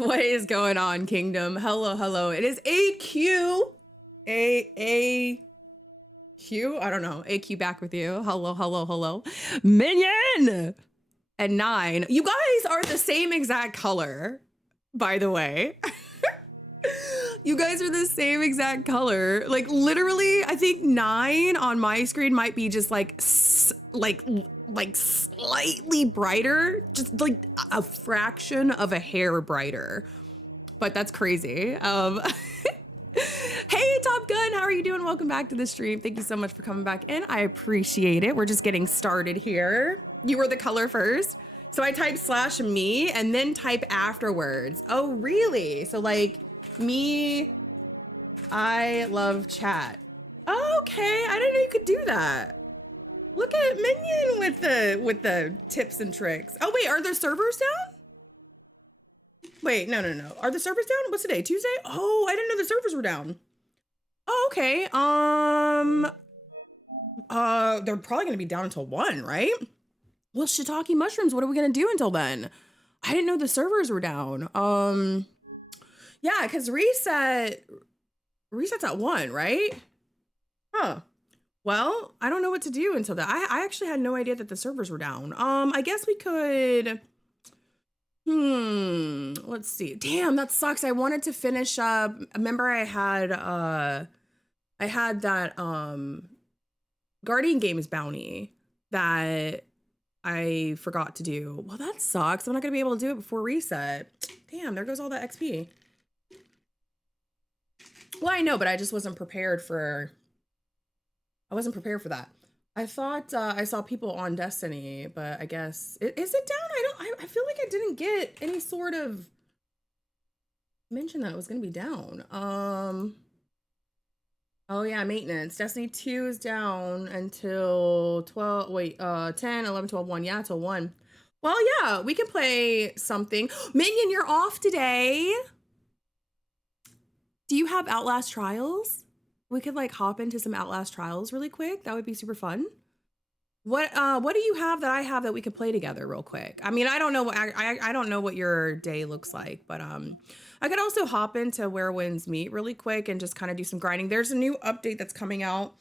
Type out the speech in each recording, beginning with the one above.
What is going on, Kingdom? Hello, hello. It is AQ. AQ? I don't know. AQ back with you. Hello, hello, hello. Minion! And 9. You guys are the same exact color, by the way. You guys are the same exact color. Like, literally, I think 9 on my screen might be just like slightly brighter, just like a fraction of a hair brighter. But that's crazy. Hey, Top Gun, how are you doing? Welcome back to the stream. Thank you so much for coming back in. I appreciate it. We're just getting started here. You were the color first. So I type /me and then type afterwards. Oh, really? So like me, I love chat. Okay, I didn't know you could do that. Look at Minion with the tips and tricks. Oh wait, are the servers down? Wait, no. Are the servers down? What's today? Tuesday? Oh, I didn't know the servers were down. Oh, okay. They're probably gonna be down until 1, right? Well, shiitake mushrooms, what are we gonna do until then? I didn't know the servers were down. Yeah, because resets at 1, right? Huh. Well, I don't know what to do until that. I actually had no idea that the servers were down. I guess we could. Let's see. Damn, that sucks. I wanted to finish up. Remember, I had that Guardian Games bounty that I forgot to do. Well, that sucks. I'm not gonna be able to do it before reset. Damn, there goes all that XP. Well, I know, but I just wasn't prepared for. I wasn't prepared for that. I thought I saw people on Destiny, but I guess is it down? I feel like I didn't get any sort of mention that it was gonna be down. Oh yeah, maintenance. Destiny 2 is down until 10, 11, 12, 1. Yeah, till 1. Well, yeah, we can play something. Minion, you're off today. Do you have Outlast Trials? We could like hop into some Outlast Trials really quick. That would be super fun. What do you have that I have that we could play together real quick? I mean, I don't know what I don't know what your day looks like, but I could also hop into Where Winds Meet really quick and just kind of do some grinding. There's a new update that's coming out.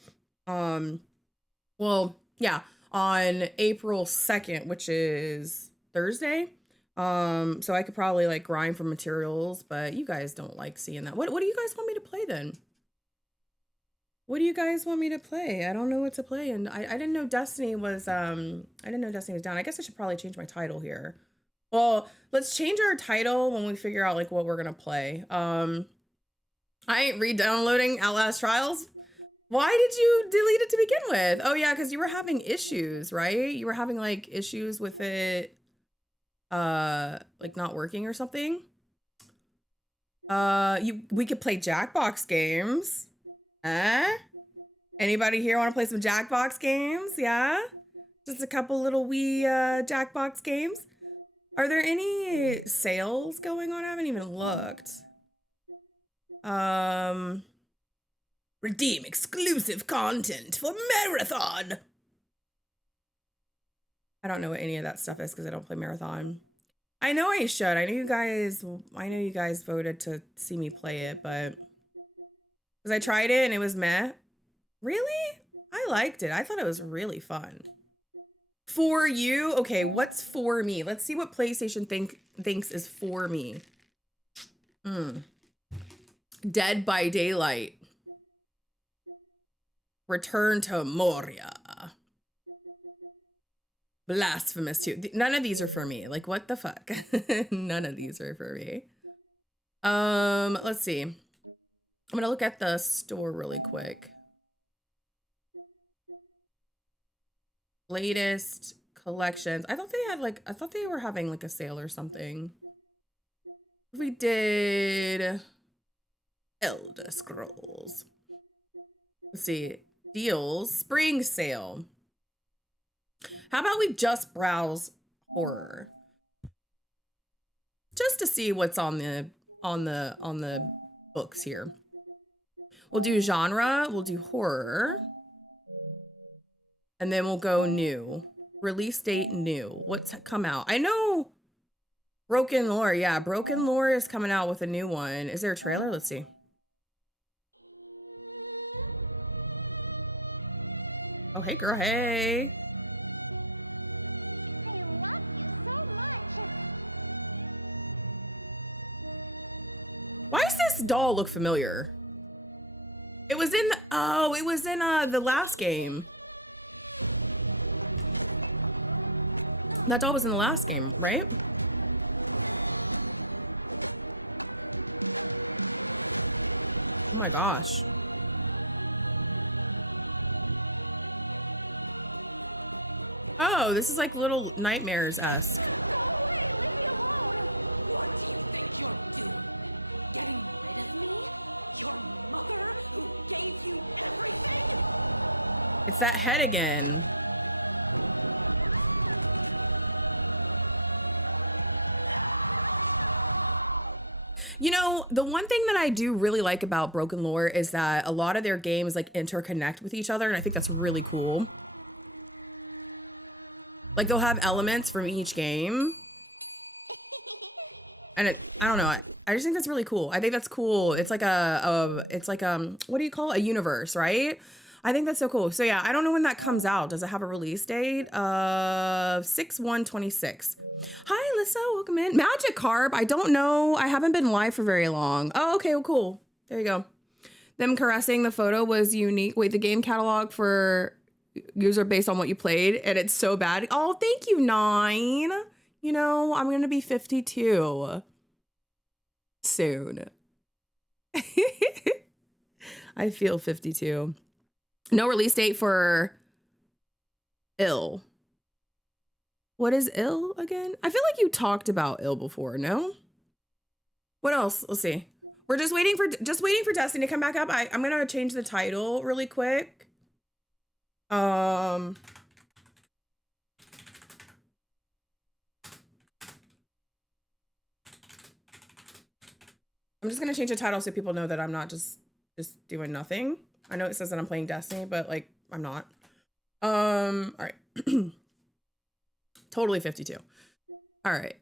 Well, yeah, on April 2nd, which is Thursday. So I could probably like grind for materials, but you guys don't like seeing that. What do you guys want me to play then? What do you guys want me to play? I don't know what to play, and I didn't know Destiny was I didn't know Destiny was down. I guess I should probably change my title here. Well, let's change our title when we figure out like what we're gonna play. I ain't re-downloading Outlast Trials. Why did you delete it to begin with? Oh yeah, because you were having issues, right? You were having like issues with it like not working or something. We could play Jackbox games. Anybody here want to play some Jackbox games? Yeah? Just a couple little wee Jackbox games. Are there any sales going on? I haven't even looked. Redeem exclusive content for Marathon. I don't know what any of that stuff is because I don't play Marathon. I know I should. I know you guys voted to see me play it, but because I tried it and it was meh. Really? I liked it. I thought it was really fun. For you? Okay, what's for me? Let's see what PlayStation thinks is for me. Dead by Daylight. Return to Moria. Blasphemous 2. None of these are for me. Like, what the fuck? None of these are for me. Let's see. I'm gonna look at the store really quick. Latest collections. I thought they were having like a sale or something. We did Elder Scrolls. Let's see. Deals. Spring sale. How about we just browse horror? Just to see what's on the books here. We'll do genre, we'll do horror. And then we'll go new. Release date new. What's come out? I know Broken Lore. Yeah, Broken Lore is coming out with a new one. Is there a trailer? Let's see. Oh, hey, girl. Hey. Why does this doll look familiar? It was in the, oh, it was in the last game. That doll was in the last game, right? Oh my gosh. Oh, this is like Little Nightmares-esque. It's that head again. You know, the one thing that I do really like about Broken Lore is that a lot of their games like interconnect with each other, and I think that's really cool. Like they'll have elements from each game. And I don't know, I just think that's really cool. I think that's cool. It's like it's like what do you call it? A universe, right? I think that's so cool. So yeah, I don't know when that comes out. Does it have a release date? 6/1/26. Hi, Lissa, welcome in. Magikarp, I don't know. I haven't been live for very long. Oh, okay, well, cool. There you go. Them caressing the photo was unique. Wait, the game catalog for user based on what you played, and it's so bad. Oh, thank you, 9. You know, I'm gonna be 52 soon. I feel 52. No release date for Ill. What is Ill again? I feel like you talked about Ill before, no? What else? Let's see. We're just waiting for Destiny to come back up. I'm gonna change the title really quick. I'm just gonna change the title so people know that I'm not just doing nothing. I know it says that I'm playing Destiny, but like I'm not. All right. Totally 52. All right.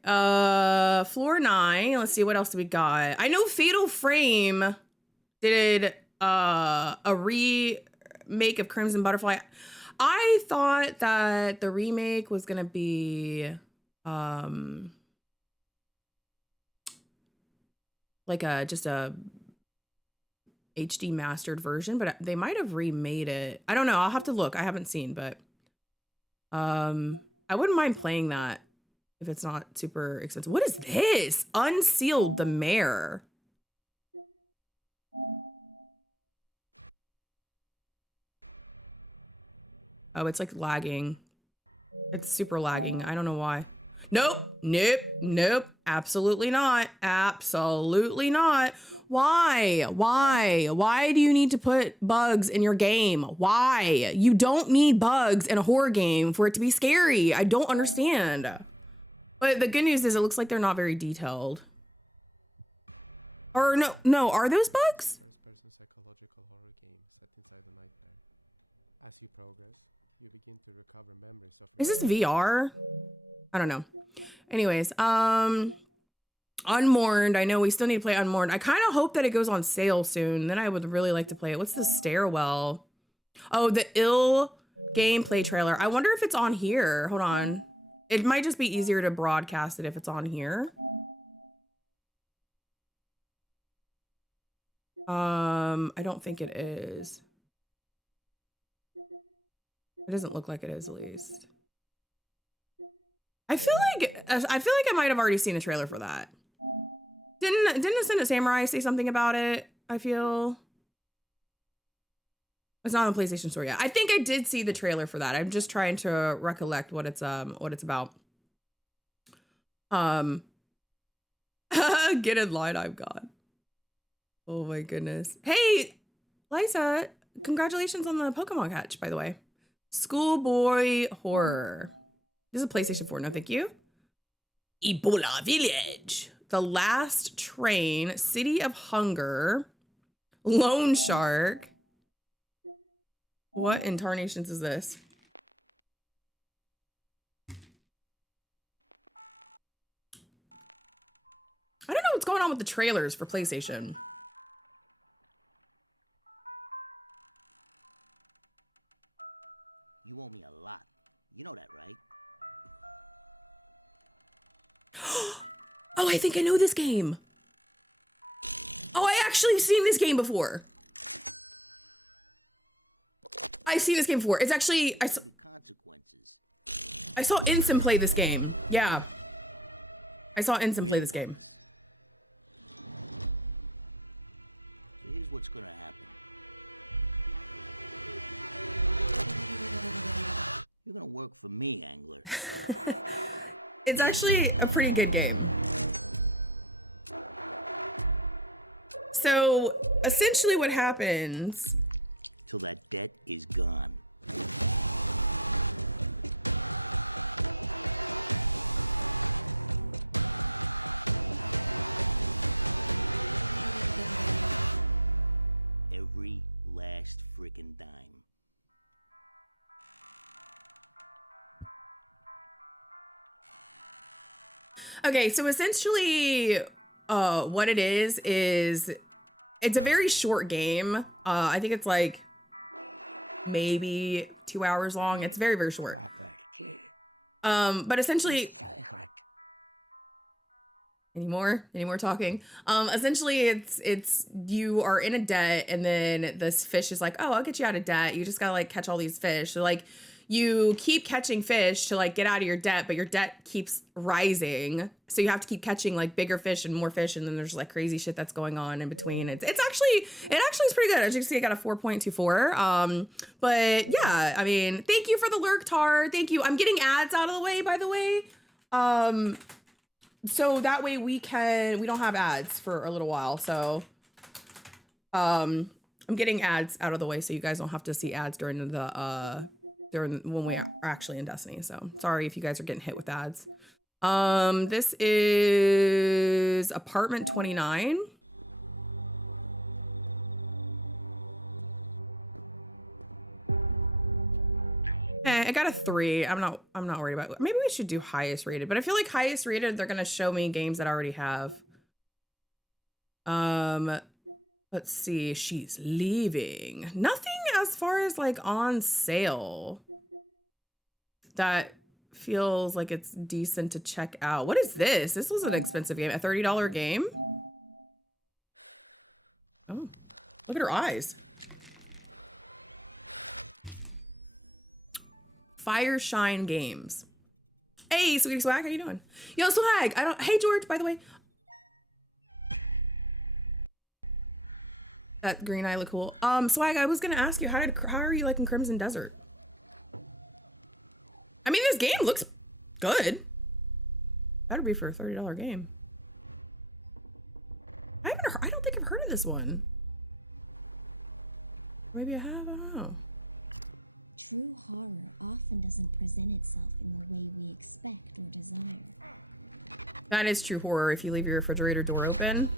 Floor 9. Let's see, what else do we got? I know Fatal Frame did a remake of Crimson Butterfly. I thought that the remake was gonna be like just a HD mastered version, but they might have remade it. I don't know. I'll have to look. I haven't seen, but I wouldn't mind playing that if it's not super expensive. What is this? Unsealed the Mare. Oh, it's like lagging. It's super lagging. I don't know why. Nope. Absolutely not. Absolutely not. Why? Why do you need to put bugs in your game? Why? You don't need bugs in a horror game for it to be scary. I don't understand. But the good news is it looks like they're not very detailed. Or no, are those bugs? Is this VR? I don't know. Anyways, Unmourned. I know we still need to play Unmourned. I kind of hope that it goes on sale soon. Then I would really like to play it. What's the stairwell? Oh, the Ill gameplay trailer. I wonder if it's on here. Hold on. It might just be easier to broadcast it if it's on here. I don't think it is. It doesn't look like it is, at least. I feel like I might have already seen a trailer for that. Didn't Ascendant Samurai say something about it? I feel it's not on the PlayStation Store yet. I think I did see the trailer for that. I'm just trying to recollect what it's about. Get in line, I'm gone. Oh my goodness. Hey, Liza, congratulations on the Pokemon catch, by the way. Schoolboy Horror. This is a PlayStation 4, no thank you. Ebola Village. The Last Train. City of Hunger. Lone Shark. What in tarnations is this? on with the trailers for PlayStation? Oh, I think I know this game. Oh, I actually seen this game before. I've seen this game before. It's actually, I saw Instant play this game. Yeah. I saw Instant play this game. It's actually a pretty good game. So essentially what happens Okay, so essentially, what it is it's a very short game. I think it's like maybe 2 hours long. It's very, very short. But essentially, any more talking? Essentially, it's you are in a debt, and then this fish is like, oh, I'll get you out of debt. You just gotta like catch all these fish. So like, you keep catching fish to like get out of your debt, but your debt keeps rising. So you have to keep catching like bigger fish and more fish, and then there's like crazy shit that's going on in between. It actually is pretty good. As you can see, I got a 4.24. But yeah, I mean, thank you for the lurk, Tar. Thank you. I'm getting ads out of the way, by the way. So that way we don't have ads for a little while. So I'm getting ads out of the way so you guys don't have to see ads during when we are actually in Destiny. So sorry if you guys are getting hit with ads. This is Apartment 29. I got a 3. I'm not worried about it. Maybe we should do highest rated, but I feel like highest rated, they're gonna show me games that I already have. Let's see. She's leaving. Nothing as far as like on sale that feels like it's decent to check out. What is this? This was an expensive game. A $30 game? Oh, look at her eyes. Fireshine Games. Hey, Sweetie Swag, how you doing? Yo, Swag, hey, George, by the way. That green eye look cool. Swag, I was gonna ask you, how are you liking Crimson Desert? I mean, this game looks good. Better be for a $30 game. I don't think I've heard of this one. Maybe I have, I don't know. That is true horror if you leave your refrigerator door open.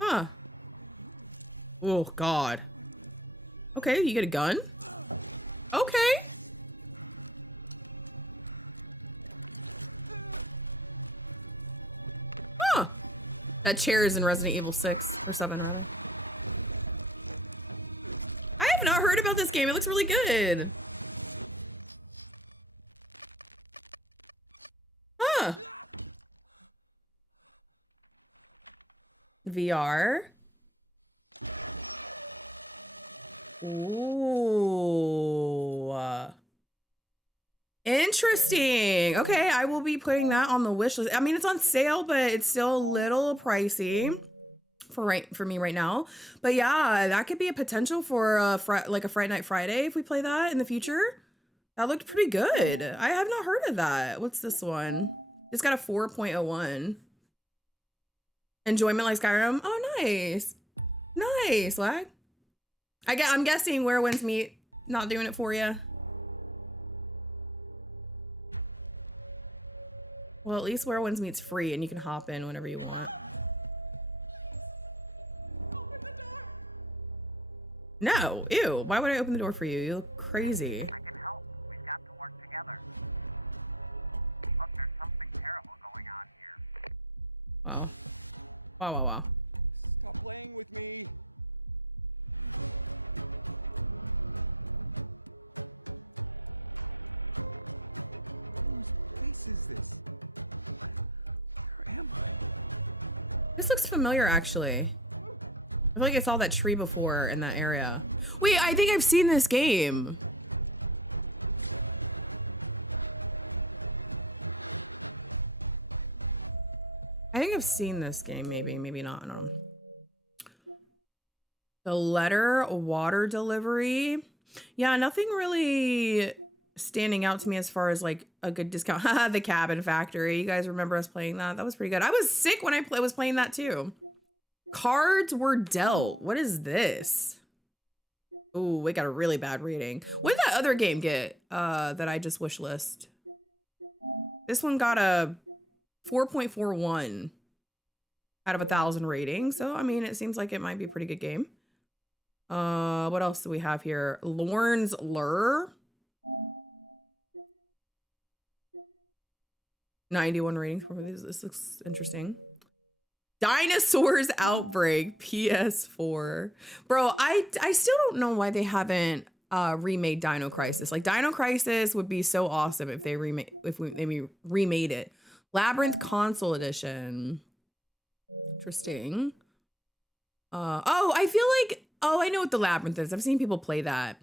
Huh. Oh, God. Okay, you get a gun? Okay. Huh. That chair is in Resident Evil 6 or 7 rather. I have not heard about this game. It looks really good. Huh. VR. Ooh. Interesting. Okay, I will be putting that on the wish list. I mean, it's on sale, but it's still a little pricey for me right now. But yeah, that could be a potential for like a Friday Night Friday if we play that in the future. That looked pretty good. I have not heard of that. What's this one? It's got a 4.01. Enjoyment like Skyrim. Oh, nice. Nice, lag. I'm guessing Where Winds Meet not doing it for you. Well, at least Where Winds Meet's free and you can hop in whenever you want. No, ew. Why would I open the door for you? You look crazy. Wow. Wow, wow, wow. This looks familiar, actually. I feel like I saw that tree before in that area. Wait, I think I've seen this game. I think I've seen this game, maybe, maybe not. I don't know. The letter, water delivery. Yeah, nothing really standing out to me as far as like a good discount. The Cabin Factory. You guys remember us playing that? That was pretty good. I was sick when I was playing that too. Cards were dealt. What is this? Ooh, we got a really bad rating. What did that other game get that I just wish list? This one got a 4.41 out of 1,000 rating. So, I mean, it seems like it might be a pretty good game. What else do we have here? Lorne's Lure. 91 ratings for these. This looks interesting. Dinosaurs Outbreak PS4. Bro, I still don't know why they haven't remade Dino Crisis. Like Dino Crisis would be so awesome if they remade it. Labyrinth Console Edition. Interesting. Oh, I feel like I know what the Labyrinth is. I've seen people play that.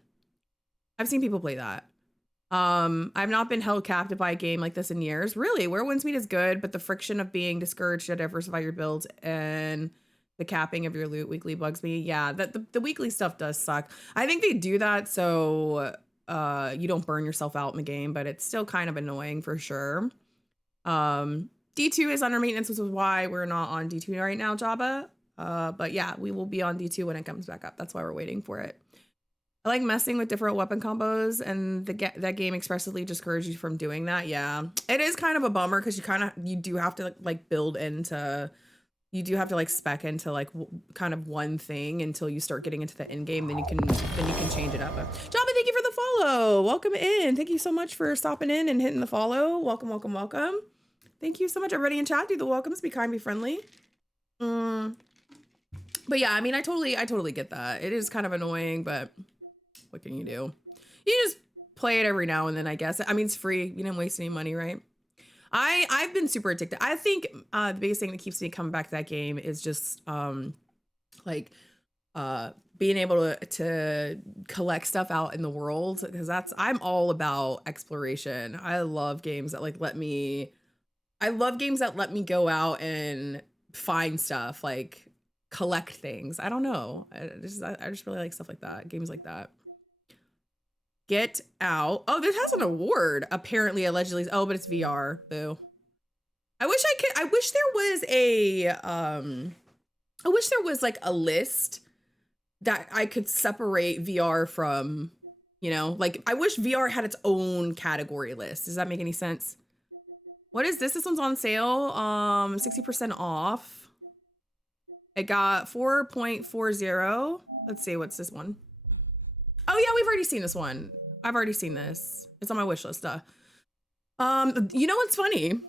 I've not been held captive by a game like this in years. Really, Where Winds Meet is good, but the friction of being discouraged to diversify your builds and the capping of your loot weekly bugs me. Yeah, the weekly stuff does suck. I think they do that so you don't burn yourself out in the game, but it's still kind of annoying for sure. D2 is under maintenance, which is why we're not on D2 right now, Jabba. But yeah, we will be on D2 when it comes back up. That's why we're waiting for it. I like messing with different weapon combos, and that game expressively discourages you from doing that. Yeah, it is kind of a bummer because you do have to like build into, you do have to like spec into like kind of one thing until you start getting into the end game. Then you can change it up. Jabba, thank you for the follow. Welcome in. Thank you so much for stopping in and hitting the follow. Welcome, welcome, welcome. Thank you so much, everybody in chat. Do the welcomes. Be kind, be friendly. But yeah, I mean, I totally get that. It is kind of annoying, but what can you do? You just play it every now and then, I guess. I mean, it's free. You didn't waste any money, right? I've been super addicted. I think the biggest thing that keeps me coming back to that game is just like being able to collect stuff out in the world, because I'm all about exploration. I love games that let me go out and find stuff, like collect things. I don't know. I just really like stuff like that. Games like that. Get Out. Oh, this has an award, apparently, allegedly. Oh, but it's VR. Boo. I wish there was like a list that I could separate VR from, like I wish VR had its own category list. Does that make any sense? What is this? This one's on sale. 60% off. It got 4.40. Let's see, what's this one? Oh yeah, we've already seen this one. I've already seen this. It's on my wish list. You know what's funny?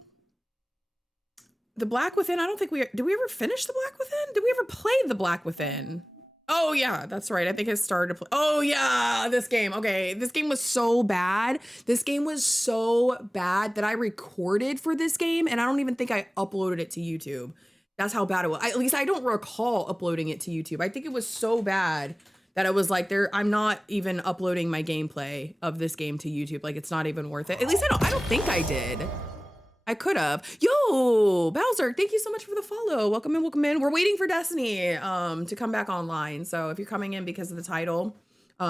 The Black Within, I don't think did we ever finish The Black Within? Did we ever play The Black Within? Oh yeah, that's right. I think I started to play. Oh yeah, this game. Okay, this game was so bad. This game was so bad that I recorded for this game, and I don't even think I uploaded it to YouTube. That's how bad it was. At least I don't recall uploading it to YouTube. I think it was so bad that I was like, I'm not even uploading my gameplay of this game to YouTube. Like, it's not even worth it. At least I don't think I did. I could have. Yo, Bowser, thank you so much for the follow. Welcome in, welcome in. We're waiting for Destiny to come back online. So if you're coming in because of the title,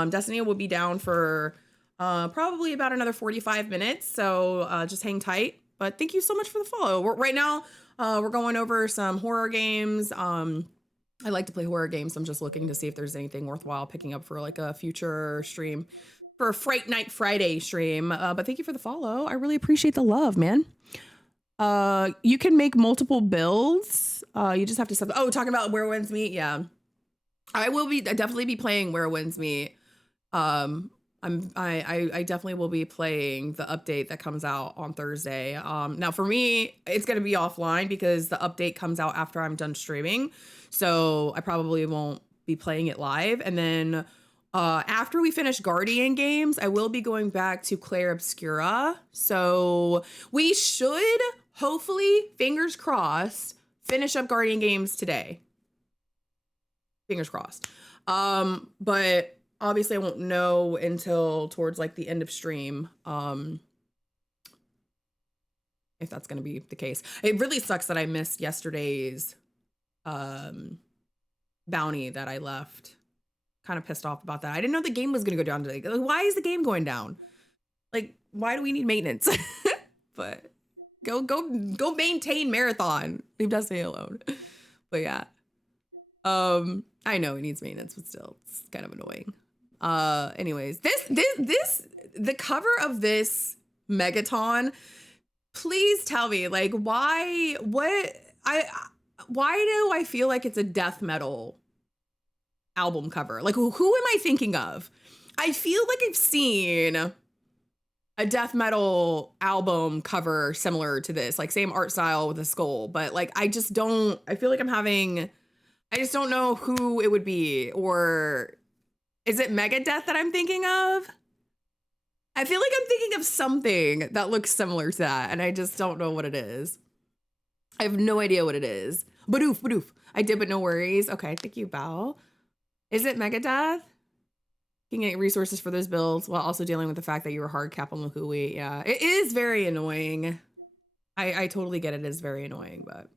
Destiny will be down for probably about another 45 minutes. So just hang tight. But thank you so much for the follow. Right now, we're going over some horror games. I like to play horror games. I'm just looking to see if there's anything worthwhile picking up for like a future stream, for a Fright Night Friday stream. But thank you for the follow. I really appreciate the love, man. You can make multiple builds. You just have to talking about Where Winds Meet. Yeah, I will definitely be playing Where Winds Meet. I definitely will be playing the update that comes out on Thursday. Now for me, it's gonna be offline because the update comes out after I'm done streaming, so I probably won't be playing it live. And then after we finish Guardian games, I will be going back to Clair Obscura. So we should hopefully, fingers crossed, finish up Guardian games today. Fingers crossed. But obviously I won't know until towards like the end of stream if that's going to be the case. It really sucks that I missed yesterday's bounty that I left. Kind of pissed off about that. I didn't know the game was going to go down today. Like, why is the game going down? Like, why do we need maintenance? But go maintain Marathon. Leave Destiny alone. But yeah. I know it needs maintenance, but still, it's kind of annoying. Anyways, the cover of this Megaton, please tell me, like, why do I feel like it's a death metal album cover? Like, who am I thinking of? I feel like I've seen a death metal album cover similar to this, like same art style with a skull, but like, I just don't know who it would be. Or is it Megadeth that I'm thinking of? I feel like I'm thinking of something that looks similar to that, and I just don't know what it is. I have no idea what it is. Badoof. I did, but no worries. Okay, thank you, Bao. Is it Megadeth? You can get resources for those builds while also dealing with the fact that you were hard cap on Lukui. Yeah, it is very annoying. I totally get it. It's very annoying, but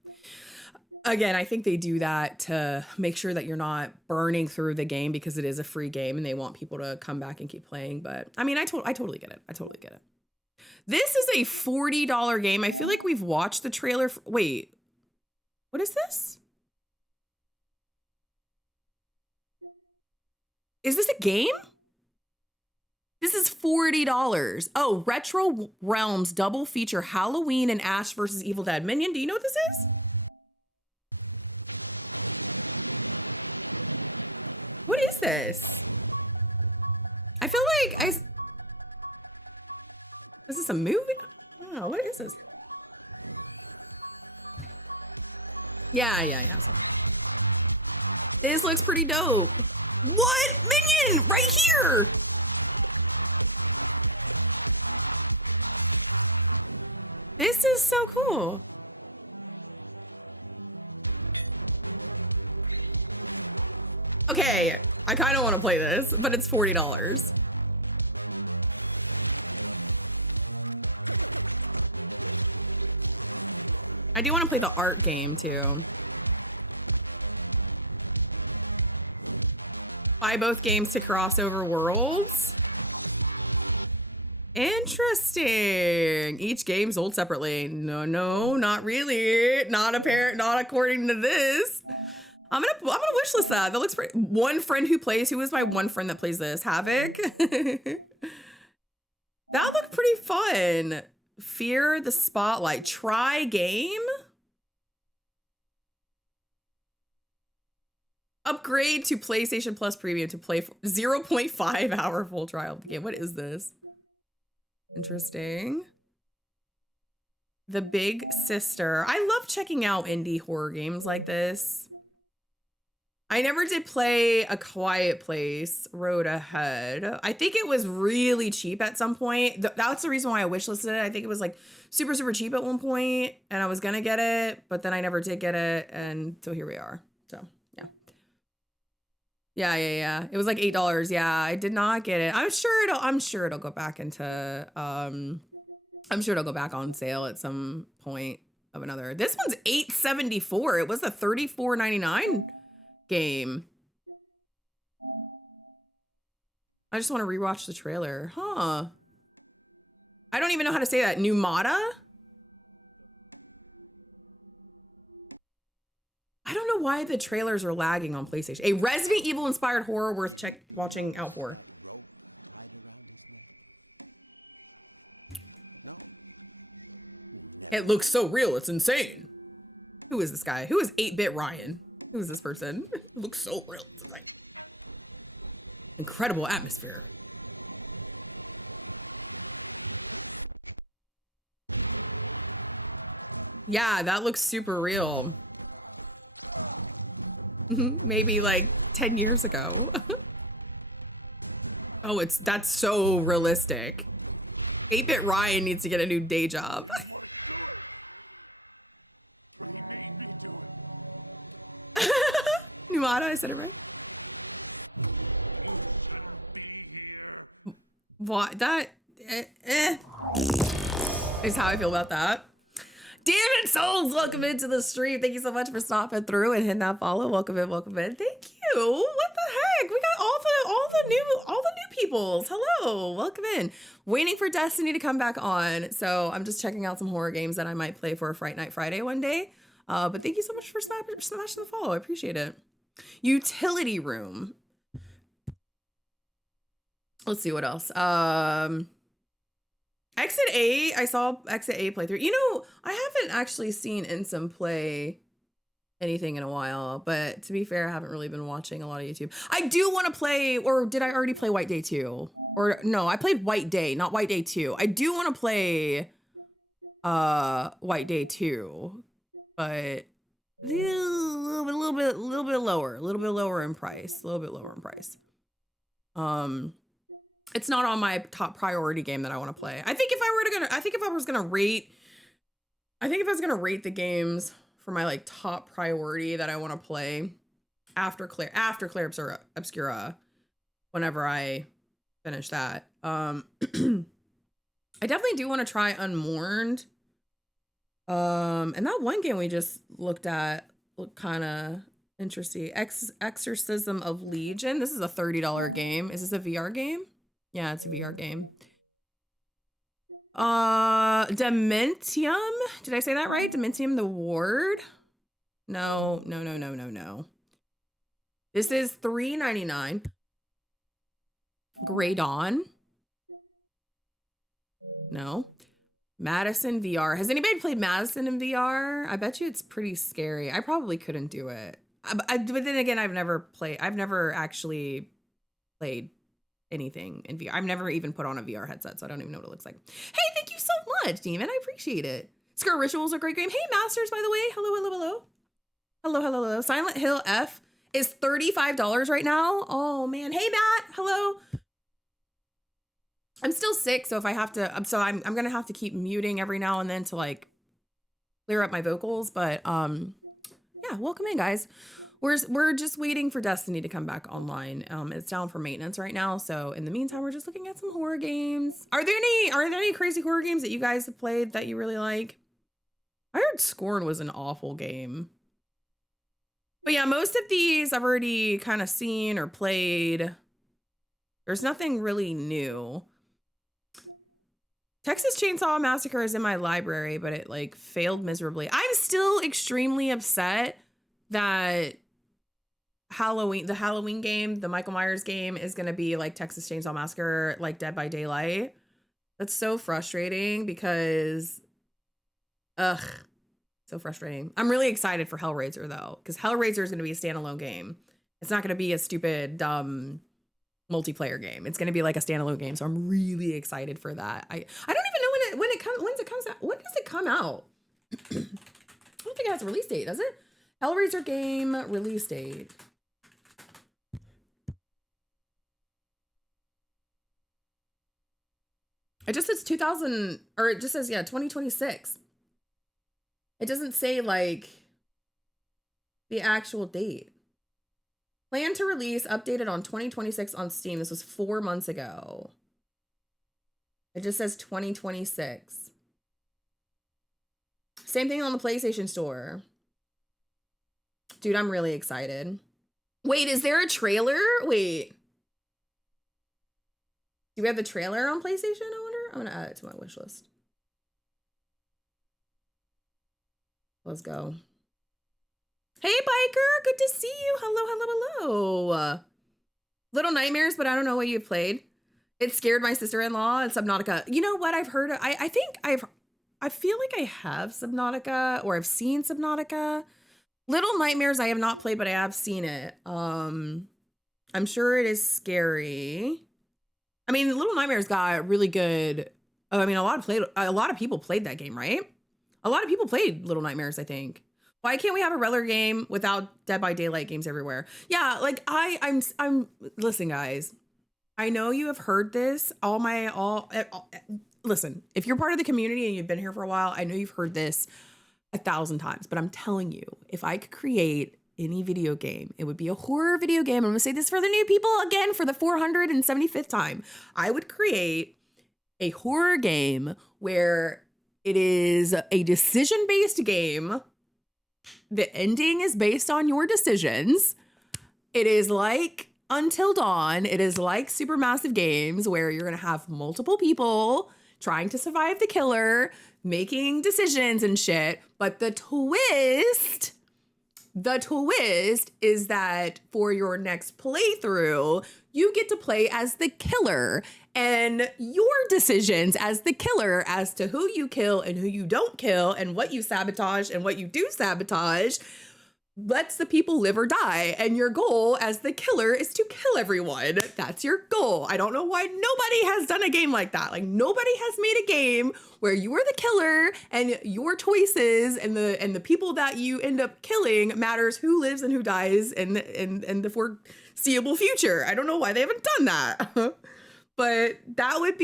again, I think they do that to make sure that you're not burning through the game because it is a free game and they want people to come back and keep playing. But I mean, I totally get it. I totally get it. This is a $40 game. I feel like we've watched the trailer. Wait, what is this? Is this a game? This is $40. Oh, Retro Realms double feature Halloween and Ash versus Evil Dead. Minion, do you know what this is? What is this? I feel like is this a movie? Oh, what is this? Yeah. So, this looks pretty dope. What? Minion! Right here! This is so cool. Okay, I kind of want to play this, but it's $40. I do want to play the art game too. Buy both games to cross over worlds. Interesting. Each game sold separately. No, not really. Not according to this. I'm gonna wishlist that. That looks pretty. One friend who plays. Who is my one friend that plays this? Havoc. That looked pretty fun. Fear the Spotlight. Try game. Upgrade to PlayStation Plus Premium to play 0.5 hour full trial of the game. What is this? Interesting. The Big Sister. I love checking out indie horror games like this. I never did play A Quiet Place Road Ahead. I think it was really cheap at some point. That's the reason why I wishlisted it. I think it was like super cheap at one point, and I was gonna get it, but then I never did get it, and so here we are. So yeah. It was like $8. Yeah, I did not get it. I'm sure it'll go back into I'm sure it'll go back on sale at some point of another. This one's $8.74. It was a $34.99 game. I just want to rewatch the trailer. Huh. I don't even know how to say that. Numata? I don't know why the trailers are lagging on PlayStation. A Resident Evil inspired horror worth watching out for. It looks so real, it's insane. Who is this guy? Who is 8-Bit Ryan? Who is this person? It looks so real. It's like incredible atmosphere. Yeah, that looks super real. Maybe like 10 years ago. Oh, that's so realistic. 8-Bit Ryan needs to get a new day job. Numata, I said it right. What? That is how I feel about that. Demon Souls, welcome into the stream. Thank you so much for stopping through and hitting that follow. Welcome in, welcome in. Thank you. What the heck? We got all the new peoples. Hello, welcome in. Waiting for Destiny to come back on. So I'm just checking out some horror games that I might play for a Fright Night Friday one day. But thank you so much for smashing the follow. I appreciate it. Utility room. Let's see what else. Exit A, I saw Exit A playthrough. You know, I haven't actually seen Insum play anything in a while, but to be fair, I haven't really been watching a lot of YouTube. I do want to play, or did I already play White Day 2? Or no, I played White Day, not White Day 2. I do want to play White Day 2, but a little bit lower in price. It's not on my top priority game that I want to play. I think if I was gonna rate the games for my like top priority that I want to play after Clair Obscura, whenever I finish that, I definitely do want to try Unmourned. And that one game we just looked at looked kind of interesting. Exorcism of Legion. This is a $30 game. Is this a VR game? Yeah, it's a VR game. Dementium. Did I say that right? Dementium the Ward? No. This is $3.99. Grey Dawn. No. Madison VR. Has anybody played Madison in VR? I bet you it's pretty scary. I probably couldn't do it. But then again, I've never actually played anything in VR. I've never even put on a VR headset, so I don't even know what it looks like. Hey, thank you so much, Demon. I appreciate it. Skirt Rituals are a great game. Hey, Masters, by the way. Hello. Silent Hill F is $35 right now. Oh, man. Hey, Matt. Hello. I'm still sick, so if I have to, I'm gonna have to keep muting every now and then to like clear up my vocals. But yeah, welcome in, guys. We're just waiting for Destiny to come back online. It's down for maintenance right now, so in the meantime, we're just looking at some horror games. Are there any crazy horror games that you guys have played that you really like? I heard Scorn was an awful game. But yeah, most of these I've already kind of seen or played. There's nothing really new. Texas Chainsaw Massacre is in my library, but it like failed miserably. I'm still extremely upset that the Halloween game, the Michael Myers game, is gonna be like Texas Chainsaw Massacre, like Dead by Daylight. That's so frustrating because, so frustrating. I'm really excited for Hellraiser though, because Hellraiser is gonna be a standalone game. It's not gonna be a stupid, dumb multiplayer game. It's gonna be like a standalone game, so I'm really excited for that. I don't even know when it comes out. When does it come out? I don't think it has a release date, does it? Hellraiser game release date. It just says 2000, or it just says 2026. It doesn't say like the actual date. Plan to release, updated on 2026 on Steam. This was 4 months ago. It just says 2026. Same thing on the PlayStation Store. Dude, I'm really excited. Wait, is there a trailer? Wait. Do we have the trailer on PlayStation, I wonder? I'm gonna add it to my wish list. Let's go. Hey, Biker, good to see you. Hello. Little Nightmares, but I don't know what you've played. It scared my sister-in-law and Subnautica. You know what? I've heard, I feel like I have Subnautica, or I've seen Subnautica. Little Nightmares I have not played, but I have seen it. I'm sure it is scary. I mean, Little Nightmares got really good. I mean, a lot of people played that game, right? A lot of people played Little Nightmares, I think. Why can't we have a regular game without Dead by Daylight games everywhere? Yeah, like I'm listen, guys. I know you have heard this. Listen, if you're part of the community and you've been here for a while, I know you've heard this 1,000 times, but I'm telling you, if I could create any video game, it would be a horror video game. I'm gonna say this for the new people again for the 475th time. I would create a horror game where it is a decision-based game. The ending is based on your decisions. It is like Until Dawn. It is like Supermassive Games where you're going to have multiple people trying to survive the killer, making decisions and shit. But the twist is that for your next playthrough, you get to play as the killer, and your decisions as the killer as to who you kill and who you don't kill and what you sabotage and what you do sabotage lets the people live or die. And your goal as the killer is to kill everyone. That's your goal. I don't know why nobody has done a game like that. Like, nobody has made a game where you are the killer and your choices and the people that you end up killing matters who lives and who dies and the foreseeable future. I don't know why they haven't done that. But that would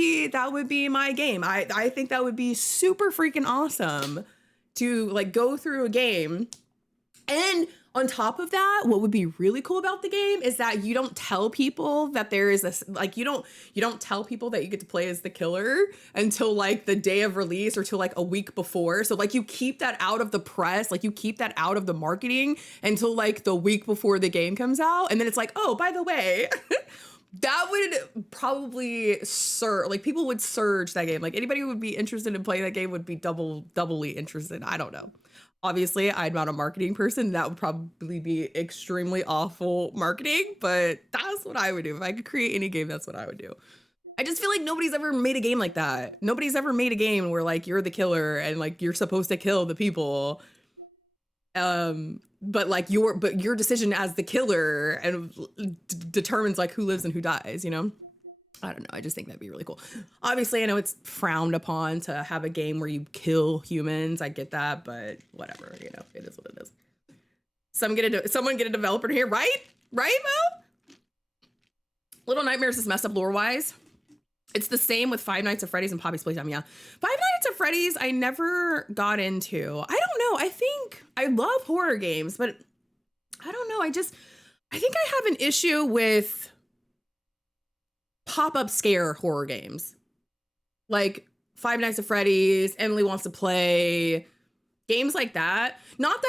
be my game. I think that would be super freaking awesome to like go through a game. And on top of that, what would be really cool about the game is that you don't tell people that there is this, like, you don't tell people that you get to play as the killer until like the day of release or till like a week before. So like you keep that out of the press, like you keep that out of the marketing until like the week before the game comes out. And then it's like, oh, by the way, that would probably like people would surge that game. Like anybody who would be interested in playing that game would be doubly interested. I don't know. Obviously, I'm not a marketing person. That would probably be extremely awful marketing, but that's what I would do. If I could create any game, that's what I would do. I just feel like nobody's ever made a game like that. Nobody's ever made a game where like you're the killer and like you're supposed to kill the people. But like your decision as the killer and determines like who lives and who dies, you know? I don't know. I just think that'd be really cool. Obviously, I know it's frowned upon to have a game where you kill humans. I get that, but whatever, you know, it is what it is. Someone get a developer here, right? Right, Mo? Little Nightmares is messed up lore-wise. It's the same with Five Nights at Freddy's and Poppy's Playtime, yeah. Five Nights at Freddy's, I never got into. I don't know. I think I love horror games, but I don't know. I think I have an issue with pop-up scare horror games. Like Five Nights at Freddy's, Emily Wants to Play, games like that. Not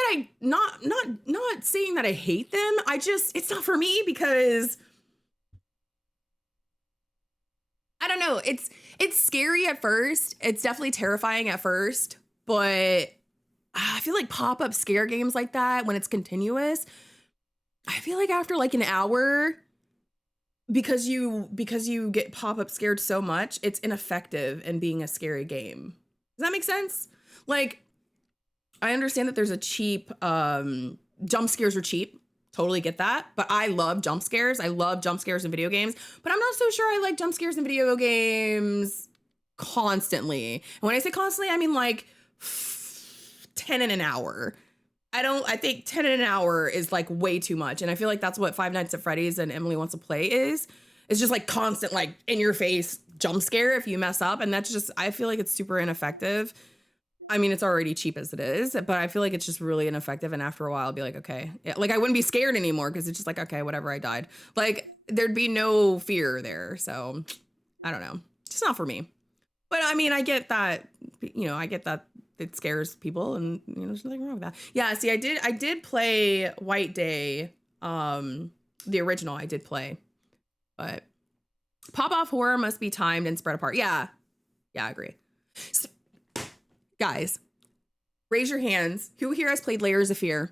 saying that I hate them. It's not for me because I don't know. It's scary at first. It's definitely terrifying at first, but I feel like pop-up scare games like that, when it's continuous, I feel like after like an hour, because you get pop-up scared so much, it's ineffective in being a scary game. Does that make sense? Like, I understand that there's a cheap, jump scares are cheap. Totally get that. But I love jump scares. I love jump scares in video games. But I'm not so sure I like jump scares in video games constantly. And when I say constantly, I mean like 10 in an hour. I think 10 in an hour is like way too much. And I feel like that's what Five Nights at Freddy's and Emily Wants to Play is. It's just like constant, like in your face jump scare if you mess up. And that's just, I feel like it's super ineffective. I mean, it's already cheap as it is, but I feel like it's just really ineffective. And after a while, I'll be like, okay, yeah, like I wouldn't be scared anymore because it's just like, okay, whatever, I died. Like there'd be no fear there. So I don't know. It's just not for me. But I mean, I get that, you know, it scares people and, you know, there's nothing wrong with that. Yeah, see, I did play White Day, the original I did play, but pop-off horror must be timed and spread apart. Yeah, I agree. So, guys, raise your hands. Who here has played Layers of Fear?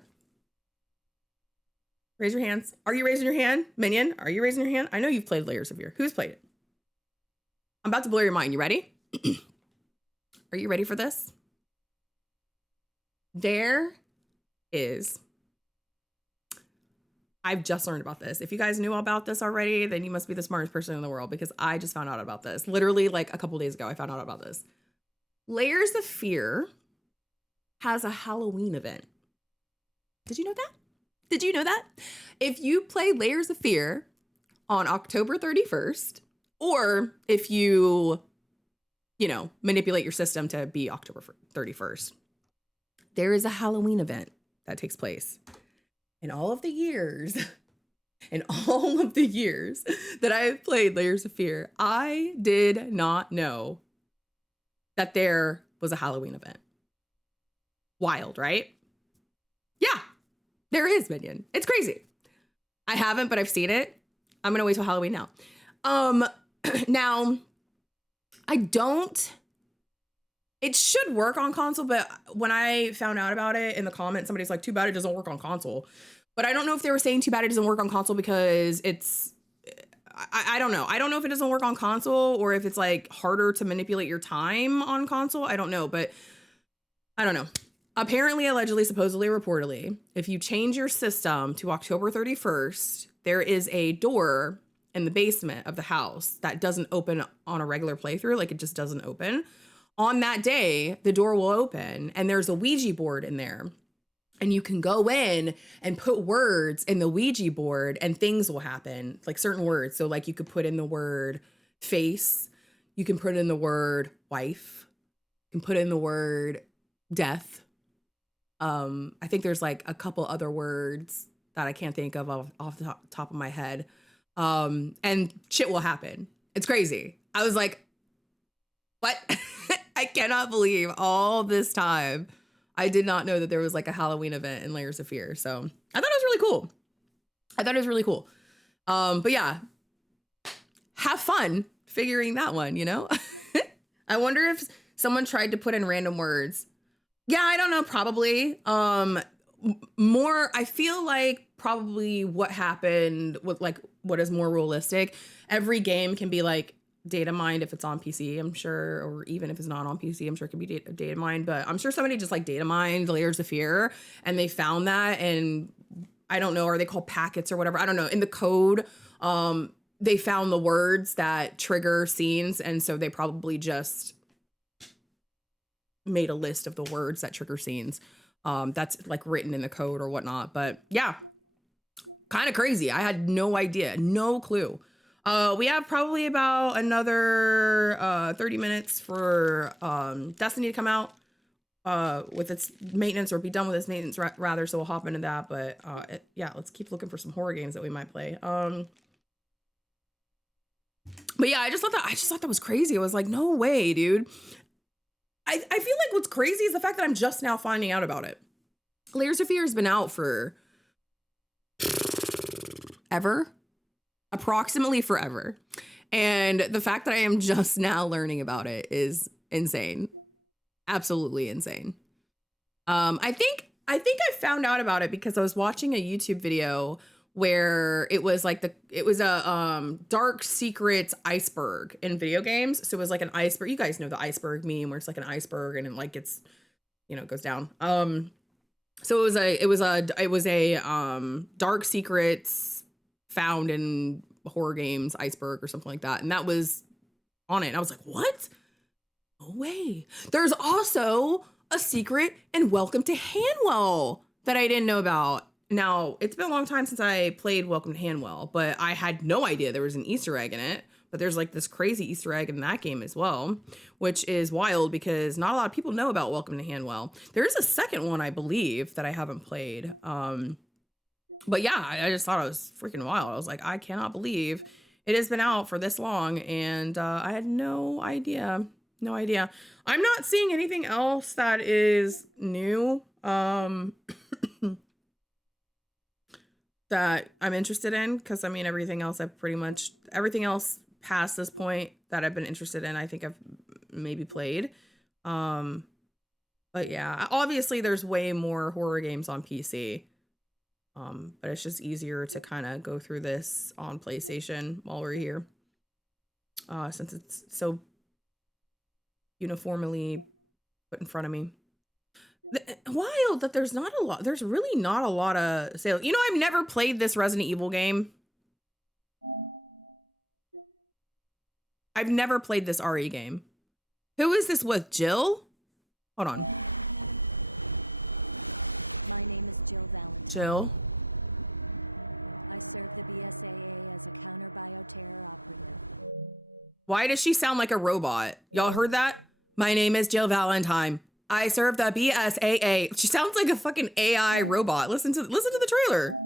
Raise your hands. Are you raising your hand? Minion, are you raising your hand? I know you've played Layers of Fear. Who's played it? I'm about to blow your mind. You ready? Are you ready for this? I've just learned about this. If you guys knew about this already, then you must be the smartest person in the world because I just found out about this. Literally like a couple days ago, I found out about this. Layers of Fear has a Halloween event. Did you know that? Did you know that? If you play Layers of Fear on October 31st, or if you manipulate your system to be October 31st, there is a Halloween event that takes place. In all of the years that I have played Layers of Fear, I did not know that there was a Halloween event. Wild, right? Yeah, there is, Minion. It's crazy. I haven't, but I've seen it. I'm gonna wait till Halloween now. Now, it should work on console, but when I found out about it in the comments, somebody's like, too bad it doesn't work on console. But I don't know if they were saying too bad it doesn't work on console because I don't know. I don't know if it doesn't work on console or if it's like harder to manipulate your time on console. I don't know, but I don't know. Apparently, allegedly, supposedly, reportedly, if you change your system to October 31st, there is a door in the basement of the house that doesn't open on a regular playthrough. Like, it just doesn't open. On that day, the door will open and there's a Ouija board in there. And you can go in and put words in the Ouija board and things will happen, like certain words. So like you could put in the word face, you can put in the word wife, you can put in the word death. I think there's like a couple other words that I can't think of off the top of my head. And shit will happen. It's crazy. I was like, what? I cannot believe all this time I did not know that there was like a Halloween event in Layers of Fear. So I thought it was really cool. But yeah, have fun figuring that one, you know? I wonder if someone tried to put in random words. Yeah, I don't know, probably. More, I feel like probably what happened with like what is more realistic. Every game can be like data mined if it's on PC, I'm sure, or even if it's not on PC, I'm sure it can be data mined, but I'm sure somebody just like data mined Layers of Fear and they found that, and I don't know, are they called packets or whatever? I don't know. In the code, they found the words that trigger scenes, and so they probably just made a list of the words that trigger scenes. That's like written in the code or whatnot. But yeah, kind of crazy. I had no idea, no clue. We have probably about another 30 minutes for Destiny to come out with its maintenance, or be done with its maintenance rather. So we'll hop into that. But yeah, let's keep looking for some horror games that we might play. But yeah, I just thought that was crazy. I was like, no way, dude. I feel like what's crazy is the fact that I'm just now finding out about it. Layers of Fear has been out for approximately forever. And the fact that I am just now learning about it is insane. Absolutely insane. I think I found out about it because I was watching a YouTube video where it was like a dark secret iceberg in video games. So it was like an iceberg. You guys know the iceberg meme where it's like an iceberg and it like gets, goes down. So it was a dark secrets found in horror games iceberg or something like that, and that was on it. And I was like, what? No way. There's also a secret in Welcome to Hanwell that I didn't know about. Now, it's been a long time since I played Welcome to Hanwell, but I had no idea there was an Easter egg in it. But there's like this crazy Easter egg in that game as well, which is wild because not a lot of people know about Welcome to Hanwell. There is a second one, I believe, that I haven't played. But yeah, I just thought it was freaking wild. I was like, I cannot believe it has been out for this long, and I had no idea. No idea. I'm not seeing anything else that is new. That I'm interested in, because I mean everything else past this point that I've been interested in, I think I've maybe played. But yeah, obviously there's way more horror games on PC. But it's just easier to kind of go through this on PlayStation while we're here. Since it's so uniformly put in front of me. Wild that there's really not a lot of sales. I've never played this Resident Evil game. I've never played this RE game. Who is this with? Jill? Hold on. Jill. Why does she sound like a robot? Y'all heard that? My name is Jill Valentine. I serve the BSAA. She sounds like a fucking AI robot. Listen to the trailer.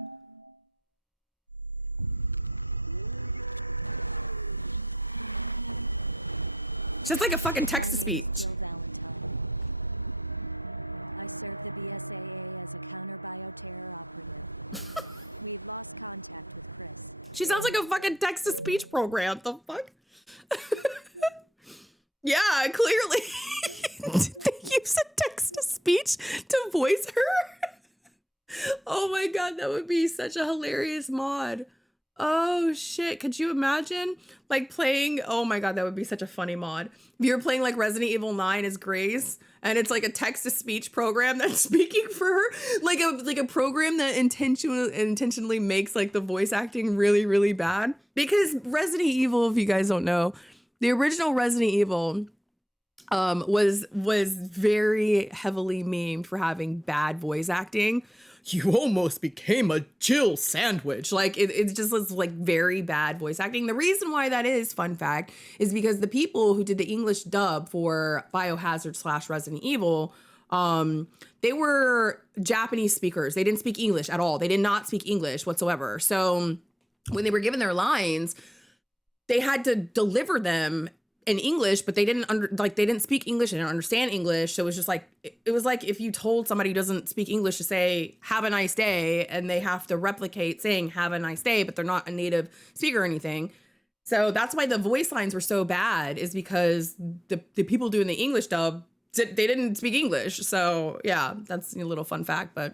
She's like a fucking text to speech. She sounds like a fucking text to speech program. The fuck? Yeah, clearly. They use a text to speech to voice her. Oh my god, that would be such a hilarious mod. Oh shit, could you imagine like playing, oh my god, that would be such a funny mod. If you're playing like Resident Evil 9 as Grace and it's like a text to speech program that's speaking for her, like a program that intentionally makes like the voice acting really, really bad. Because Resident Evil, if you guys don't know, the original Resident Evil was very heavily memed for having bad voice acting. You almost became a Jill sandwich. Like it just was like very bad voice acting. The reason why that is, fun fact, is because the people who did the English dub for Biohazard / Resident Evil, they were Japanese speakers. They didn't speak English at all. They did not speak English whatsoever. So when they were given their lines, they had to deliver them in English, but they didn't speak English, they didn't understand English. So it was just like, it was like if you told somebody who doesn't speak English to say, have a nice day, and they have to replicate saying, have a nice day, but they're not a native speaker or anything. So that's why the voice lines were so bad, is because the people doing the English dub, they didn't speak English. So yeah, that's a little fun fact, but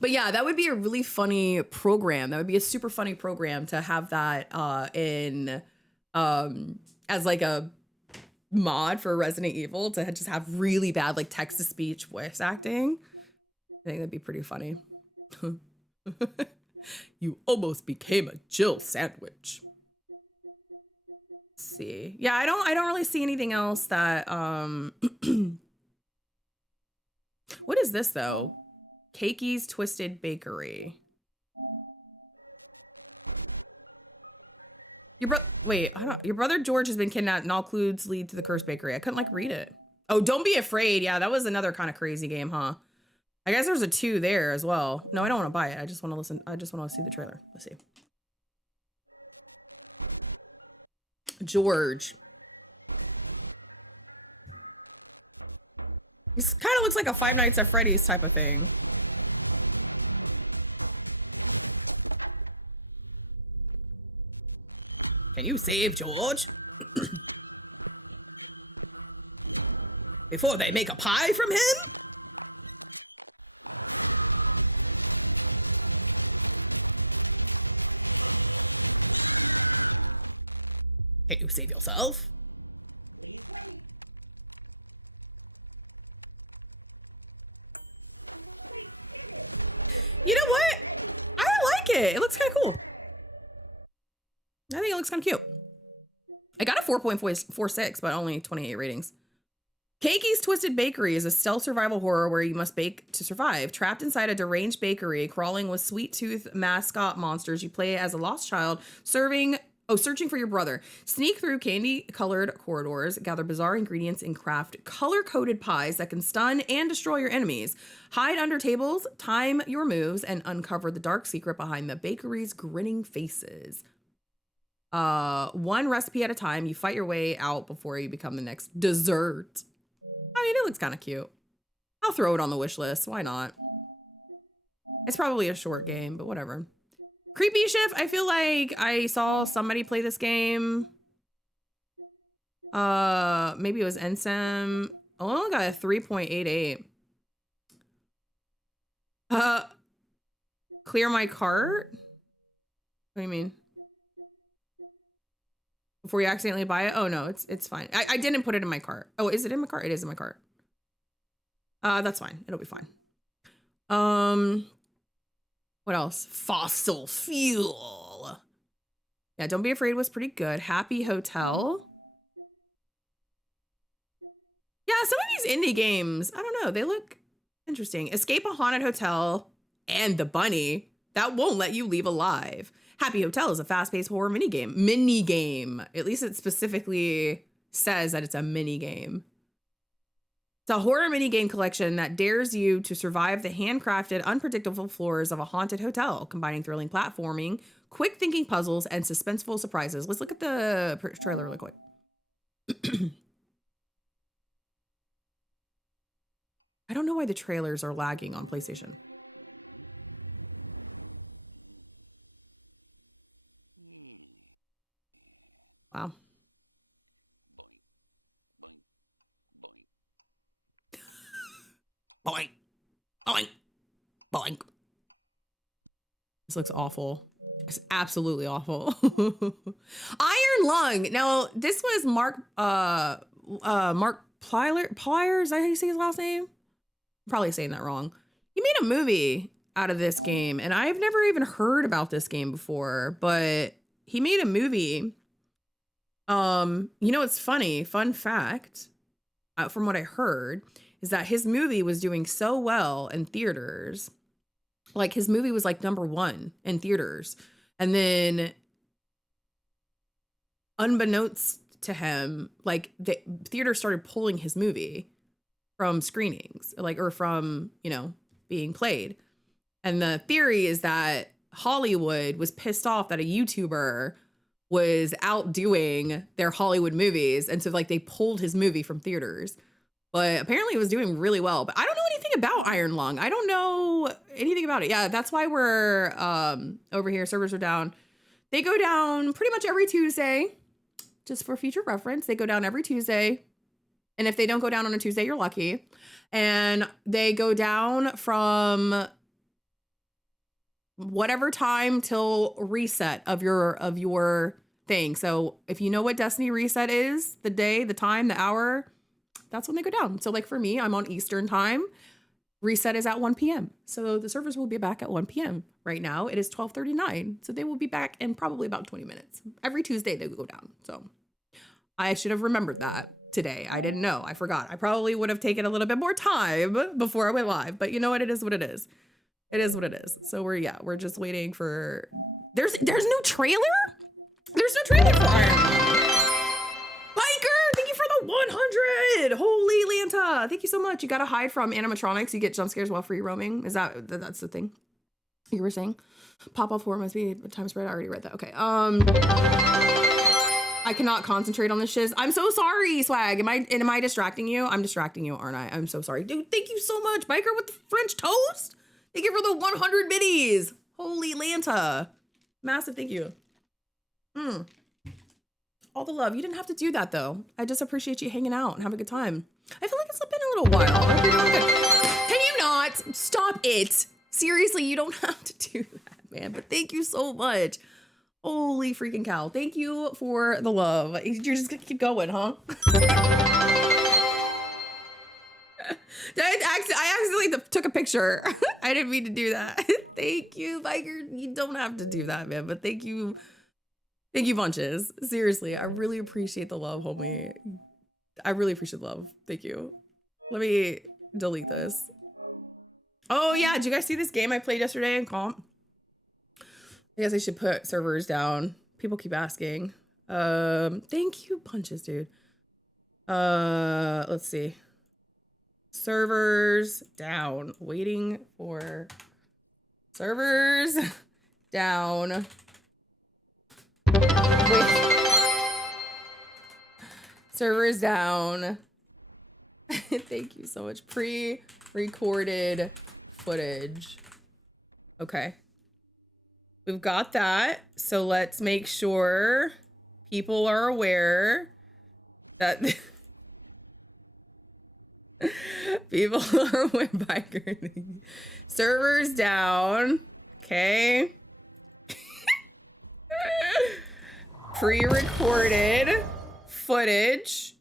yeah, that would be a really funny program. That would be a super funny program to have that in as like a mod for Resident Evil, to just have really bad like text to speech voice acting. I think that'd be pretty funny. You almost became a Jill sandwich. Let's see. Yeah, I don't really see anything else that What is this though? Cakey's Twisted Bakery. Your brother George has been kidnapped and all clues lead to the cursed bakery. I couldn't like read it. Oh, Don't Be Afraid. Yeah, that was another kind of crazy game, huh? I guess there's a 2 there as well. No, I don't want to buy it. I just want to listen. I just want to see the trailer. Let's see. George. This kind of looks like a Five Nights at Freddy's type of thing. Can you save George? Before they make a pie from him? Can you save yourself? You know what? I like it. It looks kind of cool. I think it looks kind of cute. I got a 4.46, but only 28 ratings. Cakey's Twisted Bakery is a stealth survival horror where you must bake to survive. Trapped inside a deranged bakery, crawling with sweet tooth mascot monsters, you play as a lost child searching for your brother. Sneak through candy-colored corridors, gather bizarre ingredients, and craft color-coded pies that can stun and destroy your enemies. Hide under tables, time your moves, and uncover the dark secret behind the bakery's grinning faces. One recipe at a time, you fight your way out before you become the next dessert. I mean, it looks kind of cute. I'll throw it on the wish list. Why not? It's probably a short game, but whatever. Creepy Shift, I feel like I saw somebody play this game. Maybe it was NSEM. Oh, I only got a 3.88. Clear my cart? What do you mean? Before you accidentally buy it? Oh no, it's fine. I didn't put it in my cart. Oh, is it in my cart? It is in my cart. That's fine. It'll be fine. What else? Fossil Fuel. Yeah, Don't Be Afraid was pretty good. Happy Hotel. Yeah, some of these indie games, I don't know, they look interesting. Escape a Haunted Hotel. and the bunny that won't let you leave alive. Happy Hotel is a fast-paced horror minigame. At least it specifically says that it's a minigame. It's a horror minigame collection that dares you to survive the handcrafted, unpredictable floors of a haunted hotel, combining thrilling platforming, quick thinking puzzles, and suspenseful surprises. Let's look at the trailer really quick. I don't know why the trailers are lagging on PlayStation. Wow. Boing, boing, boing. This looks awful. It's absolutely awful. Iron Lung. Now, this was Mark Plier. Is that how you say his last name? I'm probably saying that wrong. He made a movie out of this game, and I've never even heard about this game before, but he made a movie. You know, it's funny, fun fact, from what I heard, is that his movie was doing so well in theaters. Like, his movie was like #1 in theaters. And then, unbeknownst to him, like, the theater started pulling his movie from screenings, like, or from, you know, being played. And the theory is that Hollywood was pissed off that a YouTuber was outdoing their Hollywood movies. And so, like, they pulled his movie from theaters. But apparently it was doing really well. But I don't know anything about Iron Lung. I don't know anything about it. Yeah, that's why we're over here. Servers are down. They go down pretty much every Tuesday. Just for future reference, they go down every Tuesday. And if they don't go down on a Tuesday, you're lucky. And they go down from whatever time till reset of your thing. So if you know what Destiny reset is, the day, the time, the hour, that's when they go down. So like for me, I'm on Eastern time. Reset is at 1 p.m. So the servers will be back at 1 p.m. Right now it is 12:39. So they will be back in probably about 20 minutes. Every Tuesday they go down. So I should have remembered that today. I didn't know. I forgot. I probably would have taken a little bit more time before I went live. But you know what? It is what it is. It is what it is. So we're just waiting for... There's no trailer? There's no trailer for Iron Man. Biker, thank you for the 100. Holy Lanta. Thank you so much. You got to hide from animatronics. You get jump scares while free roaming. Is that's the thing you were saying? Pop-off horror must be a time spread. I already read that. Okay. I cannot concentrate on this shiz. I'm so sorry, Swag. Am I distracting you? I'm distracting you, aren't I? I'm so sorry. Dude, thank you so much. Biker with the French toast. Thank you for the 100 biddies. Holy Lanta. Massive thank you. All the love. You didn't have to do that, though. I just appreciate you hanging out and having a good time. I feel like it's been a little while. I hope you're doing good. Can you not? Stop it. Seriously, you don't have to do that, man. But thank you so much. Holy freaking cow. Thank you for the love. You're just going to keep going, huh? I accidentally took a picture. I didn't mean to do that. Thank you, Biker. You don't have to do that, man. But thank you. Thank you bunches. Seriously, I really appreciate the love, homie. I really appreciate the love. Thank you. Let me delete this. Oh, yeah. Did you guys see this game I played yesterday in comp? I guess I should put servers down. People keep asking. Thank you bunches, dude. Let's see. Servers down. Waiting for servers down. Wait. Servers down. Thank you so much. Pre-recorded footage. Okay. We've got that. So let's make sure people are aware that people are aware. Biker. Servers down. Okay. Pre-recorded footage.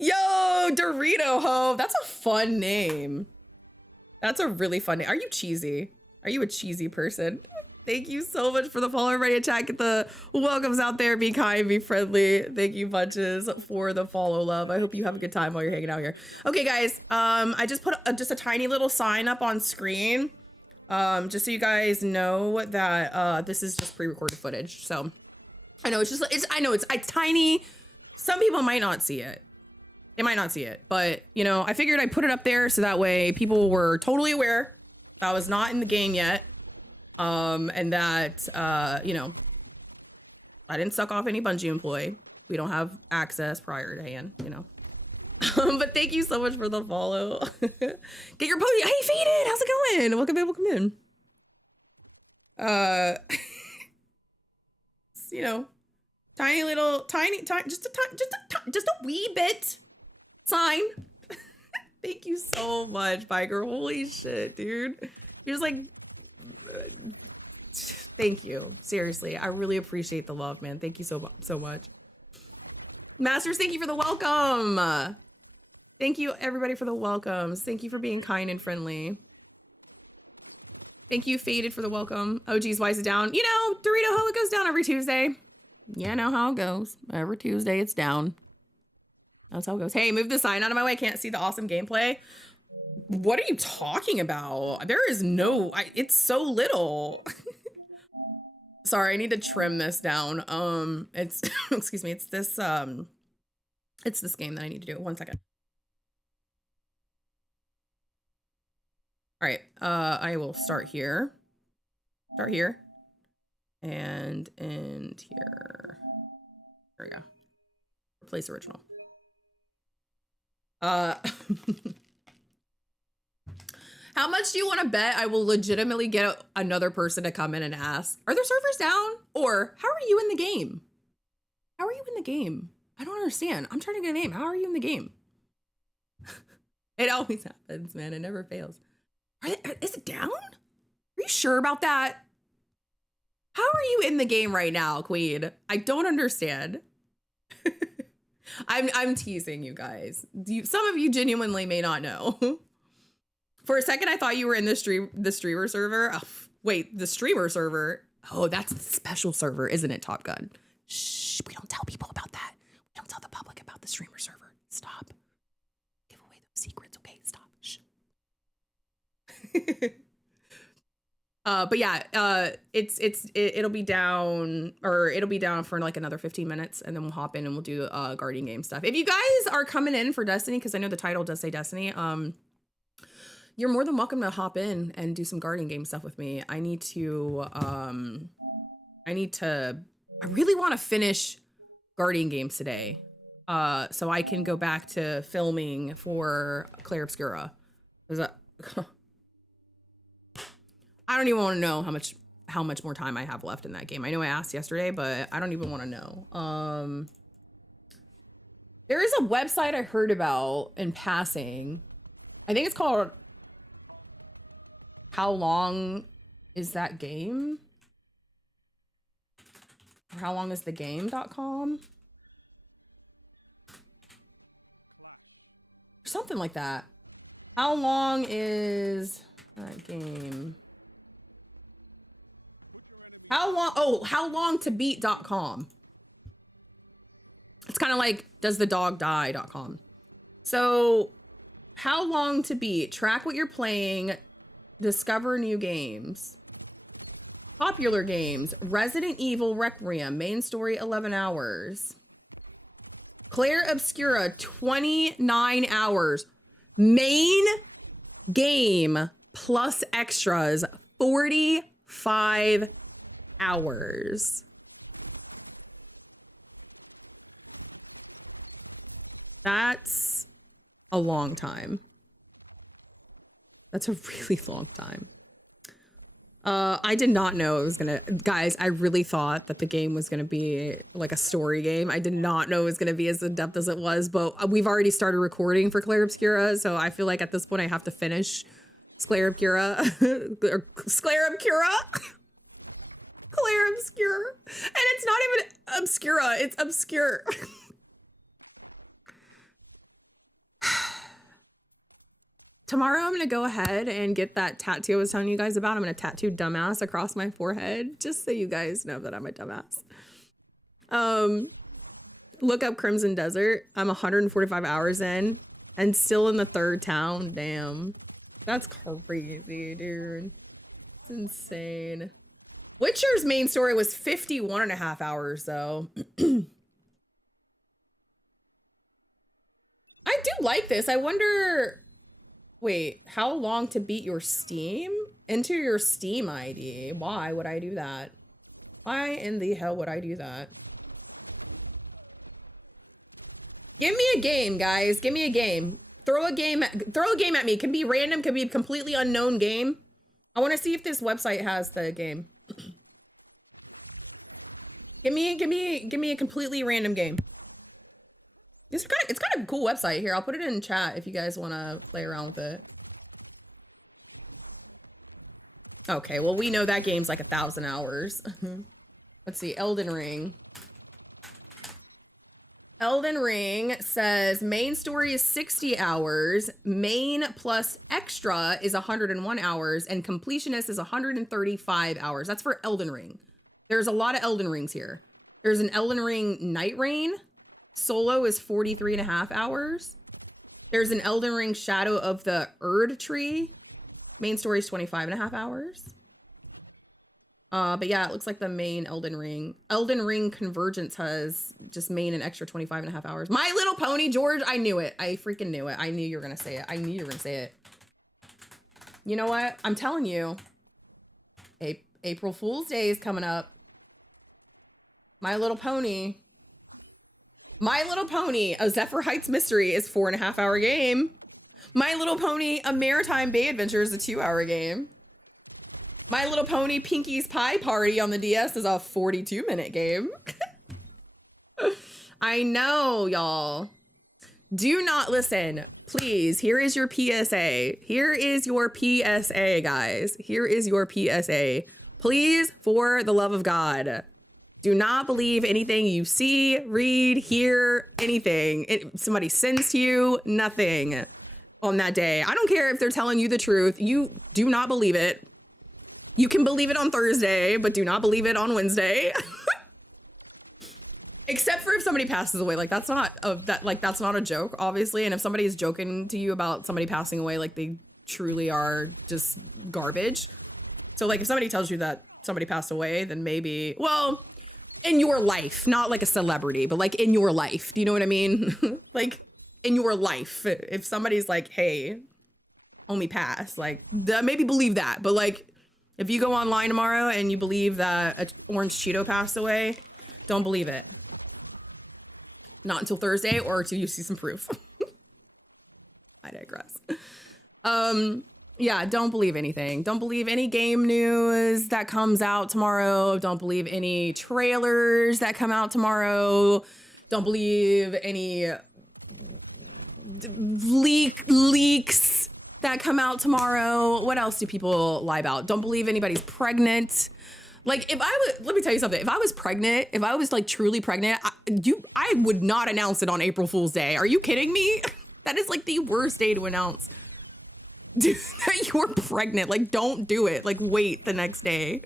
Yo, Dorito Ho. That's a fun name. That's a really fun name. Are you cheesy? Are you a cheesy person? Thank you so much for the follow. Everybody in chat, get the welcomes out there. Be kind, be friendly. Thank you, Bunches, for the follow, love. I hope you have a good time while you're hanging out here. Okay, guys. I just put just a tiny little sign up on screen, just so you guys know that this is just pre-recorded footage. So I know it's tiny. Some people might not see it. They might not see it, but you know, I figured I'd put it up there so that way people were totally aware that I was not in the game yet. And that, you know, I didn't suck off any Bungie employee. We don't have access prior to hand, you know. But thank you so much for the follow. Get your pony. Hey, Faded, how's it going? Welcome in, welcome in. You know, tiny little, just a wee bit sign. Thank you so much, Biker. Holy shit, dude. You're just like, thank you. Seriously, I really appreciate the love, man. Thank you so much. Masters, thank you for the welcome. Thank you, everybody, for the welcomes. Thank you for being kind and friendly. Thank you, Faded, for the welcome. Oh, geez, why is it down? You know, Dorito Ho, it goes down every Tuesday. You know how it goes. Every Tuesday, it's down. That's how it goes. Hey, move the sign out of my way. I can't see the awesome gameplay. What are you talking about? There is no, it's so little. Sorry, I need to trim this down. It's, excuse me, it's this game that I need to do. 1 second. All right, I will start here. Start here. And end here. There we go. Replace original. How much do you want to bet I will legitimately get another person to come in and ask, are their servers down? Or how are you in the game? How are you in the game? I don't understand. I'm trying to get a name. How are you in the game? It always happens, man. It never fails. Is it down? Are you sure about that? How are you in the game right now, Queen? I don't understand. I'm teasing you guys. Some of you genuinely may not know. For a second, I thought you were in the streamer server. Oh, wait, the streamer server? Oh, that's the special server, isn't it, Top Gun? Shh, we don't tell people about that. We don't tell the public about the streamer server. Stop. Give away those secrets, okay? Stop. Shh. But yeah, it'll be down, or it'll be down for like another 15 minutes, and then we'll hop in and we'll do guardian game stuff. If you guys are coming in for Destiny, because I know the title does say Destiny, you're more than welcome to hop in and do some guardian game stuff with me. I really want to finish guardian games today, so I can go back to filming for Clair Obscura. I don't even want to know how much more time I have left in that game. I know I asked yesterday, but I don't even want to know. There is a website I heard about in passing. I think it's called How Long Is That Game? Or How Long Is The Game.com? Something like that. How long is that game? How long to beat.com. It's kind of like does the dog die.com. So how long to beat, track what you're playing, discover new games, popular games, Resident Evil Requiem, main story 11 hours, Clair Obscura 29 hours, main game plus extras 45 hours. That's a long time. That's a really long time. I did not know it was gonna, guys, I really thought that the game was gonna be like a story game. I did not know it was gonna be as in depth as it was, but we've already started recording for Clair Obscura, so I feel like at this point I have to finish Clair Obscura. Or Clair Obscura? Clair Obscura. And it's not even Obscura, it's obscure. tomorrow I'm gonna go ahead and get that tattoo I was telling you guys about. I'm gonna tattoo dumbass across my forehead, just so you guys know that I'm a dumbass. Look up Crimson Desert. I'm 145 hours in and still in the third town. Damn. That's crazy, dude. It's insane. Witcher's main story was 51 and a half hours, though. I do like this. I wonder... Wait, how long to beat your Steam? Enter your Steam ID. Why would I do that? Why in the hell would I do that? Give me a game, guys. Give me a game. Throw a game at me. It can be random, can be a completely unknown game. I want to see if this website has the game. give me a completely random game. It's kind of a cool website. Here, I'll put it in chat if you guys want to play around with it. Okay, well, we know that game's like 1,000 hours. Let's see, Elden Ring. Elden Ring says main story is 60 hours, main plus extra is 101 hours, and completionist is 135 hours. That's for Elden Ring. There's a lot of Elden Rings here. There's an Elden Ring Night Rain. Solo is 43 and a half hours. There's an Elden Ring Shadow of the Erd Tree. Main story is 25 and a half hours. But yeah, it looks like the main Elden Ring Convergence has just main and extra 25 and a half hours. My Little Pony, George, I knew it. I freaking knew it. I knew you were gonna say it. I knew you were gonna say it. You know what? I'm telling you, April Fool's Day is coming up. My Little Pony, a Zephyr Heights Mystery is 4.5 hour game. My Little Pony, a Maritime Bay Adventure is a 2-hour game. My Little Pony, Pinky's Pie Party on the DS is a 42-minute game. I know, y'all. Do not listen. Please, here is your PSA. Here is your PSA, guys. Here is your PSA. Please, for the love of God, do not believe anything you see, read, hear, anything. Somebody sends to you, nothing on that day. I don't care if they're telling you the truth. You do not believe it. You can believe it on Thursday, but do not believe it on Wednesday. Except for if somebody passes away. Like, that's not a joke, obviously. And if somebody is joking to you about somebody passing away, like, they truly are just garbage. So, like, if somebody tells you that somebody passed away, then maybe, well, in your life, not like a celebrity, but like in your life. Do you know what I mean? Like, in your life, if somebody's like, hey, homie passed, like, maybe believe that. But like, if you go online tomorrow and you believe that an Orange Cheeto passed away, don't believe it. Not until Thursday or until you see some proof. I digress. Yeah, don't believe anything. Don't believe any game news that comes out tomorrow. Don't believe any trailers that come out tomorrow. Don't believe any leaks that come out tomorrow. What else do people lie about? Don't believe anybody's pregnant. Like, if I would, let me tell you something. If I was pregnant, if I was like truly pregnant, I would not announce it on April Fool's Day. Are you kidding me? That is like the worst day to announce that you're pregnant. Like, don't do it. Like, wait the next day.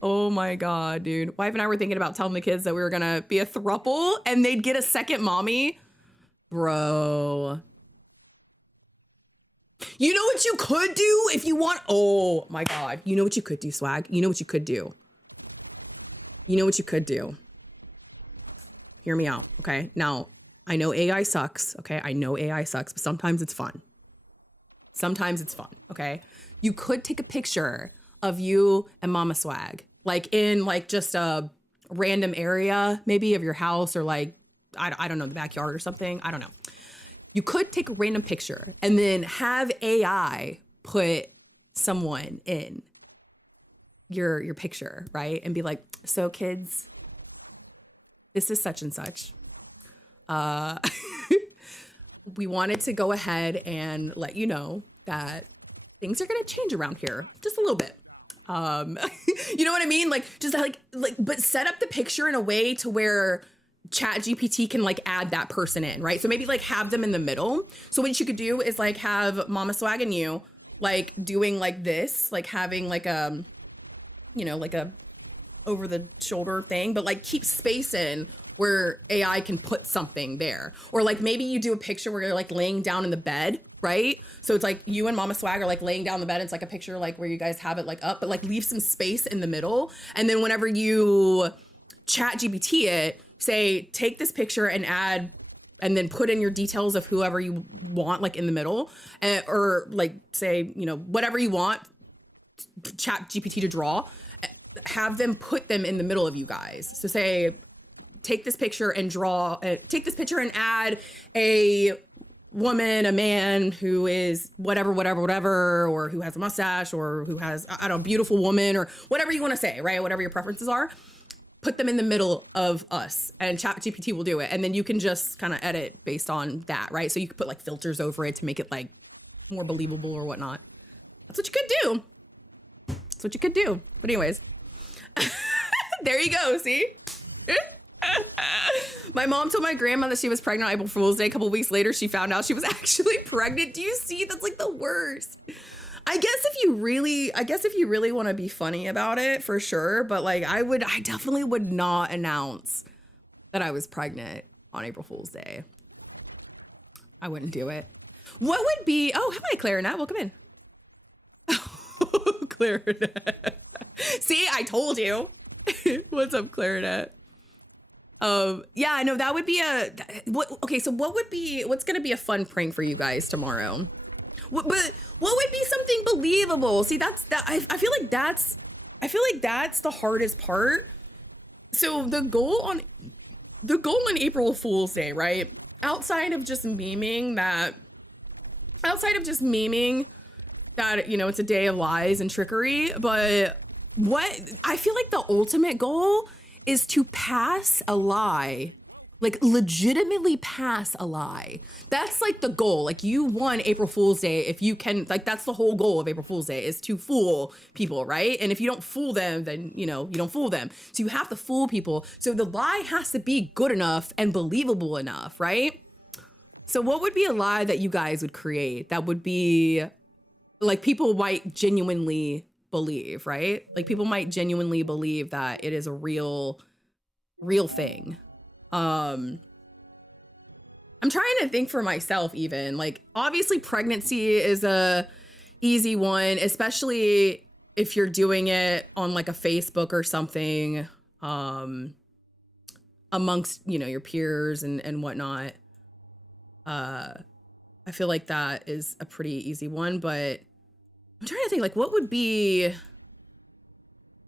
Oh my God, dude. Wife and I were thinking about telling the kids that we were gonna be a throuple and they'd get a second mommy. Bro. You know what you could do if you want? Oh my God. You know what you could do, Swag? You know what you could do? You know what you could do? Hear me out, okay? Now, I know AI sucks, okay? I know AI sucks, but sometimes it's fun. Sometimes it's fun, okay? You could take a picture of you and Mama Swag, like in like just a random area, maybe of your house or like, I don't know, the backyard or something. I don't know. You could take a random picture and then have AI put someone in your picture, right? And be like, so kids, this is such and such. We wanted to go ahead and let you know that things are gonna change around here just a little bit. You know what I mean? Like, just like, but set up the picture in a way to where Chat GPT can like add that person in, right? So maybe like have them in the middle. So what you could do is like have Mama Swag and you like doing like this, like having like like a over the shoulder thing, but like keep space in where AI can put something there. Or like maybe you do a picture where you're like laying down in the bed, right? So it's like you and Mama Swag are like laying down in the bed. It's like a picture like where you guys have it like up, but like leave some space in the middle. And then whenever you Chat GPT it, say, take this picture and add, and then put in your details of whoever you want, like in the middle, or like say, whatever you want Chat GPT to draw, have them put them in the middle of you guys. So say, take this picture and add a woman, a man who is whatever, or who has a mustache, or who has, I don't know, beautiful woman, or whatever you want to say, right? Whatever your preferences are. Put them in the middle of us, and ChatGPT will do it. And then you can just kind of edit based on that, right? So you could put like filters over it to make it like more believable or whatnot. That's what you could do. That's what you could do. But anyways, there you go. See? My mom told my grandma that she was pregnant on April Fool's Day. A couple weeks later, she found out she was actually pregnant. Do you see? That's like the worst. I guess if you really want to be funny about it, for sure. But like, I definitely would not announce that I was pregnant on April Fool's Day. I wouldn't do it. What would be, oh, hi, Clarinet. Welcome in. Clarinet. See, I told you. What's up, Clarinet? Yeah, I know that would be what's going to be a fun prank for you guys tomorrow? But what would be something believable? See, I feel like that's the hardest part. So the goal on April Fool's Day, right? Outside of just memeing that, it's a day of lies and trickery, but what I feel like the ultimate goal is to pass a lie. Like legitimately pass a lie. That's like the goal. Like you won April Fool's Day if you can, like that's the whole goal of April Fool's Day is to fool people, right? And if you don't fool them, then you don't fool them. So you have to fool people. So the lie has to be good enough and believable enough, right? So what would be a lie that you guys would create that would be like people might genuinely believe, right? Like people might genuinely believe that it is a real thing. I'm trying to think for myself even. Like obviously pregnancy is a easy one, especially if you're doing it on like a Facebook or something, amongst, your peers and whatnot. I feel like that is a pretty easy one, but I'm trying to think like what would be, did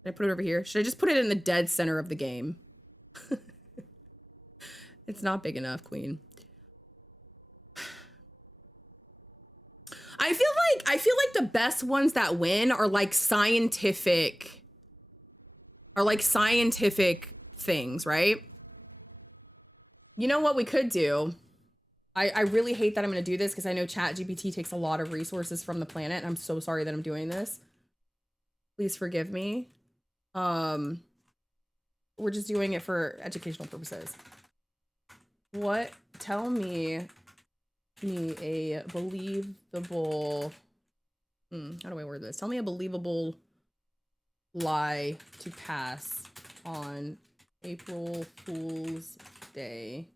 I put it over here? Should I just put it in the dead center of the game? It's not big enough, Queen. I feel like the best ones that win are like scientific things, right? You know what we could do? I really hate that I'm going to do this because I know ChatGPT takes a lot of resources from the planet. And I'm so sorry that I'm doing this. Please forgive me. We're just doing it for educational purposes. Tell me a believable, how do I word this? Tell me a believable lie to pass on April Fool's Day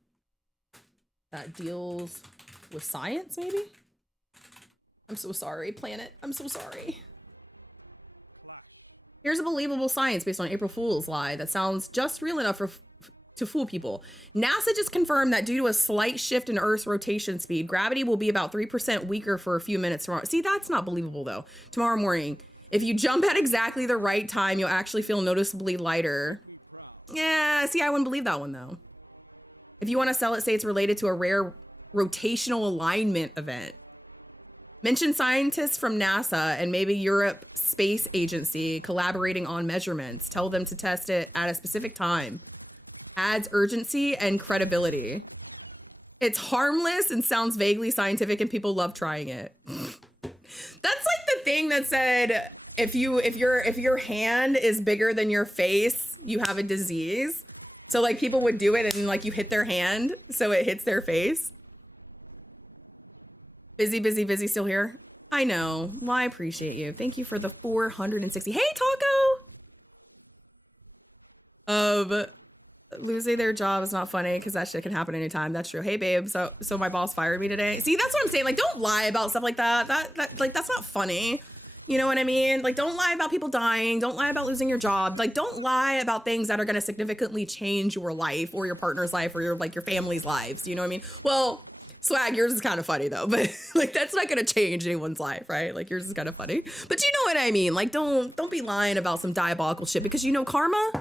that deals with science, maybe? I'm so sorry, planet. I'm so sorry. Here's a believable science based on April Fool's lie that sounds just real enough to fool people. NASA just confirmed that due to a slight shift in Earth's rotation speed, gravity will be about 3% weaker for a few minutes tomorrow. See, that's not believable though. Tomorrow morning, if you jump at exactly the right time, you'll actually feel noticeably lighter. Yeah, see, I wouldn't believe that one though. If you want to sell it, say it's related to a rare rotational alignment event. Mention scientists from NASA and maybe Europe Space Agency collaborating on measurements. Tell them to test it at a specific time. Adds urgency and credibility. It's harmless and sounds vaguely scientific and people love trying it. That's like the thing that said if your hand is bigger than your face, you have a disease. So like people would do it and like you hit their hand so it hits their face. Busy, busy, busy, still here. I know. Well, I appreciate you. Thank you for the 460. Hey, Taco! Of losing their job is not funny because that shit can happen anytime. That's true. Hey, babe. So my boss fired me today. See, that's what I'm saying. Like, don't lie about stuff like that. That like that's not funny. You know what I mean? Like, don't lie about people dying. Don't lie about losing your job. Like, don't lie about things that are going to significantly change your life or your partner's life or your family's lives. You know what I mean? Well, Swag, yours is kind of funny though, but like that's not going to change anyone's life, right? Like yours is kind of funny, but you know what I mean? Like don't be lying about some diabolical shit because you know karma,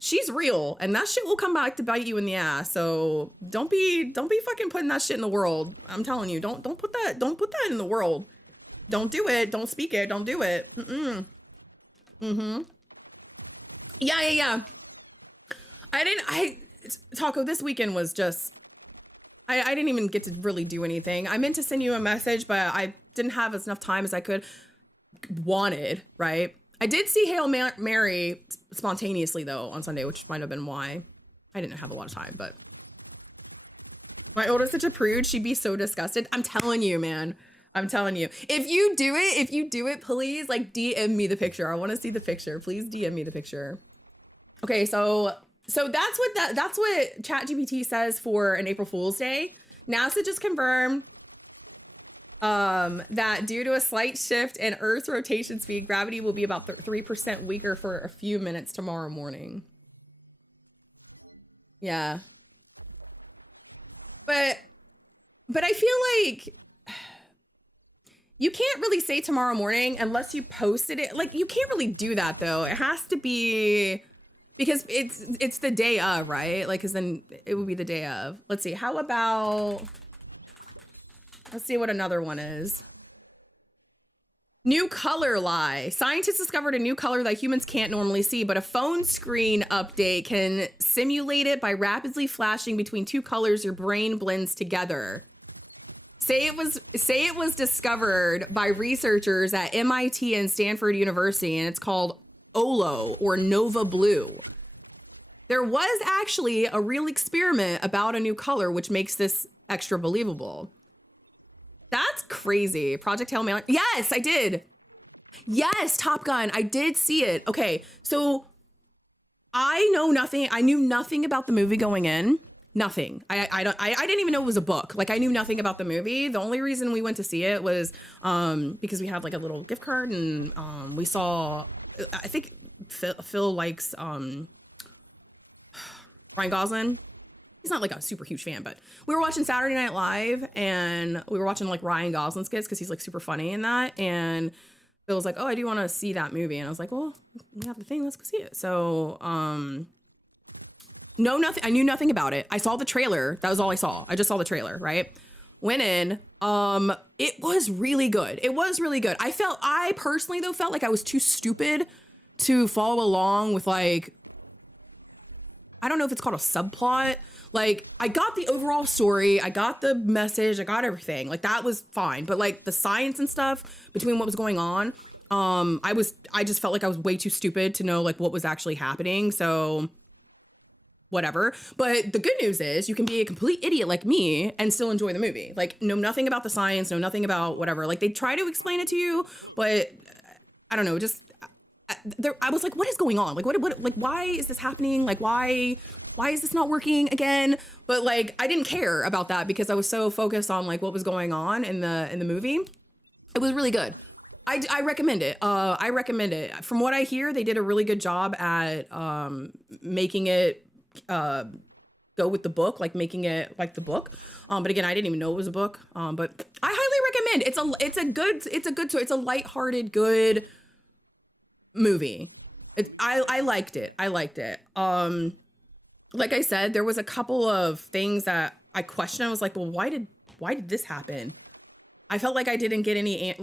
she's real and that shit will come back to bite you in the ass. So don't be fucking putting that shit in the world. I'm telling you, don't put that in the world. Don't do it. Don't speak it. Don't do it. Yeah. Taco, this weekend was just, I didn't even get to really do anything. I meant to send you a message, but I didn't have as enough time as I wanted, right? I did see Hail Mary spontaneously though on Sunday, which might have been why I didn't have a lot of time, but my oldest is such a prude. She'd be so disgusted. I'm telling you, man. I'm telling you. If you do it, please like DM me the picture. I want to see the picture. Please DM me the picture. Okay, so that's what ChatGPT says for an April Fool's Day. NASA just confirmed that due to a slight shift in Earth's rotation speed, gravity will be about 3% weaker for a few minutes tomorrow morning. Yeah. But I feel like you can't really say tomorrow morning unless you posted it. Like you can't really do that though. It has to be because it's the day of, right? Like, cause then it would be the day of. Let's see. How about, let's see what another one is. New color lie. Scientists discovered a new color that humans can't normally see, but a phone screen update can simulate it by rapidly flashing between two colors your brain blends together. Say it was discovered by researchers at MIT and Stanford University, and it's called OLO or Nova Blue. There was actually a real experiment about a new color, which makes this extra believable. That's crazy. Project Hail Mary. Yes, I did. Yes, Top Gun. I did see it. Okay, so I knew nothing about the movie going in. Nothing. I didn't even know it was a book. Like I knew nothing about the movie. The only reason we went to see it was because we had like a little gift card and we saw, I think Phil likes Ryan Gosling. He's not like a super huge fan, but we were watching Saturday Night Live and we were watching like Ryan Gosling skits because he's like super funny in that. And Phil was like, "Oh, I do want to see that movie." And I was like, "Well, we have the thing. Let's go see it." So no, nothing. I knew nothing about it. I saw the trailer. That was all I saw. I just saw the trailer, right? Went in. It was really good. It was really good. I personally though felt like I was too stupid to follow along with like, I don't know if it's called a subplot. Like I got the overall story. I got the message. I got everything. Like that was fine. But like the science and stuff between what was going on, I just felt like I was way too stupid to know like what was actually happening. So whatever. But the good news is you can be a complete idiot like me and still enjoy the movie. Like know nothing about the science, know nothing about whatever. Like they try to explain it to you, but I don't know, just I was like, what is going on? Like what like why is this happening? Like why is this not working again? But like I didn't care about that because I was so focused on like what was going on in the movie. It was really good. I recommend it. I recommend it. From what I hear, they did a really good job at making it go with the book, like making it like the book. But again, I didn't even know it was a book. But I highly recommend. It's a good story. It's a lighthearted, good movie. I liked it. Like I said, there was a couple of things that I questioned. I was like, well, why did this happen? I felt like I didn't get any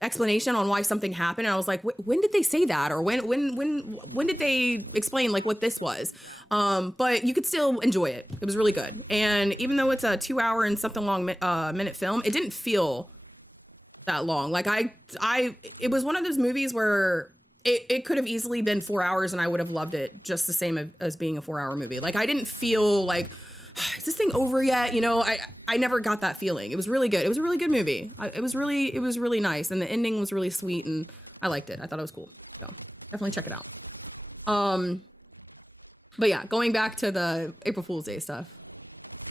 explanation on why something happened. And I was like, when did they say that? Or when did they explain like what this was? But you could still enjoy it. It was really good. And even though it's a 2 hour and something long minute film, it didn't feel that long. Like it was one of those movies where it could have easily been 4 hours and I would have loved it just the same as being a 4-hour movie. Like, I didn't feel like, is this thing over yet? You know, I never got that feeling. It was really good. It was a really good movie. It was really nice. And the ending was really sweet and I liked it. I thought it was cool. So definitely check it out. But yeah, going back to the April Fool's Day stuff.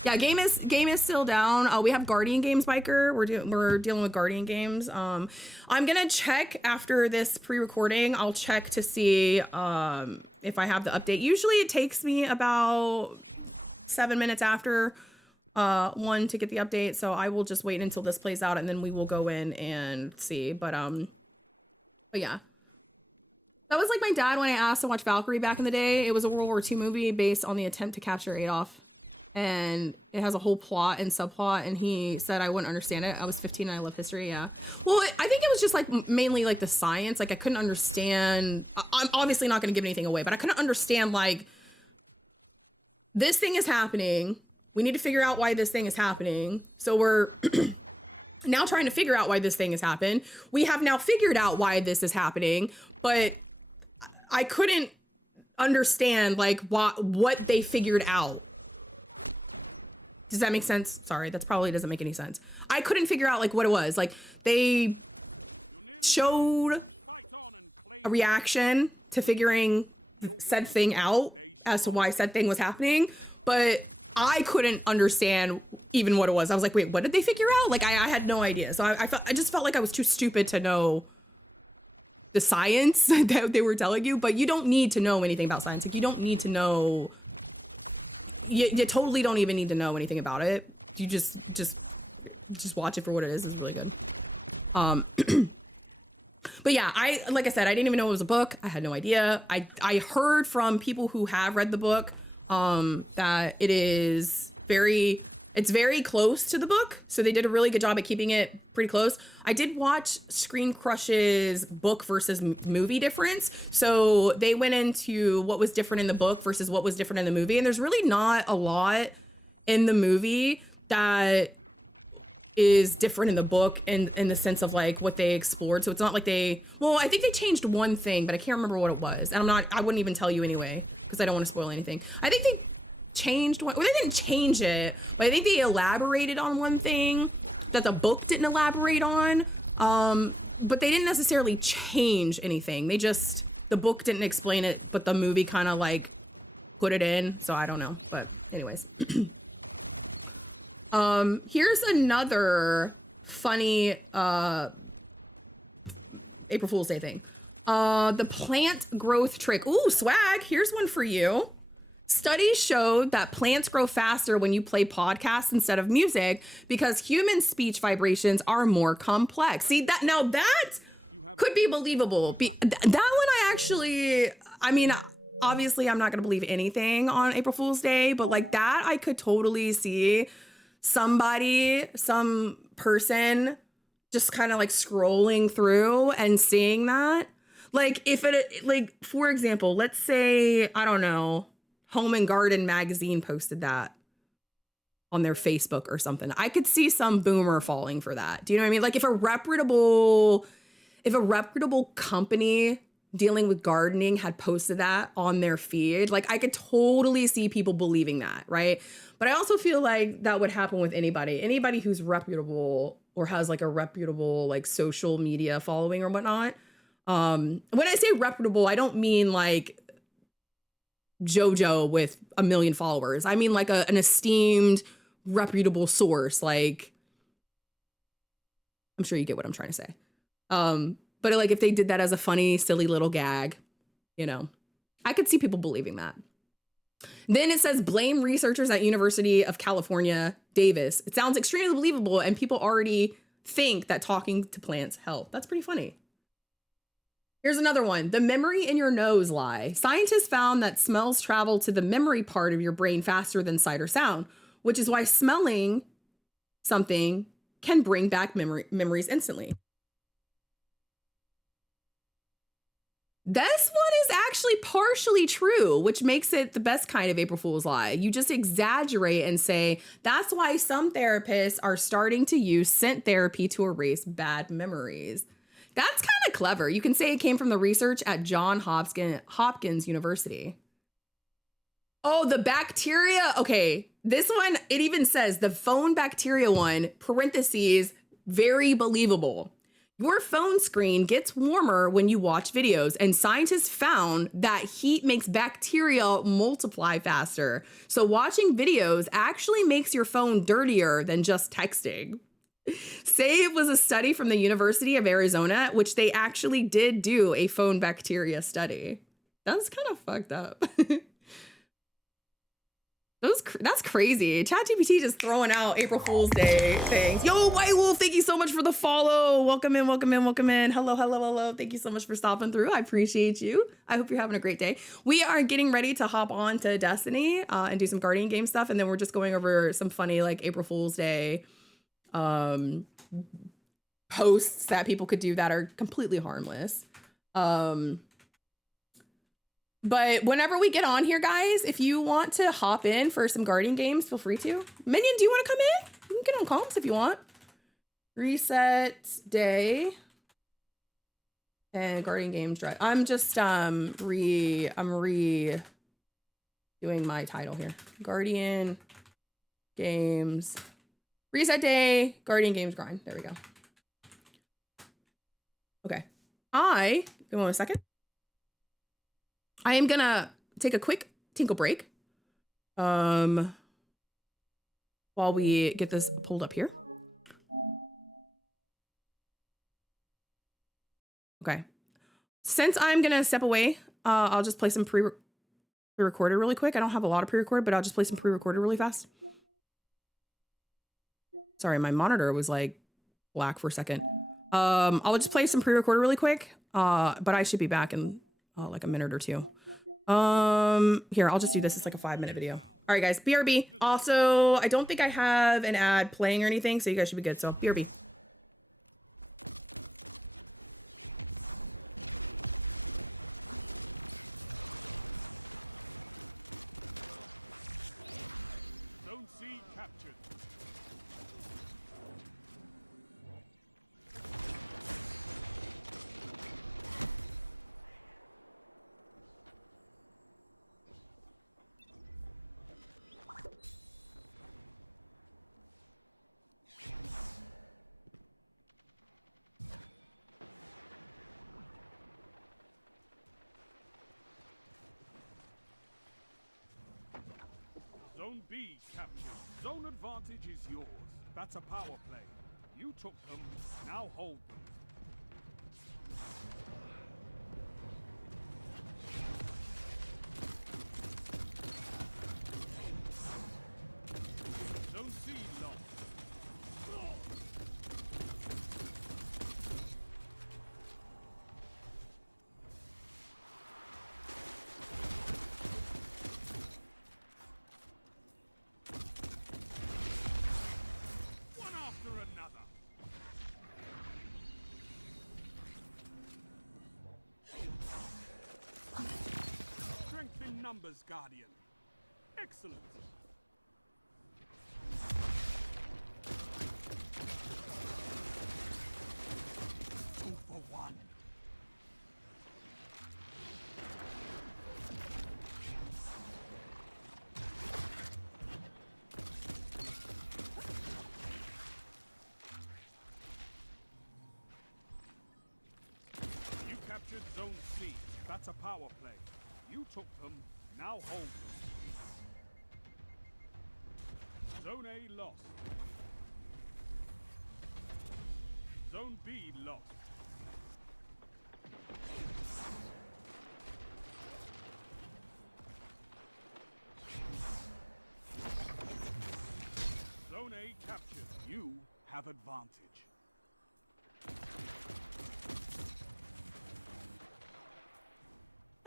Yeah, game is still down. We have Guardian Games, Biker. We're dealing with Guardian Games. I'm gonna check after this pre-recording. I'll check to see if I have the update. Usually it takes me about 7 minutes after one to get the update. So I will just wait until this plays out and then we will go in and see. But yeah. That was like my dad when I asked to watch Valkyrie back in the day. It was a World War II movie based on the attempt to capture Adolf. And it has a whole plot and subplot. And he said I wouldn't understand it. I was 15 and I love history. Yeah. Well, I think it was just like mainly like the science. Like I couldn't understand. I'm obviously not going to give anything away, but I couldn't understand like this thing is happening. We need to figure out why this thing is happening. So we're now trying to figure out why this thing has happened. We have now figured out why this is happening, but I couldn't understand like what they figured out. Does that make sense? Sorry, that's probably doesn't make any sense. I couldn't figure out like what it was. Like they showed a reaction to figuring said thing out as to why said thing was happening, but I couldn't understand even what it was. I was like, wait, what did they figure out? Like I had no idea. So I just felt like I was too stupid to know the science that they were telling you, but you don't need to know anything about science. Like you don't need to know. You totally don't even need to know anything about it. You just watch it for what it is. It's really good. But yeah, like I said, I didn't even know it was a book. I had no idea. I heard from people who have read the book that it's very close to the book. So they did a really good job at keeping it pretty close. I did watch Screen Crush's book versus movie difference. So they went into what was different in the book versus what was different in the movie. And there's really not a lot in the movie that is different in the book in the sense of like what they explored. So it's not like I think they changed one thing, but I can't remember what it was. And I wouldn't even tell you anyway, because I don't want to spoil anything. I think they changed one, well, they didn't change it, but I think they elaborated on one thing that the book didn't elaborate on. But they didn't necessarily change anything. The book didn't explain it, but the movie kind of like put it in. So I don't know. But anyways. Here's another funny April Fool's Day thing. The plant growth trick. Ooh, swag. Here's one for you. Studies showed that plants grow faster when you play podcasts instead of music because human speech vibrations are more complex. See that now that could be believable. That one I mean, obviously I'm not going to believe anything on April Fool's Day, but like that I could totally see some person just kind of like scrolling through and seeing that. Like if it, like, for example, let's say, I don't know, Home and Garden magazine posted that on their Facebook or something. I could see some boomer falling for that. Do you know what I mean? Like if a reputable company dealing with gardening had posted that on their feed, like I could totally see people believing that, right? But I also feel like that would happen with anybody who's reputable or has like a reputable like social media following or whatnot. When I say reputable, I don't mean like JoJo with 1 million followers. I mean like an esteemed, reputable source. Like, I'm sure you get what I'm trying to say. But like if they did that as a funny, silly little gag, you know, I could see people believing that. Then it says blame researchers at University of California, Davis. It sounds extremely believable and people already think that talking to plants help. That's pretty funny. Here's another one. The memory in your nose lie. Scientists found that smells travel to the memory part of your brain faster than sight or sound, which is why smelling something can bring back memories instantly. This one is actually partially true, which makes it the best kind of April Fool's lie. You just exaggerate and say, that's why some therapists are starting to use scent therapy to erase bad memories. That's kind of clever. You can say it came from the research at Johns Hopkins University. Oh, the bacteria. Okay. This one, it even says the phone bacteria one, parentheses, very believable. Your phone screen gets warmer when you watch videos, and scientists found that heat makes bacteria multiply faster. So watching videos actually makes your phone dirtier than just texting. Say it was a study from the University of Arizona, which they actually did do a phone bacteria study. That's kind of fucked up. That's crazy. ChatGPT just throwing out April Fool's Day things. Yo, White Wolf, thank you so much for the follow. Welcome in, welcome in, welcome in. Hello, hello, hello. Thank you so much for stopping through. I appreciate you. I hope you're having a great day. We are getting ready to hop on to Destiny and do some Guardian game stuff. And then we're just going over some funny like April Fool's Day posts that people could do that are completely harmless. But whenever we get on here, guys, if you want to hop in for some Guardian games, feel free to. Minion, do you want to come in? You can get on comms if you want. Reset day and Guardian games drive. I'm just doing my title here. Guardian games reset day, Guardian games grind. There we go. Okay. Give me 1 second. I am gonna take a quick tinkle break while we get this pulled up here. Okay. Since I'm gonna step away, I'll just play some pre-recorded really quick. I don't have a lot of pre-recorded, but I'll just play some pre-recorded really fast. Sorry, my monitor was like black for a second. I'll just play some pre-recorded really quick, but I should be back in like a minute or two. Here, I'll just do this. It's like a 5-minute video. All right, guys, BRB. Also, I don't think I have an ad playing or anything, so you guys should be good. So BRB.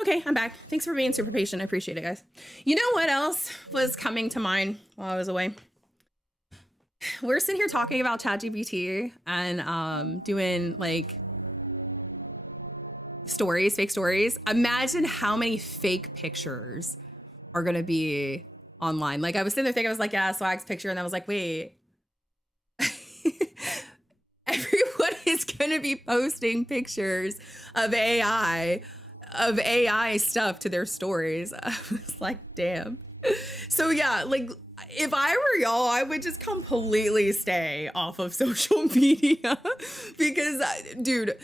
Okay, I'm back. Thanks for being super patient. I appreciate it, guys. You know what else was coming to mind while I was away? We're sitting here talking about ChatGPT and doing like stories, fake stories. Imagine how many fake pictures are gonna be online. Like I was sitting there thinking, I was like, yeah, Swag's picture, and I was like, wait. Everyone is gonna be posting pictures of AI stuff to their stories. I was like, damn. So yeah, like if I were y'all, I would just completely stay off of social media because, dude.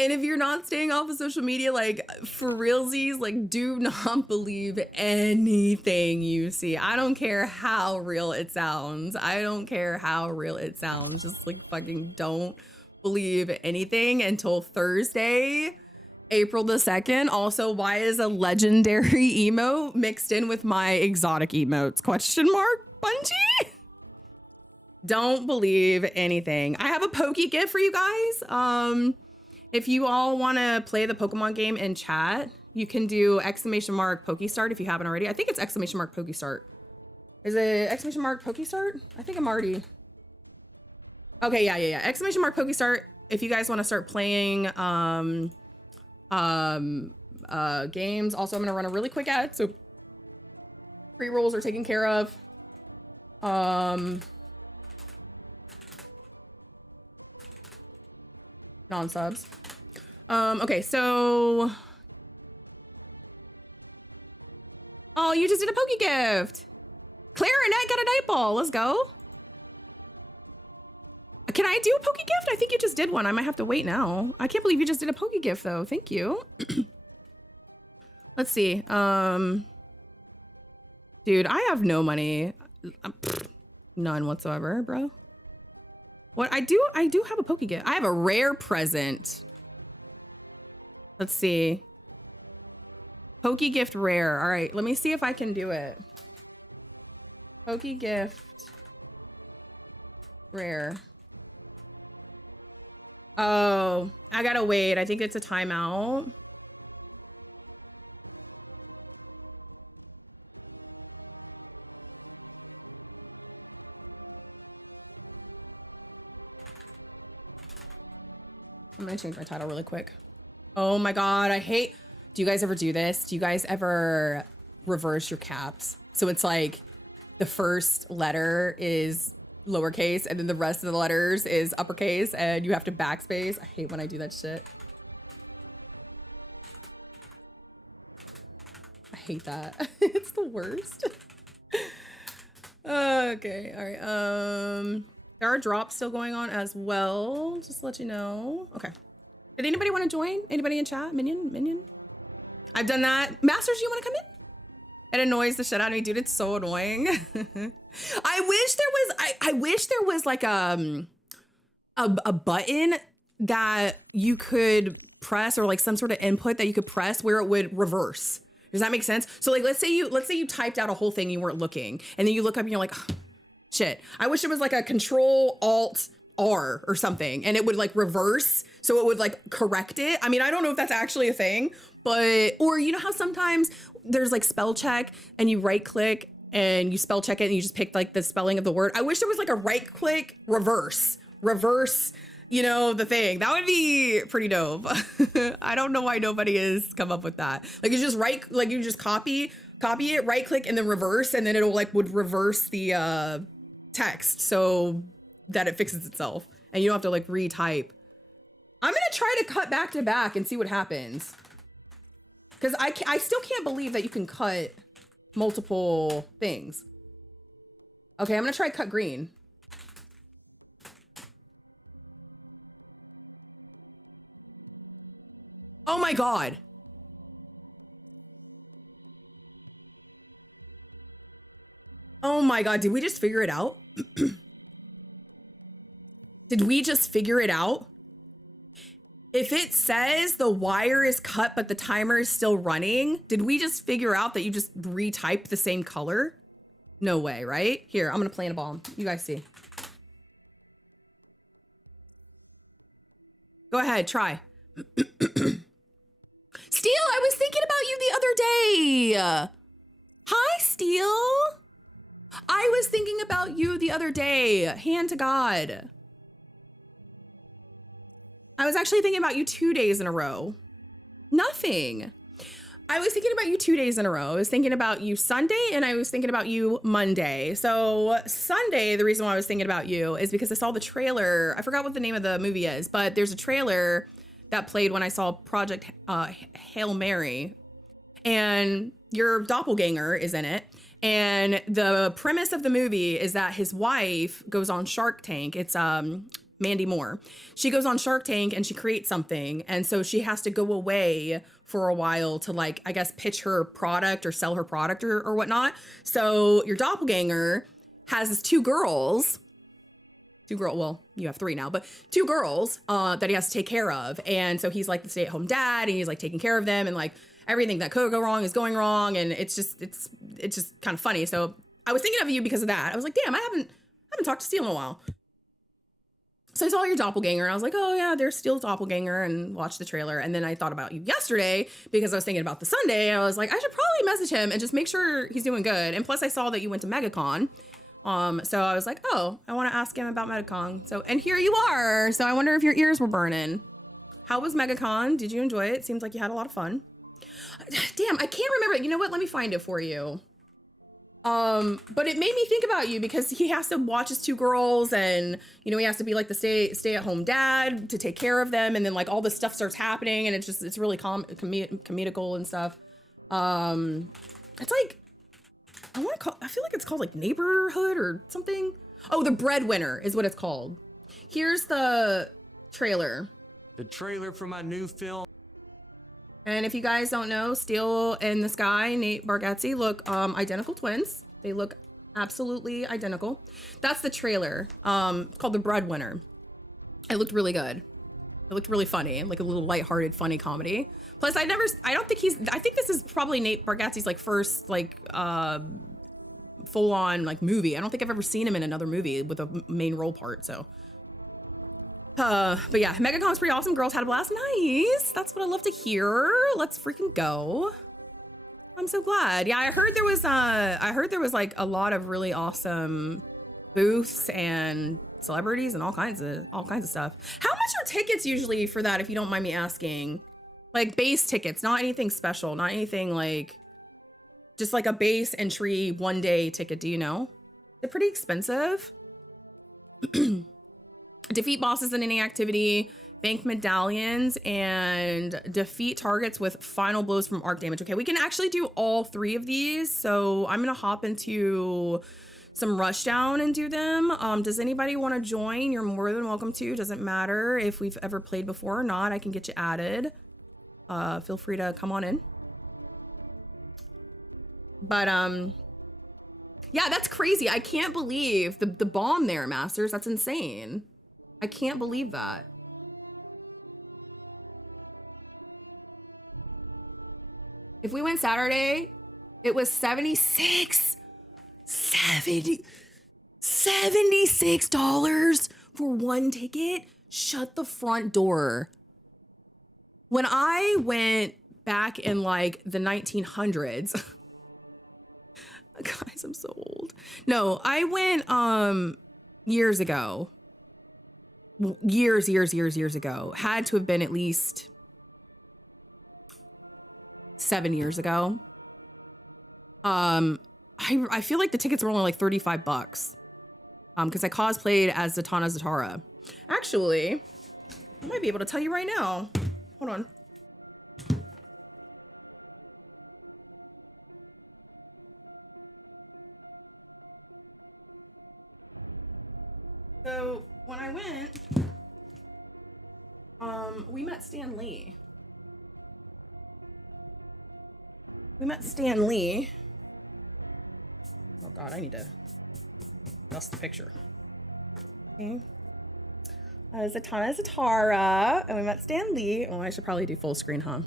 And if you're not staying off of social media, like for realsies, like do not believe anything you see. I don't care how real it sounds. I don't care how real it sounds. Just like fucking don't believe anything until Thursday, April the 2nd. Also, why is a legendary emote mixed in with my exotic emotes? Question mark, Bungie? Don't believe anything. I have a Poke gift for you guys. If you all want to play the Pokemon game in chat, you can do !PokeStart if you haven't already. I think it's !PokeStart. Is it !PokeStart? I think I'm already. Okay, yeah. !PokeStart. If you guys want to start playing games. Also, I'm gonna run a really quick ad, so pre-rolls are taken care of. Non-subs. Okay, so oh, you just did a Poke gift. Clarinet got a night ball. Let's go. Can I do a Poke gift? I think you just did one. I might have to wait now. I can't believe you just did a Poke gift though. Thank you. Let's see. Dude, I have no money. None whatsoever, bro. What I do have a Poke gift. I have a rare present. Let's see. Poke gift rare. All right, let me see if I can do it. Poke gift rare. Oh, I gotta wait. I think it's a timeout. I'm gonna change my title really quick. Oh my God, I hate, do you guys ever do this? Do you guys ever reverse your caps? So it's like the first letter is lowercase and then the rest of the letters is uppercase and you have to backspace. I hate when I do that shit. I hate that. It's the worst. Okay, all right. There are drops still going on as well. Just to let you know. Okay. Did anybody want to join? Anybody in chat? Minion? I've done that. Masters, you want to come in? It annoys the shit out of me, dude. It's so annoying. I wish there was like a button that you could press or like some sort of input that you could press where it would reverse. Does that make sense? So like let's say you typed out a whole thing, you weren't looking, and then you look up and you're like, oh, shit. I wish it was like a Control-Alt-R or something and it would like reverse so it would like correct it. I mean, I don't know if that's actually a thing, but, or you know how sometimes there's like spell check and you right click and you spell check it and you just pick like the spelling of the word. I wish there was like a right click reverse, you know, the thing. That would be pretty dope. I don't know why nobody has come up with that. Like it's just you just copy it, right click and then reverse, and then it'll like would reverse the text so that it fixes itself and you don't have to like retype. I'm gonna try to cut back to back and see what happens. Because I still can't believe that you can cut multiple things. Okay, I'm gonna try cut green. Oh my God. Oh my God, did we just figure it out? Did we just figure it out? If it says the wire is cut, but the timer is still running, did we just figure out that you just retyped the same color? No way, right? Here, I'm gonna plant a bomb. You guys see. Go ahead, try. Steel, I was thinking about you the other day. Hi, Steel. I was thinking about you the other day. Hand to God. I was actually thinking about you 2 days in a row. Nothing. I was thinking about you 2 days in a row. I was thinking about you Sunday and I was thinking about you Monday. So Sunday, the reason why I was thinking about you is because I saw the trailer. I forgot what the name of the movie is, but there's a trailer that played when I saw Project Hail Mary, and your doppelganger is in it. And the premise of the movie is that his wife goes on Shark Tank. It's Mandy Moore. She goes on Shark Tank and she creates something. And so she has to go away for a while to, like, I guess, pitch her product or sell her product or whatnot. So your doppelganger has his well, you have 3 now, but 2 girls that he has to take care of. And so he's like the stay-at-home dad and he's like taking care of them, and like everything that could go wrong is going wrong. And it's just kind of funny. So I was thinking of you because of that. I was like, damn, I haven't talked to Steele in a while. So I saw your doppelganger and I was like, oh yeah, there's Steele's doppelganger, and watched the trailer. And then I thought about you yesterday because I was thinking about the Sunday. I was like, I should probably message him and just make sure he's doing good. And plus I saw that you went to MegaCon. So I was like, oh, I want to ask him about MegaCon. So, and here you are. So I wonder if your ears were burning. How was MegaCon? Did you enjoy it? Seems like you had a lot of fun. Damn, I can't remember. You know what? Let me find it for you. But it made me think about you because he has to watch his 2 girls, and, you know, he has to be like the stay-at-home dad to take care of them. And then like all this stuff starts happening, and it's really comedical and stuff. It's like, I feel like it's called like Neighborhood or something. Oh, The Breadwinner is what it's called. Here's the trailer. The trailer for my new film. And if you guys don't know, Steele and this guy, Nate Bargatze, look identical twins. They look absolutely identical. That's the trailer. It's called The Breadwinner. It looked really good. It looked really funny, like a little lighthearted, funny comedy. Plus, I think this is probably Nate Bargatze's like first like full on like movie. I don't think I've ever seen him in another movie with a main role part. So, but yeah, MegaCon was pretty awesome. Girls had a blast. Nice. That's what I love to hear. Let's freaking go. I'm so glad. Yeah, I heard there was like a lot of really awesome booths and celebrities and all kinds of stuff. How much are tickets usually for that, if you don't mind me asking? Like base tickets, not anything special, not anything like, just like a base entry 1-day ticket. Do you know? They're pretty expensive. Defeat bosses in any activity, bank medallions, and defeat targets with final blows from arc damage. Okay, we can actually do all 3 of these. So I'm gonna hop into some Rushdown and do them. Does anybody want to join? You're more than welcome to. Doesn't matter if we've ever played before or not. I can get you added. Feel free to come on in. But yeah, that's crazy. I can't believe the bomb there, Masters. That's insane. I can't believe that. If we went Saturday, it was $76 for 1 ticket. Shut the front door. When I went back in like the 1900s, guys, I'm so old. No, I went years ago. Years ago. Had to have been at least 7 years ago. I feel like the tickets were only like $35 because I cosplayed as Zatanna Zatara. Actually, I might be able to tell you right now. Hold on. So when I went, we met Stan Lee. Oh God, I need to dust the picture. Okay. Zatanna Zatara, and we met Stan Lee. Oh, I should probably do full screen, huh?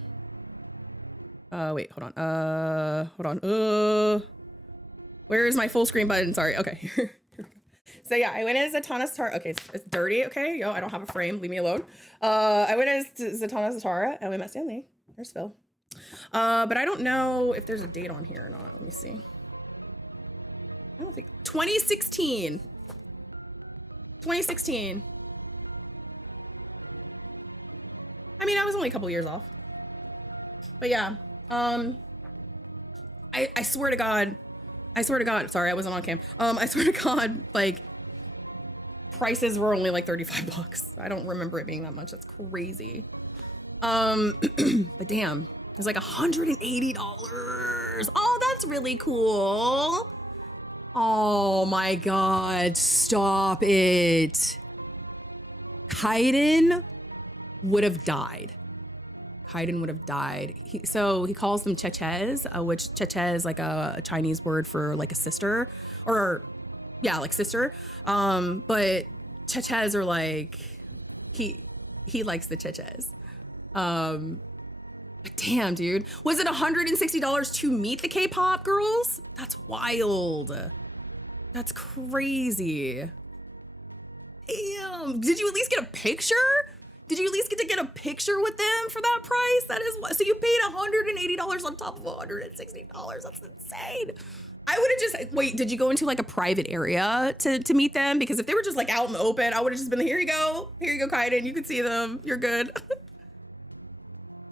Wait, hold on. Where is my full screen button? Sorry. Okay. So yeah, I went as Zatanna Zatara. Okay, it's dirty. Okay, yo, I don't have a frame. Leave me alone. I went as Zatanna Zatara, and we met Stan Lee. There's Phil. But I don't know if there's a date on here or not. Let me see. I don't think 2016. 2016. I mean, I was only a couple years off. But yeah, I swear to God, sorry, I wasn't on cam. I swear to God, like, prices were only like 35 bucks. I don't remember it being that much. That's crazy. But damn, it's like $180. Oh, that's really cool. Oh my God, stop it. Kaiden would have died. So he calls them cheches, which cheche is like a Chinese word for like a sister, or yeah, like sister. But cheches are like, he likes the cheches. But damn, dude, was it $160 to meet the K-pop girls? That's wild. That's crazy. Damn, did you at least get a picture? Did you at least get to get a picture with them for that price? That is what, so you paid $180 on top of $160. That's insane. I would have just, wait, did you go into like a private area to meet them? Because if they were just like out in the open, I would have just been like, here you go, Kaiden, you can see them, you're good.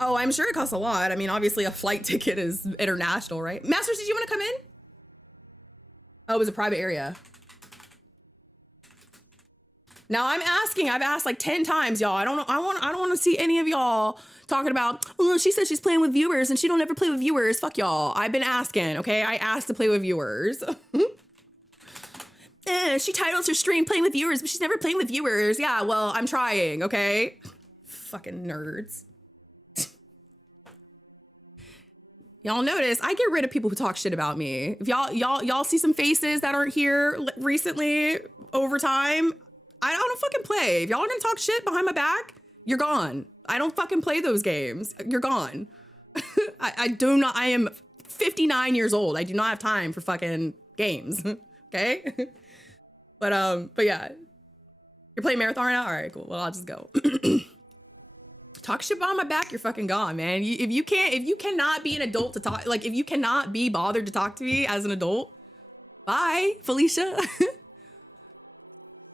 Oh, I'm sure it costs a lot. I mean, obviously a flight ticket is international, right? Masters, did you want to come in? Oh, it was a private area. Now I've asked like 10 times, y'all. I don't want to see any of y'all talking about, oh, she said she's playing with viewers and she don't ever play with viewers. Fuck y'all. I've been asking, okay? I asked to play with viewers. She titles her stream playing with viewers, but she's never playing with viewers. Yeah, well, I'm trying, okay? Fucking nerds. Y'all notice I get rid of people who talk shit about me. If y'all see some faces that aren't here recently over time, I don't fucking play. If y'all are gonna talk shit behind my back, you're gone. I don't fucking play those games. You're gone. I am 59 years old. I do not have time for fucking games. Okay? But yeah. You're playing Marathon right now? All right, cool. Well, I'll just go. Talk shit behind my back, you're fucking gone, man. If you cannot be an adult to talk, like if you cannot be bothered to talk to me as an adult, bye, Felicia.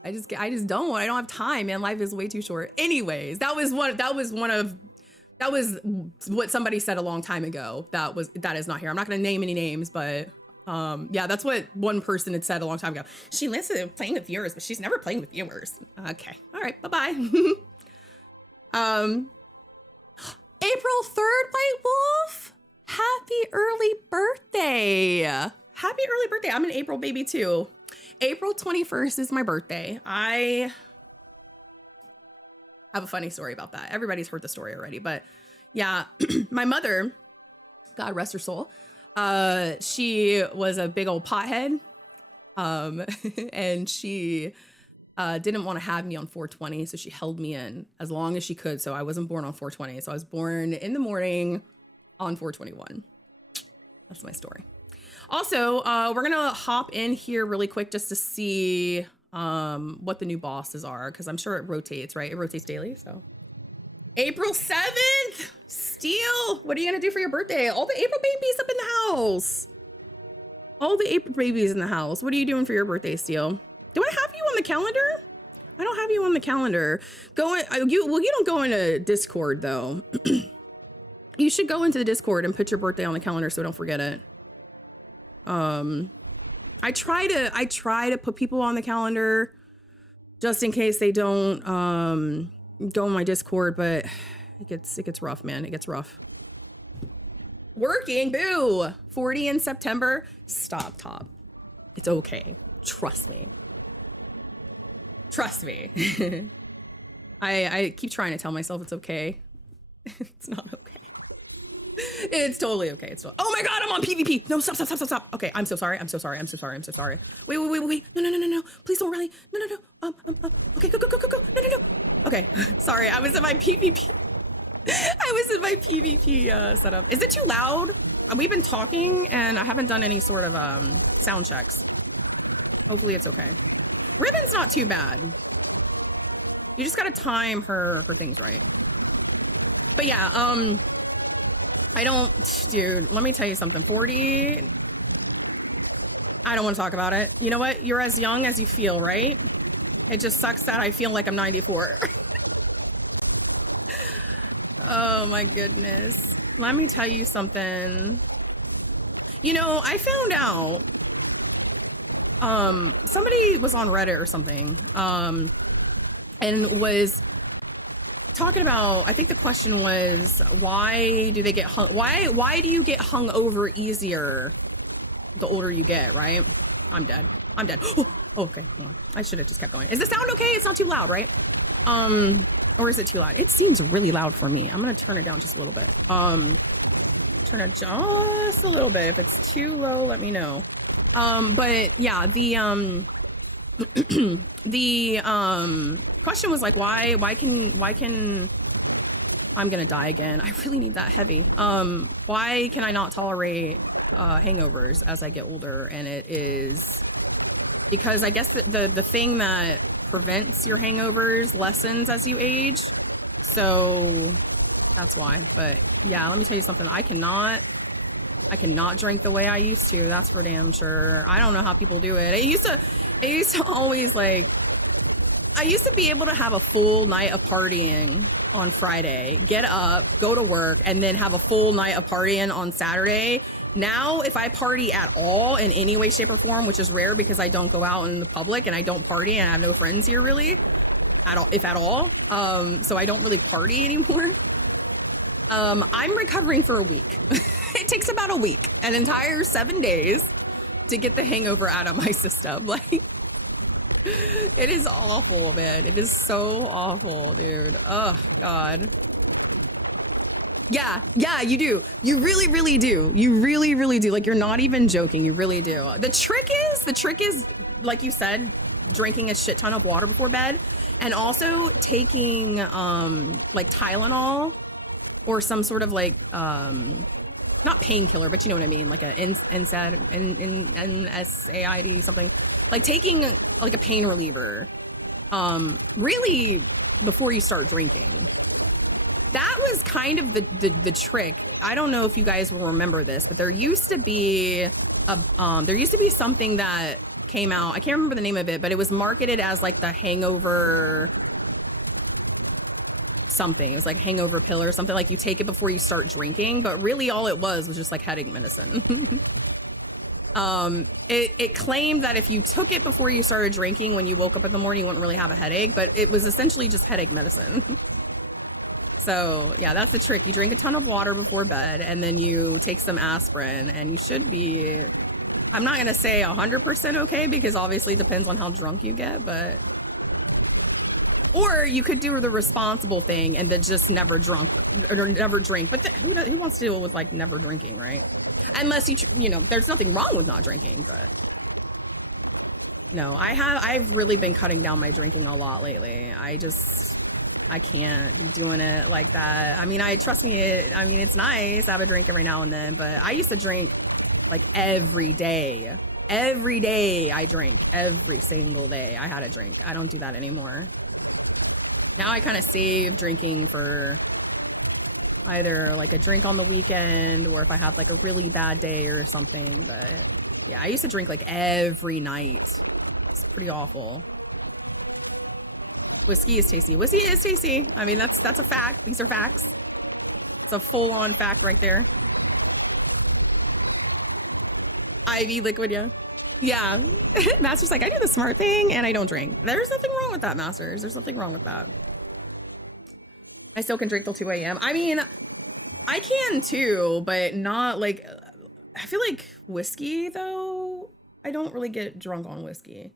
I just don't. I don't have time, man. Life is way too short. Anyways, that was what somebody said a long time ago. That is not here. I'm not gonna name any names, but yeah, that's what one person had said a long time ago. She lists playing with viewers, but she's never playing with viewers. Okay, all right, bye-bye. April 3rd, White Wolf. Happy early birthday. Happy early birthday. I'm an April baby too. April 21st is my birthday. I have a funny story about that. Everybody's heard the story already, but yeah, my mother, God rest her soul, she was a big old pothead. And she didn't want to have me on 420, so she held me in as long as she could. So I wasn't born on 420. So I was born in the morning on 421. That's my story. Also, we're gonna hop in here really quick just to see what the new bosses are, because I'm sure it rotates, right? It rotates daily. So April 7th, Steel, what are you gonna do for your birthday? All the April babies up in the house. All the April babies in the house. What are you doing for your birthday, Steel? Do I have you on the calendar? I don't have you on the calendar. You don't go into Discord though. You should go into the Discord and put your birthday on the calendar so don't forget it. I try to put people on the calendar just in case they don't go on my Discord, but it gets rough, man. It gets rough. Working, boo. 40 in September. Stop, Top. It's okay. Trust me. Trust me. I keep trying to tell myself it's okay. It's not okay. It's totally okay. Oh my God, I'm on PvP. No, stop. Okay, I'm so sorry. Wait. No. Please don't really. No. Okay, go. No. Okay, sorry. I was in my PvP. Setup. Is it too loud? We've been talking and I haven't done any sort of sound checks. Hopefully it's okay. Ribbon's not too bad. You just gotta time her things right. But yeah, dude, let me tell you something. 40, I don't want to talk about it. You know what? You're as young as you feel, right? It just sucks that I feel like I'm 94. Oh my goodness. let me tell you something. You know, I found out somebody was on Reddit or something and was talking about, I think the question was, why do they get why do you get hung over easier the older you get, right? I'm dead. Oh, okay, hold on. I should have just kept going. Is the sound okay? It's not too loud, right? Or is it too loud? It seems really loud for me. I'm gonna turn it down just a little bit. Turn it just a little bit. If it's too low, let me know. But yeah, the question was like, why can I'm gonna die again. I really need that heavy. Why can I not tolerate hangovers as I get older? And it is because I guess the thing that prevents your hangovers lessens as you age. So that's why. But yeah, let me tell you something. I cannot drink the way I used to. That's for damn sure. I don't know how people do it. It used to always like, I used to be able to have a full night of partying on Friday, get up, go to work, and then have a full night of partying on Saturday. Now, if I party at all in any way, shape, or form, which is rare because I don't go out in the public and I don't party and I have no friends here really, at all, if at all. So I don't really party anymore. I'm recovering for a week. It takes about a week, an entire 7 days to get the hangover out of my system. Like, it is awful, man. It is so awful, dude. Oh, God. Yeah, you do. You really, really do. You really, really do. Like, you're not even joking. You really do. The trick is, like you said, drinking a shit ton of water before bed, and also taking, like, Tylenol or some sort of, like, not painkiller, but you know what I mean, like a NSAID, something, like taking like a pain reliever, really before you start drinking. That was kind of the trick. I don't know if you guys will remember this, but there used to be something that came out. I can't remember the name of it, but it was marketed as like the hangover something. It was like hangover pill or something, like you take it before you start drinking, but really all it was just like headache medicine. It claimed that if you took it before you started drinking, when you woke up in the morning, you wouldn't really have a headache, but it was essentially just headache medicine. So yeah, that's the trick. You drink a ton of water before bed and then you take some aspirin and you should be, I'm not going to say 100% okay, because obviously it depends on how drunk you get, but or you could do the responsible thing and then just never drink. But who wants to deal with like never drinking, right? Unless you know, there's nothing wrong with not drinking, but no, I've really been cutting down my drinking a lot lately. I can't be doing it like that. I mean, trust me, it's nice to have a drink every now and then, but I used to drink like every day. Every day I drink. Every single day I had a drink. I don't do that anymore. Now I kind of save drinking for either like a drink on the weekend or if I have like a really bad day or something. But yeah, I used to drink like every night. It's pretty awful. Whiskey is tasty. Whiskey is tasty. I mean, that's a fact. These are facts. It's a full-on fact right there. IV liquid, yeah. Yeah. Master's like, I do the smart thing and I don't drink. There's nothing wrong with that, Masters. There's nothing wrong with that. I still can drink till 2 a.m. I mean, I can too, but not like, I feel like whiskey though, I don't really get drunk on whiskey.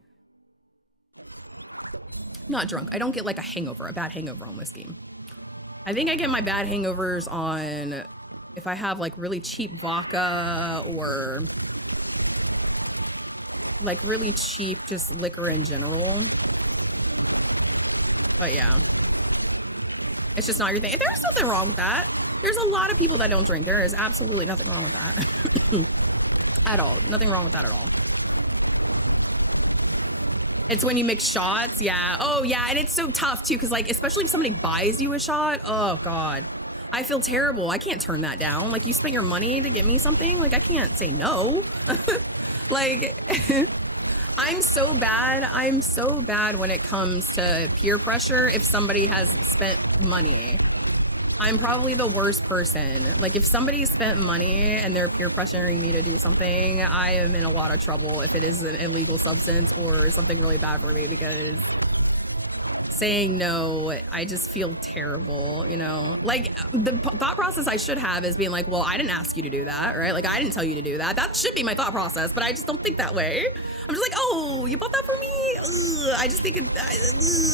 Not drunk. I don't get like a bad hangover on whiskey. I think I get my bad hangovers on if I have like really cheap vodka or like really cheap just liquor in general. But yeah, it's just not your thing. There's nothing wrong with that. There's a lot of people that don't drink. There is absolutely nothing wrong with that. At all. Nothing wrong with that at all. It's when you mix shots. Yeah. Oh yeah. And it's so tough too. Cause like, especially if somebody buys you a shot. Oh God. I feel terrible. I can't turn that down. Like, you spent your money to get me something. Like, I can't say no. Like, I'm so bad when it comes to peer pressure if somebody has spent money. I'm probably the worst person. Like, if somebody spent money and they're peer pressuring me to do something, I am in a lot of trouble if it is an illegal substance or something really bad for me, because saying no, I just feel terrible, you know? Like, the thought process I should have is being like, well, I didn't ask you to do that, right? Like, I didn't tell you to do that. That should be my thought process, but I just don't think that way. I'm just like, oh, you bought that for me? Ugh, I just think,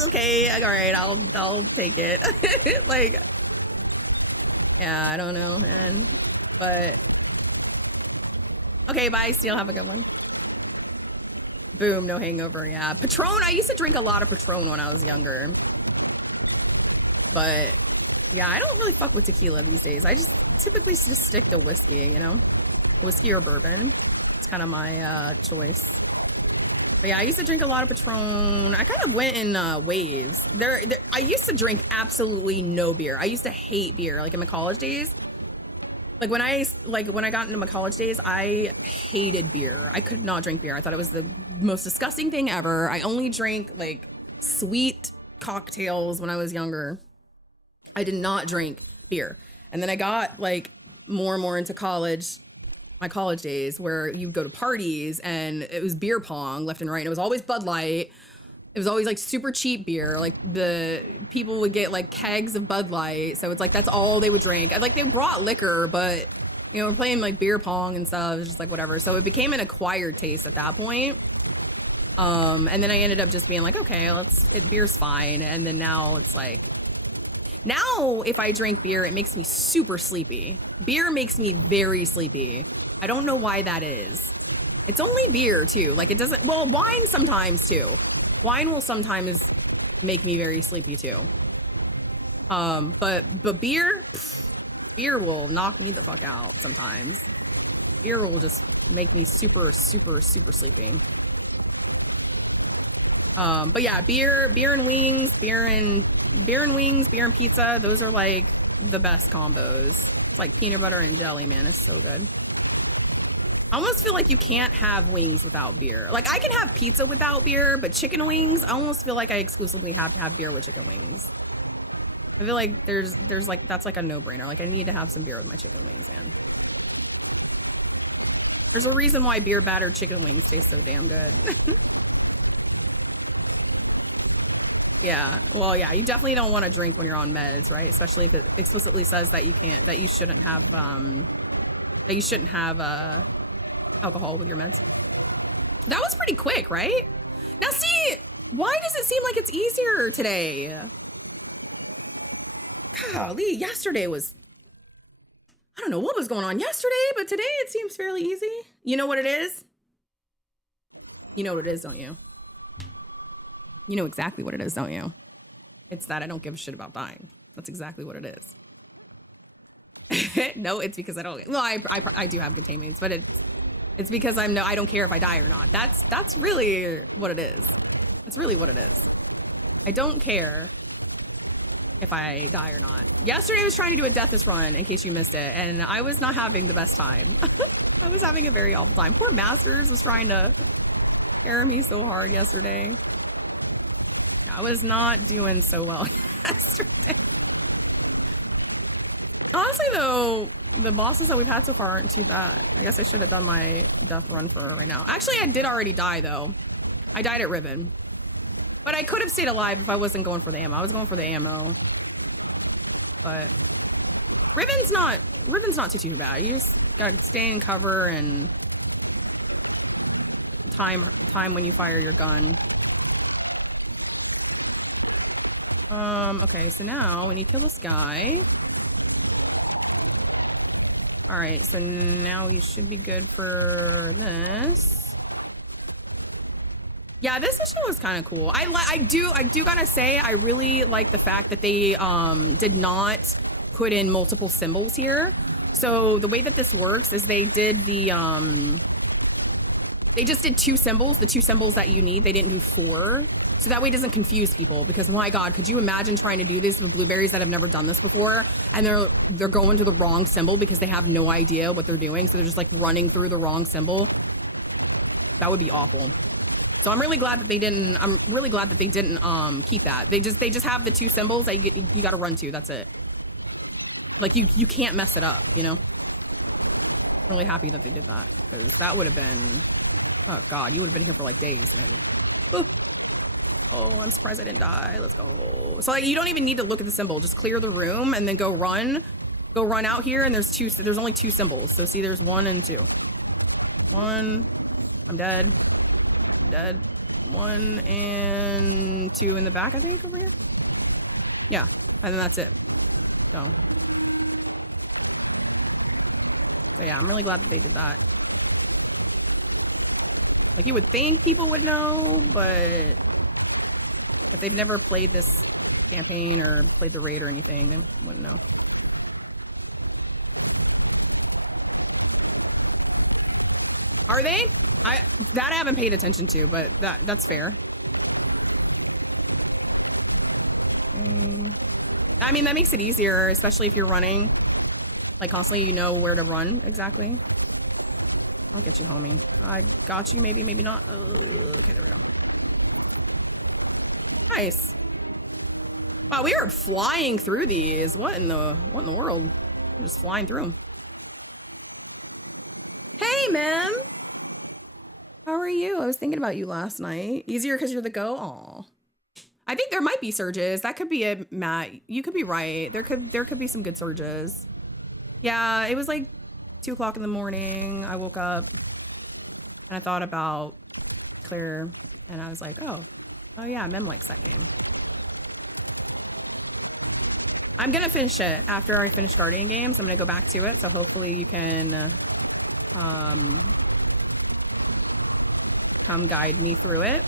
okay, all right, I'll take it. Like, yeah, I don't know, man. But, okay, bye, Steel, have a good one. Boom, no hangover, yeah. Patron, I used to drink a lot of Patron when I was younger. But, yeah, I don't really fuck with tequila these days. I just typically just stick to whiskey, you know? Whiskey or bourbon. It's kind of my choice. But yeah, I used to drink a lot of Patron. I kind of went in waves. I used to drink absolutely no beer. I used to hate beer, like in my college days. Like when I got into my college days, I hated beer. I could not drink beer. I thought it was the most disgusting thing ever. I only drank like sweet cocktails when I was younger. I did not drink beer. And then I got like more and more into college, my college days, where you'd go to parties and it was beer pong left and right. And it was always Bud Light. It was always like super cheap beer. Like the people would get like kegs of Bud Light. So it's like, that's all they would drink. Like they brought liquor, but you know, we're playing like beer pong and stuff. It was just like whatever. So it became an acquired taste at that point. And then I ended up just being like, okay, beer's fine. And then now it's like, now if I drink beer, it makes me super sleepy. Beer makes me very sleepy. I don't know why that is. It's only beer too. Like it doesn't, well, wine sometimes too. Wine will sometimes make me very sleepy too. But beer will knock me the fuck out sometimes. Beer will just make me super, super, super sleepy. But yeah, beer and wings, beer and wings, beer and pizza, those are like the best combos. It's like peanut butter and jelly, man. It's so good. I almost feel like you can't have wings without beer. Like I can have pizza without beer, but chicken wings, I almost feel like I exclusively have to have beer with chicken wings. I feel like there's like, that's like a no-brainer. Like I need to have some beer with my chicken wings, man. There's a reason why beer battered chicken wings taste so damn good. Yeah, well, yeah, you definitely don't want to drink when you're on meds, right? Especially if it explicitly says that you shouldn't have alcohol with your meds. That was pretty quick, right? Now see, why does it seem like it's easier today? Golly, yesterday was, I don't know what was going on yesterday, but today it seems fairly easy. You know what it is? You know what it is, don't you? You know exactly what it is, don't you? It's that I don't give a shit about dying. That's exactly what it is. No, it's because I don't. Well, I do have containments, but it's because I don't care if I die or not. That's really what it is. That's really what it is. I don't care if I die or not. Yesterday I was trying to do a Deathless run, in case you missed it, and I was not having the best time. I was having a very awful time. Poor Masters was trying to harem me so hard yesterday. I was not doing so well yesterday. Honestly, though, the bosses that we've had so far aren't too bad. I guess I should have done my death run for her right now. Actually, I did already die, though. I died at Riven. But I could have stayed alive if I wasn't going for the ammo. I was going for the ammo. But Riven's not too bad. You just gotta stay in cover and time when you fire your gun. Okay, so now we need to kill this guy. Alright, so now you should be good for this. Yeah, this mission was kind of cool. I do gotta say, I really like the fact that they did not put in multiple symbols here. So the way that this works is they did they just did 2 symbols, the 2 symbols that you need. They didn't do 4. So that way it doesn't confuse people, because my God, could you imagine trying to do this with blueberries that have never done this before, and they're going to the wrong symbol because they have no idea what they're doing, so they're just like running through the wrong symbol. That would be awful. So I'm really glad that they didn't keep that. They just have the 2 symbols that you got to run to. That's it. Like, you can't mess it up, you know? Really happy that they did that, because that would have been, oh god, you would have been here for like days. And oh, I'm surprised I didn't die. Let's go. So like, you don't even need to look at the symbol. Just clear the room and then go run out here. And there's only 2 symbols. So see, there's 1 and 2. 1, I'm dead. I'm dead. 1 and 2 in the back, I think, over here. Yeah, and then that's it. So yeah, I'm really glad that they did that. Like, you would think people would know, but if they've never played this campaign or played the raid or anything, they wouldn't know. Are they? I haven't paid attention to, but that's fair. I mean, that makes it easier, especially if you're running. Like, constantly, you know where to run exactly. I'll get you, homie. I got you, maybe, maybe not. Okay, there we go. Nice. Wow, we are flying through these. What in the world? We're just flying through them. Hey, ma'am. How are you? I was thinking about you last night. Easier because you're the go? Aw. I think there might be surges. That could be it, Matt. You could be right. There could be some good surges. Yeah, it was like 2 o'clock in the morning. I woke up and I thought about Claire and I was like, oh yeah, Mem likes that game. I'm gonna finish it after I finish Guardian games. I'm gonna go back to it, so hopefully you can come guide me through it.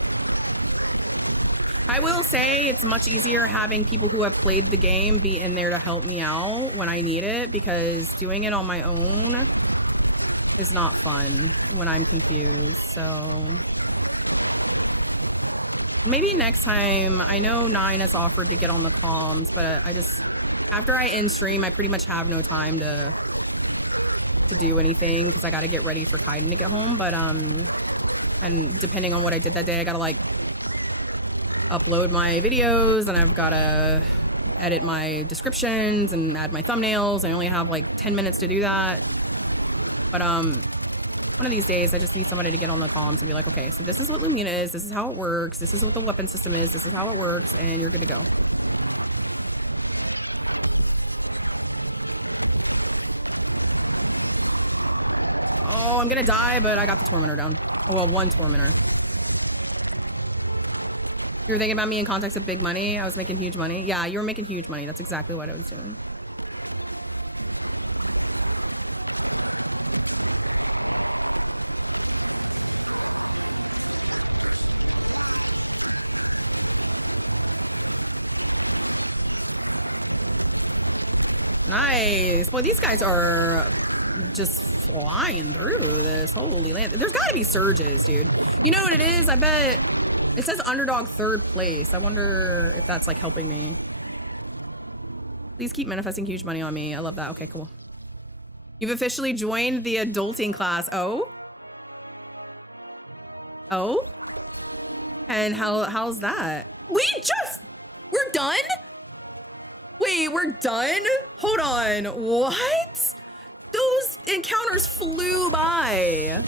I will say it's much easier having people who have played the game be in there to help me out when I need it, because doing it on my own is not fun when I'm confused. So maybe next time. I know Nine has offered to get on the comms, but I just, after I end stream, I pretty much have no time to do anything because I got to get ready for Kaiden to get home. But and depending on what I did that day, I gotta like upload my videos and I've gotta edit my descriptions and add my thumbnails. I only have like 10 minutes to do that. But one of these days I just need somebody to get on the comms and be like, okay, so this is what Lumina is, this is how it works, this is what the weapon system is, this is how it works, and you're good to go. Oh, I'm gonna die, but I got the Tormentor down. Oh, well, 1 Tormentor. You were thinking about me in context of big money? I was making huge money? Yeah, you were making huge money. That's exactly what I was doing. Nice. Boy, these guys are just flying through this. Holy land. There's gotta be surges, dude. You know what it is? I bet it says underdog 3rd place. I wonder if that's like helping me. Please keep manifesting huge money on me. I love that. Okay, cool. You've officially joined the adulting class. Oh? Oh? And how's that? We're done? Wait, we're done? Hold on. What? Those encounters flew by.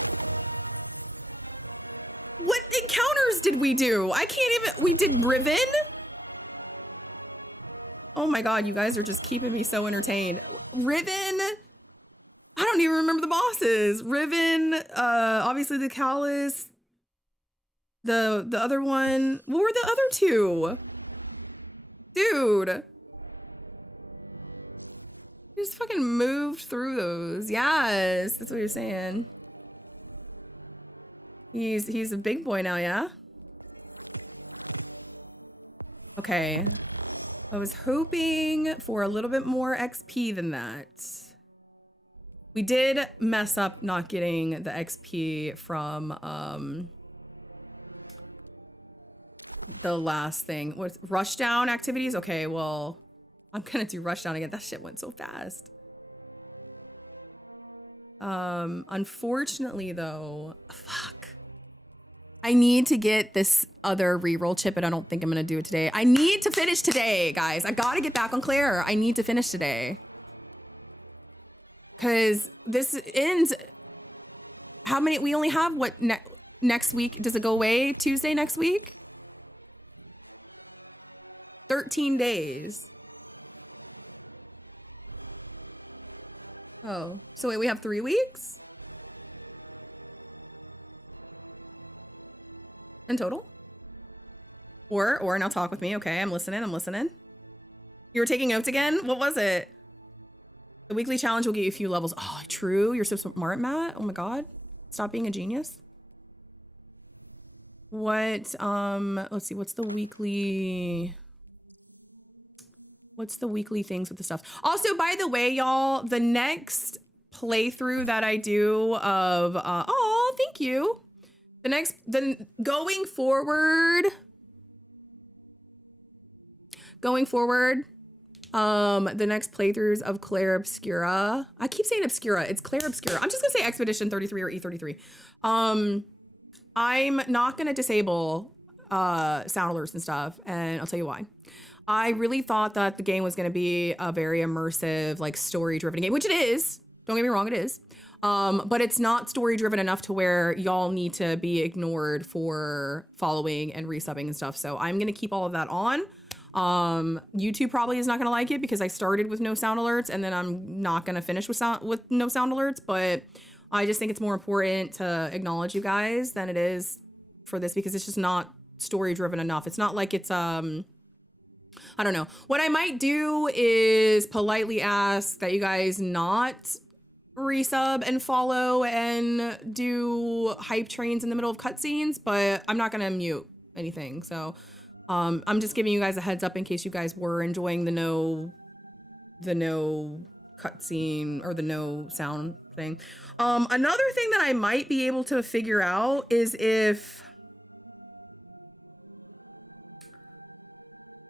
What encounters did we do? I can't even, we did Riven? Oh my god, you guys are just keeping me so entertained. Riven? I don't even remember the bosses. Riven, obviously the Callus. The other one. What were the other 2? Dude. You just fucking moved through those. Yes, that's what you're saying. He's a big boy now, yeah? Okay. I was hoping for a little bit more XP than that. We did mess up not getting the XP from the last thing. What's rushdown activities? Okay, well, I'm gonna do rushdown again. That shit went so fast. Unfortunately though, fuck. I need to get this other reroll chip, and I don't think I'm gonna do it today. I need to finish today, guys. I gotta get back on Claire. I need to finish today. Because this ends, how many, we only have what, next week? Does it go away Tuesday next week? 13 days. Oh, so wait, we have 3 weeks? In total? Or now talk with me. Okay, I'm listening. You were taking notes again? What was it? The weekly challenge will get you a few levels. Oh, true. You're so smart, Matt. Oh my God. Stop being a genius. What, let's see. What's the weekly things with the stuff? Also, by the way, y'all, the next playthrough that I do of, oh, thank you. Going forward, the next playthroughs of Claire Obscura. I keep saying Obscura. It's Claire Obscura. I'm just gonna say Expedition 33 or E33. I'm not gonna disable sound alerts and stuff, and I'll tell you why. I really thought that the game was gonna be a very immersive, like story-driven game, which it is. Don't get me wrong, it is. But it's not story-driven enough to where y'all need to be ignored for following and resubbing and stuff. So I'm gonna keep all of that on. YouTube probably is not gonna like it because I started with no sound alerts and then I'm not gonna finish with no sound alerts, but I just think it's more important to acknowledge you guys than it is for this because it's just not story driven enough. It's not like it's I don't know. What I might do is politely ask that you guys not resub and follow and do hype trains in the middle of cutscenes, but I'm not gonna mute anything. So I'm just giving you guys a heads up in case you guys were enjoying the no cutscene or the no sound thing. Another thing that I might be able to figure out is if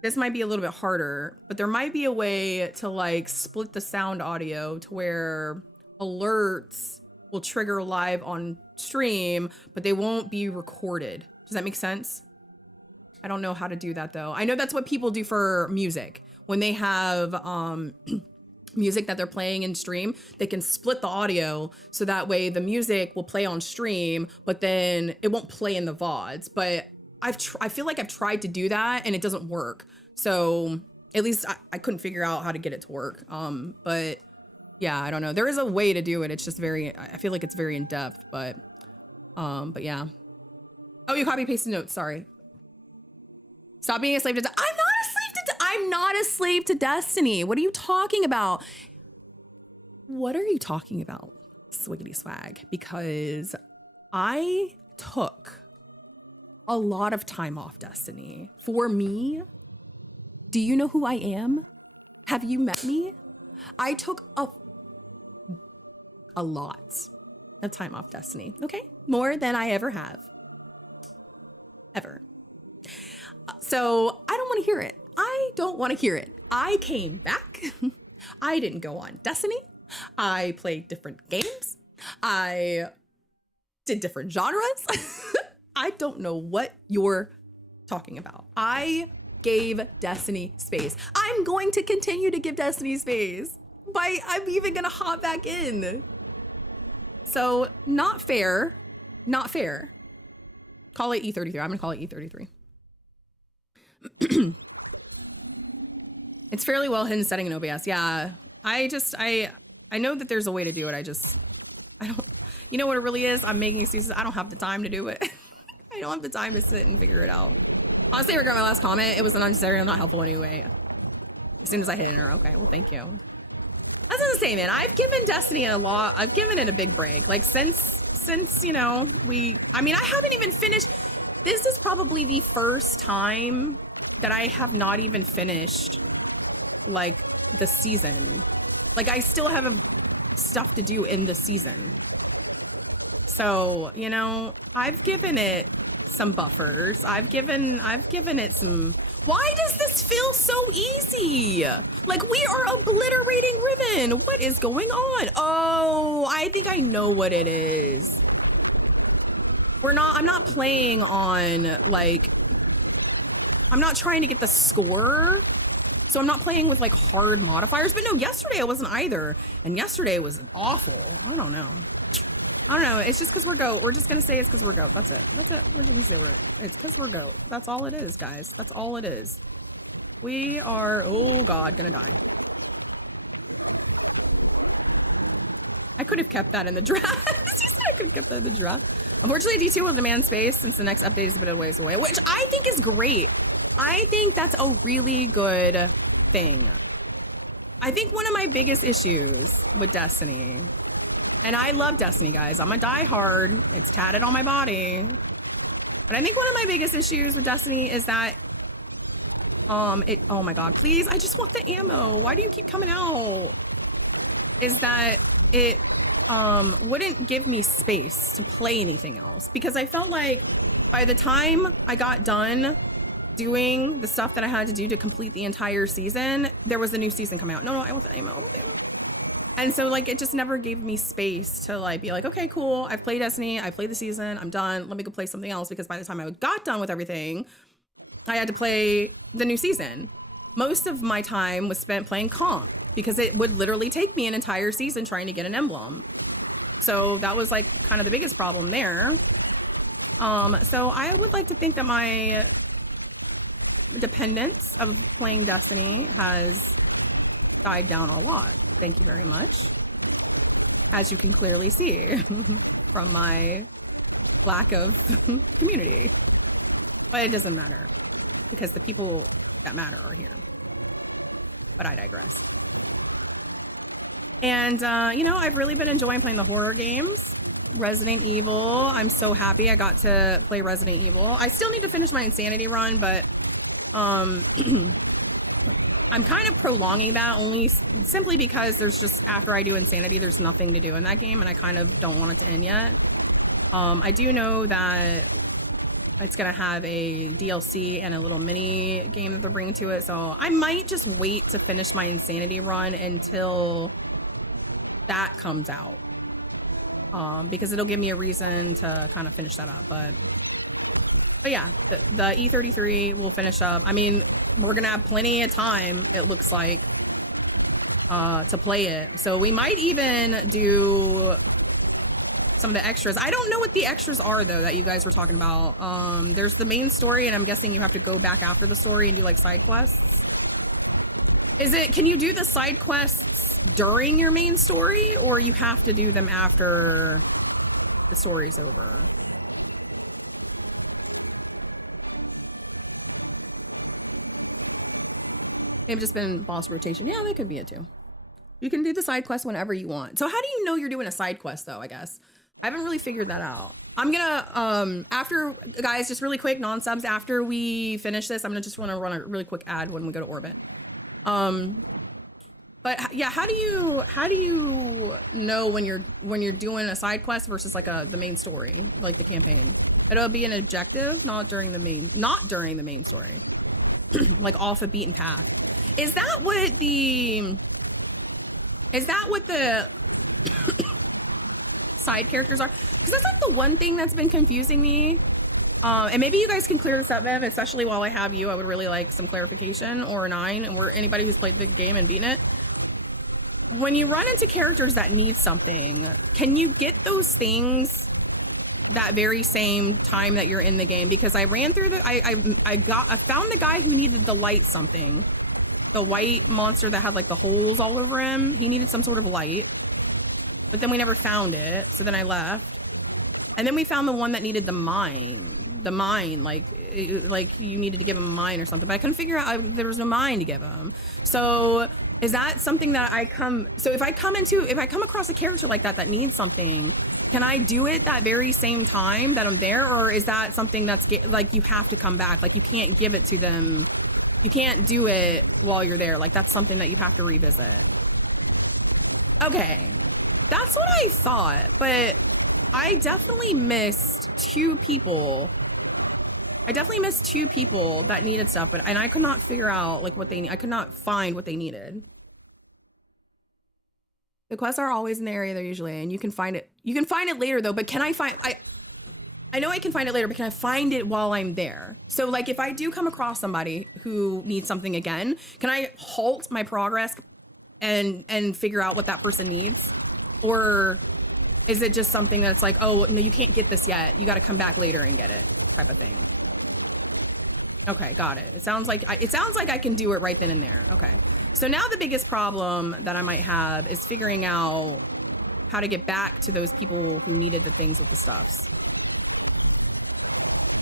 this might be a little bit harder, but there might be a way to like split the sound audio to where alerts will trigger live on stream, but they won't be recorded. Does that make sense? I don't know how to do that though. I know that's what people do for music. When they have music that they're playing in stream, they can split the audio so that way the music will play on stream, but then it won't play in the VODs. But I feel like I've tried to do that and it doesn't work. So at least I couldn't figure out how to get it to work. But yeah, I don't know. There is a way to do it. It's just I feel like it's very in depth, but yeah. Oh, you copy pasted notes. Sorry. Stop being a slave to I'm not a slave to Destiny. What are you talking about? What are you talking about, Swiggity Swag? Because I took a lot of time off Destiny. For me, do you know who I am? Have you met me? I took a lot of time off Destiny, okay? More than I ever have. Ever. So I don't want to hear it. I don't want to hear it. I came back. I didn't go on Destiny. I played different games. I did different genres. I don't know what you're talking about. I gave Destiny space. I'm going to continue to give Destiny space. I'm even going to hop back in. So not fair. Not fair. Call it E33. I'm going to call it E33. It's fairly well hidden setting in OBS. Yeah, I know that there's a way to do it. I don't, you know what it really is? I'm making excuses. I don't have the time to do it. I don't have the time to sit and figure it out. Honestly, I regret my last comment. It was unnecessary and not helpful anyway. As soon as I hit enter. Okay, well, thank you. That's what I'm saying, man. I've given Destiny I've given it a big break. Like since, you know, I haven't even finished. This is probably the first time that I have not even finished like the season. Like I still have stuff to do in the season. So, you know, I've given it some buffers. I've given it some. Why does this feel so easy? Like we are obliterating Riven. What is going on? Oh, I think I know what it is. I'm not playing on like, I'm not trying to get the score So I'm not playing with like hard modifiers. But no, yesterday I wasn't either. And yesterday was awful. I don't know. It's just because we're GOAT. We're just going to say it's because we're GOAT. That's it. We're just going to say it's because we're GOAT. That's all it is, guys. That's all it is. We are, oh God, gonna die. I could have kept that in the draft. She said I could have kept that in the draft. Unfortunately, D2 will demand space since the next update is a bit of ways away, which I think is great. I think that's a really good thing. I think one of my biggest issues with Destiny, and I love Destiny, guys. I'm a diehard. It's tatted on my body. But I think one of my biggest issues with Destiny is that oh my God, please, I just want the ammo. Why do you keep coming out? Is that it wouldn't give me space to play anything else, because I felt like by the time I got done doing the stuff that I had to do to complete the entire season, there was a new season coming out. No, I want the ammo. I want the ammo. And so like it just never gave me space to like be like, okay, cool, I've played Destiny, I played the season, I'm done, let me go play something else, because by the time I got done with everything, I had to play the new season. Most of my time was spent playing comp, because it would literally take me an entire season trying to get an emblem. So that was like kind of the biggest problem there. So I would like to think that my dependence of playing Destiny has died down a lot. Thank you very much. As you can clearly see from my lack of community. But it doesn't matter, because the people that matter are here. But I digress. And, you know, I've really been enjoying playing the horror games. Resident Evil. I'm so happy I got to play Resident Evil. I still need to finish my Insanity run, but I'm kind of prolonging that only simply because there's just, after I do Insanity, there's nothing to do in that game, and I kind of don't want it to end yet. I do know that it's going to have a DLC and a little mini game that they're bringing to it, so I might just wait to finish my Insanity run until that comes out. Because it'll give me a reason to kind of finish that up. But yeah, the E33 will finish up. I mean, we're going to have plenty of time, it looks like, to play it. So we might even do some of the extras. I don't know what the extras are, though, that you guys were talking about. There's the main story, and I'm guessing you have to go back after the story and do, like, side quests. Can you do the side quests during your main story, or you have to do them after the story's over? They've just been boss rotation. Yeah, that could be it too. You can do the side quest whenever you want. So how do you know you're doing a side quest, though, I guess? I haven't really figured that out. I'm gonna, after, guys, just really quick, non-subs, after we finish this, I'm gonna just wanna run a really quick ad when we go to Orbit. But yeah, how do you know when you're doing a side quest versus like the main story, like the campaign? It'll be an objective, not during the main story. Like off a beaten path. Is that what the side characters are? Because that's like the one thing that's been confusing me. And maybe you guys can clear this up, Ev, especially while I have you. I would really like some clarification, or Nine, or anybody who's played the game and beaten it. When you run into characters that need something, can you get those things that very same time that you're in the game? Because I ran through I found the guy who needed the light something. The white monster that had like the holes all over him. He needed some sort of light. But then we never found it, so then I left. And then we found the one that needed the mine. The mine, like you needed to give him a mine or something. But I couldn't figure out, there was no mine to give him. So is that something that if I come across a character like that needs something, can I do it that very same time that I'm there? Or is that something that's like you have to come back? Like you can't give it to them. You can't do it while you're there. Like that's something that you have to revisit. Okay. That's what I thought, but I definitely missed two people. That needed stuff, and I could not figure out like I could not find what they needed. The quests are always in the area they're usually in. You can find it later though, but can I find I know I can find it later, but can I find it while I'm there? So like if I do come across somebody who needs something again, can I halt my progress and figure out what that person needs? Or is it just something that's like, oh, no, you can't get this yet. You got to come back later and get it type of thing. Okay, got it. It sounds like I can do it right then and there. Okay. So now the biggest problem that I might have is figuring out how to get back to those people who needed the things with the stuffs.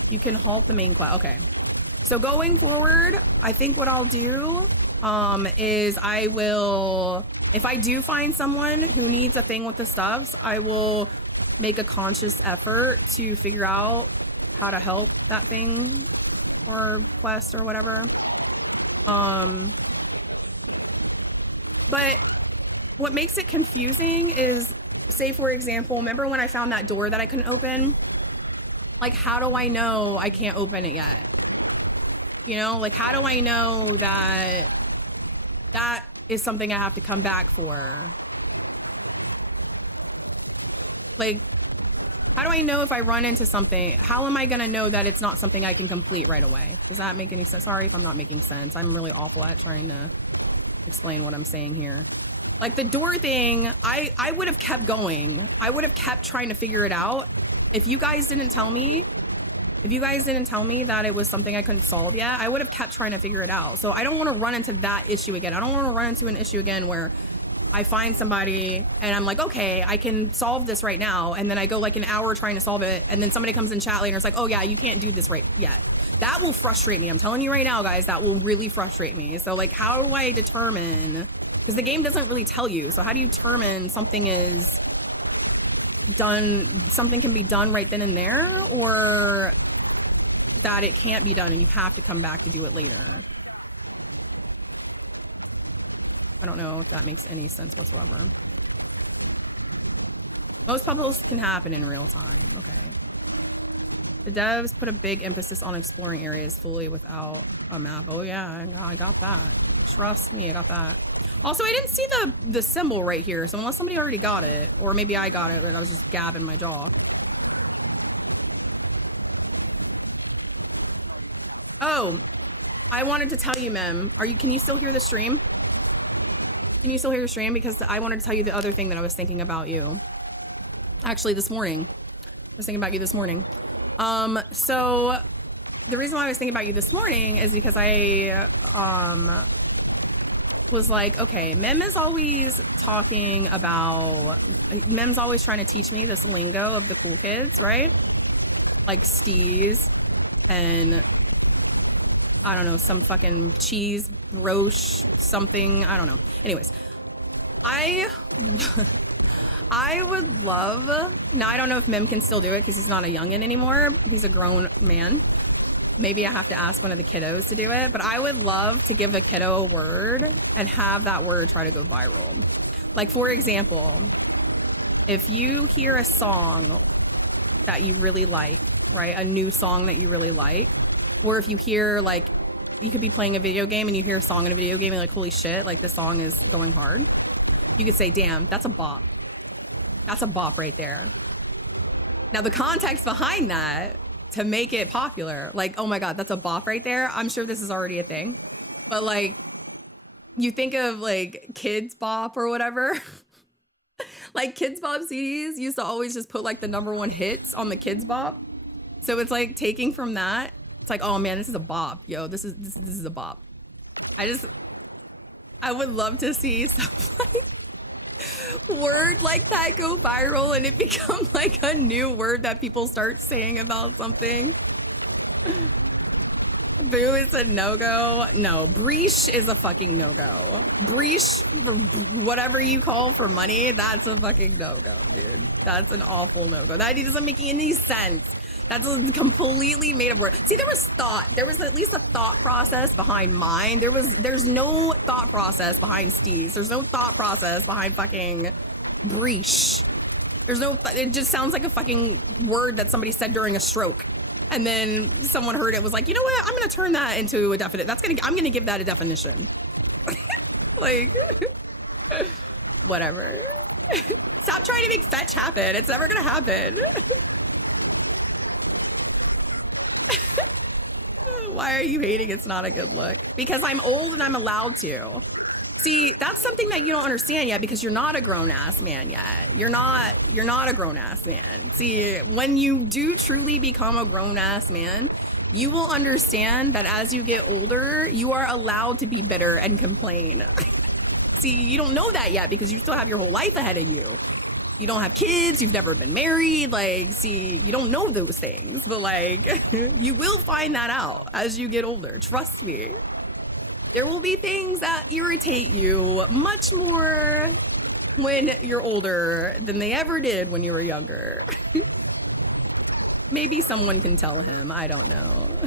You can halt the main quest. Okay. So going forward, I think what I'll do is I will, if I do find someone who needs a thing with the stuffs, I will make a conscious effort to figure out how to help that thing or quest or whatever. But what makes it confusing is, say for example, remember when I found that door that I couldn't open? Like, how do I know I can't open it yet? You know, like, how do I know that that is something I have to come back for? Like, how do I know if I run into something? How am I going to know that it's not something I can complete right away? Does that make any sense? Sorry if I'm not making sense. I'm really awful at trying to explain what I'm saying here. Like, the door thing, I would have kept going. I would have kept trying to figure it out. If you guys didn't tell me that it was something I couldn't solve yet, I would have kept trying to figure it out. So I don't want to run into that issue again. I don't want to run into an issue again where I find somebody and I'm like, okay, I can solve this right now. And then I go like an hour trying to solve it. And then somebody comes in chat later and it's like, oh yeah, you can't do this right yet. That will frustrate me. I'm telling you right now, guys, that will really frustrate me. So like, how do I determine, because the game doesn't really tell you. So how do you determine something is done, something can be done right then and there, or that it can't be done and you have to come back to do it later? I don't know if that makes any sense whatsoever. Most puzzles can happen in real time. Okay. The devs put a big emphasis on exploring areas fully without a map. Oh yeah, I got that. Trust me, I got that. Also, I didn't see the symbol right here, so unless somebody already got it, or maybe I got it and I was just gabbing my jaw. Oh, I wanted to tell you, Mem. Can you still hear the stream? Can you still hear the stream? Because I wanted to tell you the other thing that I was thinking about you. Actually, this morning. I was thinking about you this morning. So the reason why I was thinking about you this morning is because I was like, okay, Mem is always talking about, Mem's always trying to teach me this lingo of the cool kids, right? Like steez and I don't know, some fucking cheese broche something, I don't know. Anyways, I would love, now I don't know if Mem can still do it because he's not a youngin' anymore. He's a grown man. Maybe I have to ask one of the kiddos to do it, but I would love to give a kiddo a word and have that word try to go viral. Like, for example, if you hear a song that you really like, right? A new song that you really like, or if you hear, like, you could be playing a video game and you hear a song in a video game and you're like, holy shit, like this song is going hard. You could say, damn, that's a bop. That's a bop right there. Now the context behind that to make it popular, like, oh my God, that's a bop right there. I'm sure this is already a thing, but like, you think of like Kids Bop or whatever. Like Kids Bop CDs used to always just put like the #1 hits on the Kids Bop. So it's like taking from that. It's like, oh man, this is a bop. Yo, this is a bop. I would love to see some like word like that go viral and it become like a new word that people start saying about something. Boo is a no-go. No, breesh is a fucking no-go. Breesh, whatever you call for money, that's a fucking no-go, dude. That's an awful no-go. That doesn't make any sense. That's a completely made-up word. See, there was thought. There was at least a thought process behind mine. There's no thought process behind Steve's. There's no thought process behind fucking breesh. There's no, it just sounds like a fucking word that somebody said during a stroke. And then someone heard it, was like, you know what? I'm going to turn that into a definite. I'm going to give that a definition. Like, whatever. Stop trying to make fetch happen. It's never going to happen. Why are you hating it's not a good look? Because I'm old and I'm allowed to. See, that's something that you don't understand yet because you're not a grown-ass man yet. You're not a grown-ass man. See, when you do truly become a grown-ass man, you will understand that as you get older, you are allowed to be bitter and complain. See, you don't know that yet because you still have your whole life ahead of you. You don't have kids, you've never been married, like, see, you don't know those things, but like, you will find that out as you get older, trust me. There will be things that irritate you much more when you're older than they ever did when you were younger. Maybe someone can tell him, I don't know.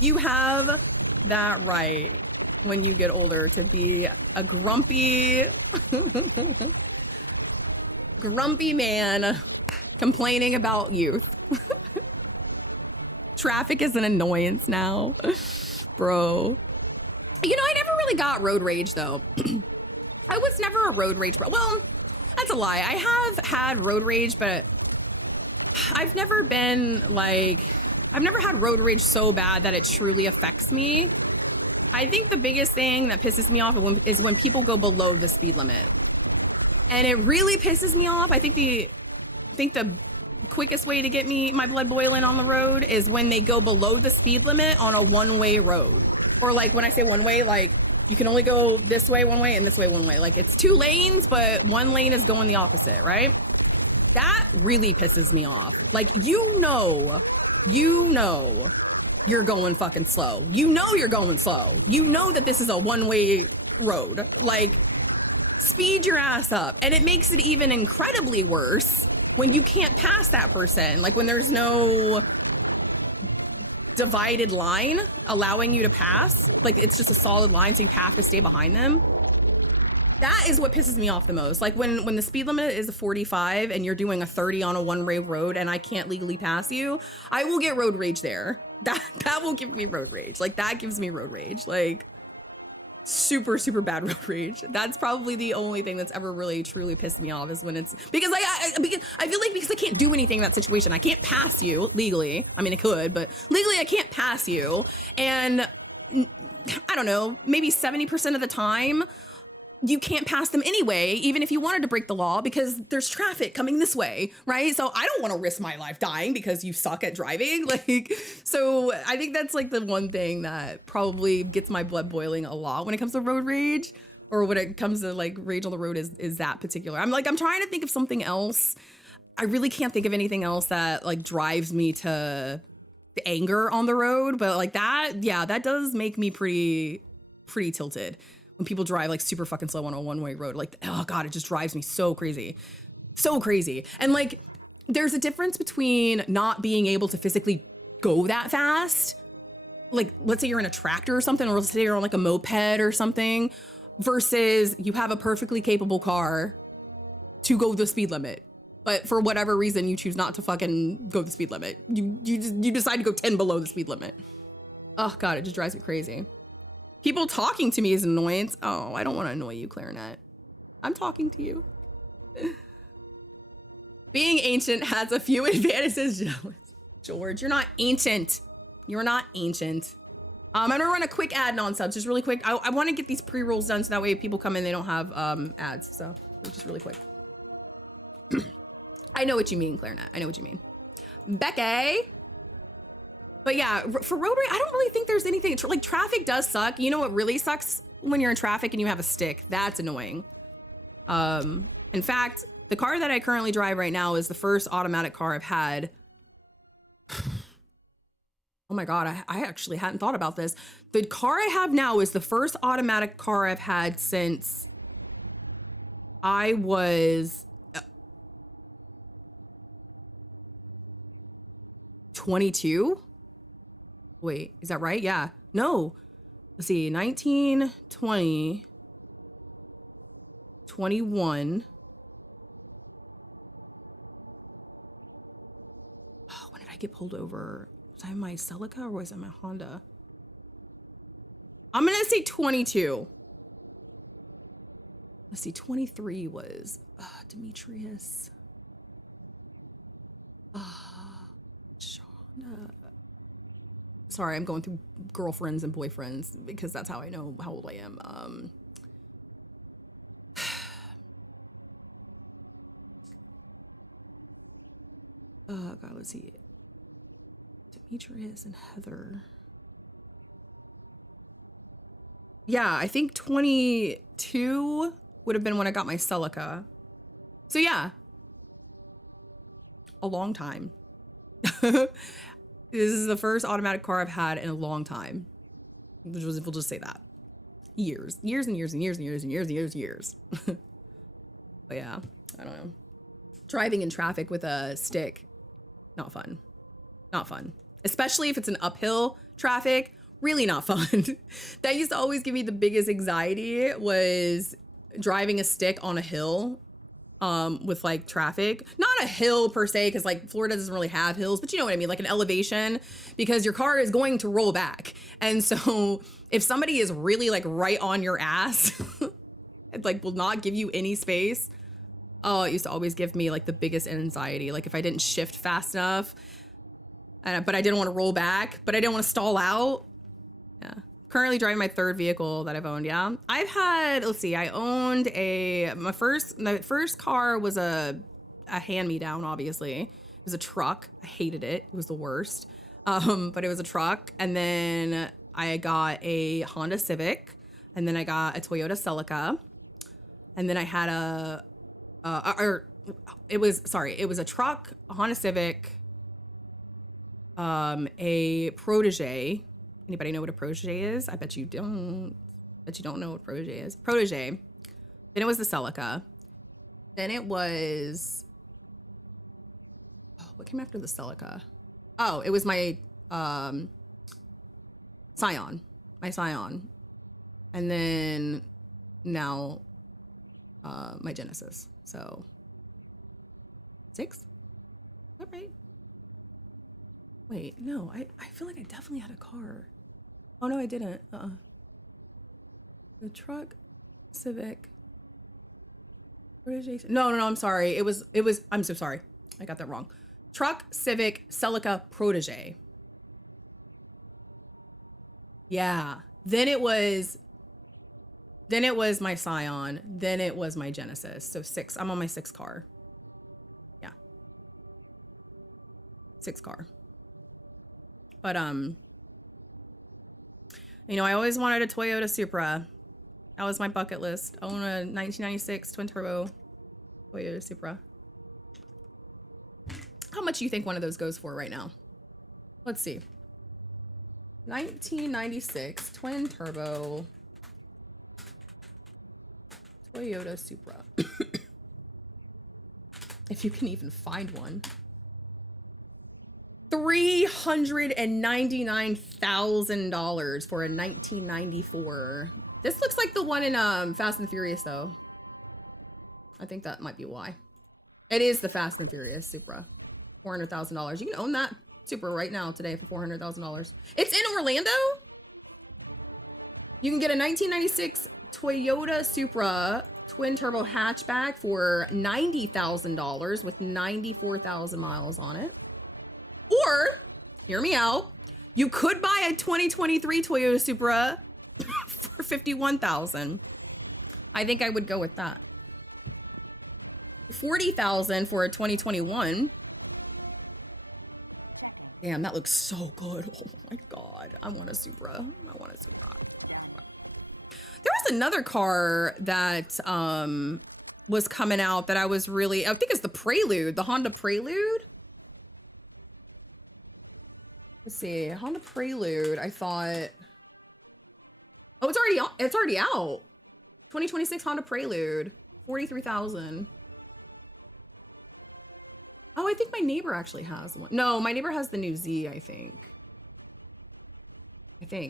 You have that right when you get older to be a grumpy, grumpy man complaining about youth. Traffic is an annoyance now, bro. You know, I never really got road rage, though. I was never a road rage. Well, that's a lie. I have had road rage, but I've never been like, I've never had road rage so bad that it truly affects me. I think the biggest thing that pisses me off is when people go below the speed limit. And it really pisses me off. I think the quickest way to get my blood boiling on the road is when they go below the speed limit on a one-way road. Or like when I say one way, like you can only go this way one way and this way one way. Like it's 2 lanes, but 1 lane is going the opposite, right? That really pisses me off. Like, you know you're going fucking slow. You know you're going slow. You know that this is a one-way road. Like, speed your ass up. And it makes it even incredibly worse when you can't pass that person. Like when there's no divided line allowing you to pass, like it's just a solid line, so you have to stay behind them. That is what pisses me off the most. Like when the speed limit is a 45 and you're doing a 30 on a one-way road and I can't legally pass you, I will get road rage there. That will give me road rage. Like that gives me road rage. Like super, super bad road rage. That's probably the only thing that's ever really truly pissed me off is when it's because I feel like because I can't do anything in that situation. I can't pass you legally. I mean, I could, but legally I can't pass you. And I don't know, maybe 70% of the time you can't pass them anyway, even if you wanted to break the law because there's traffic coming this way, right? So I don't want to risk my life dying because you suck at driving. Like, so I think that's like the one thing that probably gets my blood boiling a lot when it comes to road rage, or when it comes to like rage on the road is that particular. I'm trying to think of something else. I really can't think of anything else that like drives me to anger on the road, but like that, yeah, that does make me pretty tilted. When people drive like super fucking slow on a one-way road, like, oh God, it just drives me so crazy. So crazy. And like, there's a difference between not being able to physically go that fast. Like, let's say you're in a tractor or something, or let's say you're on like a moped or something, versus you have a perfectly capable car to go the speed limit. But for whatever reason, you choose not to fucking go the speed limit. You decide to go 10 below the speed limit. Oh God, it just drives me crazy. People talking to me is an annoyance. Oh, I don't want to annoy you, Clarinet. I'm talking to you. Being ancient has a few advantages. George, you're not ancient. You're not ancient. I'm gonna run a quick ad non-subs, just really quick. I want to get these pre-rolls done so that way if people come in, they don't have ads. So just really quick. I know what you mean, Clarinet. I know what you mean. Becky. But yeah, for road rage, I don't really think there's anything, like traffic does suck. You know what really sucks? When you're in traffic and you have a stick. That's annoying. In fact, the car that I currently drive right now is the first automatic car I've had. Oh my God, I actually hadn't thought about this. The car I have now is the first automatic car I've had since I was 22. Wait, is that right? Yeah. No. Let's see. 19, 20, 21. Oh, when did I get pulled over? Was I in my Celica or was I in my Honda? I'm going to say 22. Let's see. 23 was Demetrius. Shonda. Sorry, I'm going through girlfriends and boyfriends because that's how I know how old I am. God, let's see. Demetrius and Heather. Yeah, I think 22 would have been when I got my Celica. So yeah, a long time. This is the first automatic car I've had in a long time. We'll just say that. Years and years and years and years and years and years and years. But yeah, I don't know. Driving in traffic with a stick, not fun. Not fun. Especially if it's an uphill traffic, really not fun. That used to always give me the biggest anxiety was driving a stick on a hill with like traffic. Not a hill per se, because like Florida doesn't really have hills, but you know what I mean, like an elevation, because your car is going to roll back. And so if somebody is really like right on your ass, it like will not give you any space. Oh, it used to always give me like the biggest anxiety. Like if I didn't shift fast enough, but I didn't want to roll back, but I didn't want to stall out. Yeah. Currently driving my third vehicle that I've owned. Yeah. I've had, let's see, I owned my first car was a hand-me-down, obviously. It was a truck. I hated it. It was the worst. But it was a truck. And then I got a Honda Civic. And then I got a Toyota Celica. And then I had it was a truck, a Honda Civic, a Protege. Anybody know what a Protege is? I bet you don't. Bet you don't know what Protege is. Protege. Then it was the Celica. Then it was, what came after the Celica? Oh, it was my Scion. My Scion. And then now my Genesis. So 6? All right. Wait, no, I feel like I definitely had a car. Oh no, I didn't. The truck, Civic, Protege. No, I'm sorry. It was, I'm so sorry. I got that wrong. Truck, Civic, Celica, Protege. Yeah. Then it was my Scion. Then it was my Genesis. So 6. I'm on my 6th car. Yeah. 6th car. But, you know, I always wanted a Toyota Supra. That was my bucket list. I own a 1996 twin turbo Toyota Supra. How much do you think one of those goes for right now? Let's see. 1996 twin turbo Toyota Supra. If you can even find one. $399,000 for a 1994. This looks like the one in Fast and Furious though. I think that might be why. It is the Fast and Furious Supra. $400,000. You can own that Supra right now today for $400,000. It's in Orlando. You can get a 1996 Toyota Supra twin turbo hatchback for $90,000 with 94,000 miles on it. Or, hear me out, you could buy a 2023 Toyota Supra for $51,000. I think I would go with that. $40,000 for a 2021. Damn, that looks so good. Oh my God. I want a Supra. I want a Supra. There was another car that was coming out that I was really, I think it's the Prelude, the Honda Prelude. Let's see, Honda Prelude, I thought, oh, it's already out. 2026 Honda Prelude, 43,000. Oh, I think my neighbor actually has one. No, my neighbor has the new Z, I think.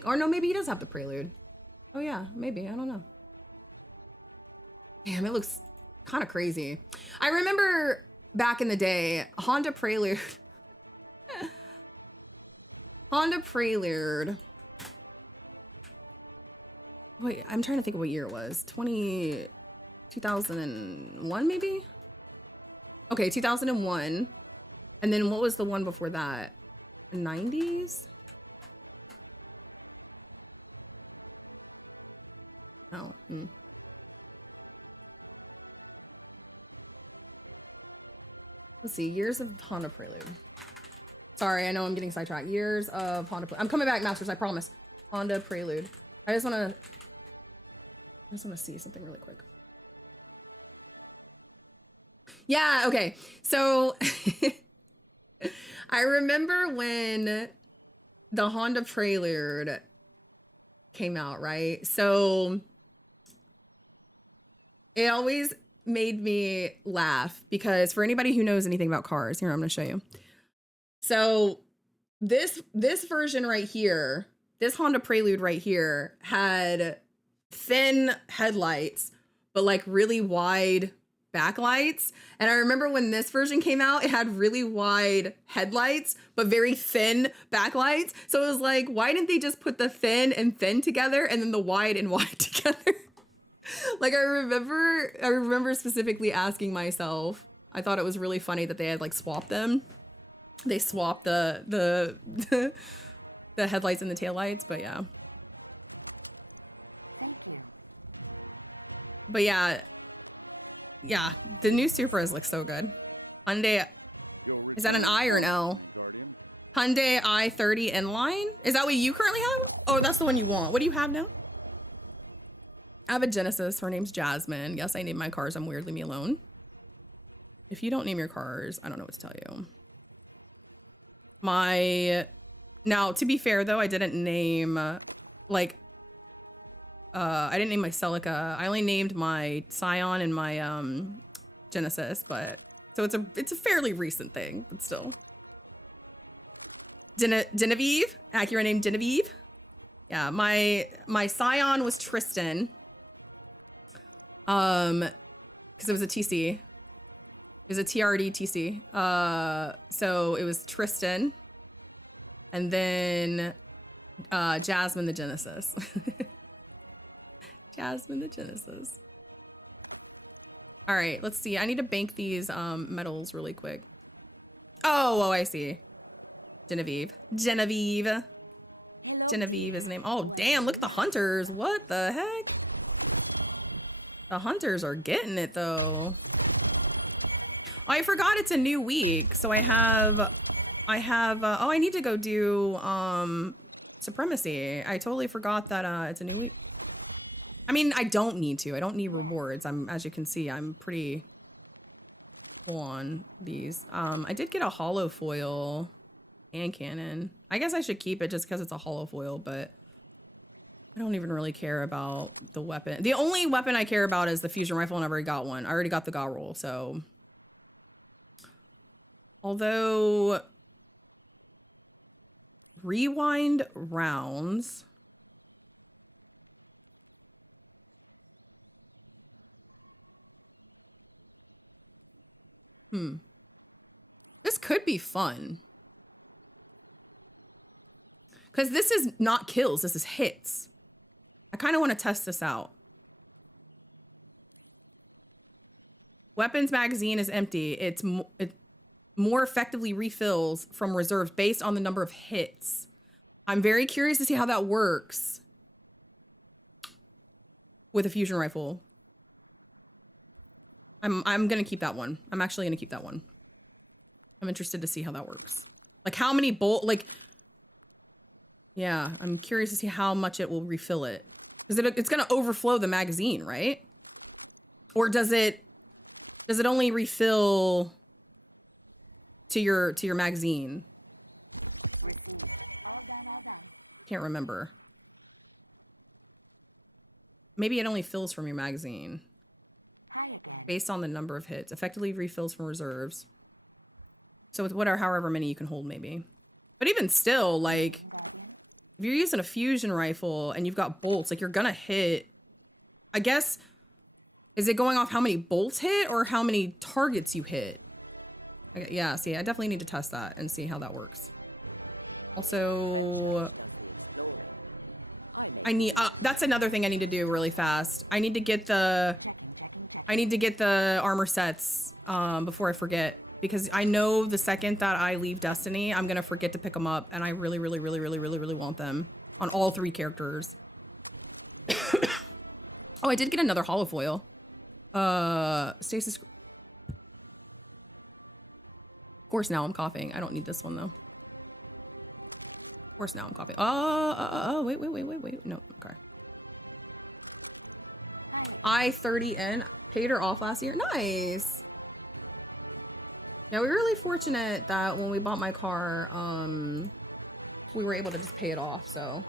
Or no, maybe he does have the Prelude. Oh yeah, maybe, I don't know. Damn, it looks kind of crazy. I remember back in the day, Honda Prelude. Honda Prelude. Wait, I'm trying to think of what year it was. 2001 maybe? Okay, 2001. And then what was the one before that? 90s? Oh. Let's see. Years of Honda Prelude. Sorry, I know I'm getting sidetracked. Years of Honda Prelude. I'm coming back, Masters. I promise. Honda Prelude. I just want to see something really quick. Yeah, okay. So I remember when the Honda Prelude came out, right? So it always made me laugh because for anybody who knows anything about cars, here, I'm going to show you. So this version right here, this Honda Prelude right here had thin headlights, but like really wide backlights. And I remember when this version came out, it had really wide headlights, but very thin backlights. So it was like, why didn't they just put the thin and thin together and then the wide and wide together? Like I remember specifically asking myself, I thought it was really funny that they had like swapped them. They swapped the headlights and the taillights, but yeah. But yeah, the new Supras look so good. Hyundai, is that an I or an L? Hyundai i30 Inline? Is that what you currently have? Oh, that's the one you want. What do you have now? I have a Genesis. Her name's Jasmine. Yes, I name my cars. I'm weird. Leave me alone. If you don't name your cars, I don't know what to tell you. Now, to be fair though, I didn't name I didn't name my Celica. I only named my Scion and my Genesis, but so it's a fairly recent thing, but still. Genevieve, Acura named Genevieve. Yeah, my Scion was Tristan. Because it was a TC. It was a TRD TC. So it was Tristan, and then Jasmine the Genesis. Jasmine the Genesis. All right, let's see. I need to bank these medals really quick. Oh, I see. Genevieve is the name. Oh, damn, look at the hunters. What the heck? The hunters are getting it though. Oh, I forgot it's a new week. So I have oh, I need to go do Supremacy. I totally forgot that it's a new week. I mean, I don't need to. I don't need rewards. As you can see, I'm pretty full on these. I did get a holo foil and cannon. I guess I should keep it just because it's a holo foil, but I don't even really care about the weapon. The only weapon I care about is the fusion rifle, and I've already got one. I already got the GA roll, so. Although rewind rounds. This could be fun. Because this is not kills, this is hits. I kind of want to test this out. Weapons magazine is empty. It more effectively refills from reserves based on the number of hits. I'm very curious to see how that works with a fusion rifle. I'm gonna keep that one. I'm actually gonna keep that one. I'm interested to see how that works. Like how many yeah, I'm curious to see how much it will refill it. Because it's gonna overflow the magazine, right? Or does it only refill to your magazine? Can't remember. Maybe it only fills from your magazine. Based on the number of hits. Effectively refills from reserves. So with however many you can hold, maybe. But even still, like, if you're using a fusion rifle and you've got bolts, like, you're gonna hit, I guess, is it going off how many bolts hit or how many targets you hit? Yeah, see, I definitely need to test that and see how that works. Also, I need, that's another thing I need to do really fast. I need to get the armor sets before I forget, because I know the second that I leave Destiny, I'm gonna forget to pick them up, and I really, really, really, really, really, really want them on all 3 characters. Oh, I did get another holofoil. Stasis. Of course, now I'm coughing. I don't need this one though. Of course, now I'm coughing. Wait. No, okay. I-30N paid her off last year. Nice. Yeah, we were really fortunate that when we bought my car, we were able to just pay it off. So,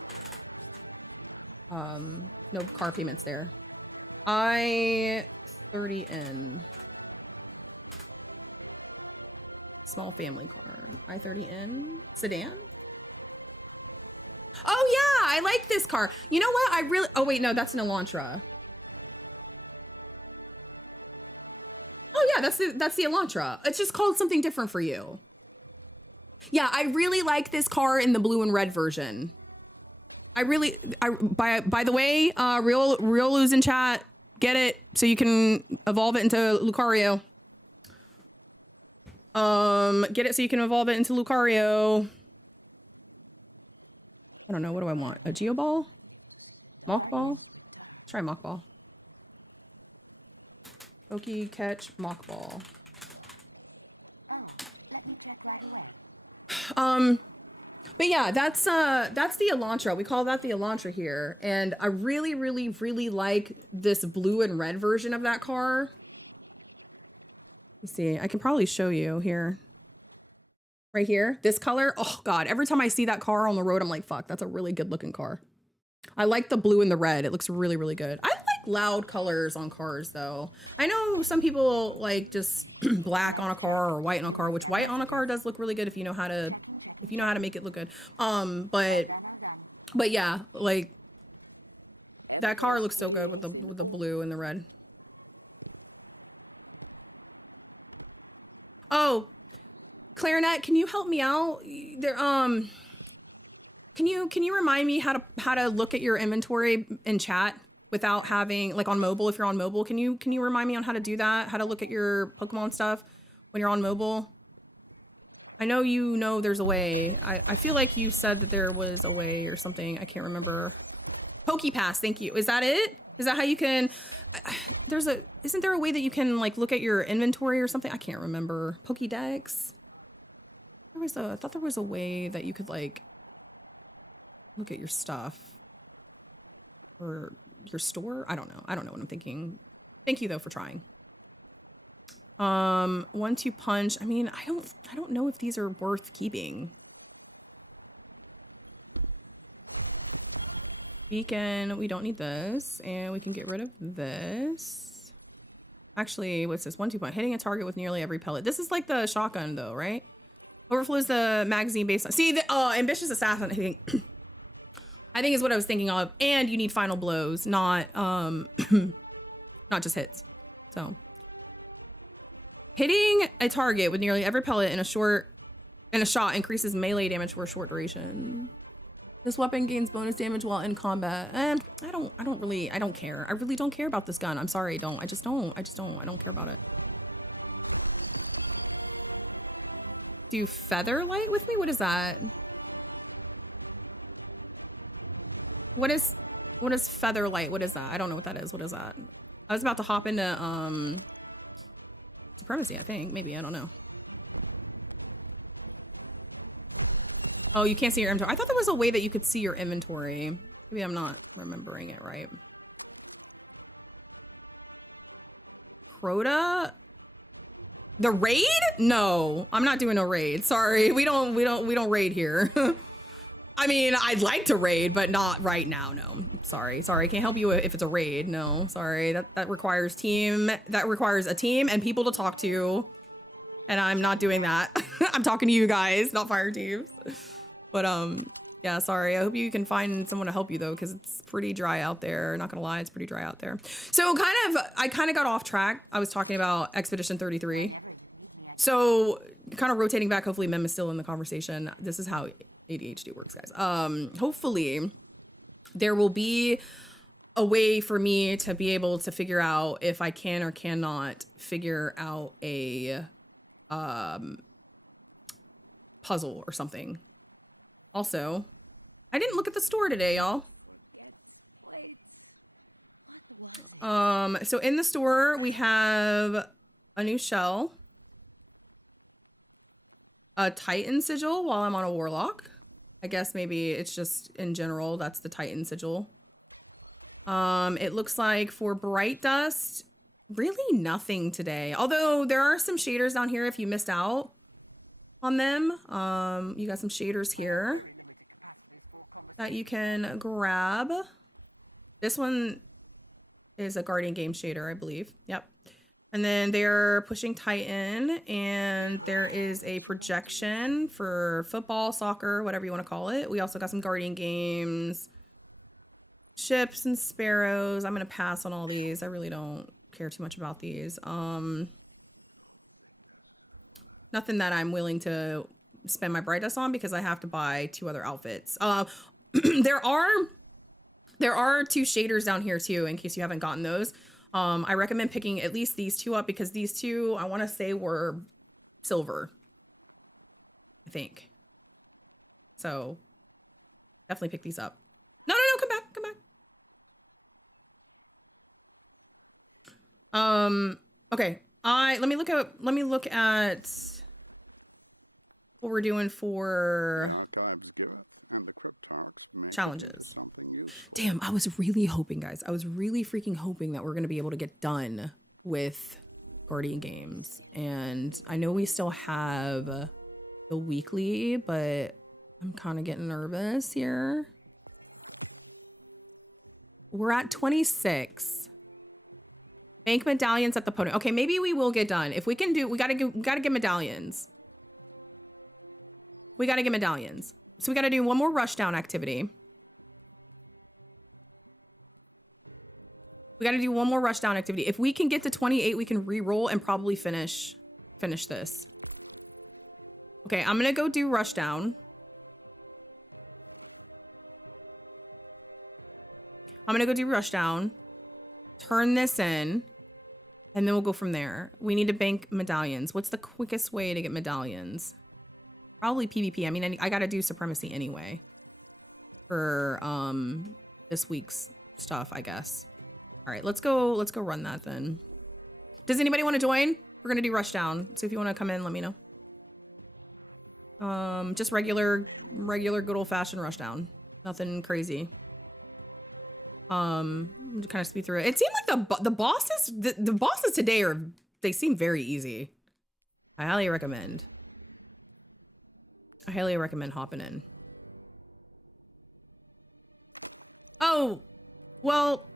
no car payments there. I-30N. Small family car. I-30N sedan. Oh yeah, I like this car. You know what? Oh wait, no, that's an Elantra. Oh yeah, that's the Elantra. It's just called something different for you. Yeah, I really like this car in the blue and red version. By the way, real Luz in chat, get it so you can evolve it into Lucario. Get it so you can evolve it into Lucario. I don't know, what do I want? A Geoball? Mach Ball? Try Mach Ball. Poke, catch, Mach Ball. But yeah, that's the Elantra. We call that the Elantra here. And I really, really, really like this blue and red version of that car. Let's see, I can probably show you here. Right here, this color. Oh God, every time I see that car on the road, I'm like, fuck, that's a really good looking car. I like the blue and the red. It looks really, really good. I like loud colors on cars though. I know some people like just black on a car or white on a car, which white on a car does look really good if you know how to make it look good. But yeah, like that car looks so good with the blue and the red. Oh, Clarinet, can you help me out? There, can you remind me how to look at your inventory in chat without having, like, on mobile? If you're on mobile, can you remind me on how to do that? How to look at your Pokemon stuff when you're on mobile? I know you know there's a way. I feel like you said that there was a way or something. I can't remember. PokePass, thank you. Is that it? Is that how you can? Isn't there a way that you can like look at your inventory or something? I can't remember. Pokédex. I thought there was a way that you could like look at your stuff or your store. I don't know what I'm thinking. Thank you though for trying. 1-2 punch. I mean, I don't know if these are worth keeping. Beacon, we don't need this, and we can get rid of this. Actually, what's this? 1-2 punch. Hitting a target with nearly every pellet. This is like the shotgun though, right? Overflows the magazine based on. See, the ambitious assassin, I think. I think is what I was thinking of. And you need final blows, not not just hits. So hitting a target with nearly every pellet in a shot increases melee damage for a short duration. This weapon gains bonus damage while in combat. I don't care. I really don't care about this gun. I'm sorry, I don't care about it. Do Featherlight with me? What is that? What is Featherlight? What is that? I don't know what that is. What is that? I was about to hop into Supremacy, I think. Maybe, I don't know. Oh, you can't see your inventory. I thought there was a way that you could see your inventory. Maybe I'm not remembering it right. Crota? The raid? No, I'm not doing a raid. Sorry, we don't raid here. I mean, I'd like to raid, but not right now. No, sorry. I can't help you if it's a raid. No, sorry. That requires team. That requires a team and people to talk to, and I'm not doing that. I'm talking to you guys, not fire teams. But yeah, sorry. I hope you can find someone to help you though, because it's pretty dry out there. Not gonna lie, it's pretty dry out there. So I kind of got off track. I was talking about Expedition 33. So kind of rotating back. Hopefully, Mem is still in the conversation. This is how ADHD works, guys. Hopefully, there will be a way for me to be able to figure out if I can or cannot figure out a puzzle or something. Also, I didn't look at the store today, y'all. So in the store, we have a new shell, a Titan sigil while I'm on a Warlock. I guess maybe it's just in general, that's the Titan sigil. It looks like for Bright Dust, really nothing today. Although there are some shaders down here if you missed out on them. You got some shaders here that you can grab. This one is a Guardian Game shader, I believe. Yep. And then they're pushing Titan, and there is a projection for football, soccer, whatever you want to call it. We also got some Guardian Games, ships and sparrows. I'm going to pass on all these. I really don't care too much about these. Nothing that I'm willing to spend my Bright Dust on because I have to buy 2 other outfits. There are 2 shaders down here too, in case you haven't gotten those. I recommend picking at least these 2 up because these 2, I want to say, were silver, I think. So definitely pick these up. No, come back. Okay. Let me look at what we're doing for challenges. Damn, I was really hoping, guys. I was really freaking hoping that we're going to be able to get done with Guardian Games. And I know we still have the weekly, but I'm kind of getting nervous here. We're at 26. Bank medallions at the podium. Okay, maybe we will get done. If we can do, we gotta get medallions. We gotta get medallions. So we gotta do one more rushdown activity. We gotta do one more rushdown activity. If we can get to 28, we can re-roll and probably finish this. Okay, I'm gonna go do rushdown. I'm gonna go do rushdown. Turn this in. And then we'll go from there. We need to bank medallions. What's the quickest way to get medallions? Probably PvP. I mean, I gotta do supremacy anyway for this week's stuff, I guess. All right, let's go run that then. Does anybody want to join? We're gonna do rushdown. So if you want to come in, let me know. Just regular good old fashioned rushdown. Nothing crazy. To kind of speed through it. It seemed like the bosses today they seem very easy. I highly recommend hopping in. Oh, well,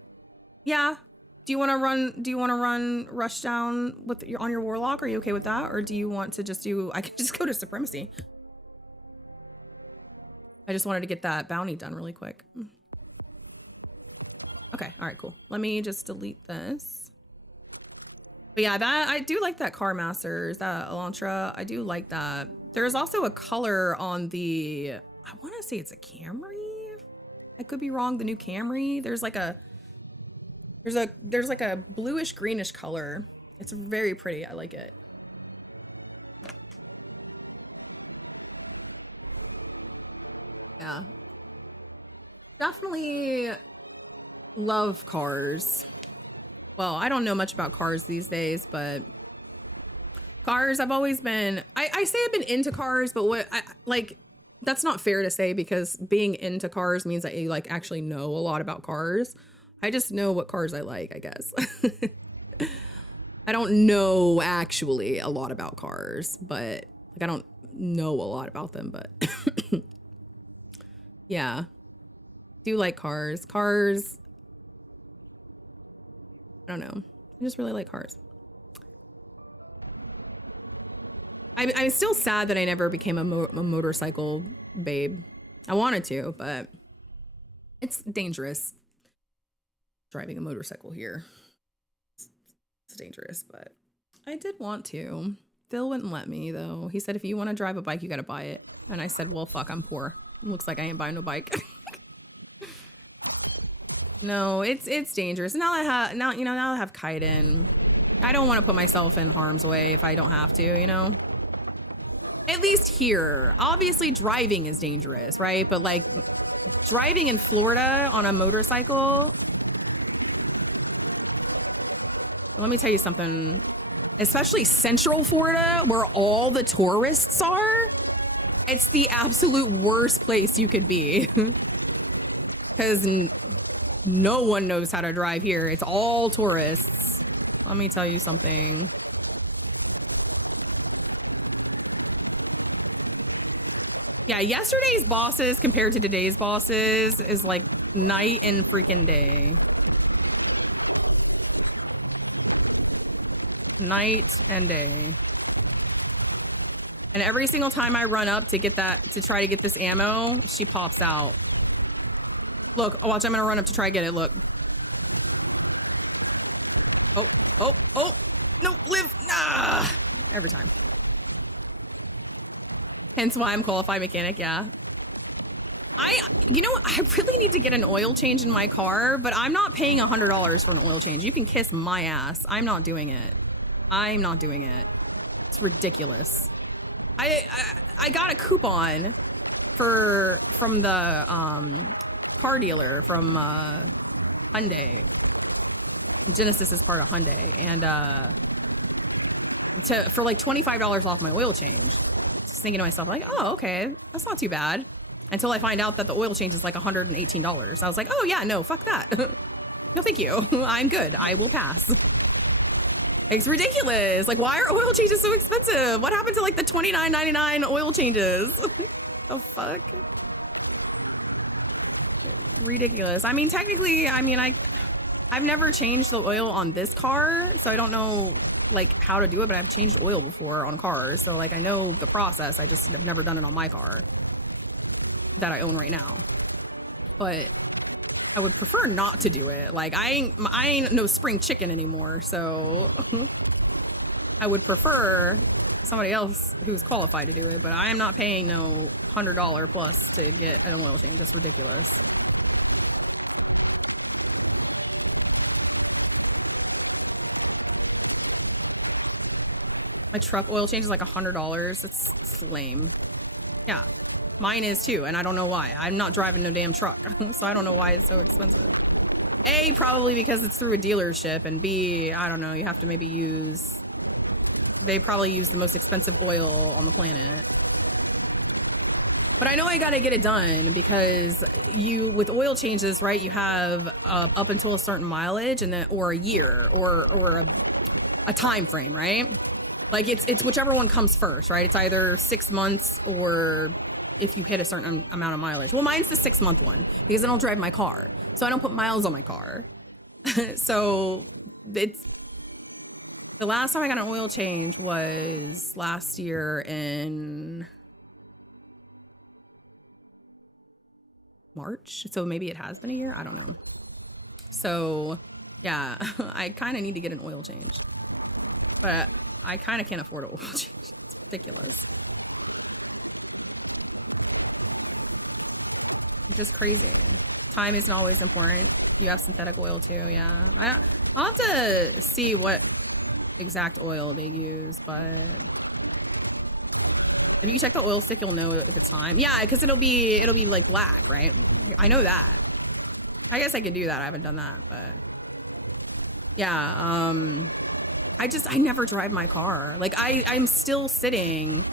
yeah. Do you want to run rushdown on your Warlock? Are you okay with that? Or do you want to just do, I can just go to supremacy. I just wanted to get that bounty done really quick. Okay, all right, cool. Let me just delete this. But yeah, that I do like that Car Masters, that Elantra. I do like that. There's also a color on the, I want to say it's a Camry. I could be wrong. The new Camry. There's like a bluish greenish color. It's very pretty. I like it. Yeah. Definitely love cars. Well, I don't know much about cars these days, but cars, I've always been, I say I've been into cars, but that's not fair to say because being into cars means that you like actually know a lot about cars. I just know what cars I like, I guess. I don't know actually a lot about cars, but like I don't know a lot about them, but yeah. Do like cars. I don't know. I just really like cars. I'm still sad that I never became a motorcycle babe. I wanted to, but it's dangerous driving a motorcycle here. It's dangerous, but I did want to. Phil wouldn't let me though. He said, if you want to drive a bike, you got to buy it. And I said, well, fuck, I'm poor. It looks like I ain't buying no bike. No, it's dangerous. Now I have Kaiden. I don't want to put myself in harm's way if I don't have to, you know? At least here. Obviously driving is dangerous, right? But like driving in Florida on a motorcycle, Let me tell you something. Especially Central Florida, where all the tourists are, it's the absolute worst place you could be. Because no one knows how to drive here. It's all tourists. Let me tell you something. Yeah, yesterday's bosses compared to today's bosses is like night and freaking day. Night and day. And every single time I run up to get that, to try to get this ammo, she pops out. Look, watch, I'm gonna run up to try to get it, look. Oh, oh, oh, no, live, nah! Every time. Hence why I'm qualified mechanic, yeah. You know, I really need to get an oil change in my car, but I'm not paying $100 for an oil change. You can kiss my ass. I'm not doing it. I'm not doing it. It's ridiculous. I got a coupon from the car dealer from Hyundai. Genesis is part of Hyundai, and for like $25 off my oil change. Just thinking to myself like, oh, okay, that's not too bad. Until I find out that the oil change is like $118. I was like, oh yeah, no, fuck that. No, thank you. I'm good. I will pass. It's ridiculous. Like, why are oil changes so expensive? What happened to like the $29.99 oil changes? The fuck? Ridiculous. I mean, technically, I mean, I've never changed the oil on this car, so I don't know like how to do it, but I've changed oil before on cars, so like I know the process. I just have never done it on my car that I own right now. But I would prefer not to do it. Like I ain't no spring chicken anymore, so I would prefer somebody else who's qualified to do it, but I am not paying no $100 plus to get an oil change. That's ridiculous. My truck oil change is like $100. It's lame. Yeah, mine is too, and I don't know why. I'm not driving no damn truck, so I don't know why it's so expensive. A, probably because it's through a dealership, and B, I don't know, you have to maybe use... They probably use the most expensive oil on the planet. But I know I gotta get it done because with oil changes, right, you have up until a certain mileage, and then, or a year, or a time frame, right? Like it's whichever one comes first, right? It's either 6 months or if you hit a certain amount of mileage. Well, mine's the 6 month one because I don't drive my car, so I don't put miles on my car. So it's the last time I got an oil change was last year in March. So maybe it has been a year. I don't know. So yeah, I kind of need to get an oil change, but I kind of can't afford an oil change. It's ridiculous. Just crazy. Time isn't always important. You have synthetic oil too, yeah. I'll have to see what exact oil they use, but if you check the oil stick, you'll know if it's time. Yeah, because it'll be like black, right? I know that. I guess I could do that. I haven't done that, but yeah. I never drive my car. Like I'm still sitting.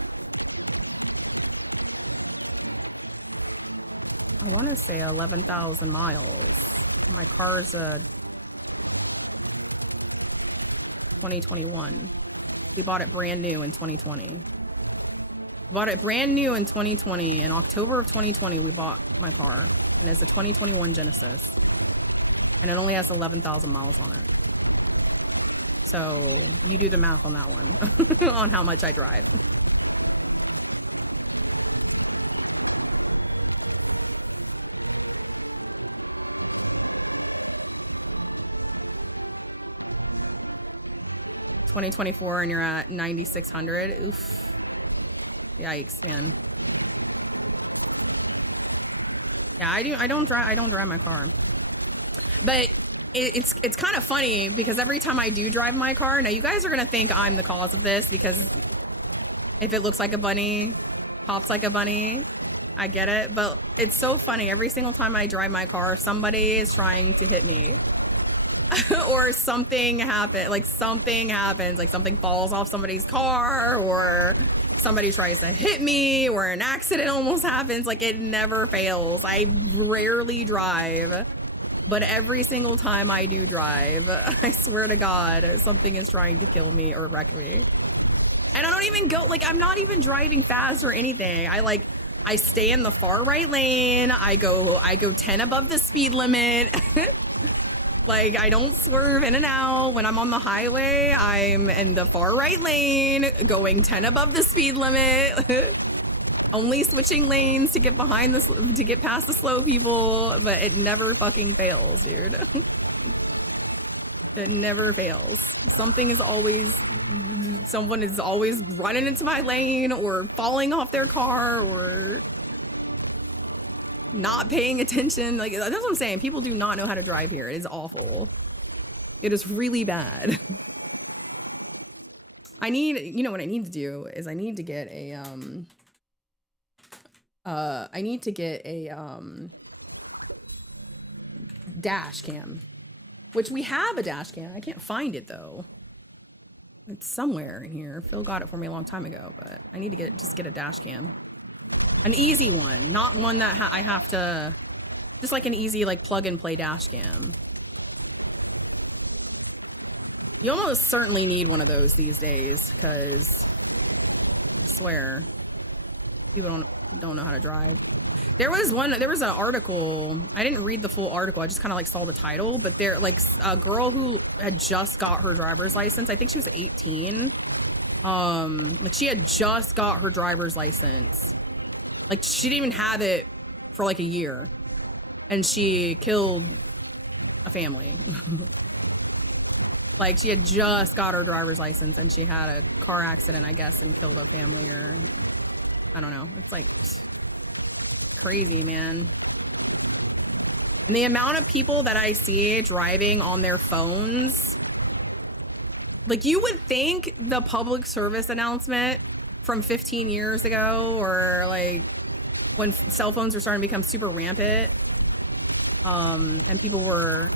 I want to say 11,000 miles. My car's a 2021. We bought it brand new in 2020. Bought it brand new in 2020. In October of 2020, we bought my car, and it's a 2021 Genesis, and it only has 11,000 miles on it. So you do the math on that one, on how much I drive. $2024 and you're at 9,600. Oof. Yikes, man. Yeah, I don't drive my car. But it's kind of funny because every time I do drive my car, now you guys are gonna think I'm the cause of this because if it looks like a bunny, pops like a bunny, I get it. But it's so funny. Every single time I drive my car, somebody is trying to hit me. or something happens, like something falls off somebody's car, or somebody tries to hit me, or an accident almost happens. Like, it never fails. I rarely drive, but every single time I do drive, I swear to God, something is trying to kill me or wreck me. And I don't even go, like, I'm not even driving fast or anything. I stay in the far right lane. I go 10 above the speed limit. Like, I don't swerve in and out. When I'm on the highway, I'm in the far right lane, going 10 above the speed limit. Only switching lanes to get to get past the slow people, but it never fucking fails, dude. It never fails. Someone is always running into my lane or falling off their car or not paying attention. Like, that's what I'm saying. People do not know how to drive here. It is awful. It is really bad. What I need to do is I need to get a dash cam, which we have a dash cam. I can't find it though. It's somewhere in here. Phil got it for me a long time ago, but I need to just get a dash cam. An easy one, not one that I have to, just like an easy, like, plug and play dash cam. You almost certainly need one of those these days, because I swear, people don't know how to drive. There was an article, I didn't read the full article, I just kind of like saw the title, but there, like, a girl who had just got her driver's license, I think she was 18, like, she had just got her driver's license. Like, she didn't even have it for like a year, and she killed a family. Like, she had just got her driver's license and she had a car accident, I guess, and killed a family, or I don't know. It's like crazy, man. And the amount of people that I see driving on their phones, like, you would think the public service announcement from 15 years ago, or like when cell phones were starting to become super rampant, and people were,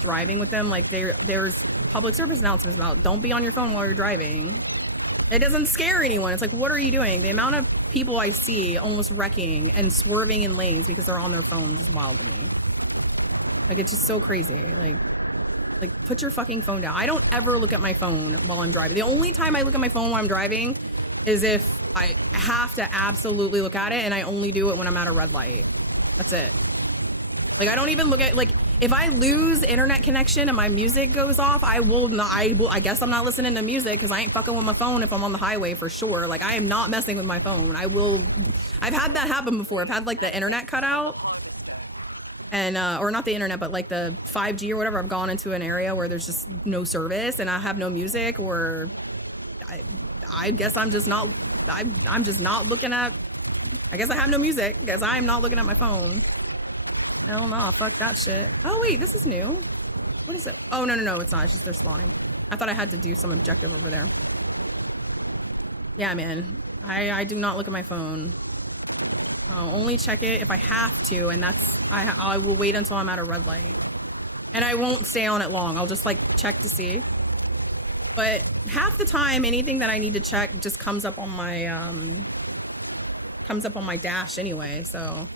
driving with them, like, there's public service announcements about don't be on your phone while you're driving. It doesn't scare anyone. It's like, what are you doing? The amount of people I see almost wrecking and swerving in lanes because they're on their phones is wild to me. Like, it's just so crazy. Like, put your fucking phone down. I don't ever look at my phone while I'm driving. The only time I look at my phone while I'm driving is if I have to absolutely look at it, and I only do it when I'm at a red light. That's it. Like, I don't even look at, like, if I lose internet connection and my music goes off, I guess I'm not listening to music, because I ain't fucking with my phone if I'm on the highway, for sure. Like, I am not messing with my phone. I've had that happen before. I've had, like, the internet cut out, and, or not the internet, but like the 5G or whatever. I've gone into an area where there's just no service and I have no music, or I guess I'm just not, I'm just not looking at, I guess I have no music because I'm not looking at my phone. Hell no, fuck that shit. Oh wait, this is new. What is it? Oh, no, it's not. It's just they're spawning. I thought I had to do some objective over there. Yeah, man. I do not look at my phone. I'll only check it if I have to, and I will wait until I'm at a red light. And I won't stay on it long. I'll just, like, check to see. But half the time, anything that I need to check just comes up on my dash anyway, so.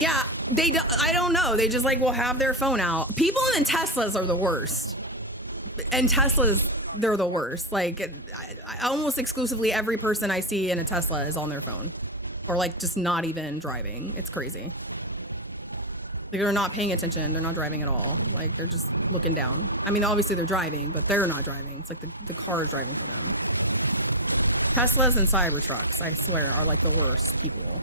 Yeah, I don't know. They just, like, will have their phone out. People in Teslas are the worst. And Teslas, they're the worst. Like, I almost exclusively every person I see in a Tesla is on their phone. Or, like, just not even driving. It's crazy. Like, they're not paying attention. They're not driving at all. Like, they're just looking down. I mean, obviously they're driving, but they're not driving. It's like the car is driving for them. Teslas and Cybertrucks, I swear, are, like, the worst people.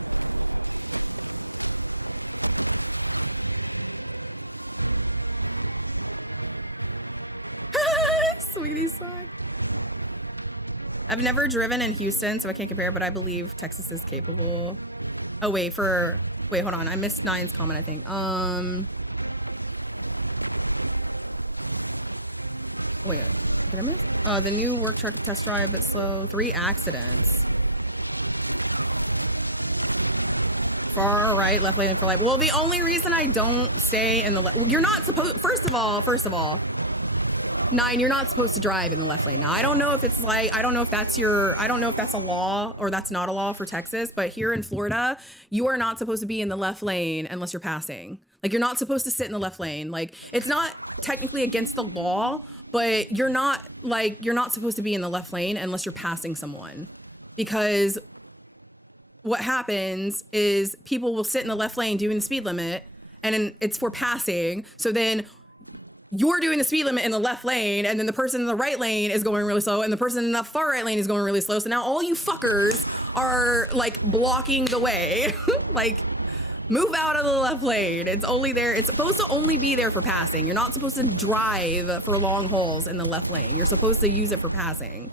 Sweetie song. I've never driven in Houston, so I can't compare, but I believe Texas is capable. Oh, wait, hold on. I missed Nine's comment, I think. Wait, did I miss? The new work truck test drive, but slow. 3 accidents. far right, left lane for life. Well, the only reason I don't stay in the you're not supposed. First of all, Nine, you're not supposed to drive in the left lane. Now, I don't know if it's like, I don't know if that's a law or that's not a law for Texas, but here in Florida, you are not supposed to be in the left lane unless you're passing. Like, you're not supposed to sit in the left lane. Like, it's not technically against the law, but you're not supposed to be in the left lane unless you're passing someone. Because what happens is people will sit in the left lane doing the speed limit, and it's for passing. So then you're doing the speed limit in the left lane, and then the person in the right lane is going really slow, and the person in the far right lane is going really slow. So now all you fuckers are like blocking the way. Like, move out of the left lane. It's only there. It's supposed to only be there for passing. You're not supposed to drive for long hauls in the left lane. You're supposed to use it for passing.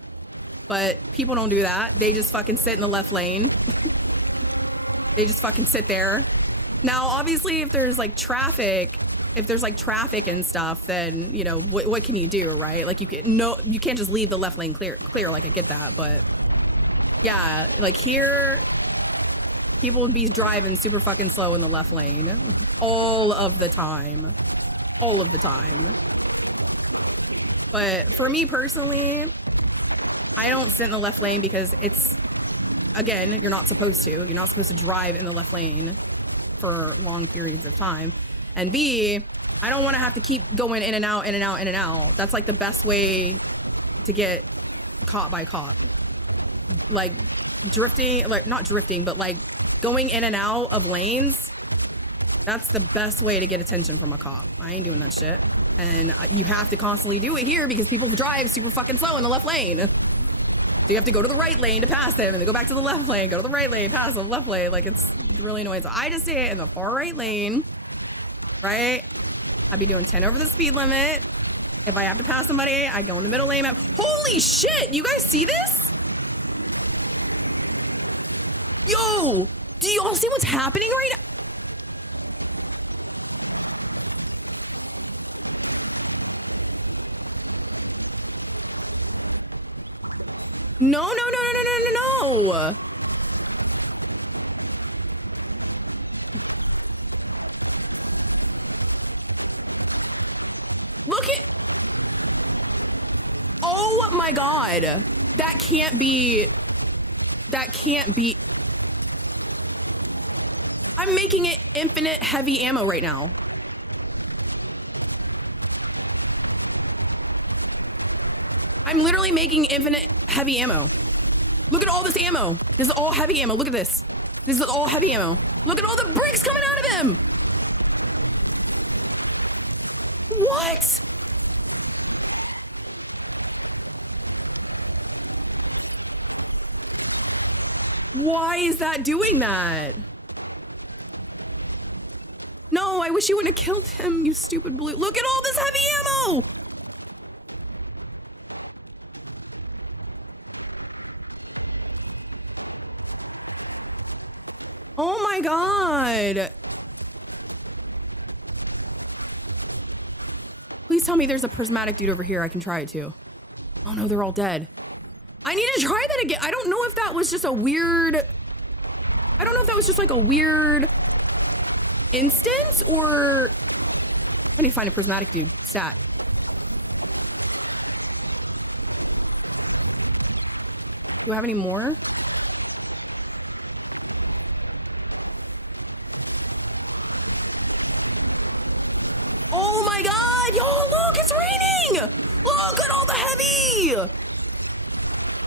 But people don't do that. They just fucking sit in the left lane. They just fucking sit there. Now, obviously, if there's like traffic and stuff, then, you know, what can you do, right? Like, you can't just leave the left lane clear. Like, I get that, but yeah, like here, people would be driving super fucking slow in the left lane all of the time. But for me personally, I don't sit in the left lane because it's, again, you're not supposed to. You're not supposed to drive in the left lane for long periods of time. And B, I don't want to have to keep going in and out, in and out, in and out. That's like the best way to get caught by cop. Like drifting, like not drifting, but like going in and out of lanes. That's the best way to get attention from a cop. I ain't doing that shit. And you have to constantly do it here because people drive super fucking slow in the left lane. So you have to go to the right lane to pass them, and then go back to the left lane, go to the right lane, pass the left lane. Like, it's really annoying. So I just stay in the far right lane, right? I'd be doing 10 over the speed limit. If I have to pass somebody, I go in the middle lane. Holy shit! You guys see this? Yo! Do you all see what's happening right now? No. Look at... Oh my god. That can't be... I'm making it infinite heavy ammo right now. I'm literally making infinite heavy ammo. Look at all this ammo. This is all heavy ammo. Look at this. This is all heavy ammo. Look at all the bricks coming out of him. What? Why is that doing that? No, I wish you wouldn't have killed him, you stupid blue. Look at all this heavy ammo. Oh my god. Please tell me there's a prismatic dude over here I can try it too. Oh no, they're all dead. I need to try that again. I don't know if that was just a weird... I don't know if that was just like a weird instance or... I need to find a prismatic dude. Stat. Do I have any more? Oh my god! Y'all, look! It's raining! Look at all the heavy!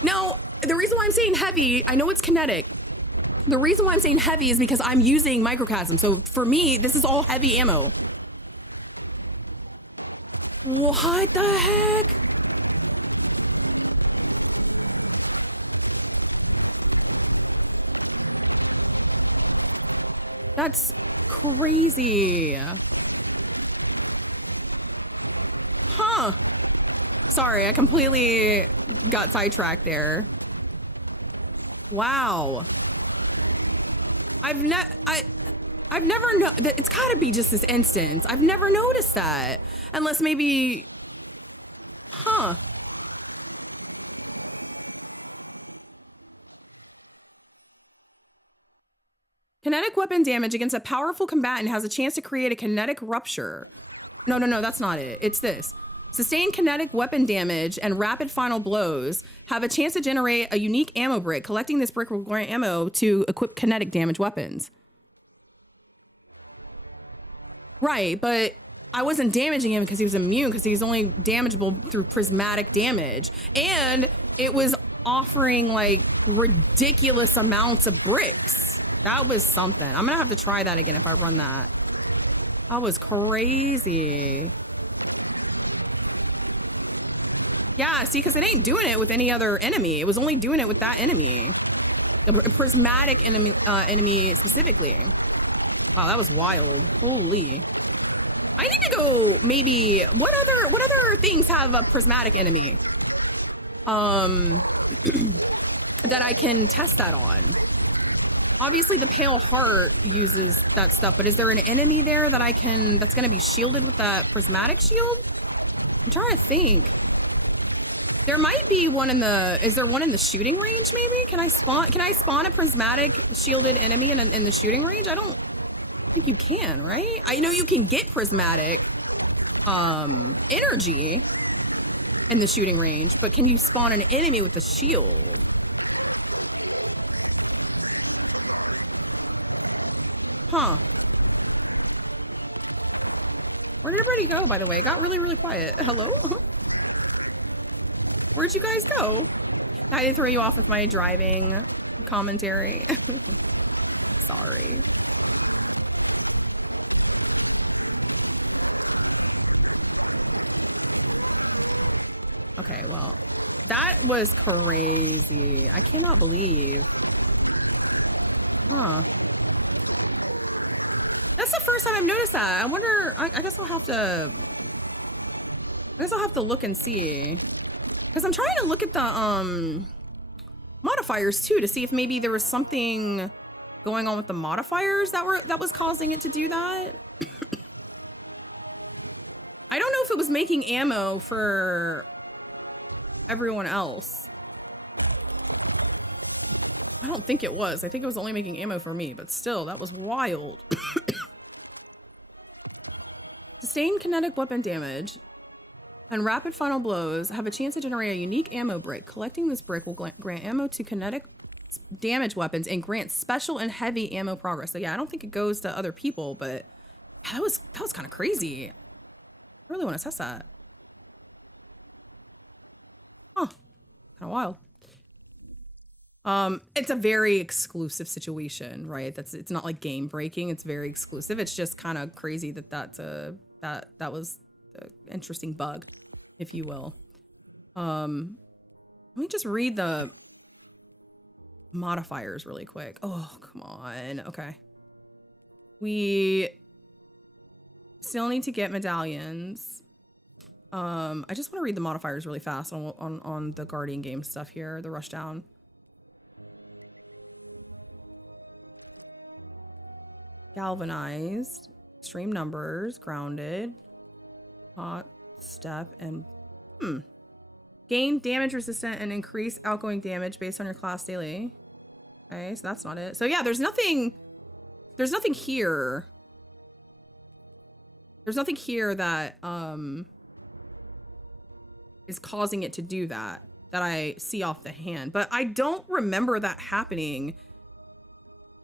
Now, the reason why I'm saying heavy, I know it's kinetic. The reason why I'm saying heavy is because I'm using microchasm. So for me, this is all heavy ammo. What the heck? That's crazy. Huh. Sorry, I completely got sidetracked there. Wow. I've never it's gotta be just this instance. I've never noticed that. Unless maybe, huh. Kinetic weapon damage against a powerful combatant has a chance to create a kinetic rupture. No, that's not it. It's this. Sustained kinetic weapon damage and rapid final blows have a chance to generate a unique ammo brick. Collecting this brick will grant ammo to equip kinetic damage weapons. Right, but I wasn't damaging him because he was immune, because he's only damageable through prismatic damage. And it was offering like ridiculous amounts of bricks. That was something. I'm gonna have to try that again if I run that. That was crazy. Yeah, see, because it ain't doing it with any other enemy. It was only doing it with that enemy. A prismatic enemy specifically. Wow, that was wild. Holy. I need to go maybe what other things have a prismatic enemy? That I can test that on. Obviously the Pale Heart uses that stuff, but is there an enemy there that that's gonna be shielded with that prismatic shield? I'm trying to think. There might be one is there one in the shooting range maybe? Can I spawn a prismatic shielded enemy in the shooting range? I don't think you can, right? I know you can get prismatic energy in the shooting range, but can you spawn an enemy with the shield? Huh. Where did everybody go, by the way? It got really, really quiet. Hello? Where'd you guys go? I did throw you off with my driving commentary. Sorry. Okay, well, that was crazy. I cannot believe. Huh. That's the first time I've noticed that. I wonder, I guess I'll have to look and see. Because I'm trying to look at the modifiers too to see if maybe there was something going on with the modifiers that was causing it to do that. I don't know if it was making ammo for everyone else. I don't think it was. I think it was only making ammo for me, but still, that was wild. Sustained kinetic weapon damage and rapid final blows have a chance to generate a unique ammo brick. Collecting this brick will grant ammo to kinetic damage weapons and grant special and heavy ammo progress. So yeah, I don't think it goes to other people, but that was kind of crazy. I really want to test that. Huh. Kind of wild. It's a very exclusive situation, right? It's not like game breaking. It's very exclusive. It's just kind of crazy that was an interesting bug, if you will. Let me just read the modifiers really quick. Oh, come on. Okay. We still need to get medallions. I just want to read the modifiers really fast on the Guardian game stuff here, the Rushdown. Galvanized, extreme numbers, grounded, hot, step, and gain damage resistant and increase outgoing damage based on your class daily. Okay, so that's not it. So yeah, there's nothing here. There's nothing here that is causing it to do that I see off the hand. But I don't remember that happening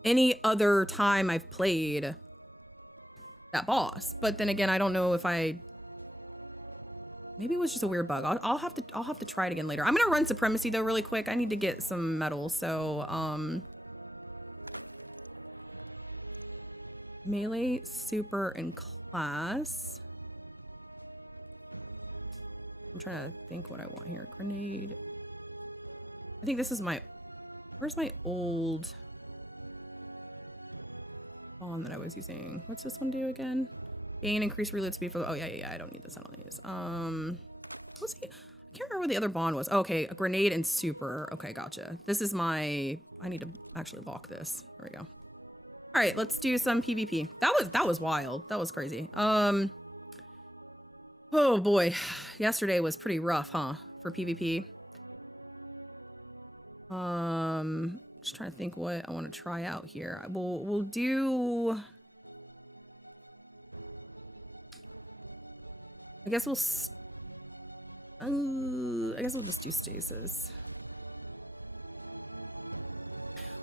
any other time I've played that boss. But then again, I don't know if maybe it was just a weird bug. I'll have to try it again later. I'm gonna run Supremacy though really quick. I need to get some medals. So melee, super, and class. I'm trying to think what I want here. Grenade. I think this is where's my old bond that I was using? What's this one do again? Gain increased reload speed for, oh yeah, I don't need this. What's he? I can't remember what the other bond was. Oh, okay, a grenade and super. Okay, gotcha. This is I need to actually lock this. There we go. All right, let's do some PvP. That was wild. That was crazy. Oh boy, yesterday was pretty rough, huh? For PvP. Just trying to think what I want to try out here. We'll do. I guess we'll just do stasis.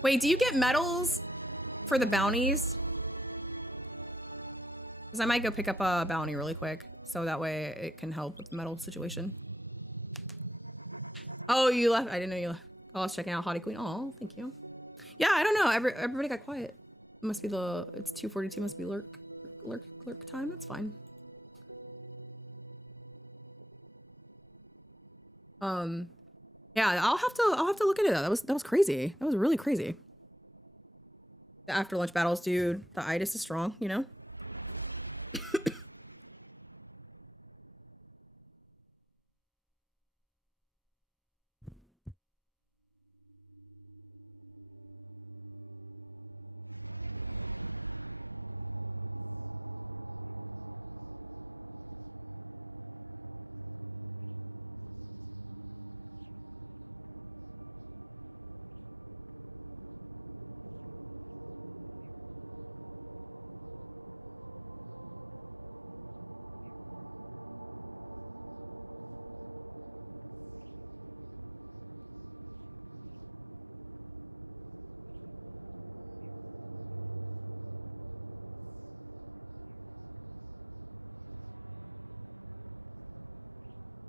Wait, do you get medals for the bounties? Because I might go pick up a bounty really quick, so that way it can help with the medal situation. Oh, you left. I didn't know you left. Oh, I was checking out Hottie Queen. Oh, thank you. Yeah, I don't know. Everybody got quiet. It must be it's 2:42. Must be lurk time. That's fine. Yeah, I'll have to look into that. That was crazy. That was really crazy. The after lunch battles, dude. The itis is strong, you know?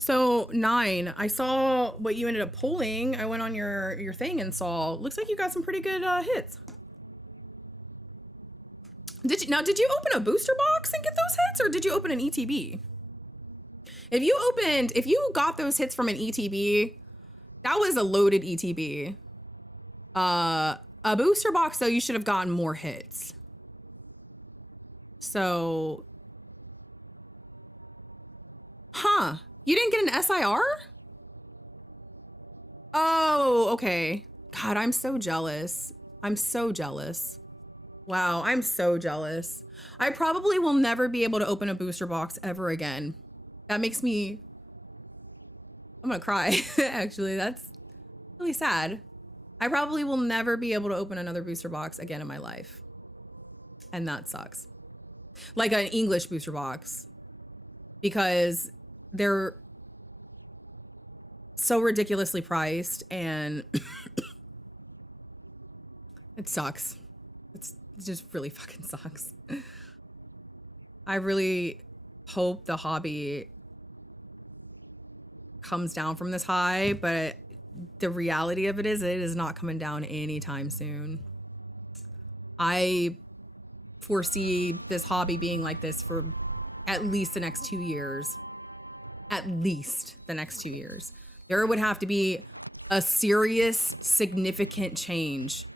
So 9, I saw what you ended up pulling. I went on your thing and saw, looks like you got some pretty good hits. Did you open a booster box and get those hits, or did you open an ETB? If you got those hits from an ETB, that was a loaded ETB. A booster box though, you should have gotten more hits. So, huh? You didn't get an SIR? Oh, okay. God, I'm so jealous. I'm so jealous. Wow, I'm so jealous. I probably will never be able to open a booster box ever again. That makes me... I'm gonna cry, actually. That's really sad. I probably will never be able to open another booster box again in my life. And that sucks. Like an English booster box. Because they're so ridiculously priced and it sucks. It just really fucking sucks. I really hope the hobby comes down from this high, but the reality of it is not coming down anytime soon. I foresee this hobby being like this for at least the next 2 years. At least the next 2 years. There would have to be a serious, significant change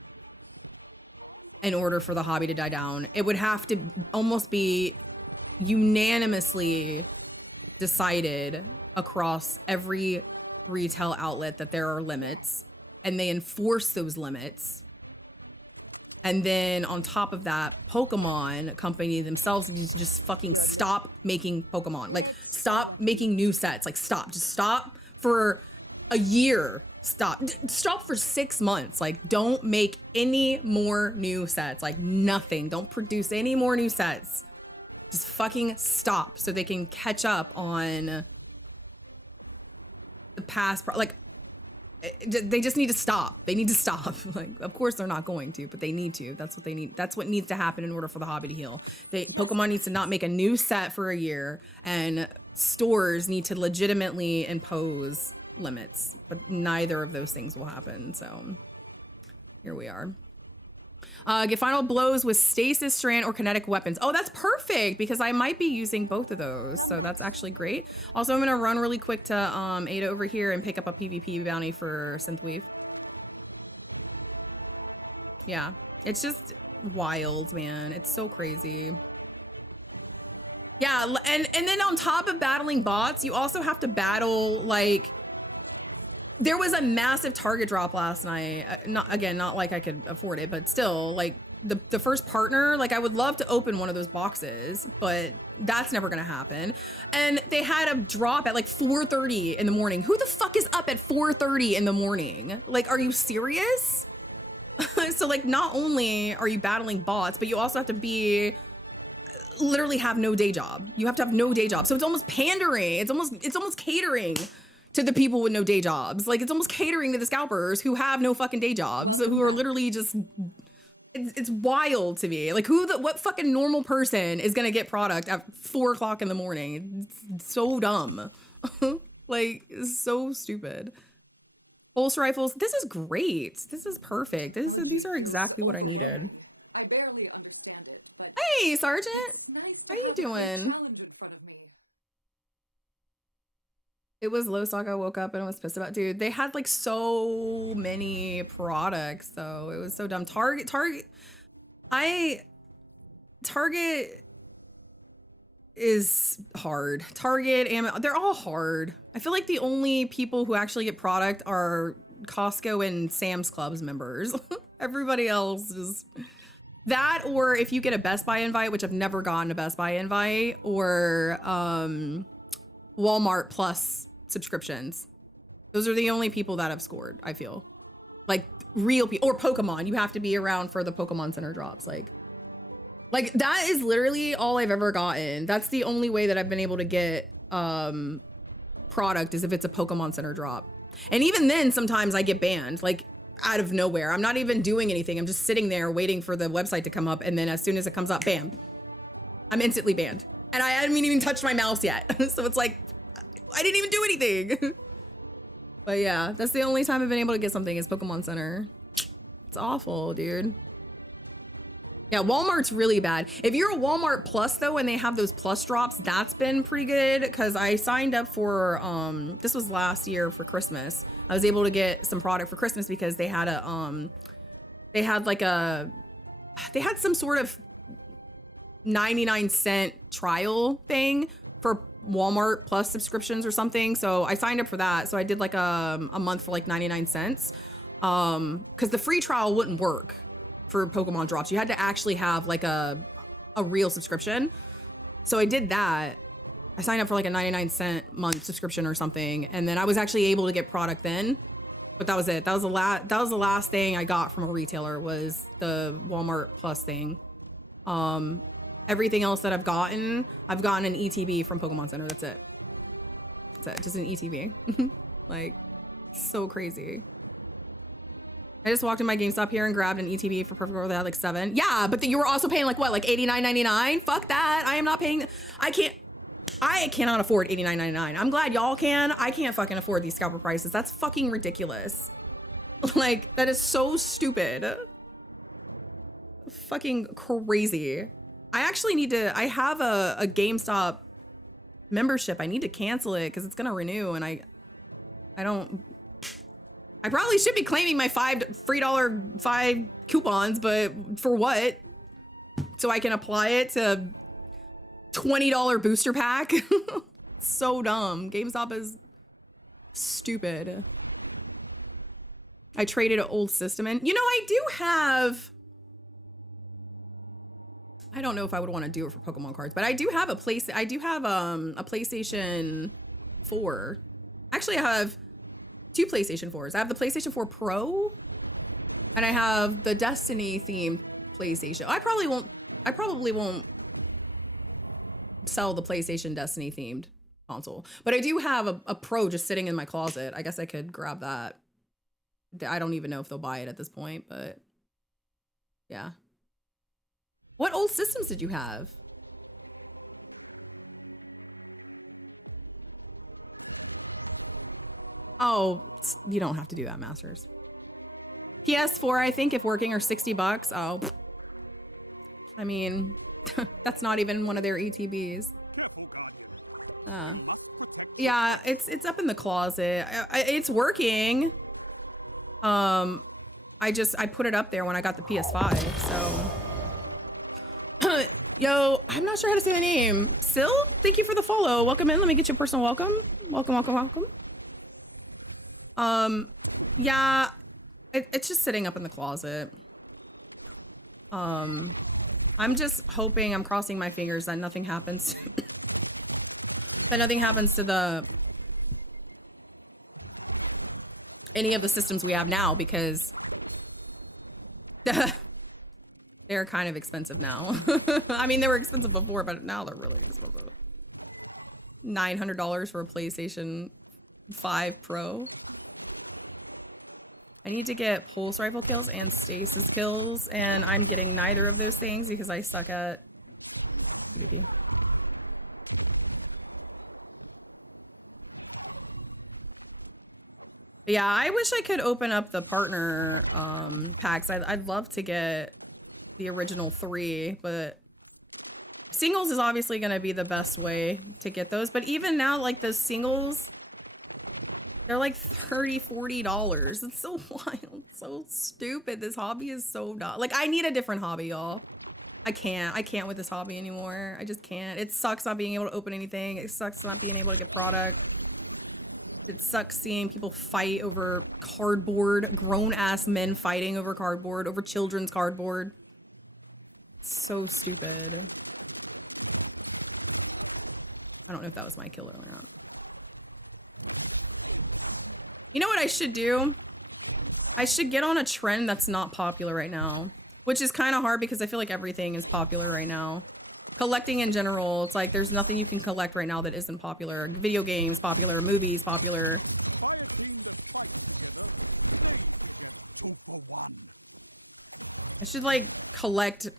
in order for the hobby to die down. It would have to almost be unanimously decided across every retail outlet that there are limits, and they enforce those limits. And then on top of that, Pokemon company themselves need to just fucking stop making Pokemon. Like, stop making new sets. Like, stop. Just stop for a year. Stop for 6 months. Like, don't make any more new sets. Like, nothing. Don't produce any more new sets. Just fucking stop so they can catch up on the past. Like, they just need to stop. They need to stop. Like, of course they're not going to, but they need to. That's what they need. That's what needs to happen in order for the hobby to heal. Pokemon needs to not make a new set for a year, and stores need to legitimately impose limits, but neither of those things will happen. So here we are. Get final blows with stasis strand or kinetic weapons. Oh, that's perfect because I might be using both of those. So that's actually great. Also, I'm going to run really quick to Ada over here and pick up a PvP bounty for Synthweave. Yeah, it's just wild, man. It's so crazy. Yeah, and then on top of battling bots, you also have to battle, like, there was a massive target drop last night. Not like I could afford it, but still, like, the first partner, like, I would love to open one of those boxes, but that's never gonna happen. And they had a drop at like 4:30 in the morning. Who the fuck is up at 4:30 in the morning? Like, are you serious? So like not only are you battling bots, but you also have to be literally have no day job. You have to have no day job. So it's almost pandering. It's almost catering to the people with no day jobs. Like it's almost catering to the scalpers who have no fucking day jobs, who are literally just it's wild to me. Like what fucking normal person is gonna get product at 4 o'clock in the morning? It's so dumb. Like it's so stupid. Pulse rifles. This is great. This is perfect. These are exactly what I needed. Hey, Sergeant. How you doing? It was low stock. I woke up and I was pissed about. Dude, they had like so many products though. It was so dumb. Target is hard. Target, Amazon, they're all hard. I feel like the only people who actually get product are Costco and Sam's Club's members. Everybody else is that, or if you get a Best Buy invite, which I've never gotten a Best Buy invite, or Walmart Plus subscriptions. Those are the only people that have scored, I feel. Like real people, or Pokemon. You have to be around for the Pokemon Center drops. Like that is literally all I've ever gotten. That's the only way that I've been able to get product is if it's a Pokemon Center drop. And even then, sometimes I get banned, like out of nowhere. I'm not even doing anything. I'm just sitting there waiting for the website to come up. And then as soon as it comes up, bam, I'm instantly banned. And I haven't even touched my mouse yet. So it's like, I didn't even do anything. But yeah, that's the only time I've been able to get something is Pokemon Center. It's awful, dude. Yeah, Walmart's really bad. If you're a Walmart Plus though, and they have those Plus drops, that's been pretty good because I signed up for, this was last year for Christmas. I was able to get some product for Christmas because they had they had some sort of 99-cent trial thing for Walmart Plus subscriptions or something. So I signed up for that. So I did like a month for like 99 cents because the free trial wouldn't work for Pokemon drops. You had to actually have like a real subscription. So I did that. I signed up for like a 99-cent month subscription or something. And then I was actually able to get product then, but that was it. That was the last thing I got from a retailer was the Walmart Plus thing. Everything else that I've gotten an ETB from Pokemon Center. That's it. Just an ETB. Like, so crazy. I just walked in my GameStop here and grabbed an ETB for Perfect World. They had like 7. Yeah, but you were also paying like what, like $89.99? Fuck that. I am not paying. I cannot afford $89.99. I'm glad y'all can. I can't fucking afford these scalper prices. That's fucking ridiculous. Like, that is so stupid. Fucking crazy. I actually need to, I have a GameStop membership. I need to cancel it because it's going to renew and I probably should be claiming my $5 coupons, but for what? So I can apply it to $20 booster pack? So dumb. GameStop is stupid. I traded an old system in. You know, I do have, I don't know if I would want to do it for Pokemon cards, but I do have a PlayStation 4. Actually, I have 2 PlayStation 4s. I have the PlayStation 4 Pro and I have the Destiny themed PlayStation. I probably won't sell the PlayStation Destiny themed console, but I do have a Pro just sitting in my closet. I guess I could grab that. I don't even know if they'll buy it at this point, but yeah. What old systems did you have? Oh, you don't have to do that, Masters. PS4, I think, if working, are $60. Oh, I mean, that's not even one of their ETBs. Yeah, it's up in the closet. It's working. I put it up there when I got the PS5, so. Yo, I'm not sure how to say the name. Sil, thank you for the follow. Welcome in. Let me get you a personal welcome. Welcome. Yeah, it's just sitting up in the closet. I'm just hoping, I'm crossing my fingers that nothing happens. That nothing happens to any of the systems we have now, because They're kind of expensive now. I mean, they were expensive before, but now they're really expensive. $900 for a PlayStation 5 Pro. I need to get pulse rifle kills and stasis kills, and I'm getting neither of those things because I suck at PvP. But yeah, I wish I could open up the partner packs. I'd love to get the original 3, but singles is obviously going to be the best way to get those. But even now, like the singles, they're like $30-$40. It's so wild, so stupid. This hobby is so dumb. Like, I need a different hobby, y'all. I can't with this hobby anymore. I just can't. It sucks not being able to open anything. It sucks not being able to get product. It sucks seeing people fight over cardboard, grown-ass men fighting over cardboard, over children's cardboard. So stupid. I don't know if that was my killer or not. You know what I should do? I should get on a trend that's not popular right now, which is kind of hard because I feel like everything is popular right now. Collecting in general, it's like there's nothing you can collect right now that isn't popular. Video games popular, movies popular. I should like collect,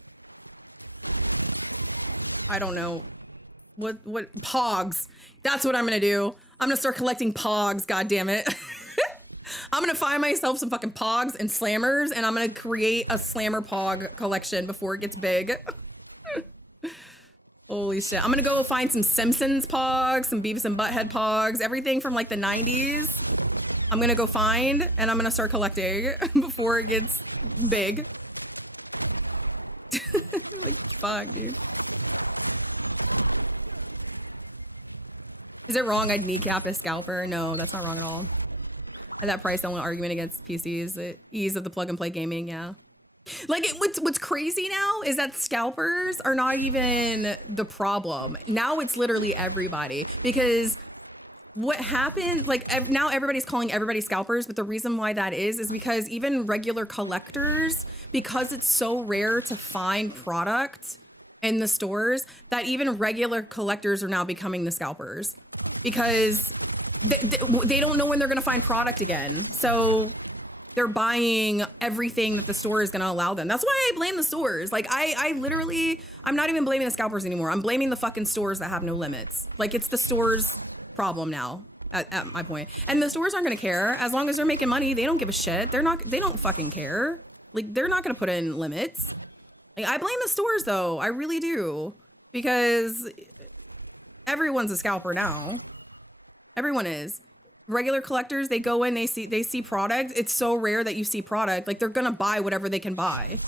I don't know, what pogs. That's what I'm gonna do. I'm gonna start collecting pogs, god damn it. I'm gonna find myself some fucking pogs and slammers, and I'm gonna create a slammer pog collection before it gets big. Holy shit. I'm gonna go find some Simpsons pogs, some Beavis and Butthead pogs, everything from like the 90s. I'm gonna go find, and I'm gonna start collecting before it gets big. Like, fuck, dude. Is it wrong I'd kneecap a scalper? No, that's not wrong at all. At that price, the only argument against PCs, the ease of the plug and play gaming, yeah. Like, what's crazy now is that scalpers are not even the problem. Now it's literally everybody, because what happened, like, now everybody's calling everybody scalpers, but the reason why that is because even regular collectors, because it's so rare to find product in the stores, that even regular collectors are now becoming the scalpers, because they don't know when they're going to find product again. So they're buying everything that the store is going to allow them. That's why I blame the stores. Like, I literally, I'm not even blaming the scalpers anymore. I'm blaming the fucking stores that have no limits. Like, it's the stores' problem now at my point. And the stores aren't going to care. As long as they're making money, they don't give a shit. They don't fucking care. Like, they're not going to put in limits. Like, I blame the stores though. I really do. Because everyone's a scalper now. Everyone is. Regular collectors, they go in, they see product. It's so rare that you see product. Like, they're gonna buy whatever they can buy,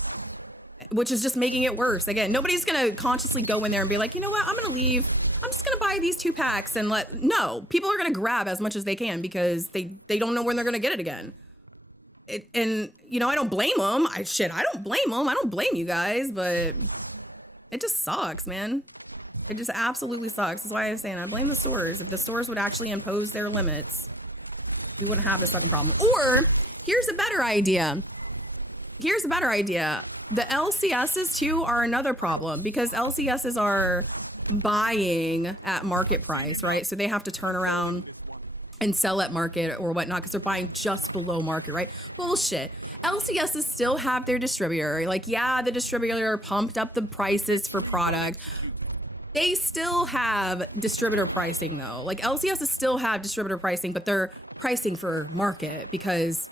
which is just making it worse. Again, nobody's gonna consciously go in there and be like, you know what, I'm gonna leave. I'm just gonna buy these 2 packs and no, people are gonna grab as much as they can because they don't know when they're gonna get it again. And you know, I don't blame them. I don't blame them. I don't blame you guys, but it just sucks, man. It just absolutely sucks. That's why I'm saying I blame the stores. If the stores would actually impose their limits, we wouldn't have this fucking problem. Or here's a better idea. The LCSs too are another problem, because LCSs are buying at market price, right? So they have to turn around and sell at market or whatnot because they're buying just below market, right? Bullshit. LCSs still have their distributor. Like, yeah, the distributor pumped up the prices for product. They still have distributor pricing though. Like, LCSs still have distributor pricing, but they're pricing for market, because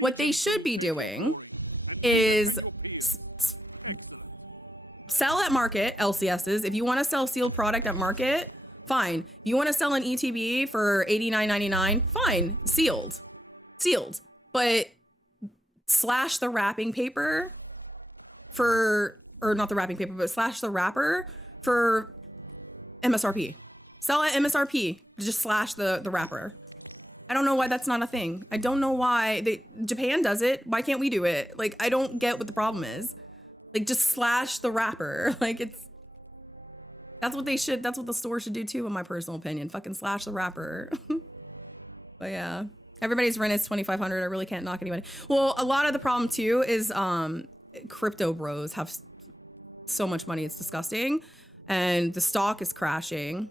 what they should be doing is sell at market. LCSs, if you want to sell sealed product at market, fine. You want to sell an ETB for $89.99, fine, sealed, but slash the wrapping paper for, or not the wrapping paper, but slash the wrapper for MSRP. Sell at MSRP, just slash the wrapper. I don't know why that's not a thing. I don't know why Japan does it. Why can't we do it? Like, I don't get what the problem is. Like, just slash the wrapper. Like, that's what the store should do too, in my personal opinion. Fucking slash the wrapper. But yeah, Everybody's rent is 2,500. I really can't knock anybody. Well, a lot of the problem too is crypto bros have so much money, it's disgusting, and the stock is crashing.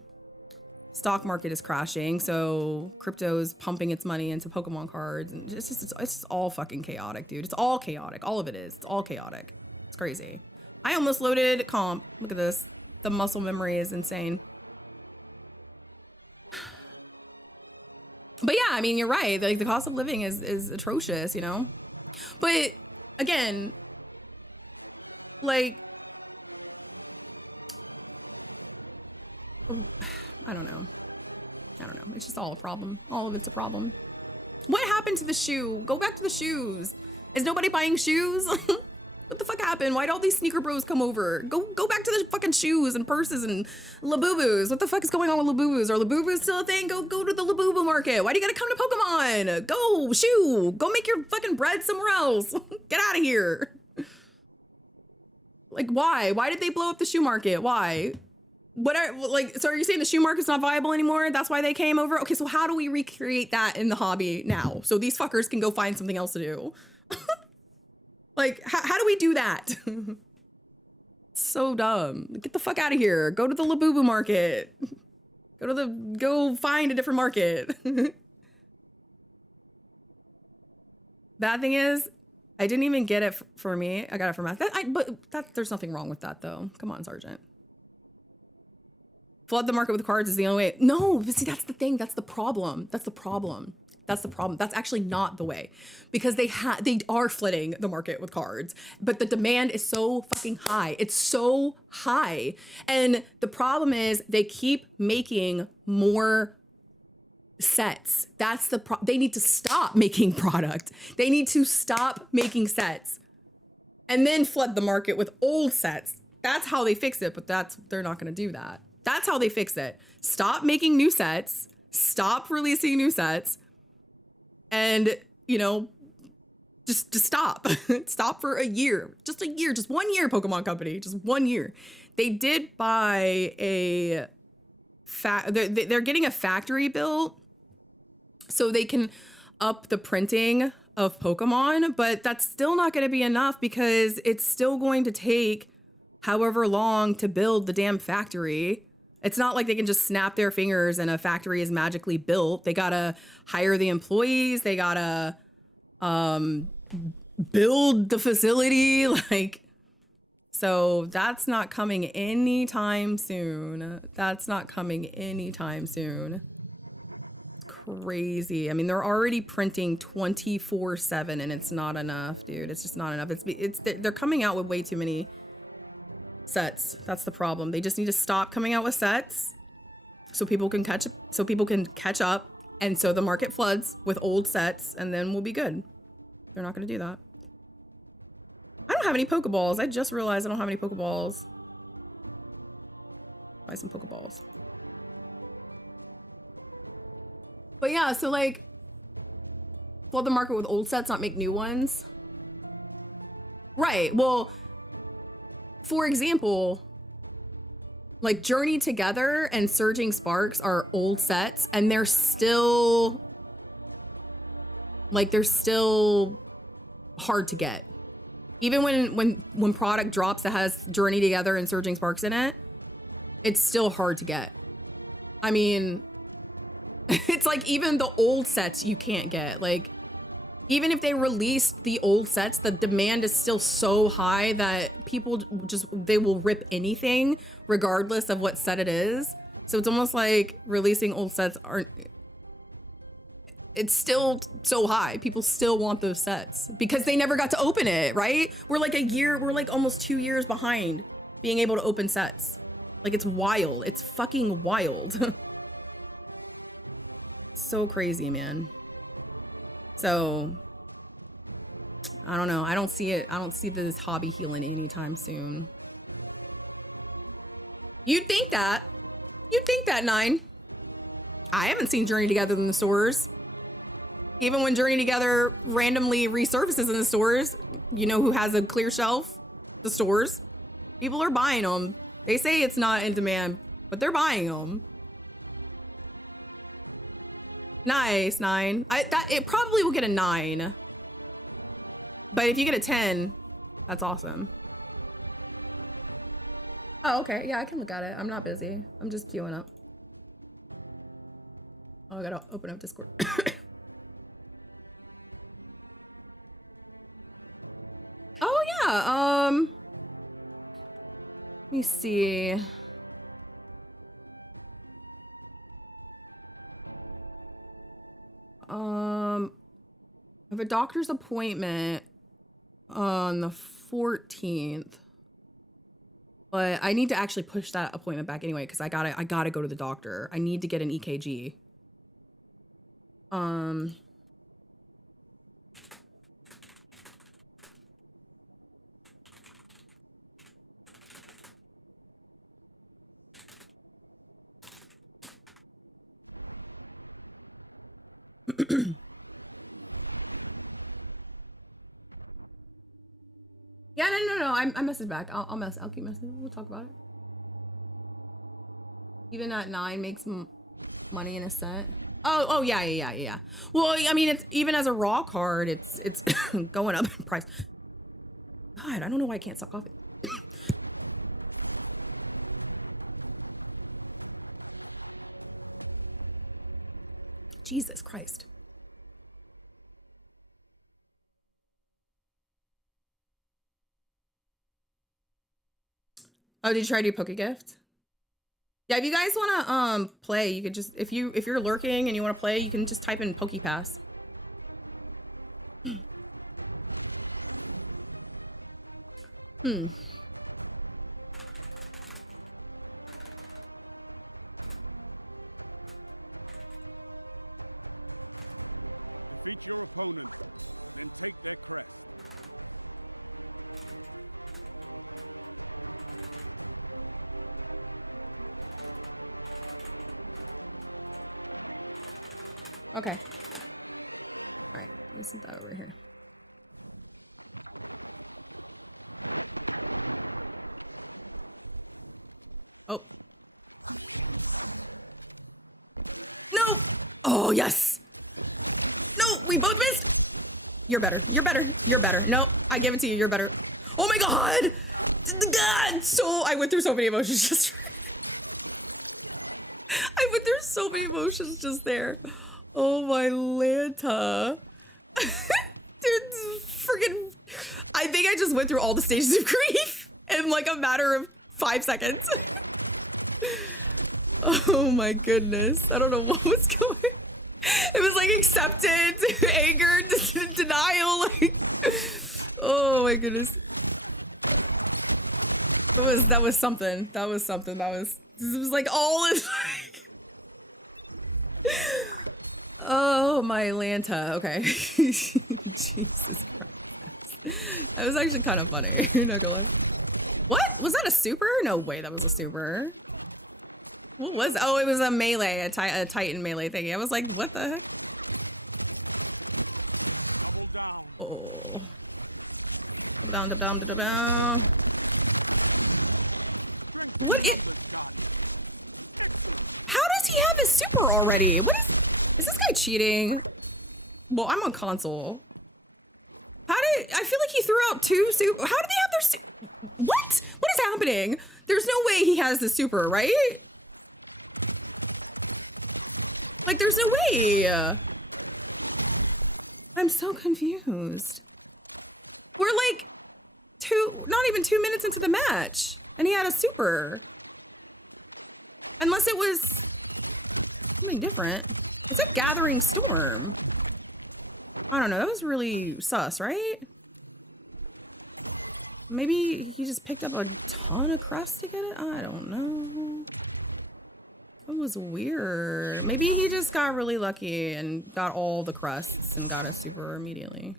Stock market is crashing, so crypto is pumping its money into Pokemon cards, and it's just all fucking chaotic, dude. It's all chaotic. All of it is. It's all chaotic. It's crazy. I almost loaded comp. Look at this. The muscle memory is insane. But yeah, I mean, you're right. Like, the cost of living is atrocious, you know? But again, like, I don't know. It's just all a problem. All of it's a problem. What happened to the shoe? Go back to the shoes. Is nobody buying shoes? What the fuck happened? Why'd all these sneaker bros come over? Go back to the fucking shoes and purses and Labubus. What the fuck is going on with Labubus? Are Labubus still a thing? Go to the Labubu market. Why do you gotta come to Pokemon? Go, shoe. Go make your fucking bread somewhere else. Get out of here. Like, why? Why did they blow up the shoe market? Why? So are you saying the shoe market's not viable anymore? That's why they came over? Okay, so how do we recreate that in the hobby now? So these fuckers can go find something else to do. Like, how do we do that? So dumb. Get the fuck out of here. Go to the Labubu market. Go find a different market. Bad thing is, I didn't even get it for me. I got it for math. There's nothing wrong with that though. Come on, Sergeant. Flood the market with cards is the only way. No, but see, that's the thing. That's the problem. That's actually not the way, because they are flooding the market with cards, but the demand is so fucking high. It's so high. And the problem is they keep making more sets. That's they need to stop making product. They need to stop making sets and then flood the market with old sets. That's how they fix it, but they're not going to do that. That's how they fix it. Stop making new sets, stop releasing new sets, and, you know, just stop. Stop for a year. Just 1 year, Pokemon Company. Just 1 year. They did buy they're getting a factory built so they can up the printing of Pokemon, but that's still not going to be enough because it's still going to take however long to build the damn factory. It's not like they can just snap their fingers and a factory is magically built. They gotta hire the employees. They gotta build the facility. So that's not coming anytime soon. It's crazy. I mean, they're already printing 24/7 and it's not enough, dude. It's just not enough. They're coming out with way too many sets. That's the problem. They just need to stop coming out with sets so people can catch up, and so the market floods with old sets, and then we'll be good. They're not going to do that. I don't have any Pokeballs. I just realized I don't have any Pokeballs. Buy some Pokeballs. But yeah, so like, flood the market with old sets, not make new ones. Right. Well, for example, like Journey Together and Surging Sparks are old sets, and they're still hard to get. Even when product drops that has Journey Together and Surging Sparks in it, it's still hard to get. I mean, it's like even the old sets you can't get. Like, even if they released the old sets, the demand is still so high that people they will rip anything regardless of what set it is. So it's almost like releasing old sets it's still so high. People still want those sets because they never got to open it, right? We're like almost 2 years behind being able to open sets. Like, it's wild. It's fucking wild. So crazy, man. So, I don't know. I don't see this hobby healing anytime soon. You'd think that, 9. I haven't seen Journey Together in the stores. Even when Journey Together randomly resurfaces in the stores, you know who has a clear shelf? The stores. People are buying them. They say it's not in demand, but they're buying them. Nice, 9. It probably will get a 9. But if you get a 10, that's awesome. Oh, okay. Yeah, I can look at it. I'm not busy. I'm just queuing up. Oh, I gotta open up Discord. Oh, yeah. Let me see. I have a doctor's appointment on the 14th. But I need to actually push that appointment back anyway because I gotta go to the doctor. I need to get an EKG. Yeah, no. I message back. I'll keep messaging. We'll talk about it. Even at 9 makes money in a cent. Oh yeah. Well, I mean, it's even as a raw card, it's going up in price. God, I don't know why I can't stop coughing. Jesus Christ. Oh, did you try to do Pokegift? Yeah, if you guys want to play, you could just if you're lurking and you want to play, you can just type in PokePass. Okay. All right, isn't that over here? Oh. No! Oh, yes! No, we both missed! You're better. No, I give it to you. You're better. Oh my God! God! So, I went through so many emotions just there. Oh my Lanta. Dude, freaking. I think I just went through all the stages of grief in like a matter of 5 seconds. Oh my goodness. I don't know what was going. It was like acceptance, anger, denial, like. Oh my goodness. That was something. It was like all in like. Oh my Lanta. Okay. Jesus Christ. That was actually kind of funny. You're not gonna lie. What? Was that a super? No way that was a super. What was? Oh, it was a melee, a Titan melee thingy. I was like, what the heck? Oh. Down. What it? How does he have his super already? Is this guy cheating? Well, I'm on console. I feel like he threw out 2 super. How did they have their what is happening? There's no way he has the super, right? Like, there's no way. I'm so confused. We're like not even 2 minutes into the match, and he had a super. Unless it was something different. It's a Gathering Storm. I don't know. That was really sus, right? Maybe he just picked up a ton of crust to get it? I don't know. It was weird. Maybe he just got really lucky and got all the crusts and got a super immediately.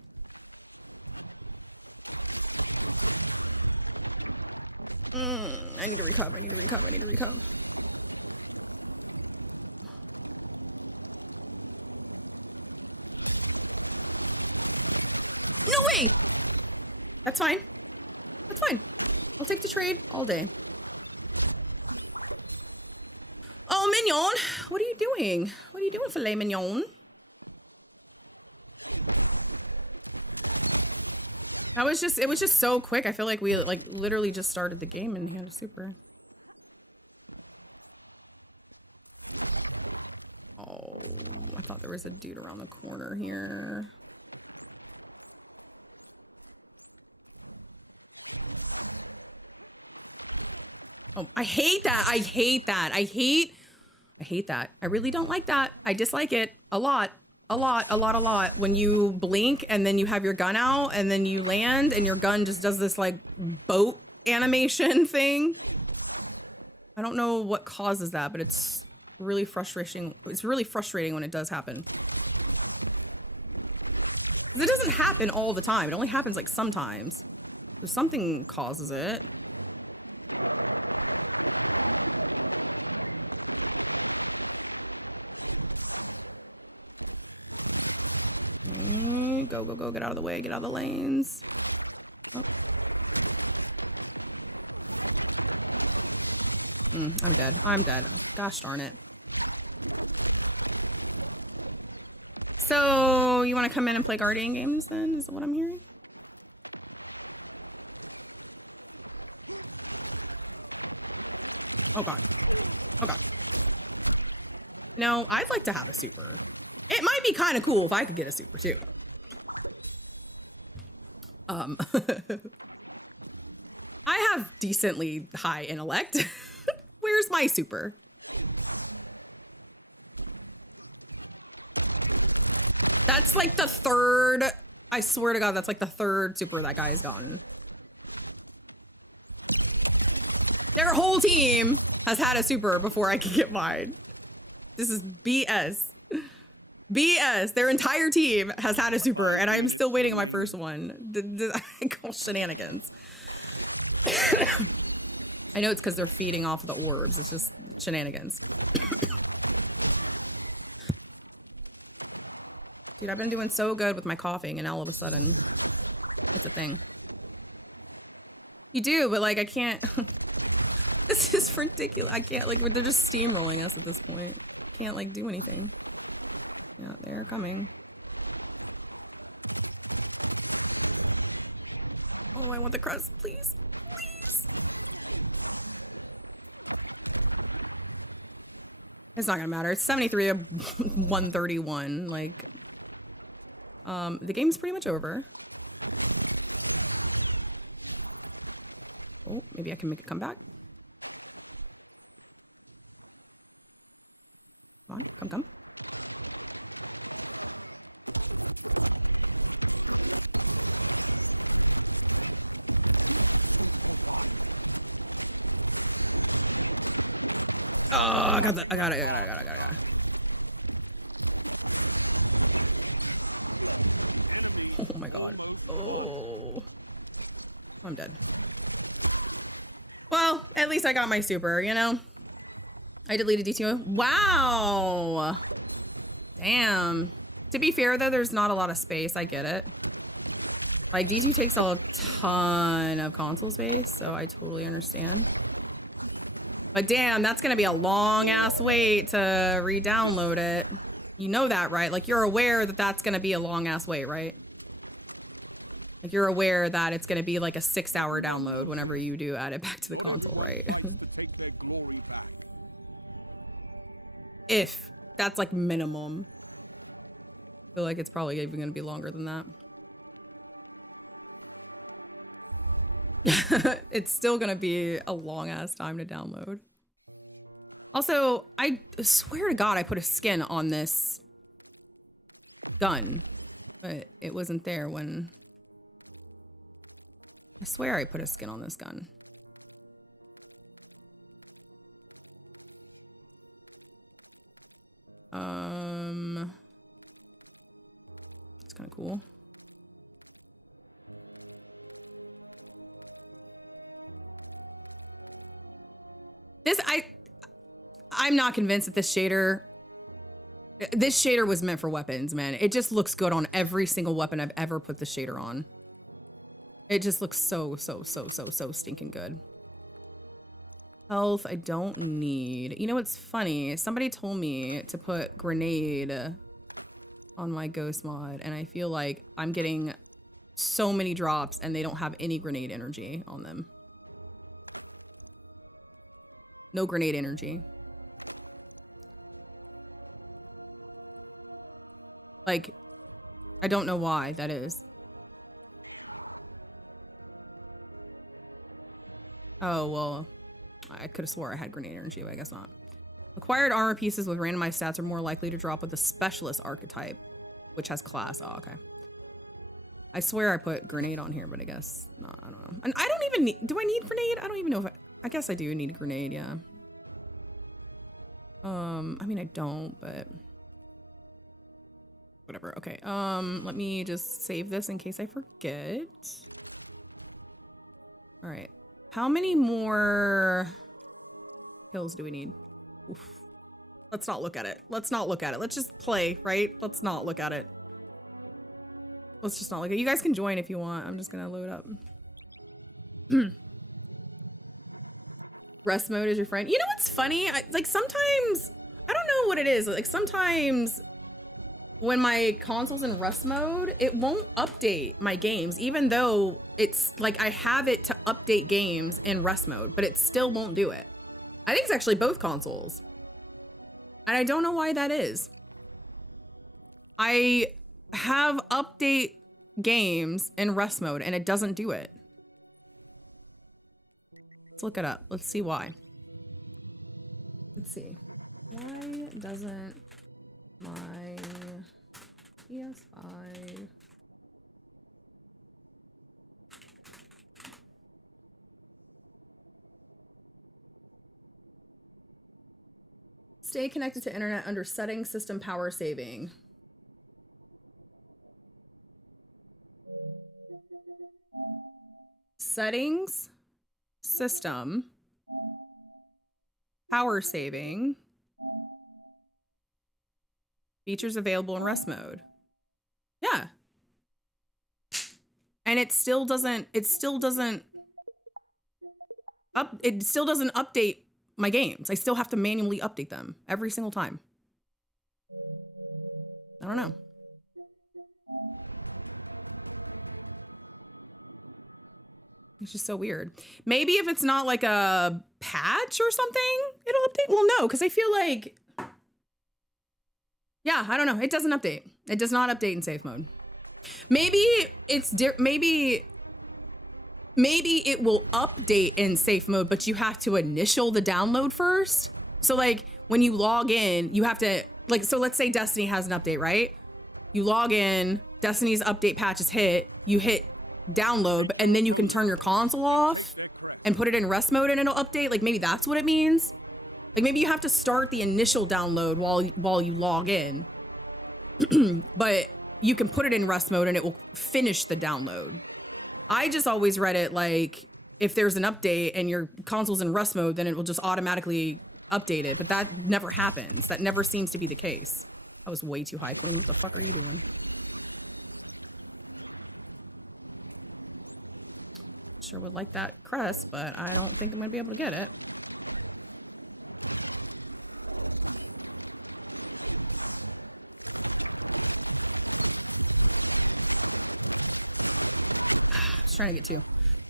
I need to recover. No way! That's fine. I'll take the trade all day. Oh, Mignon, what are you doing? Filet mignon? It was just so quick. I feel like we like literally just started the game and he had a super. Oh, I thought there was a dude around the corner here. Oh, I hate that. I hate that. I hate that. I really don't like that. I dislike it a lot. A lot. When you blink and then you have your gun out and then you land and your gun just does this like boat animation thing. I don't know what causes that, but it's really frustrating. It's really frustrating when it does happen. 'Cause it doesn't happen all the time. It only happens like sometimes. If something causes it. Go, get out of the way, get out of the lanes. Oh. I'm dead. Gosh darn it. So, you want to come in and play Guardian games then, is what I'm hearing? Oh god. You know, I'd like to have a super. It might be kind of cool if I could get a super too. I have decently high intellect. Where's my super? That's like the third, I swear to God, that's like the third super that guy has gotten. Their whole team has had a super before I could get mine. This is BS. BS. Their entire team has had a super, and I'm still waiting on my first one. I call shenanigans. I know it's because they're feeding off of the orbs. It's just shenanigans. Dude, I've been doing so good with my coughing, and all of a sudden, it's a thing. You do, but like, I can't. This is ridiculous. I can't, like, they're just steamrolling us at this point. Can't, like, do anything. Yeah, they're coming. Oh, I want the crust, please. Please. It's not gonna matter. It's 73 of 131. Like, the game's pretty much over. Oh, maybe I can make a comeback. Come on, come. Oh, I got it. Oh my god. Oh. I'm dead. Well, at least I got my super, you know? I deleted D2. Wow. Damn. To be fair, though, there's not a lot of space. I get it. Like, D2 takes a ton of console space, so I totally understand. But damn, that's gonna be a long-ass wait to re-download it. You know that, right? Like, you're aware that that's gonna be a long-ass wait, right? Like, you're aware that it's gonna be like a 6-hour download whenever you do add it back to the console, right? If that's like minimum. I feel like it's probably even gonna be longer than that. It's still gonna be a long ass time to download. Also, I swear to God, I put a skin on this gun, but it wasn't there when. I swear I put a skin on this gun. It's kind of cool. I'm not convinced that this shader was meant for weapons, man. It just looks good on every single weapon I've ever put the shader on. It just looks so stinking good. Health, I don't need. You know what's funny? Somebody told me to put grenade on my ghost mod, and I feel like I'm getting so many drops and they don't have any grenade energy on them. No grenade energy. Like, I don't know why that is. Oh, well, I could have swore I had grenade energy, but I guess not. Acquired armor pieces with randomized stats are more likely to drop with the specialist archetype, which has class. Oh, okay. I swear I put grenade on here, but I guess not. I don't know. And I don't even need, do I need grenade? I don't even know if I guess I do need a grenade, yeah. I mean, I don't, but whatever. Okay. Let me just save this in case I forget. All right. How many more kills do we need? Oof. Let's not look at it. Let's not look at it. Let's just play, right? Let's not look at it. Let's just not look at it. You guys can join if you want. I'm just gonna load up. Rest mode is your friend. You know what's funny? Like sometimes, I don't know what it is. Like sometimes when my console's in rest mode, it won't update my games, even though it's like I have it to update games in rest mode, but it still won't do it. I think it's actually both consoles. And I don't know why that is. I have update games in rest mode and it doesn't do it. Let's look it up. Let's see why. Let's see. Why doesn't my PS5 stay connected to internet under settings, system power saving? Settings, system, power saving, features available in rest mode. Yeah. And it still doesn't update my games. I still have to manually update them every single time. I don't know. It's just so weird. Maybe if it's not like a patch or something, it'll update. Well, no, because I feel like, yeah, I don't know. It doesn't update. It does not update in safe mode. Maybe it's maybe it will update in safe mode, but you have to initial the download first. So like when you log in, you have to like, so let's say Destiny has an update, right? You log in, Destiny's update patch is hit, you hit download, and then you can turn your console off and put it in rest mode and it'll update. Like maybe that's what it means. Like maybe you have to start the initial download while you log in, but you can put it in rest mode and it will finish the download. I just always read it like if there's an update and your console's in rest mode, then it will just automatically update it. But that never happens. That never seems to be the case. I was way too high, Queen. What the fuck are you doing? Sure would like that crest, but I don't think I'm gonna be able to get it. I was trying to get to.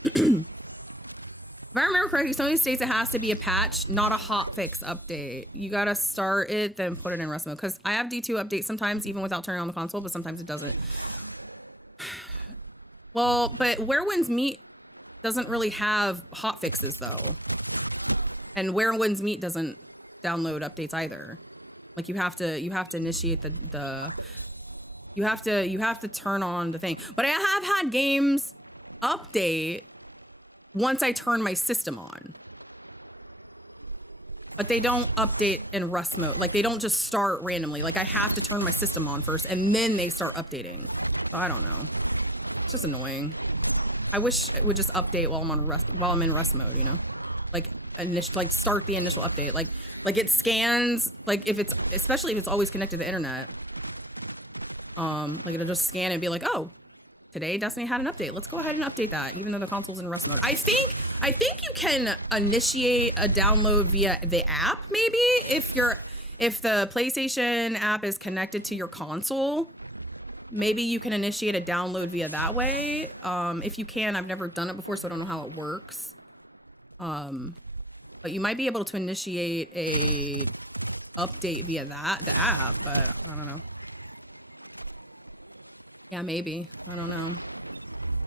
If I remember correctly, some of these states it has to be a patch, not a hotfix update. You gotta start it, then put it in rest mode. Because I have D2 update sometimes, even without turning on the console, but sometimes it doesn't. Well, but Where Winds Meet doesn't really have hot fixes though, and Where Winds Meet doesn't download updates either. Like you have to initiate you have to turn on the thing. But I have had games update once I turn my system on, but they don't update in rest mode. Like they don't just start randomly. Like I have to turn my system on first and then they start updating. I don't know. It's just annoying. I wish it would just update while I'm in rest mode, you know? Like start the initial update. Like it scans, like especially if it's always connected to the internet. Like it'll just scan and be like, oh, today Destiny had an update. Let's go ahead and update that, even though the console's in rest mode. I think you can initiate a download via the app, maybe if the PlayStation app is connected to your console. maybe you can initiate a download via that way. If you can, I've never done it before, so I don't know how it works. But you might be able to initiate a update via the app, but I don't know. Yeah, maybe. I don't know.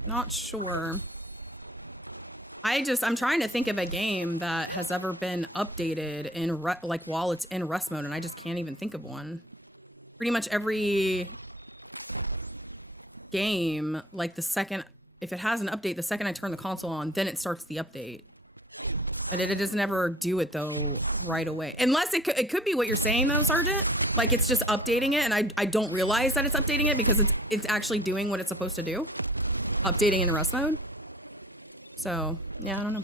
Not sure. I'm trying to think of a game that has ever been updated in like while it's in rest mode, and I just can't even think of one. Pretty much every game, like if it has an update, the second I turn the console on, then it starts the update. And it doesn't ever do it though right away. Unless it could be what you're saying though, Sergeant. Like it's just updating it, and I don't realize that it's updating it because it's actually doing what it's supposed to do. Updating in rest mode. So, yeah, I don't know.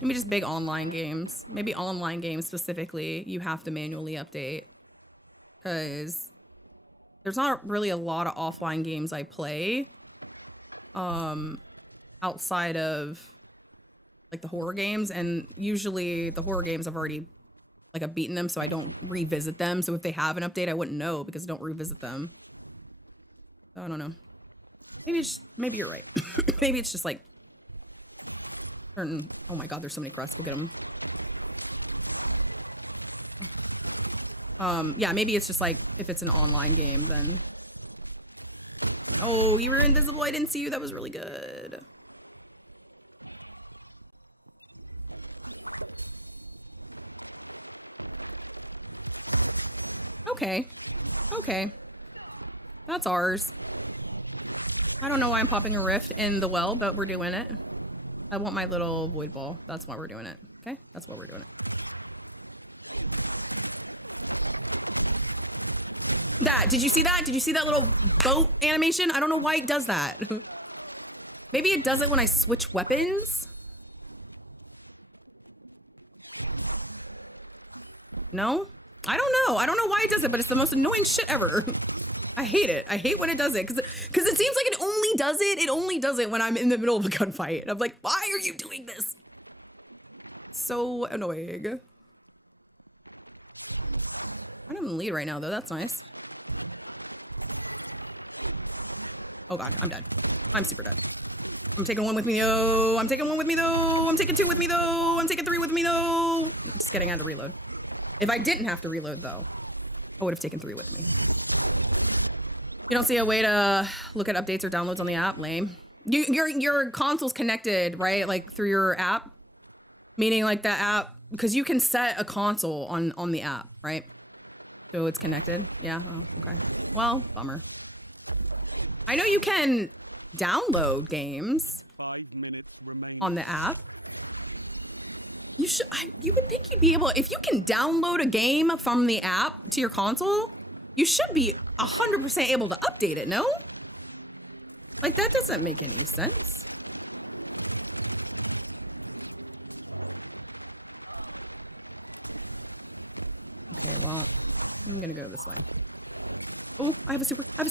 Maybe just big online games. Maybe online games specifically, you have to manually update. Because there's not really a lot of offline games I play. Outside of like the horror games. And usually the horror games I've already I've beaten them, so I don't revisit them. So if they have an update, I wouldn't know because I don't revisit them. So I don't know. Maybe you're right. Maybe it's just like certain. Oh my god, there's so many crests. Go get them. Yeah, maybe it's just like if it's an online game, then. Oh, you were invisible. I didn't see you. That was really good. Okay. Okay. That's ours. I don't know why I'm popping a rift in the well, but we're doing it. I want my little void ball. That's why we're doing it. Okay? That's why we're doing it. Did you see that? Did you see that little boat animation? I don't know why it does that. Maybe it does it when I switch weapons? No? I don't know. I don't know why it does it, but it's the most annoying shit ever. I hate it. I hate when it does it because it seems like it only does it. It only does it when I'm in the middle of a gunfight. And I'm like, why are you doing this? So annoying. I'm in the lead right now, though. That's nice. Oh god, I'm dead. I'm super dead. I'm taking one with me, though. I'm taking one with me, though. I'm taking two with me, though. I'm taking three with me, though. Just getting out to reload. If I didn't have to reload, though, I would have taken three with me. You don't see a way to look at updates or downloads on the app? Lame. Your console's connected, right? Like through your app? Meaning like that app, because you can set a console on the app, right? So it's connected? Yeah, oh, okay. Well, bummer. I know you can download games on the app. You would think you'd be able, if you can download a game from the app to your console, you should be 100% able to update it, no? Like, that doesn't make any sense. Okay, well, I'm gonna go this way. Oh, I have a super. I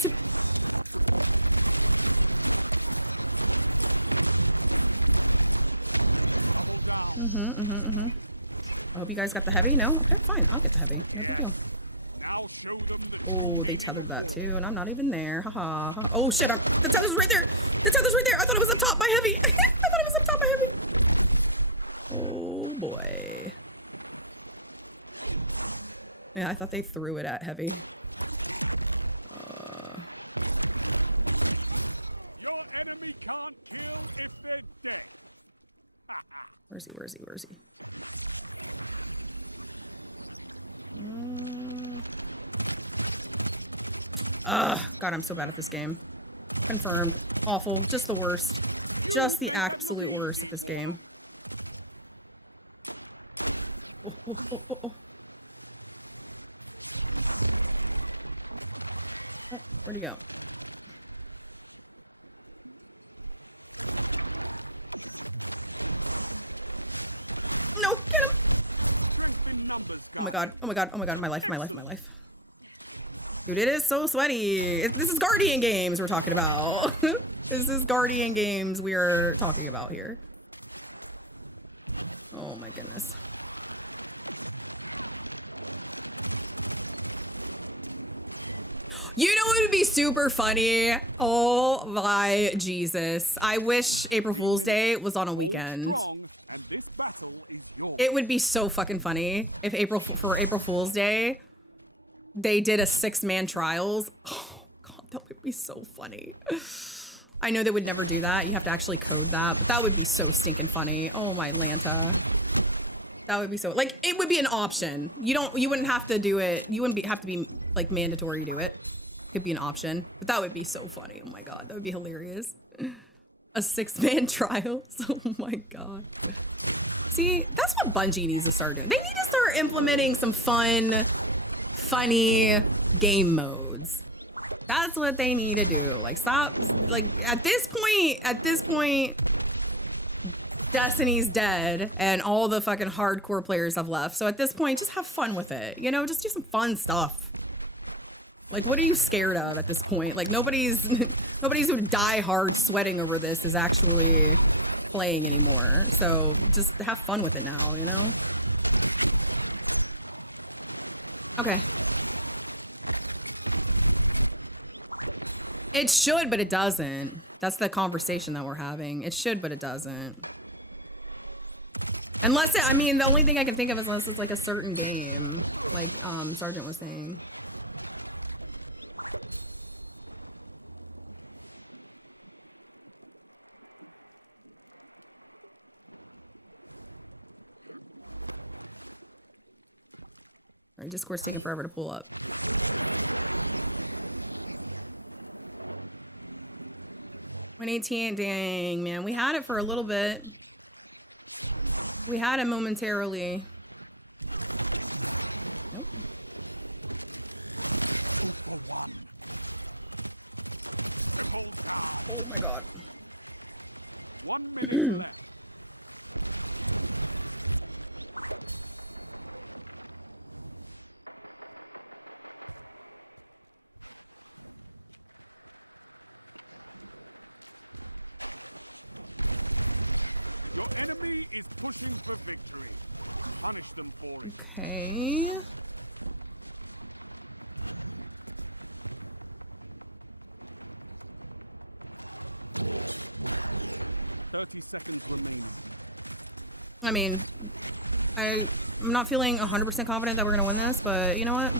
hope you guys got the heavy. No? Okay, fine. I'll get the heavy. No big deal. Oh, they tethered that too, and I'm not even there. Haha. Ha. Oh shit, the tether's right there! The tether's right there! I thought it was up top by heavy! I thought it was up top by heavy! Oh boy. Yeah, I thought they threw it at heavy. Where is he? God, I'm so bad at this game. Confirmed. Awful. Just the worst. Just the absolute worst at this game. Oh. Where'd he go? No, get him! Oh my god, my life. Dude, it is so sweaty. This is Guardian games we're talking about. This is Guardian games we're talking about here. Oh my goodness. You know what would be super funny? Oh my Jesus. I wish April Fool's Day was on a weekend. It would be so fucking funny if for April Fool's Day, they did a 6-man trials. Oh God, that would be so funny. I know they would never do that. You have to actually code that, but that would be so stinking funny. Oh my Lanta. That would be so, like, it would be an option. You wouldn't have to do it. You wouldn't have to be like mandatory to do it. It could be an option, but that would be so funny. Oh my God, that would be hilarious. A 6-man trials. Oh my God. See, that's what Bungie needs to start doing. They need to start implementing some funny game modes. That's what they need to do. Like, stop, like, at this point, Destiny's dead and all the fucking hardcore players have left. So at this point, just have fun with it. You know, just do some fun stuff. Like, what are you scared of at this point? Like, nobody's who die hard sweating over this is actually playing anymore. So just have fun with it now, you know? Okay. It should, but it doesn't. That's the conversation that we're having. It should, but it doesn't. Unless it, I mean, the only thing I can think of is unless it's like a certain game, like Sergeant was saying. All right, Discord's taking forever to pull up. $118, dang, man. We had it for a little bit. We had it momentarily. Nope. Oh my God. Okay. I mean, I'm not feeling 100% confident that we're gonna win this, but you know what?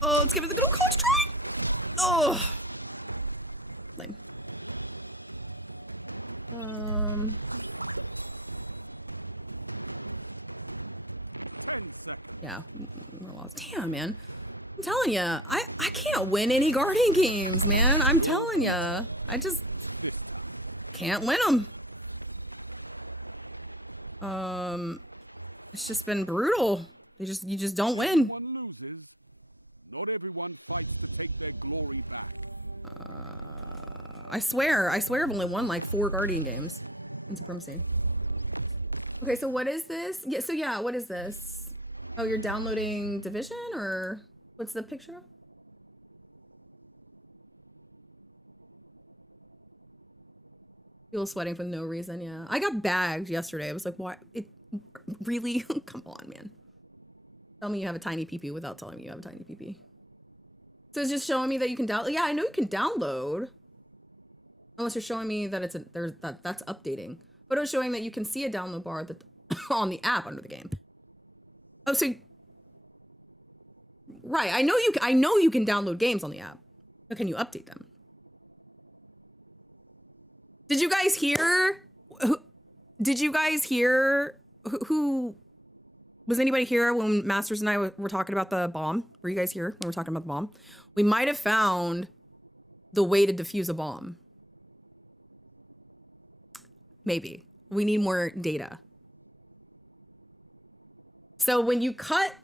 Oh, let's give it the good old college try. Oh, lame. Yeah, we're lost. Damn, man. I'm telling you, I can't win any Guardian games, man. I'm telling you, I just can't win them. It's just been brutal. You just don't win. I swear I've only won like 4 Guardian games in Supremacy. Okay, so what is this? Yeah, what is this? Oh, you're downloading Division, or what's the picture? People sweating for no reason, yeah. I got bagged yesterday. I was like, why? It really? Come on, man. Tell me you have a tiny PP without telling me you have a tiny PP. So it's just showing me that you can download. Yeah, I know you can download. Unless you're showing me that that's updating. But it was showing that you can see a download bar that on the app under the game. Oh, so right. I know you can download games on the app. But can you update them? Did you guys hear? Who was anybody here when Masters and I were talking about the bomb? Were you guys here when we were talking about the bomb? We might have found the way to defuse a bomb. Maybe. We need more data. So when you cut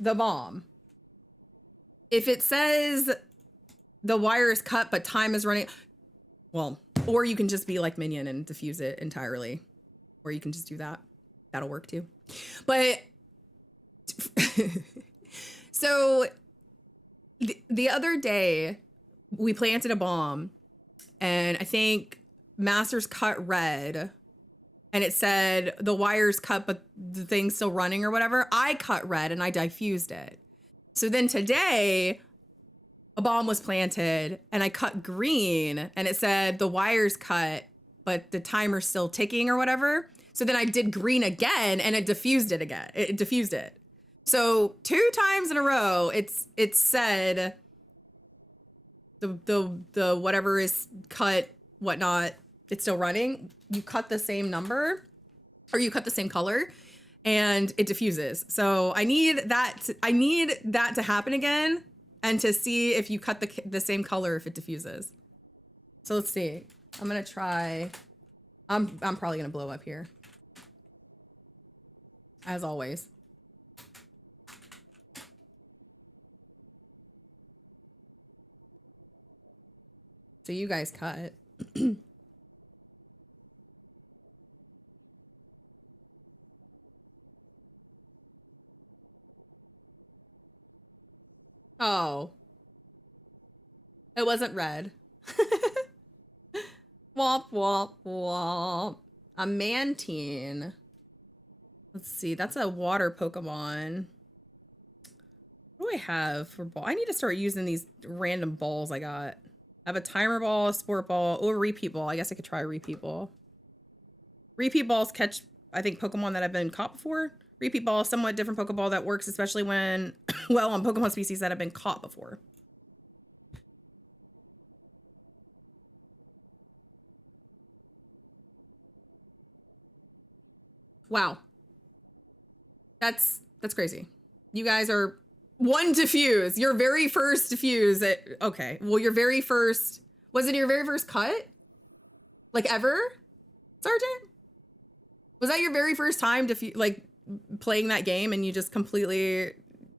the bomb, if it says the wire is cut but time is running, well, or you can just be like Minion and defuse it entirely. Or you can just do that. That'll work too. But so the other day we planted a bomb and I think Masters cut red and it said the wire's cut but the thing's still running or whatever. I cut red and I diffused it. So then today, a bomb was planted and I cut green and it said the wire's cut, but the timer's still ticking or whatever. So then I did green again and it diffused it again. It diffused it. So 2 times in a row, it said the whatever is cut, whatnot, it's still running. You cut the same number or you cut the same color and it diffuses. So I need that to happen again and to see if you cut the same color if it diffuses. So let's see. I'm gonna try. I'm probably gonna blow up here, as always. So you guys cut. Oh. It wasn't red. Womp, womp, womp. A Mantine. Let's see. That's a water Pokemon. What do I have for ball? I need to start using these random balls I got. I have a timer ball, a sport ball, or a repeat ball. I guess I could try a repeat ball. Repeat balls catch, I think, Pokemon that have been caught before. Repeat ball is somewhat different Pokeball that works, especially when, well, on Pokemon species that have been caught before. Wow. That's crazy. You guys are 1 diffuse. Your very first diffuse. Okay. Well, your very first, was it your very first cut? Like ever? Sergeant? Was that your very first time like playing that game and you just completely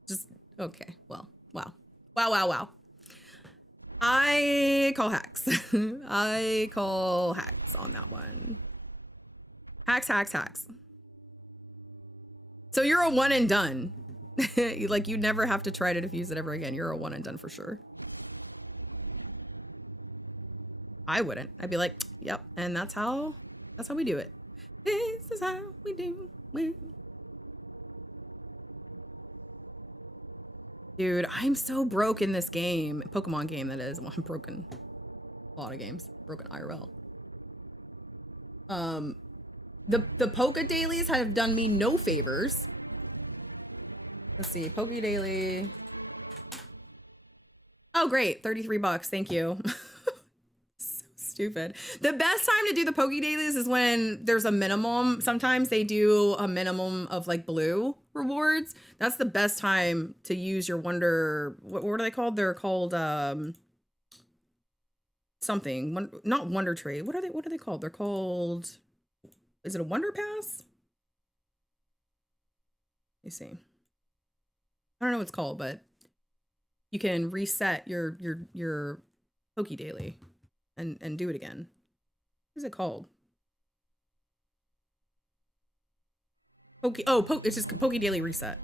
just, okay. Well, wow. Wow, wow, wow. I call hacks. I call hacks on that one. Hacks, hacks, hacks. So you're a 1 and done. Like you never have to try to defuse it ever again. You're a 1 and done for sure. I wouldn't. I'd be like, yep, and that's how we do it. This is how we do it. Dude, I'm so broke in this game. Pokemon game, that is. Well, I'm broken. A lot of games. Broken IRL. The Poke Dailies have done me no favors. Let's see, Poke Daily. Oh, great, 33 bucks, thank you. So stupid. The best time to do the Poke Dailies is when there's a minimum. Sometimes they do a minimum of like blue rewards. That's the best time to use your Wonder, what are they called? They're called something, not Wonder Tree. What are they called? They're called, is it a Wonder Pass? Let me see. I don't know what it's called, but you can reset your Poke Daily and do it again. What is it called? It's just Poke Daily reset.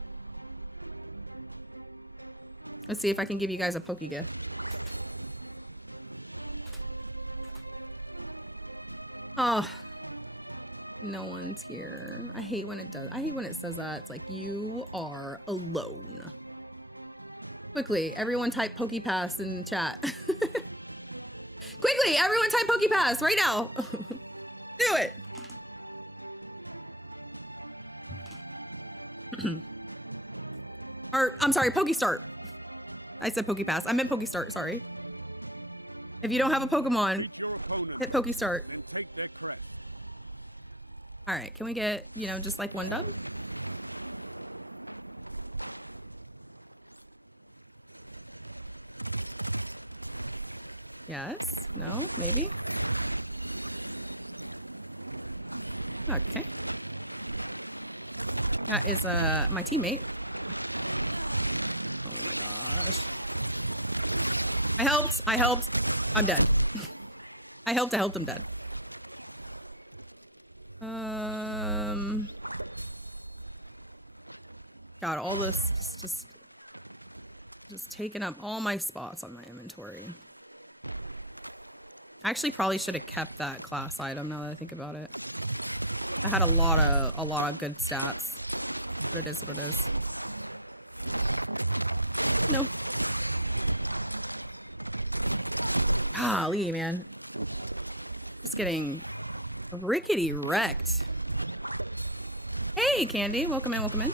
Let's see if I can give you guys a Poke gift. Oh, no one's here. I hate when it does. I hate when it says that. It's like, you are alone. Quickly, everyone type PokePass in chat. Quickly, everyone type PokePass right now. Do it. Or, I'm sorry, Pokestart. I said PokePass. I meant Pokestart, sorry. If you don't have a Pokemon, hit Pokestart. All right, can we get, you know, just like 1 dub? Yes, no, maybe. Okay. That is my teammate. Oh my gosh. I helped. I'm dead. I helped, I'm dead. God, all this just taking up all my spots on my inventory. I actually probably should have kept that class item now that I think about it. I had a lot of good stats, but it is what it is. No. Golly, man. Just getting rickety wrecked. Hey, Candy. Welcome in, welcome in.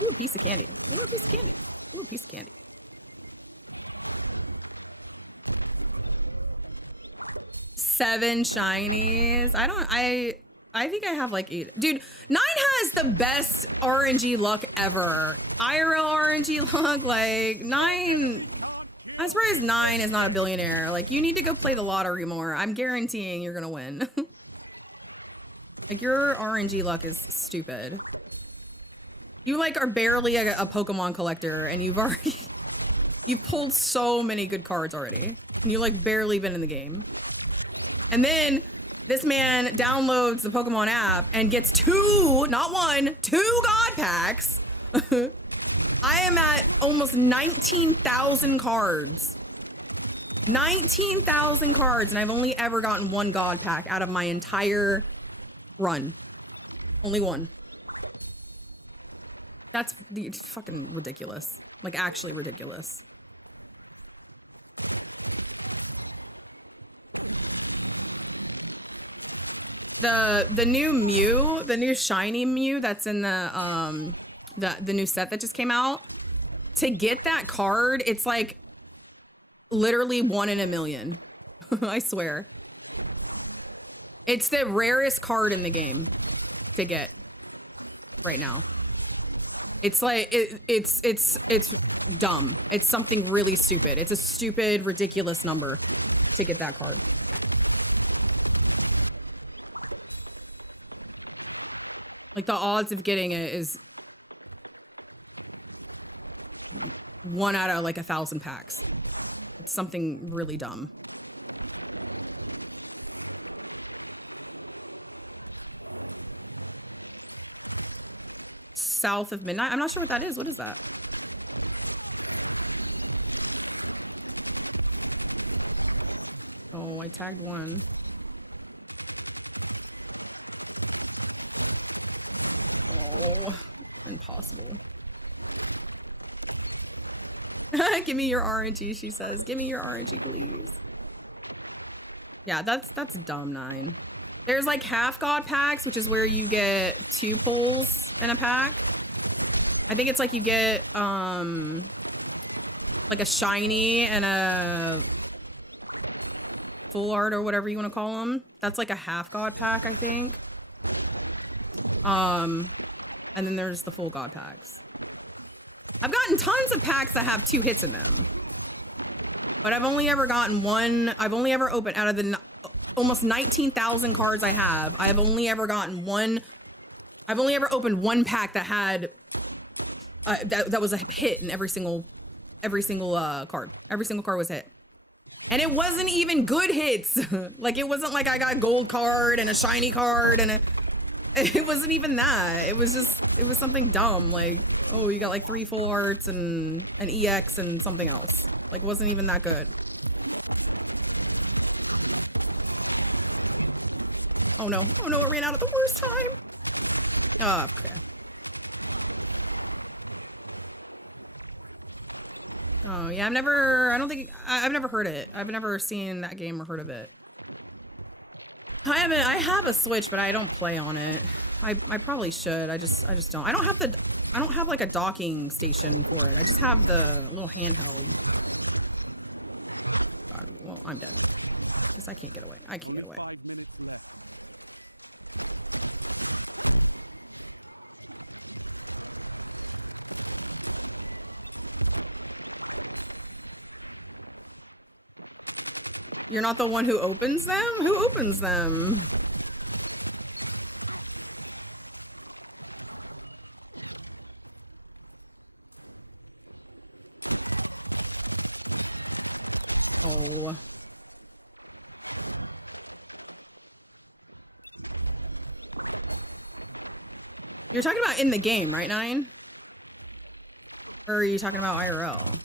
Ooh, a piece of candy. Ooh, a piece of candy. Ooh, a piece of candy. Seven shinies. I think I have like 8. Dude, 9 has the best RNG luck ever. IRL RNG luck, like 9. I'm surprised 9 is not a billionaire. Like, you need to go play the lottery more. I'm guaranteeing you're gonna win. Like, your RNG luck is stupid. You like are barely a Pokemon collector, and you've pulled so many good cards already. And you like barely been in the game. And then this man downloads the Pokemon app and gets 2, not 1, 2 God packs. I am at almost 19,000 cards. 19,000 cards, and I've only ever gotten 1 God pack out of my entire run. Only 1. That's fucking ridiculous. Like, actually ridiculous. The new Mew, the new shiny Mew that's in the new set that just came out, to get that card, it's like literally 1 in a million. I swear. It's the rarest card in the game to get right now. It's like it's dumb. It's something really stupid. It's a stupid, ridiculous number to get that card. Like, the odds of getting it is 1 out of like 1,000 packs. It's something really dumb. South of Midnight? I'm not sure what that is. What is that? Oh, I tagged 1. Oh, impossible. Give me your RNG, she says. Give me your RNG, please. Yeah, that's dumb, 9. There's like half God packs, which is where you get 2 pulls in a pack. I think it's like you get like a shiny and a full art or whatever you want to call them. That's like a half God pack, I think. And then there's the full God packs. I've gotten tons of packs that have 2 hits in them. But I've only ever gotten 1. I've only ever opened out of the almost 19,000 cards I have. I've only ever gotten 1. I've only ever opened 1 pack that had that was a hit in every single card. Every single card was hit. And it wasn't even good hits. Like, it wasn't like I got a gold card and a shiny card and it wasn't even that. It was something dumb. Like, oh, you got like 3 full arts and an EX and something else. Like, wasn't even that good. Oh no, it ran out at the worst time. Oh, okay. Oh yeah, I've never heard it. I've never seen that game or heard of it. I have a Switch, but I don't play on it. I probably should. I just don't. I don't have like a docking station for it. I just have the little handheld. God, well, I'm dead. Because I can't get away. I can't get away. You're not the one who opens them? Who opens them? Oh. You're talking about in the game, right, 9? Or are you talking about IRL?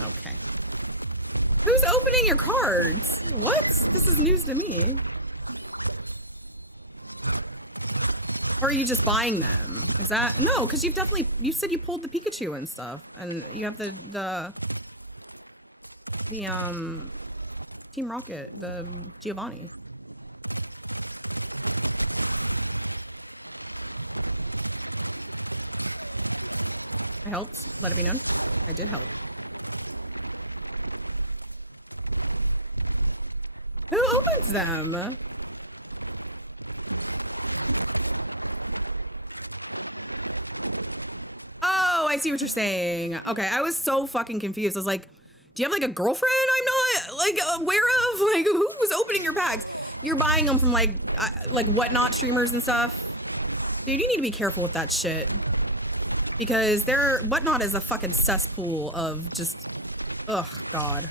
Okay. Who's opening your cards? What? This is news to me. Or are you just buying them? Is that no? Because you said you pulled the Pikachu and stuff, and you have the Team Rocket, the Giovanni. I helped. Let it be known. I did help. Who opens them? Oh, I see what you're saying. Okay, I was so fucking confused. I was like, do you have like a girlfriend I'm not like aware of? Like, who was opening your packs? You're buying them from like Whatnot streamers and stuff. Dude, you need to be careful with that shit. Because Whatnot is a fucking cesspool of just, ugh, God.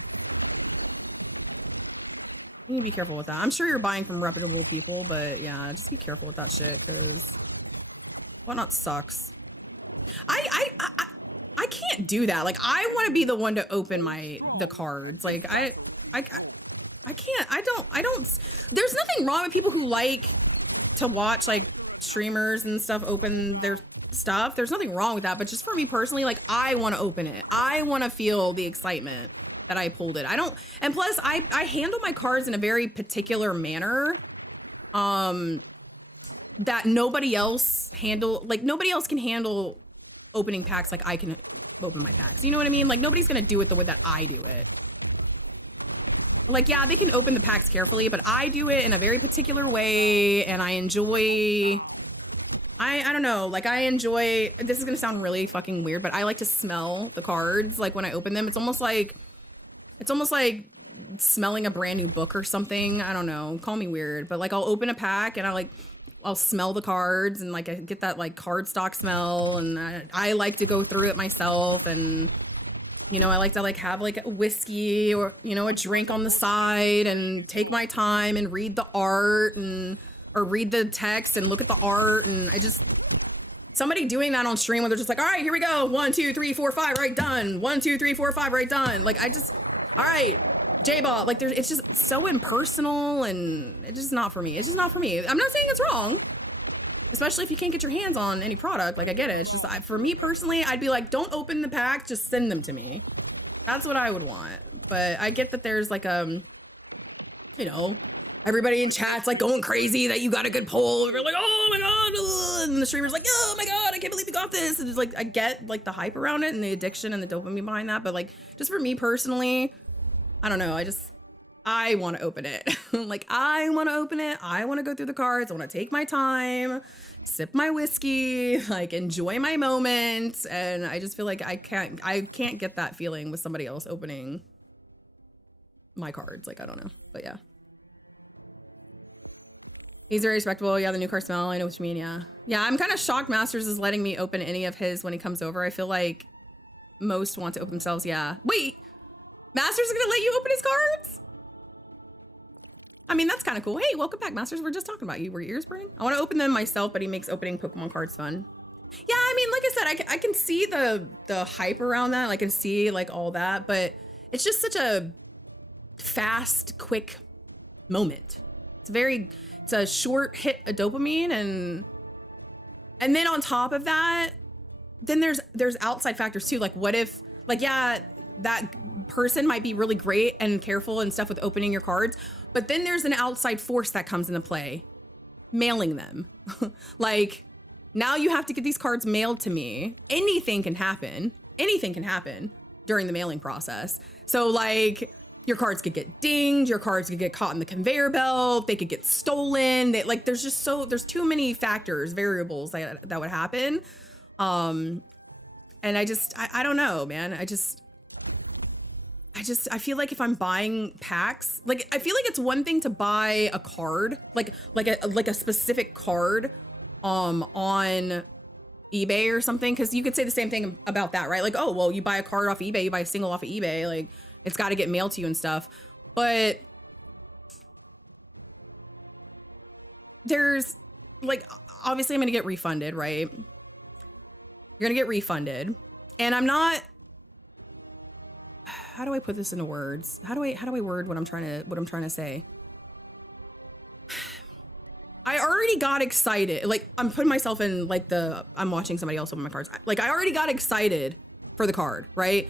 You need to be careful with that. I'm sure you're buying from reputable people, but yeah, just be careful with that shit, because Whatnot sucks. I can't do that. Like, I want to be the one to open the cards. Like, I can't. I don't. There's nothing wrong with people who like to watch like streamers and stuff open their stuff. There's nothing wrong with that. But just for me personally, like, I want to open it. I want to feel the excitement that I pulled it. I don't. And plus, I handle my cards in a very particular manner. That nobody else nobody else can handle opening packs like I can open my packs. You know what I mean? Like, nobody's gonna do it the way that I do it. Like, yeah, they can open the packs carefully, but I do it in a very particular way, and I enjoy... I don't know, like, I enjoy... This is gonna sound really fucking weird, but I like to smell the cards, like, when I open them. It's almost like smelling a brand new book or something. I don't know, call me weird, but, like, I'll open a pack, and I'll smell the cards, and like I get that like cardstock smell, and I like to go through it myself, and you know, I like to like have like a whiskey or, you know, a drink on the side and take my time and read the art or read the text and look at the art. And somebody doing that on stream where they're just like, all right, here we go. 1, 2, 3, 4, 5, right, done. 1, 2, 3, 4, 5, right, done. Like, all right, J-Ball, like, it's just so impersonal, and it's just not for me. It's just not for me. I'm not saying it's wrong, especially if you can't get your hands on any product. Like, I get it. It's just, for me personally, I'd be like, don't open the pack, just send them to me. That's what I would want. But I get that there's like, you know, everybody in chat's like going crazy that you got a good pull. You're like, oh my God. And the streamer's like, oh my God, I can't believe you got this. And it's like, I get like the hype around it and the addiction and the dopamine behind that. But like, just for me personally, I don't know. I want to open it. Like, I want to open it. I want to go through the cards. I want to take my time, sip my whiskey, like, enjoy my moment. And I just feel like I can't get that feeling with somebody else opening my cards. Like, I don't know, but yeah. He's very respectable. Yeah, the new car smell. I know what you mean. Yeah. Yeah, I'm kind of shocked Masters is letting me open any of his when he comes over. I feel like most want to open themselves. Yeah. Wait. Masters is gonna let you open his cards? I mean, that's kind of cool. Hey, welcome back, Masters. We're just talking about you. Were your ears burning? I want to open them myself, but he makes opening Pokemon cards fun. Yeah, I mean, like I said, I can see the hype around that. I can see like all that, but it's just such a fast, quick moment. It's a short hit of dopamine, and then on top of that, then there's outside factors too. Like, what if, like, yeah, that person might be really great and careful and stuff with opening your cards, but then there's an outside force that comes into play, mailing them. Like, now you have to get these cards mailed to me. Anything can happen during the mailing process. So like, your cards could get dinged, your cards could get caught in the conveyor belt, they could get stolen. There's too many variables that would happen. And I don't know, man. I feel like if I'm buying packs, like, I feel like it's one thing to buy a card, like a specific card, on eBay or something. Cause you could say the same thing about that, right? Like, oh, well, you buy a card off eBay, you buy a single off of eBay, like, it's got to get mailed to you and stuff. But there's like, obviously I'm going to get refunded, right? You're going to get refunded. And I'm not, how do I put this into words? How do I word what I'm trying to say? I already got excited. Like, I'm putting myself in like I'm watching somebody else open my cards. Like, I already got excited for the card, right?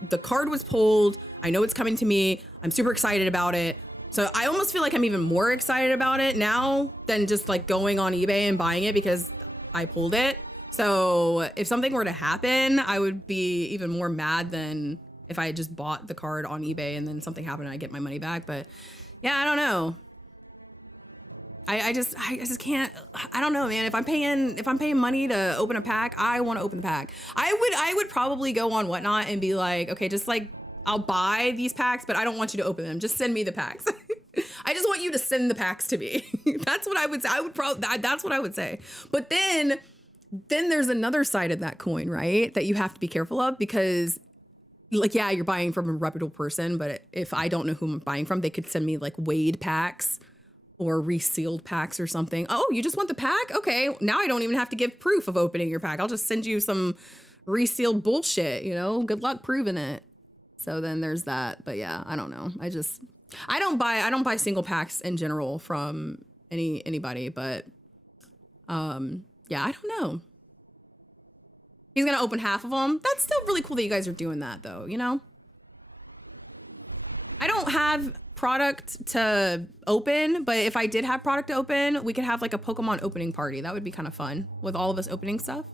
The card was pulled. I know it's coming to me. I'm super excited about it. So I almost feel like I'm even more excited about it now than just like going on eBay and buying it because I pulled it. So if something were to happen, I would be even more mad than if I had just bought the card on eBay and then something happened and I get my money back. But yeah, I don't know. I just can't. I don't know, man. If I'm paying money to open a pack, I want to open the pack. I would probably go on Whatnot and be like, okay, just like, I'll buy these packs, but I don't want you to open them. Just send me the packs. I just want you to send the packs to me. That's what I would say. That's what I would say. But then there's another side of that coin, right? That you have to be careful of because, like, yeah, you're buying from a reputable person, but if I don't know who I'm buying from, they could send me like Wade packs or resealed packs or something. Oh, you just want the pack? Okay, now I don't even have to give proof of opening your pack. I'll just send you some resealed bullshit, you know? Good luck proving it. So then there's that. But yeah, I don't know. I don't buy single packs in general from anybody, but yeah, I don't know. He's gonna open half of them. That's still really cool that you guys are doing that though, you know? I don't have product to open, but if I did have product to open, we could have like a Pokemon opening party. That would be kind of fun with all of us opening stuff.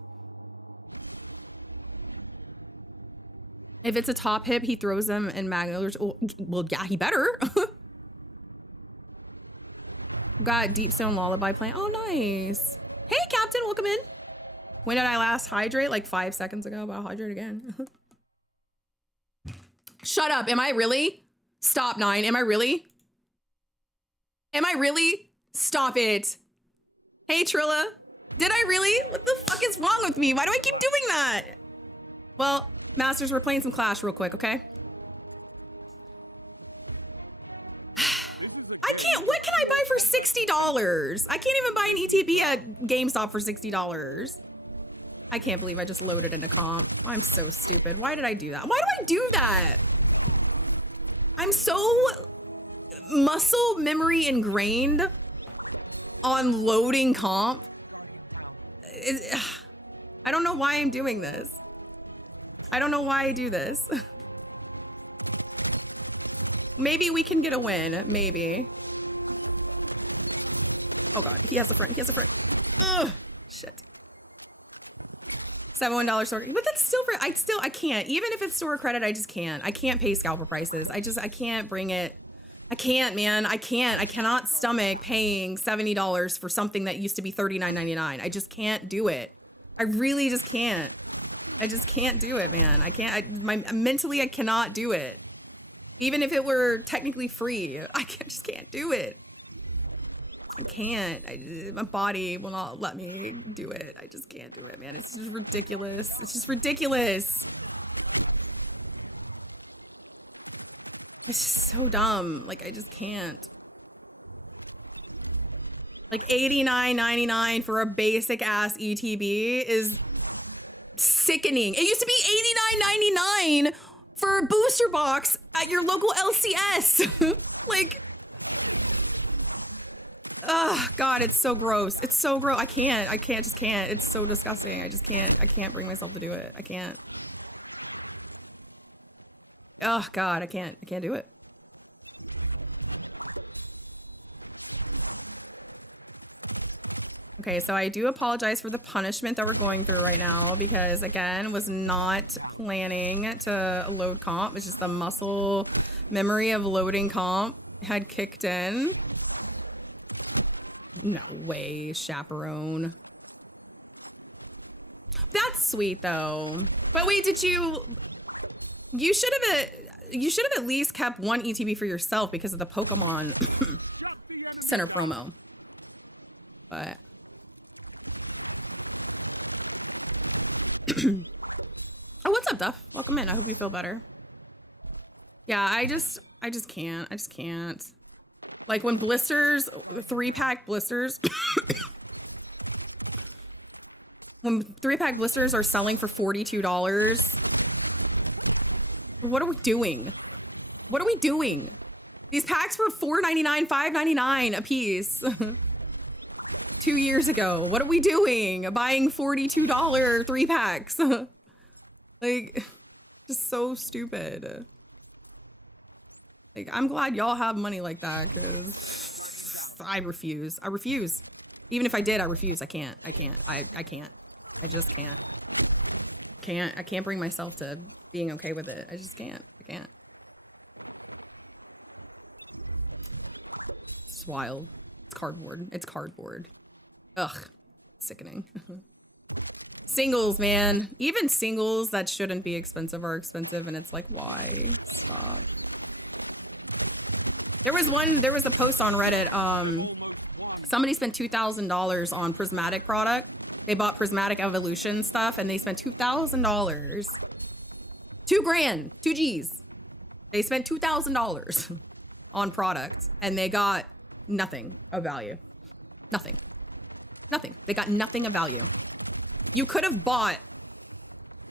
If it's a top hip, he throws them in magnets. Well, yeah, he better. Got Deep Stone Lullaby playing. Oh, nice. Hey, Captain, welcome in. When did I last hydrate? Like 5 seconds ago, but I'll hydrate again. Shut up. Am I really? Stop, 9. Am I really? Am I really? Stop it. Hey, Trilla. Did I really? What the fuck is wrong with me? Why do I keep doing that? Well, Masters, we're playing some Clash real quick, okay? I can't, what can I buy for $60? I can't even buy an ETB at GameStop for $60. I can't believe I just loaded into comp. I'm so stupid. Why did I do that? Why do I do that? I'm so muscle memory ingrained on loading comp. I don't know why I'm doing this. I don't know why I do this. Maybe we can get a win. Maybe. Oh god, he has a friend. He has a friend. Ugh, shit. $71 store, but that's still for, I can't. Even if it's store credit, I just can't. I can't pay scalper prices. I can't bring it. I can't, man. I cannot stomach paying $70 for something that used to be $39.99. I just can't do it. I really just can't. I just can't do it, man. I can't, mentally, I cannot do it. Even if it were technically free, just can't do it. I can't. My body will not let me do it. I just can't do it, man. It's just ridiculous. It's just ridiculous. It's just so dumb. Like, I just can't. Like, $89.99 for a basic ass ETB is sickening. It used to be $89.99 for a booster box at your local LCS. Like, oh god, it's so gross. It's so gross. I just can't. It's so disgusting. I can't bring myself to do it. I can't. Oh god, I can't do it. Okay, so I do apologize for the punishment that we're going through right now because, again, was not planning to load comp. It's just the muscle memory of loading comp had kicked in. No way, chaperone. That's sweet, though. But wait, you should have at least kept one ETB for yourself because of the Pokemon Center promo. But... Oh, what's up, Duff? Welcome in. I hope you feel better. Yeah, I just can't. I just can't. Like when blisters, 3-pack blisters, when 3-pack blisters are selling for $42, what are we doing? What are we doing? These packs were $4.99, $5.99 a piece. 2 years ago. What are we doing? Buying $42 3-packs. Like, just so stupid. Like, I'm glad y'all have money like that, because I refuse. I refuse. Even if I did, I refuse. I can't. I can't. I can't. I just can't. I can't bring myself to being okay with it. I just can't. I can't. It's wild. It's cardboard. It's cardboard. Ugh. It's sickening. Singles, man. Even singles that shouldn't be expensive are expensive, and it's like, why? Stop. There was a post on Reddit. Somebody spent $2,000 on Prismatic product. They bought Prismatic Evolution stuff, and they spent $2,000. 2 grand, 2 G's. They spent $2,000 on product, and they got nothing of value. Nothing. Nothing. They got nothing of value. You could have bought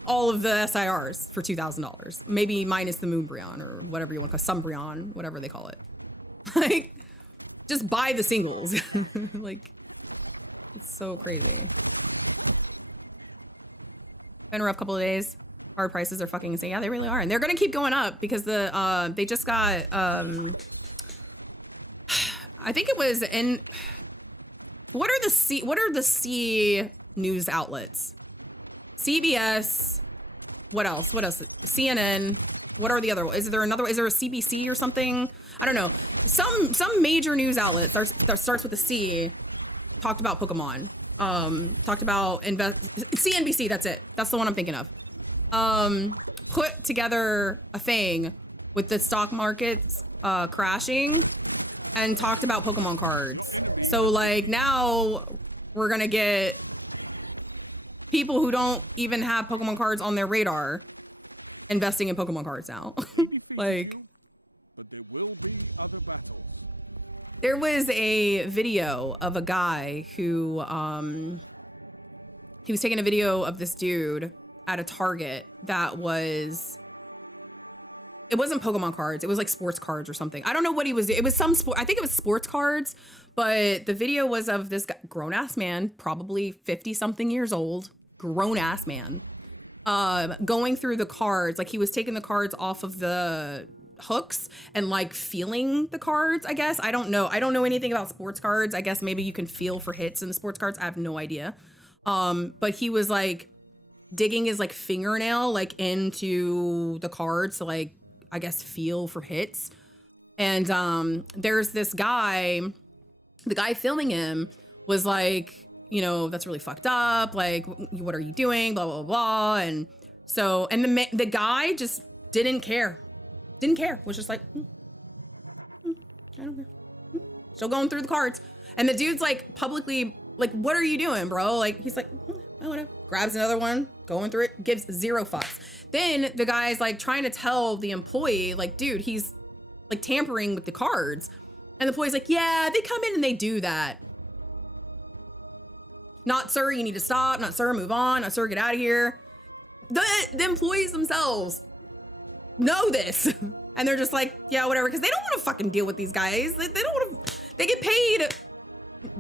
all of the SIRs for $2,000, maybe minus the Moonbryon or whatever you want to call it, Sunbryon, whatever they call it. Like, just buy the singles. Like, it's so crazy. Been a rough couple of days. Hard prices are fucking insane. Yeah, they really are, and they're gonna keep going up because they just got I think it was in what are the C news outlets? CBS. What else? CNN. What are the other? Is there a CBC or something? I don't know. Some major news outlet starts with a C. Talked about Pokemon. Talked about CNBC. That's it. That's the one I'm thinking of. Put together a thing with the stock markets crashing, and talked about Pokemon cards. So like now we're gonna get people who don't even have Pokemon cards on their radar investing in Pokemon cards now. Like, there was a video of a guy who he was taking a video of this dude at a Target that was, it wasn't Pokemon cards, it was like sports cards or something. I don't know what he was, it was some sport, I think it was sports cards, but the video was of this guy, grown-ass man, probably 50 something years old, grown-ass man, going through the cards. Like, he was taking the cards off of the hooks and like feeling the cards, I guess. I don't know anything about sports cards. I guess maybe you can feel for hits in the sports cards. I have no idea. But he was like digging his like fingernail like into the cards to like, I guess, feel for hits. And there's this guy, the guy filming him was like, you know, that's really fucked up. Like, what are you doing? Blah, blah, blah. And so, and the guy just didn't care. Was just like, I don't care. Still going through the cards. And the dude's like publicly like, what are you doing, bro? Like, he's like, oh, whatever. Grabs another one, going through it, gives zero fucks. Then the guy's like trying to tell the employee, like, dude, he's like tampering with the cards. And the employee's like, yeah, they come in and they do that. Not, sir, you need to stop. Not, sir, move on. Not, sir, get out of here. The employees themselves know this. And they're just like, yeah, whatever. Because they don't want to fucking deal with these guys. They don't want to, they get paid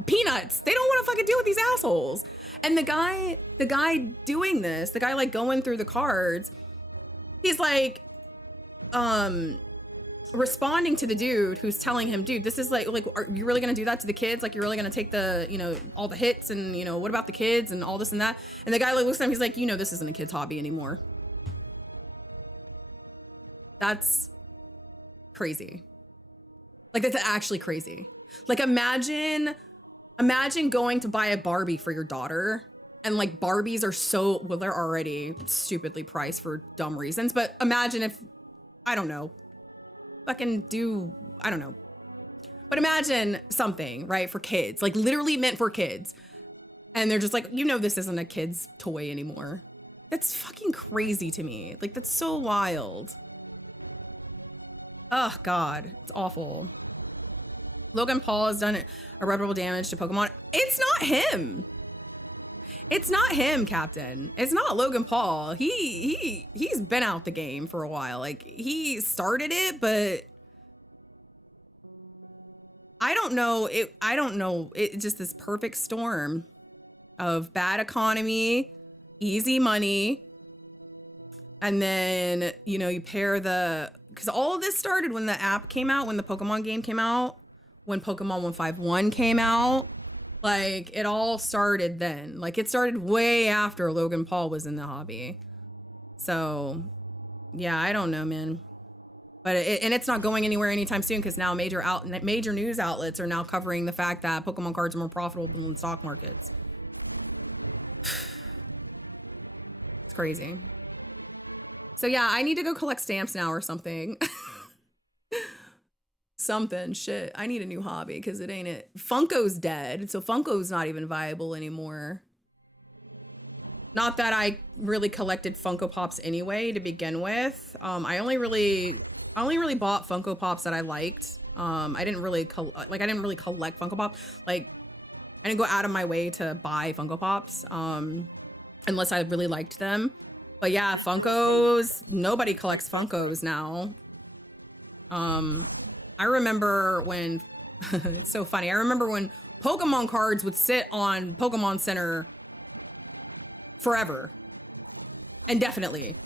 peanuts. They don't want to fucking deal with these assholes. And the guy doing this, the guy like going through the cards, he's like, responding to the dude who's telling him, dude, this is like, are you really gonna do that to the kids? Like, you're really gonna take the, you know, all the hits and, you know, what about the kids and all this and that? And the guy like looks at him, he's like, you know, this isn't a kid's hobby anymore. That's crazy. Like, that's actually crazy. Like, imagine going to buy a Barbie for your daughter, and like Barbies are so, well, they're already stupidly priced for dumb reasons, but imagine if, I don't know, fucking do, I don't know. But imagine something, right, for kids, like literally meant for kids. And they're just like, you know, this isn't a kid's toy anymore. That's fucking crazy to me. Like, that's so wild. Oh, God, it's awful. Logan Paul has done irreparable damage to Pokemon. It's not him. It's not him, Captain. It's not Logan Paul. He's been out the game for a while. Like, he started it, but I don't know. I don't know. It's just this perfect storm of bad economy, easy money, and then, you know, you pair because all of this started when the app came out, when the Pokemon game came out, when Pokemon 151 came out. Like, it all started then. Like, it started way after Logan Paul was in the hobby. So, yeah, I don't know, man. But it's not going anywhere anytime soon, because now major news outlets are now covering the fact that Pokemon cards are more profitable than stock markets. It's crazy. So yeah, I need to go collect stamps now or something. Something, shit. I need a new hobby because it ain't it. Funko's dead, so Funko's not even viable anymore. Not that I really collected Funko Pops anyway to begin with. I only really bought Funko Pops that I liked. I didn't really collect Funko Pop. Like, I didn't go out of my way to buy Funko Pops unless I really liked them. But yeah, Funkos, nobody collects Funkos now. I remember when it's so funny. I remember when Pokemon cards would sit on Pokemon Center forever, indefinitely.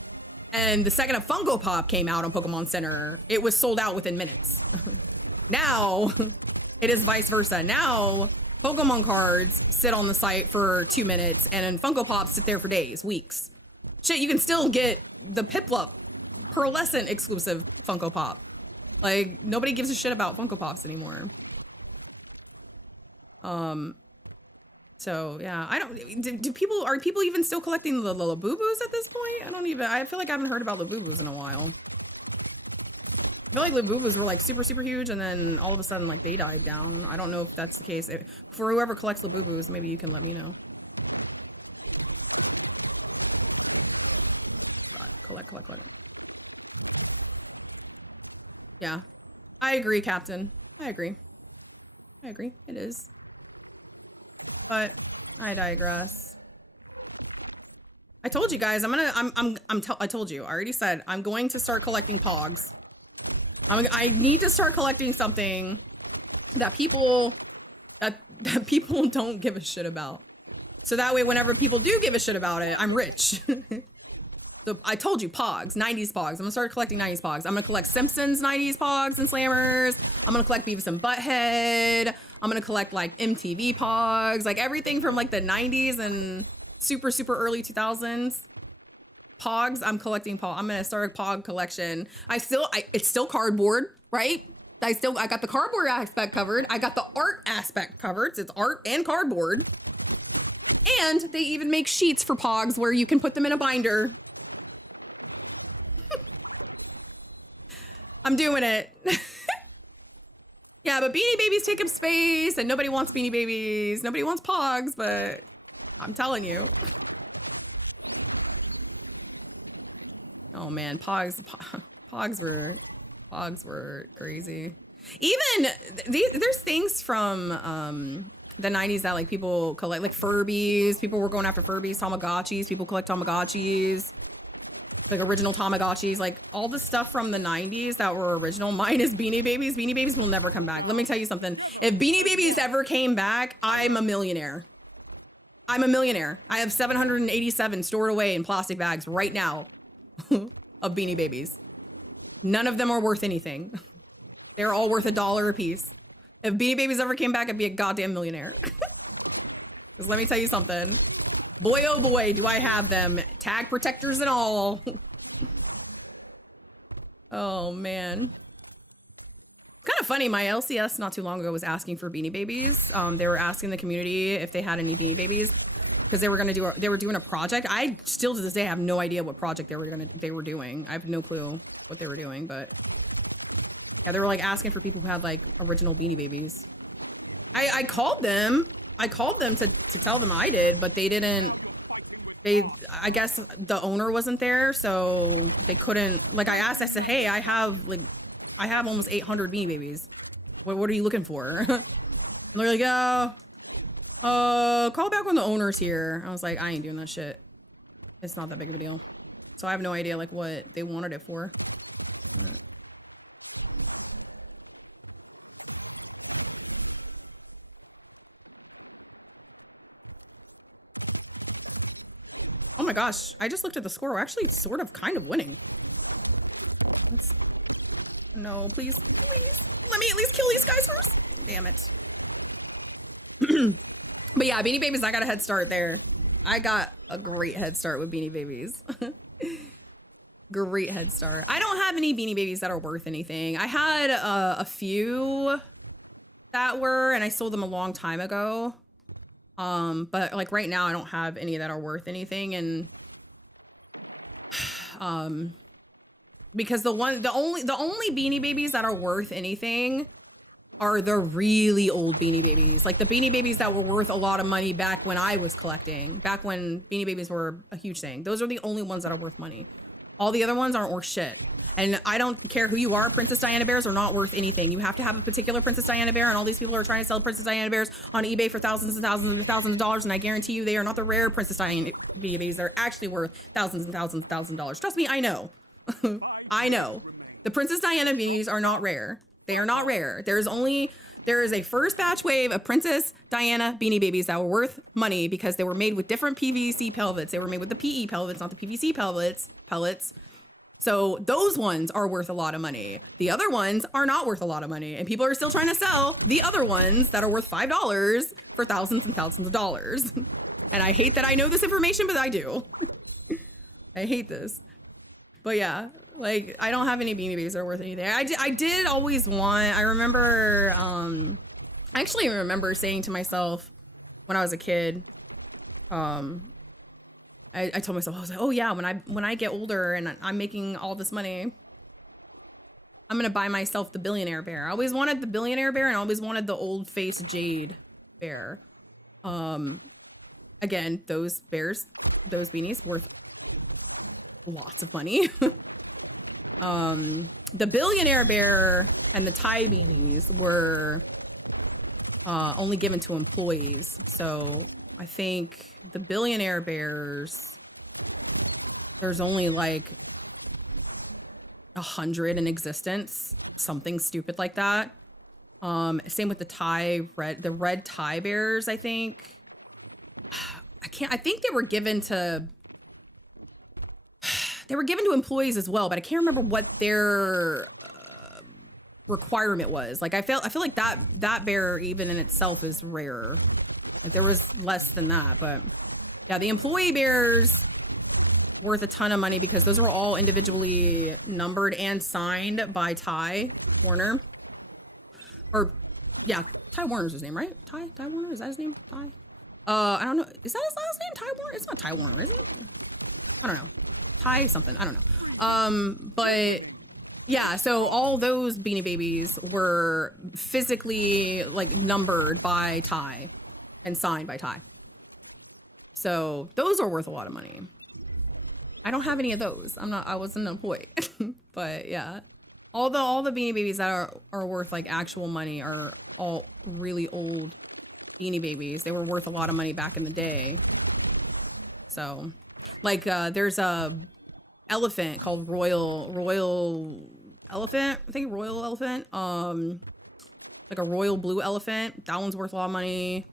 And the second a Funko Pop came out on Pokemon Center, it was sold out within minutes. Now, it is vice versa. Now, Pokemon cards sit on the site for 2 minutes, and Funko Pops sit there for days, weeks. Shit, you can still get the Piplup Pearlescent exclusive Funko Pop. Like, nobody gives a shit about Funko Pops anymore. So yeah, I don't. Are people even still collecting the Labubus at this point? I feel like I haven't heard about Labubus in a while. I feel like Labubus were like super huge, and then all of a sudden, like, they died down. I don't know if that's the case. For whoever collects Labubus, maybe you can let me know. God, collect. Yeah, I agree, Captain. I agree. It is. But I digress. I told you guys, I told you, I already said, I'm going to start collecting Pogs. I need to start collecting something that people don't give a shit about. So that way, whenever people do give a shit about it, I'm rich. So I told you, Pogs, 90s Pogs. I'm gonna start collecting 90s Pogs. I'm gonna collect Simpsons 90s Pogs and Slammers. I'm gonna collect Beavis and Butthead. I'm gonna collect like MTV Pogs, like everything from like the 90s and super early 2000s. Pogs, I'm collecting Pog. I'm gonna start a Pog collection. It's still cardboard, right? I got the cardboard aspect covered. I got the art aspect covered. So it's art and cardboard. And they even make sheets for Pogs where you can put them in a binder. I'm doing it. Yeah, but Beanie Babies take up space, and nobody wants Beanie Babies. Nobody wants Pogs, but I'm telling you. Oh man, Pogs were crazy. Even there's things from the 90s that like people collect, like Furbies. People were going after Furbies, Tamagotchis. People collect Tamagotchis. Like original Tamagotchis, like all the stuff from the 90s that were original. Mine is Beanie Babies. Beanie Babies will never come back. Let me tell you something. If Beanie Babies ever came back, I'm a millionaire. I have 787 stored away in plastic bags right now of Beanie Babies. None of them are worth anything. They're all worth $1 a piece. If Beanie Babies ever came back, I'd be a goddamn millionaire. Because let me tell you something. Boy, oh boy, do I have them. Tag protectors and all. Oh, man. It's kind of funny. My LCS not too long ago was asking for Beanie Babies. They were asking the community if they had any Beanie Babies because they were doing a project. I still to this day have no idea what project they were doing. I have no clue what they were doing, but yeah, they were like asking for people who had like original Beanie Babies. I called them. To tell them I did, but they didn't. I guess the owner wasn't there, so they couldn't. Like, I asked, I said, hey, I have almost 800 Beanie Babies. What are you looking for? And they're like, call back when the owner's here. I was like, I ain't doing that shit. It's not that big of a deal. So I have no idea like what they wanted it for. my gosh, I just looked at the score. We're actually sort of kind of winning. Let's... No, please. Please. Let me at least kill these guys first. Damn it. But yeah, Beanie Babies, I got a head start there. I got a great head start with Beanie Babies. Great head start. I don't have any Beanie Babies that are worth anything. I had a few that were, and I sold them a long time ago. But like right now I don't have any that are worth anything. And because the only Beanie Babies that are worth anything are the really old Beanie Babies. Like the Beanie Babies that were worth a lot of money back when I was collecting, back when Beanie Babies were a huge thing. Those are the only ones that are worth money. All the other ones aren't worth shit. And I don't care who you are, Princess Diana bears are not worth anything. You have to have a particular Princess Diana bear, and all these people are trying to sell Princess Diana bears on eBay for thousands and thousands and thousands of dollars, and I guarantee you they are not the rare Princess Diana babies. They're actually worth thousands and thousands and thousands of dollars. Trust me, I know. I know. The Princess Diana beanies are not rare. They are not rare. There is a first batch wave of Princess Diana Beanie Babies that were worth money because they were made with different PVC pellets. They were made with the PE pellets, not the PVC pellets. So those ones are worth a lot of money. The other ones are not worth a lot of money. And people are still trying to sell the other ones that are worth $5 for thousands and thousands of dollars. And I hate that I know this information, but I do. I hate this. But yeah, like I don't have any Beanie Babies that are worth anything. I did always want, I remember, I actually remember saying to myself when I was a kid, I told myself, I was like, oh yeah, when I get older and I'm making all this money, I'm gonna buy myself the billionaire bear. I always wanted the billionaire bear and I always wanted the old face jade bear. Again, those beanies worth lots of money. The billionaire bear and the tie beanies were only given to employees. So I think the billionaire bears, there's only like 100 in existence, something stupid like that. Same with the red tie bears, I think. I think they were given to employees as well, but I can't remember what their requirement was. Like I feel like that bear even in itself is rare. Like there was less than that, but yeah, the employee bears worth a ton of money because those are all individually numbered and signed by Ty Warner. Or yeah, Ty Warner's his name, right? Ty Warner, is that his name? Ty? I don't know. Is that his last name? Ty Warner? It's not Ty Warner, is it? I don't know. Ty something. I don't know. But yeah, so all those Beanie Babies were physically like numbered by Ty and signed by Ty. So those are worth a lot of money. I don't have any of those. I wasn't an employee. But yeah, all the Beanie Babies that are worth like actual money are all really old Beanie Babies. They were worth a lot of money back in the day. So like there's a elephant called Royal Elephant. I think Royal Elephant. Like a royal blue elephant. That one's worth a lot of money.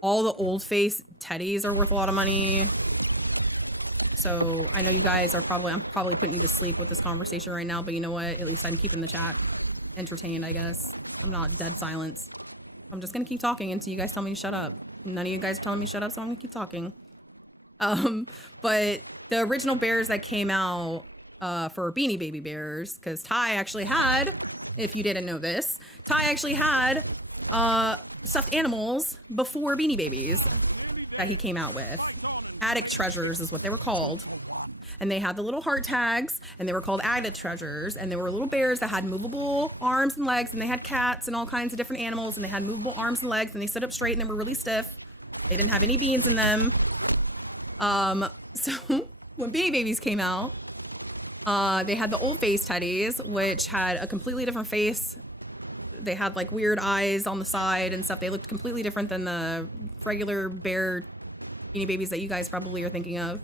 All the old face teddies are worth a lot of money. So I know you guys are I'm probably putting you to sleep with this conversation right now, but you know what? At least I'm keeping the chat entertained, I guess. I'm not dead silence. I'm just gonna keep talking until you guys tell me to shut up. None of you guys are telling me to shut up, so I'm gonna keep talking. But the original bears that came out for Beanie Baby bears, because Ty actually had, if you didn't know this, Ty actually had stuffed animals before Beanie Babies that he came out with. Attic treasures is what they were called. And they had the little heart tags, and they were called attic treasures. And they were little bears that had movable arms and legs, and they had cats and all kinds of different animals, and they had movable arms and legs, and they stood up straight, and they were really stiff. They didn't have any beans in them. So when Beanie Babies came out, they had the old face teddies, which had a completely different face. They had like weird eyes on the side and stuff. They looked completely different than the regular bear Beanie Babies that you guys probably are thinking of.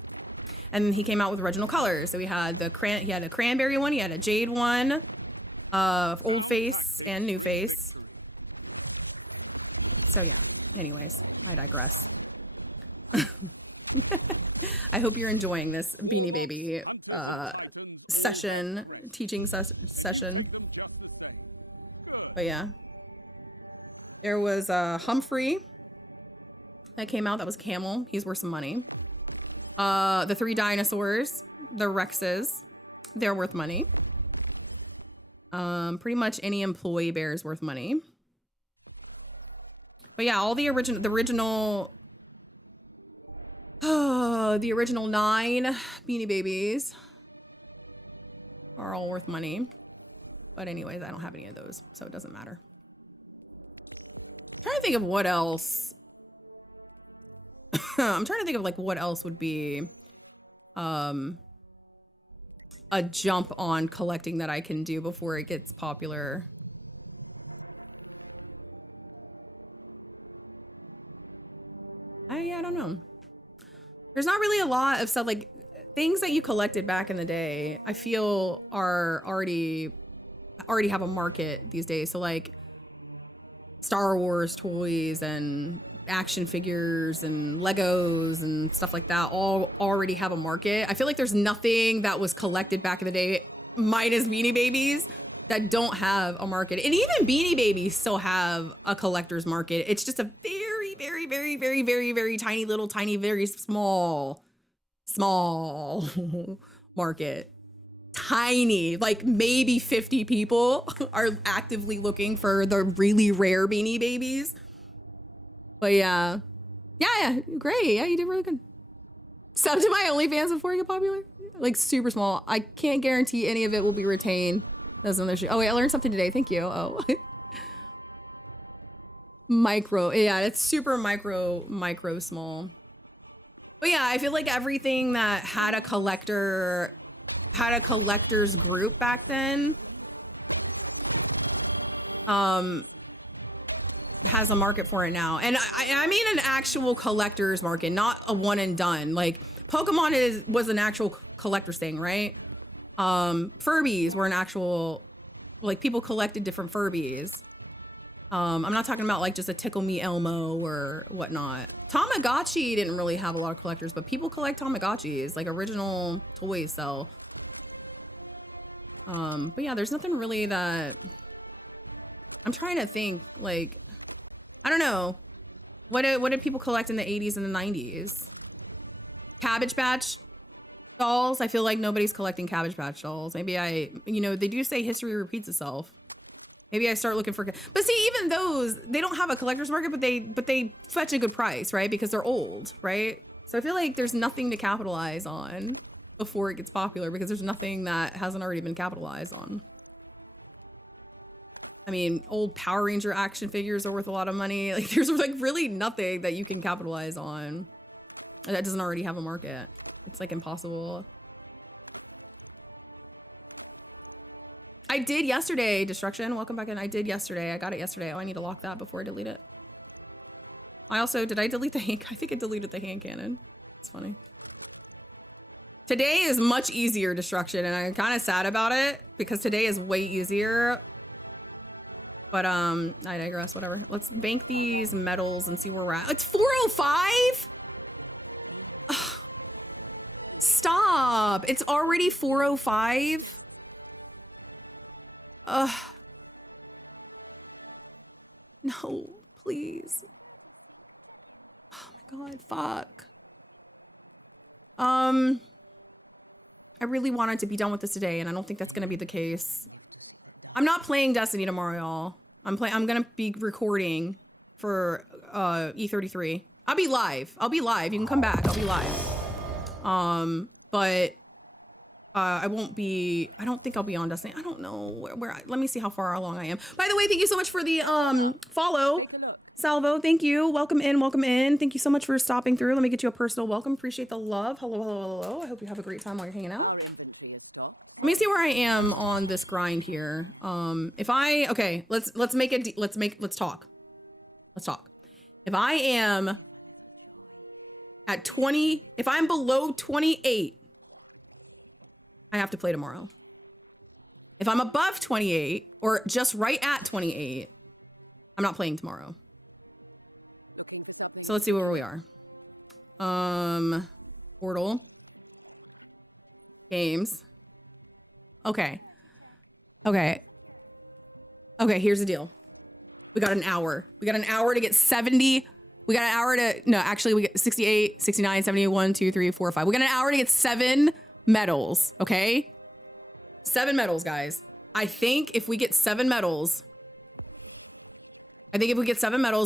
And he came out with original colors. So he had a cranberry one, he had a jade one, old face and new face. So yeah, anyways, I digress. I hope you're enjoying this Beanie Baby teaching session. But yeah. There was Humphrey that came out. That was Camel. He's worth some money. The 3 dinosaurs, the Rexes, they're worth money. Pretty much any employee bear is worth money. But yeah, all the original 9 Beanie Babies are all worth money. But anyways, I don't have any of those, so it doesn't matter. I'm trying to think of what else. I'm trying to think of like what else would be a jump on collecting that I can do before it gets popular. I don't know. There's not really a lot of stuff like things that you collected back in the day. I feel are already have a market these days. So like Star Wars toys and action figures and Legos and stuff like that all already have a market. I feel like there's nothing that was collected back in the day, minus Beanie Babies, that don't have a market. And even Beanie Babies still have a collector's market. It's just a very, very, very, very, very, very tiny little, tiny, very small market. Tiny, like maybe 50 people are actively looking for the really rare Beanie Babies. But yeah, great. Yeah, you did really good. Sub to my OnlyFans before you get popular. Like super small. I can't guarantee any of it will be retained. That's another shit. Oh wait, I learned something today. Thank you. Oh, micro. Yeah, it's super micro small. But yeah, I feel like everything that had a collector's group back then has a market for it now. And I mean an actual collector's market, not a one and done. Like Pokemon was an actual collector's thing, right? Furbies were an actual, like people collected different Furbies. I'm not talking about like just a Tickle Me Elmo or whatnot. Tamagotchi didn't really have a lot of collectors, but people collect Tamagotchis, like original toys sell. But yeah, there's nothing really that I'm trying to think, like, I don't know. What did people collect in the 80s and the 90s? Cabbage Patch dolls. I feel like nobody's collecting Cabbage Patch dolls. Maybe they do say history repeats itself. Maybe I start looking for, but see, even those, they don't have a collector's market, but they fetch a good price, right? Because they're old, right? So I feel like there's nothing to capitalize on before it gets popular because there's nothing that hasn't already been capitalized on. I mean, old Power Ranger action figures are worth a lot of money. Like there's like really nothing that you can capitalize on that doesn't already have a market. It's like impossible. I did yesterday, Destruction. Welcome back in. I did yesterday. I got it yesterday. Oh, I need to lock that before I delete it. Did I delete the hand? I think I deleted the hand cannon. It's funny. Today is much easier, Destruction, and I'm kind of sad about it because today is way easier. But I digress, whatever. Let's bank these medals and see where we're at. It's 405? Ugh. Stop. It's already 405. Ugh. No, please. Oh my god, fuck. I really wanted to be done with this today, and I don't think that's gonna be the case. I'm not playing Destiny tomorrow, y'all. I'm gonna be recording for E33. I'll be live. You can come back. I'll be live. But I won't be. I don't think I'll be on Destiny. I don't know where. Let me see how far along I am. By the way, thank you so much for the follow, Salvo. Thank you. Welcome in. Welcome in. Thank you so much for stopping through. Let me get you a personal welcome. Appreciate the love. Hello, hello, hello. I hope you have a great time while you're hanging out. Let me see where I am on this grind here. Let's talk. Let's talk. If I am at 20, if I'm below 28, I have to play tomorrow. If I'm above 28 or just right at 28, I'm not playing tomorrow. So let's see where we are. Portal. Games. Okay. Okay. Okay, here's the deal. We got an hour. We got an hour to get 70. We got an hour to, no, actually we get 68, 69, 70, 1, 2, 3, 4, 5. We got an hour to get 7 medals, okay? 7 medals, guys. I think if we get 7 medals,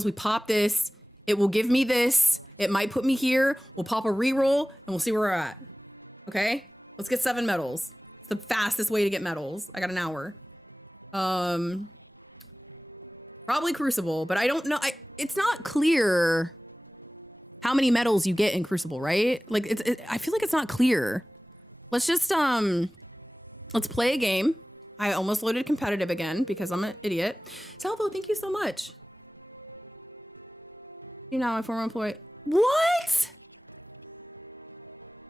we pop this, it will give me this. It might put me here. We'll pop a reroll and we'll see where we're at. Okay? Let's get 7 medals. It's the fastest way to get medals. I got an hour. Probably Crucible, but I don't know. It's not clear how many medals you get in Crucible, right? Like I feel like it's not clear. Let's just let's play a game. I almost loaded competitive again because I'm an idiot. Salvo, thank you so much. You know, my former employee. What?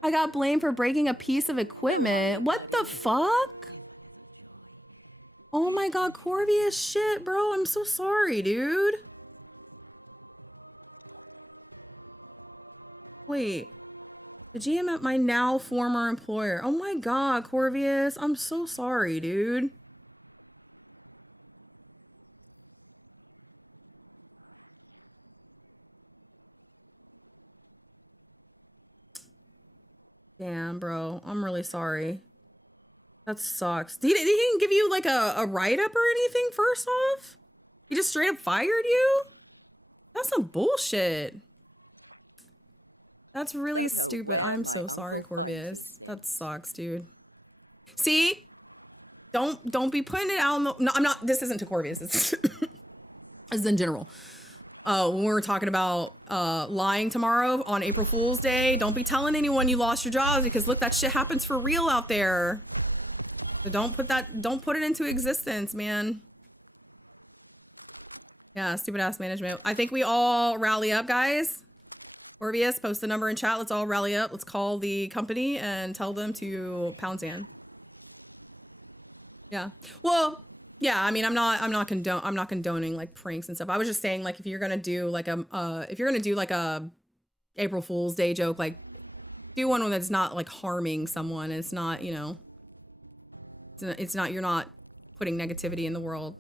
I got blamed for breaking a piece of equipment. What the fuck? Oh my God, Corvius, shit, bro. I'm so sorry, dude. Wait, the GM at my now former employer. Oh my God, Corvius. I'm so sorry, dude. Damn, bro. I'm really sorry. That sucks. He didn't give you like a write-up or anything first off? He just straight up fired you? That's some bullshit. That's really stupid. I'm so sorry, Corvius. That sucks, dude. See? Don't be putting it out in the, no, I'm not, this isn't to Corvius. This is in general. When we were talking about lying tomorrow on April Fool's Day, don't be telling anyone you lost your jobs because look, that shit happens for real out there. So don't put it into existence, man. Yeah, stupid ass management. I think we all rally up, guys. Corvius, post the number in chat. Let's all rally up. Let's call the company and tell them to pound sand. Yeah. Well, yeah, I mean, I'm not condoning like pranks and stuff. I was just saying like if you're gonna do like a April Fool's Day joke, like do one that's not like harming someone. And it's not, you know, it's not, you're not putting negativity in the world.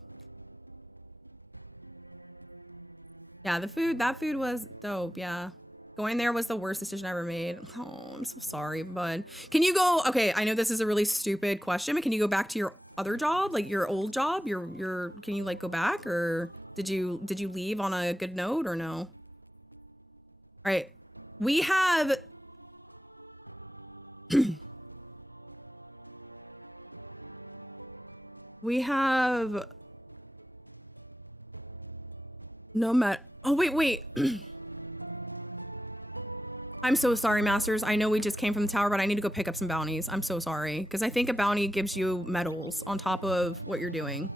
Yeah, that food was dope. Yeah. Going there was the worst decision I ever made. Oh, I'm so sorry, bud. Can you go, okay, I know this is a really stupid question, but can you go back to your other job? Like your old job? Can you like go back, or did you leave on a good note or no? All right. We have no matter. Oh, wait. I'm so sorry, Masters. I know we just came from the tower, but I need to go pick up some bounties. I'm so sorry. Because I think a bounty gives you medals on top of what you're doing.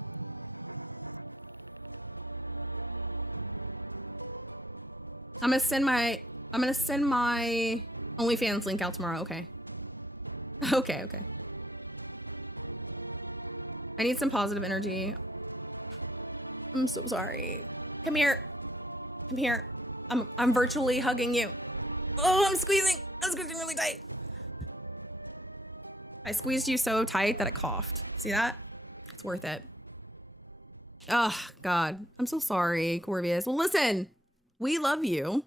I'm gonna send my OnlyFans link out tomorrow. Okay. Okay. I need some positive energy. I'm so sorry. Come here. I'm virtually hugging you. Oh, I'm squeezing really tight. I squeezed you so tight that it coughed. See that? It's worth it. Oh, God. I'm so sorry, Corvius. Well, listen, we love you.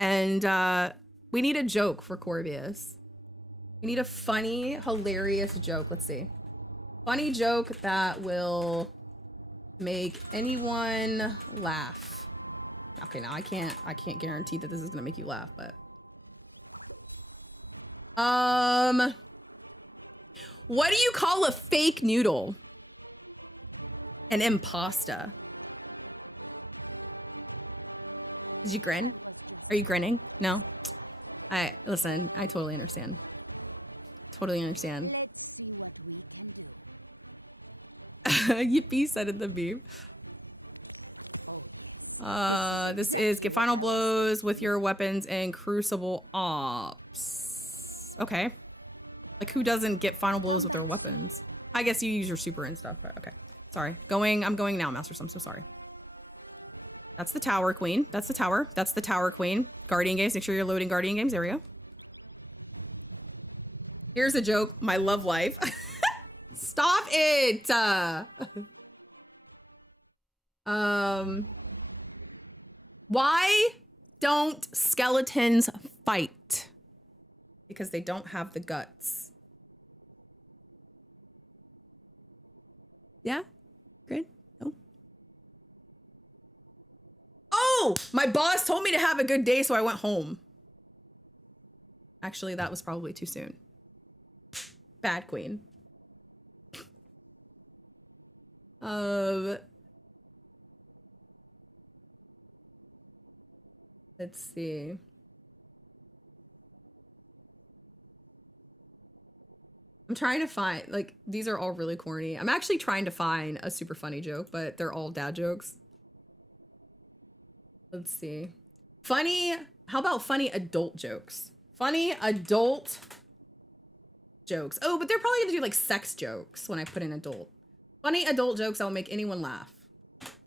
And we need a joke for Corvius. We need a funny, hilarious joke. Let's see. Funny joke that will make anyone laugh. Okay, now I can't guarantee that this is gonna make you laugh, but what do you call a fake noodle? An impasta. Did you grin? Are you grinning? No? Listen, I totally understand. Yippee, said in the beam. This is get final blows with your weapons and Crucible Ops. Okay. Like, who doesn't get final blows with their weapons? I guess you use your super and stuff, but okay. Sorry. I'm going now, Masters. I'm so sorry. That's the tower queen. That's the tower queen. Guardian games. Make sure you're loading guardian games. There we go. Here's a joke. My love life. Stop it. Why don't skeletons fight? Because they don't have the guts. Yeah? Good? No? Oh! My boss told me to have a good day, so I went home. Actually, that was probably too soon. Bad queen. Let's see. I'm trying to find, like, these are all really corny. I'm actually trying to find a super funny joke, but they're all dad jokes. Let's see. Funny, how about funny adult jokes? Funny adult jokes. Oh, but they're probably gonna do like sex jokes when I put in adult. Funny adult jokes that will make anyone laugh.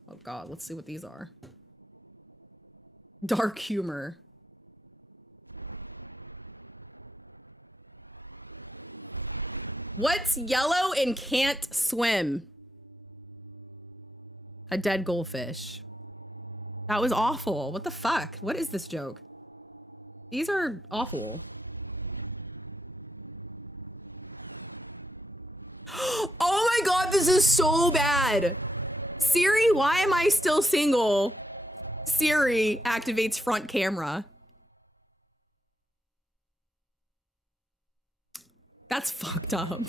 Oh God, let's see what these are. Dark humor. What's yellow and can't swim? A dead goldfish. That was awful. What the fuck? What is this joke? These are awful. Oh my God, this is so bad. Siri, why am I still single? Siri activates front camera. That's fucked up.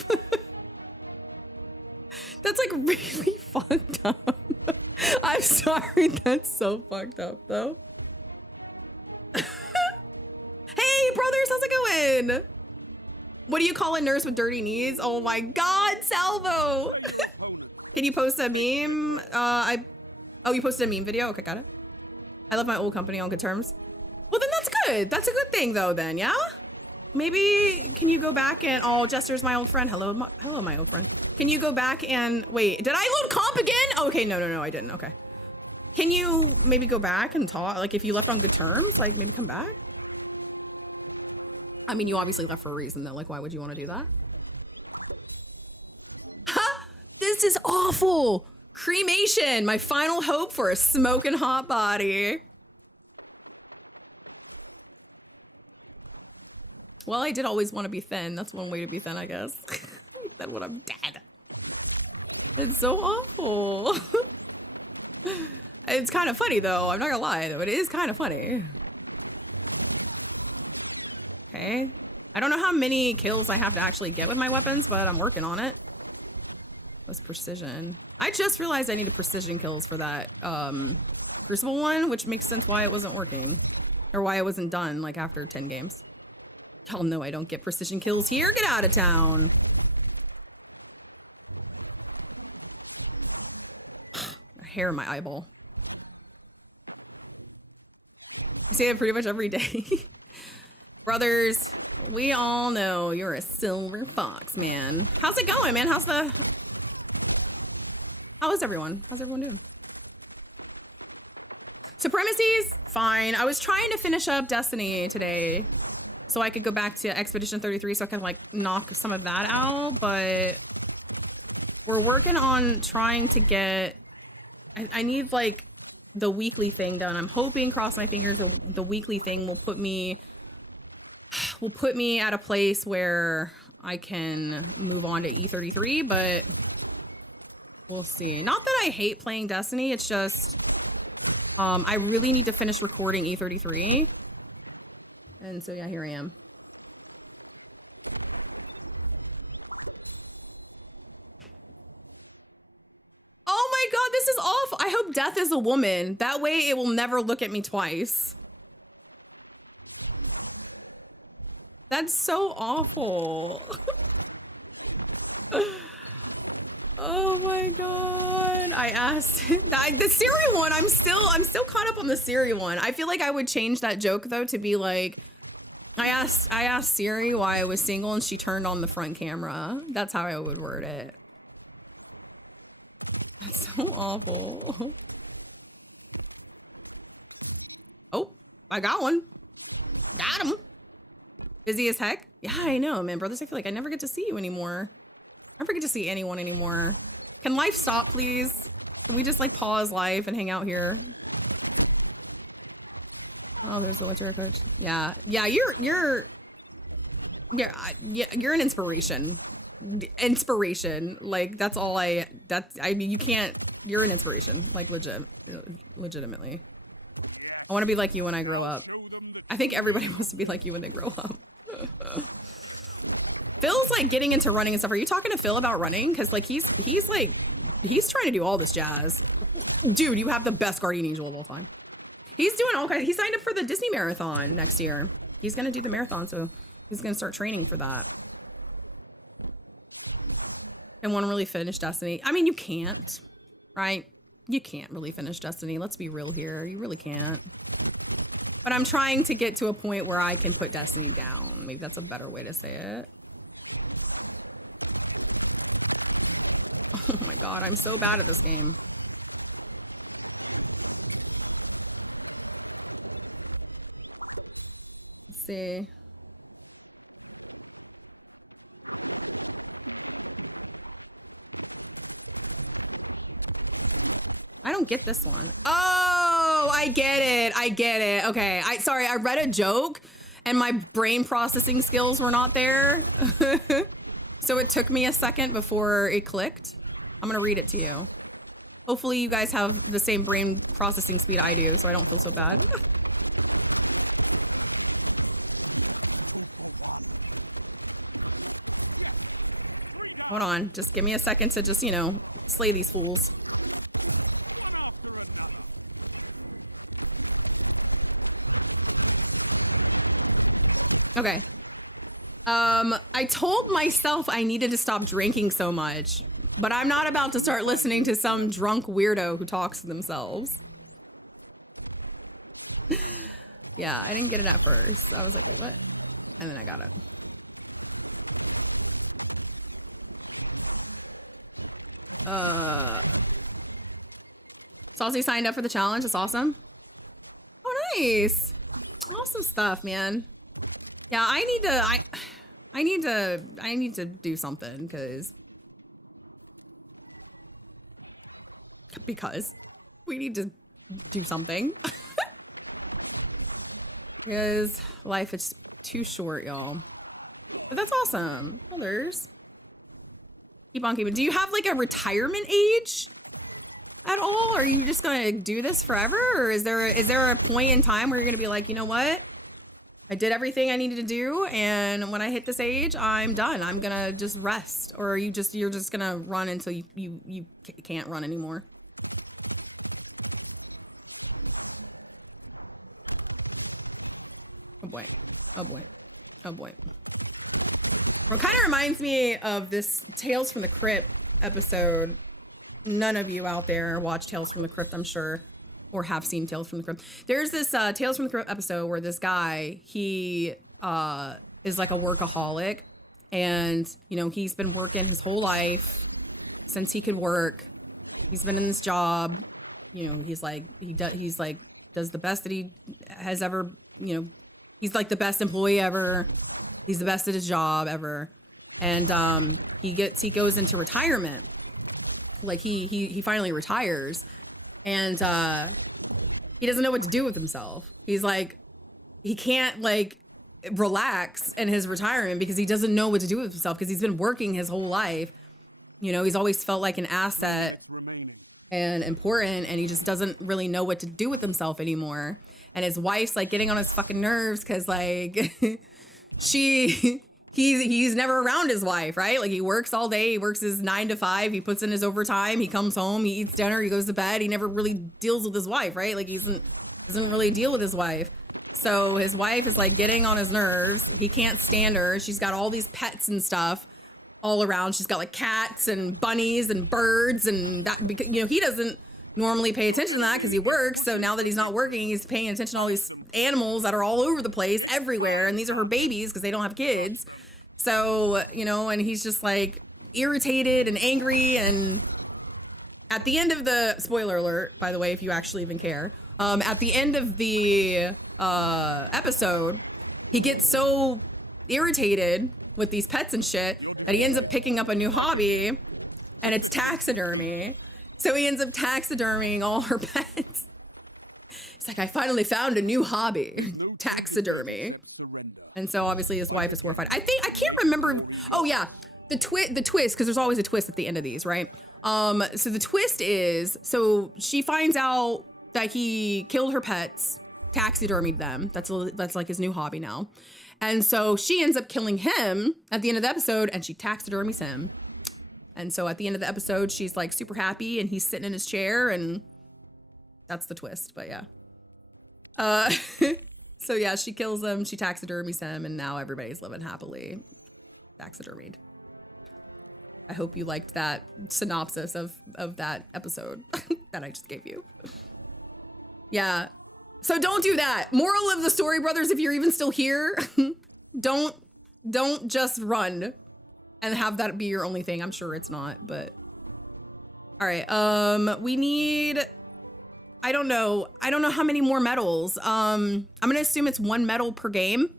That's like really fucked up. I'm sorry, that's so fucked up though. Hey brothers, how's it going? What do you call a nurse with dirty knees? Oh my God, Salvo. Can you post a meme? Oh, you posted a meme video? Okay, got it. I left my old company on good terms. Well, then that's good. That's a good thing though then, yeah? Maybe, can you go back and, oh, Jester's my old friend. Hello, my old friend. Can you go back and, wait, did I load comp again? Oh, okay, no, I didn't, okay. Can you maybe go back and talk, like if you left on good terms, like maybe come back? I mean, you obviously left for a reason though, like why would you want to do that? Ha! This is awful! Cremation, my final hope for a smoking hot body. Well, I did always want to be thin. That's one way to be thin, I guess. Then when I'm dead. It's so awful. It's kind of funny though. I'm not gonna lie though. It is kind of funny. Okay. I don't know how many kills I have to actually get with my weapons, but I'm working on it. What's precision? I just realized I needed precision kills for that Crucible one, which makes sense why it wasn't working. Or why it wasn't done like after 10 games. Y'all know I don't get precision kills here. Get out of town. A hair in my eyeball. I say it pretty much every day. Brothers, we all know you're a silver fox, man. How's it going, man? How is everyone? How's everyone doing? Supremacies? Fine. I was trying to finish up Destiny today so I could go back to Expedition 33 so I could like knock some of that out, but we're working on trying to get, I need like the weekly thing done. I'm hoping, cross my fingers, the weekly thing will put me at a place where I can move on to E33, but we'll see. Not that I hate playing Destiny, it's just I really need to finish recording E33. And so yeah, here I am. Oh my God, this is awful. I hope death is a woman. That way it will never look at me twice. That's so awful. Oh my God. I asked the Siri one. I'm still caught up on the Siri one. I feel like I would change that joke though to be like, I asked Siri why I was single and she turned on the front camera. That's how I would word it. That's so awful. Oh, I got one. Got him. Busy as heck? Yeah, I know, man. Brothers, I feel like I never get to see you anymore. I never get to see anyone anymore. Can life stop, please? Can we just like pause life and hang out here? Oh, there's the Witcher coach. Yeah, yeah, you're an inspiration. Inspiration. Like that's all I mean, you can't. You're an inspiration. Like legitimately. I want to be like you when I grow up. I think everybody wants to be like you when they grow up. Phil's like getting into running and stuff. Are you talking to Phil about running? Because like he's trying to do all this jazz. Dude, you have the best guardian angel of all time. He's doing all kinds. He signed up for the Disney marathon next year. He's gonna do the marathon, so he's gonna start training for that. And want to really finish Destiny. I mean, you can't, right? You can't really finish Destiny. Let's be real here. You really can't. But I'm trying to get to a point where I can put Destiny down. Maybe that's a better way to say it. Oh my god, I'm so bad at this game. Let's see. I don't get this one. Oh, I get it. I get it. Okay. Sorry, I read a joke and my brain processing skills were not there. So it took me a second before it clicked. I'm gonna read it to you. Hopefully you guys have the same brain processing speed I do, so I don't feel so bad. Hold on, just give me a second to just, you know, slay these fools. Okay. I told myself I needed to stop drinking so much, but I'm not about to start listening to some drunk weirdo who talks to themselves. Yeah, I didn't get it at first. I was like, wait, what? And then I got it. Saucy signed up for the challenge. That's awesome. Oh, nice. Awesome stuff, man. Yeah, I need to do something because we need to do something. Because life is too short, y'all. But that's awesome. Others. Keep on keeping. Do you have like a retirement age at all? Are you just gonna do this forever? Or is there a point in time where you're gonna be like, you know what? I did everything I needed to do, and when I hit this age, I'm done. I'm gonna just rest. Or are you're just gonna run until you can't run anymore? Oh boy. Oh boy. Oh boy. It kind of reminds me of this Tales from the Crypt episode. None of you out there watch Tales from the Crypt, I'm sure, or have seen Tales from the Crypt. There's this Tales from the Crypt episode where this guy, he is like a workaholic, and you know, he's been working his whole life since he could work. He's been in this job, you know, he's does the best that he has ever, you know, he's like the best employee ever. He's the best at his job ever. And he goes into retirement. Like he finally retires, and he doesn't know what to do with himself. He's like, he can't like relax in his retirement because he doesn't know what to do with himself because he's been working his whole life. You know, he's always felt like an asset and important, and he just doesn't really know what to do with himself anymore. And his wife's like getting on his fucking nerves because like he's never around his wife, right? Like he works all day, he works his 9 to 5, he puts in his overtime, he comes home, he eats dinner, he goes to bed, he never really deals with his wife, right? Like he doesn't really deal with his wife. So his wife is like getting on his nerves. He can't stand her. She's got all these pets and stuff all around. She's got like cats and bunnies and birds, and that, because you know, he doesn't normally pay attention to that because he works. So now that he's not working, he's paying attention to all these animals that are all over the place everywhere, and these are her babies because they don't have kids. So, you know, and he's just like irritated and angry. And at the end of the, spoiler alert, by the way, if you actually even care, at the end of the episode, he gets so irritated with these pets and shit that he ends up picking up a new hobby, and it's taxidermy. So he ends up taxidermying all her pets. It's like, I finally found a new hobby, taxidermy. And so obviously his wife is horrified. I can't remember. Oh yeah, the twist, because there's always a twist at the end of these, right? So the twist is, so she finds out that he killed her pets, taxidermied them. That's like his new hobby now. And so she ends up killing him at the end of the episode, and she taxidermies him. And so at the end of the episode, she's like super happy, and he's sitting in his chair, and that's the twist. But yeah. So yeah, she kills him, she taxidermies him, and now everybody's living happily taxidermied. I hope you liked that synopsis of that episode that I just gave you. Yeah. So don't do that. Moral of the story, brothers, if you're even still here, don't just run and have that be your only thing. I'm sure it's not, but all right. We need, I don't know how many more medals. I'm gonna assume it's 1 medal per game.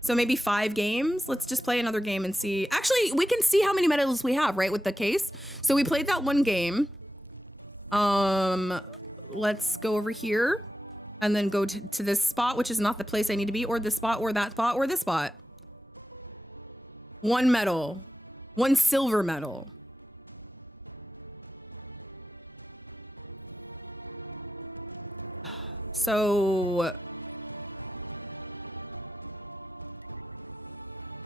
So maybe 5 games. Let's just play another game and see. Actually, we can see how many medals we have, right, with the case. So we played that 1 game. Let's go over here and then go to this spot, which is not the place I need to be, or this spot, or that spot, or this spot. 1 medal, 1 silver medal. So,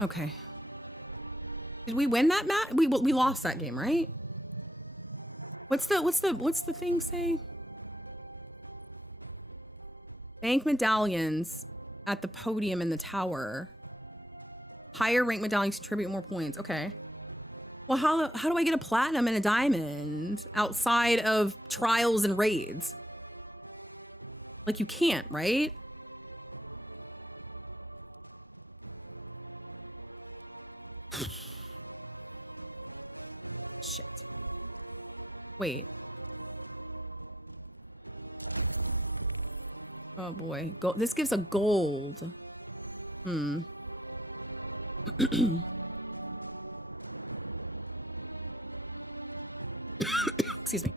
okay. Did we win that match? We lost that game, right? What's the thing say? Bank medallions at the podium in the tower. Higher rank medallions contribute more points. Okay. Well, how do I get a platinum and a diamond outside of trials and raids? Like, you can't, right? Shit. Wait. Oh boy. This gives a gold. Excuse me.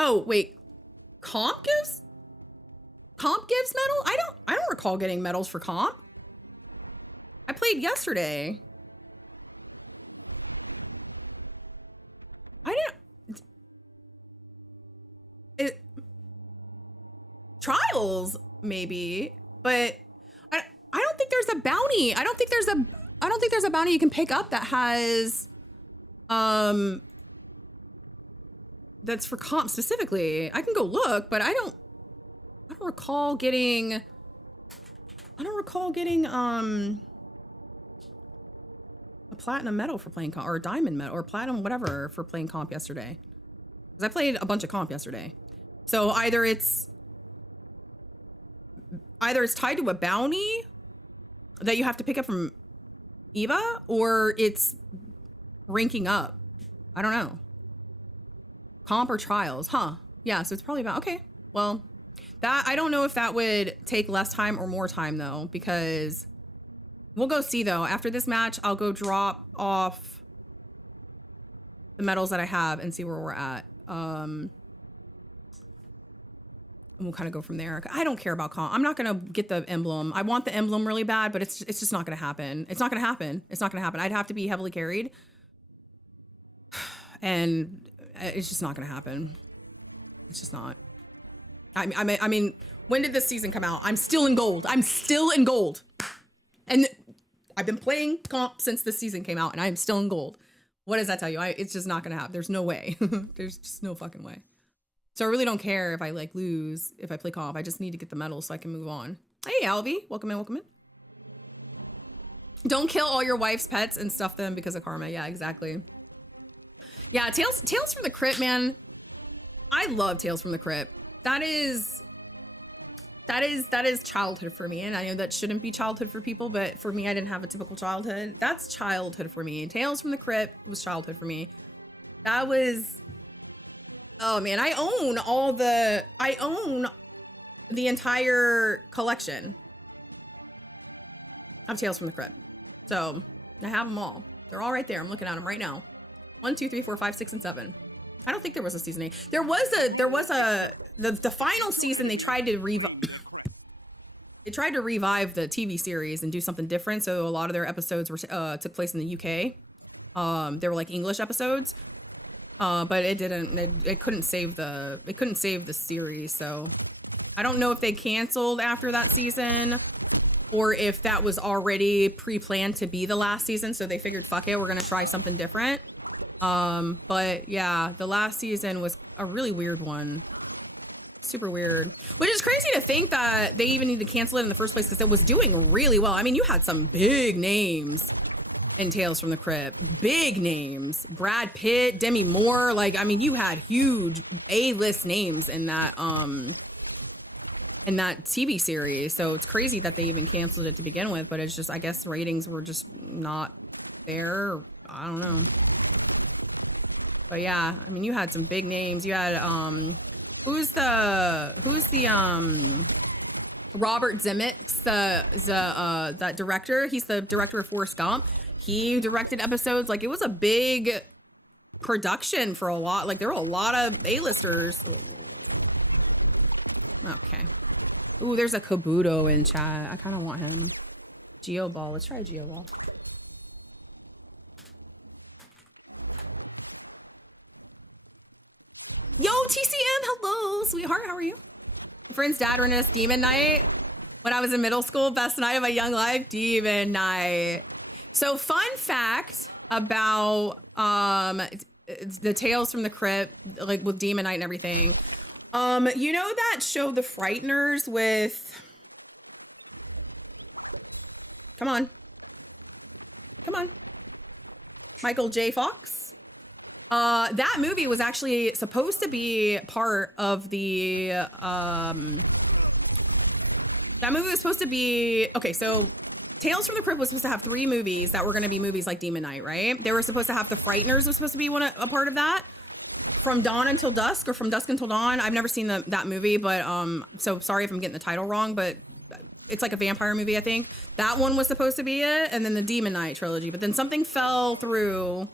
Oh, wait. Comp gives medal? I don't recall getting medals for comp. I played yesterday. Trials maybe, but I don't think there's a bounty. I don't think there's a bounty you can pick up that has that's for comp specifically. I can go look, but I don't recall getting a platinum medal for playing comp, or a diamond medal, or platinum whatever for playing comp yesterday. Because I played a bunch of comp yesterday. So either it's tied to a bounty that you have to pick up from Eva, or it's ranking up. I don't know. Comp or trials, huh? Yeah, so it's probably about, okay. Well, that, I don't know if that would take less time or more time though, because we'll go see though. After this match, I'll go drop off the medals that I have and see where we're at. And we'll kind of go from there. I don't care about comp. I'm not gonna get the emblem. I want the emblem really bad, but it's just not gonna happen. It's not gonna happen. It's not gonna happen. I'd have to be heavily carried, and it's just not gonna happen. It's just not. I mean, when did this season come out? I'm still in gold. I'm still in gold, and I've been playing comp since this season came out, and I'm still in gold. What does that tell you? It's just not gonna happen. There's no way. There's just no fucking way. So I really don't care if I like lose, if I play comp. I just need to get the medal so I can move on. Hey, Alvy, welcome in, welcome in. Don't kill all your wife's pets and stuff them because of karma. Yeah, exactly. Yeah, Tales from the Crypt, man. I love Tales from the Crypt. That is that is childhood for me, and I know that shouldn't be childhood for people, but for me, I didn't have a typical childhood. That's childhood for me. Tales from the Crypt was childhood for me. That was, oh man, I own the entire collection of Tales from the Crypt. So I have them all. They're all right there. I'm looking at them right now. 1, 2, 3, 4, 5, 6, and 7. I don't think there was a season 8. There was the final season. They tried to revive the TV series and do something different. So a lot of their episodes were took place in the UK. They were like English episodes, but it didn't. It couldn't save the series. So I don't know if they canceled after that season, or if that was already pre-planned to be the last season. So they figured, fuck it, we're gonna try something different. But yeah, the last season was a really weird one. Super weird. Which is crazy to think that they even need to cancel it in the first place, because it was doing really well. I mean, you had some big names in Tales from the Crypt. Big names. Brad Pitt, Demi Moore. Like, I mean, you had huge A-list names in that TV series. So it's crazy that they even canceled it to begin with, but it's just, I guess ratings were just not there. I don't know. But yeah, I mean, you had some big names. You had who's the Robert Zemeckis, that director. He's the director of Forrest Gump. He directed episodes. Like, it was a big production for a lot. Like, there were a lot of A-listers. Okay. Ooh, there's a Kabuto in chat. I kind of want him. Geoball. Let's try Geoball. Yo, TCM, hello, sweetheart, how are you? My friend's dad ran us Demon Night when I was in middle school. Best night of my young life, Demon Night. So, fun fact about the Tales from the Crypt, like with Demon Night and everything. You know that show, The Frighteners, with... Come on. Michael J. Fox? That movie was actually supposed to be part of the, that movie was supposed to be, okay, so Tales from the Crypt was supposed to have 3 movies that were going to be movies like Demon Night, right? They were supposed to have The Frighteners was supposed to be a part of that. From Dawn Until Dusk, or From Dusk Until Dawn. I've never seen that movie, but, so sorry if I'm getting the title wrong, but it's like a vampire movie, I think. That one was supposed to be it, and then the Demon Night trilogy, but then something fell through,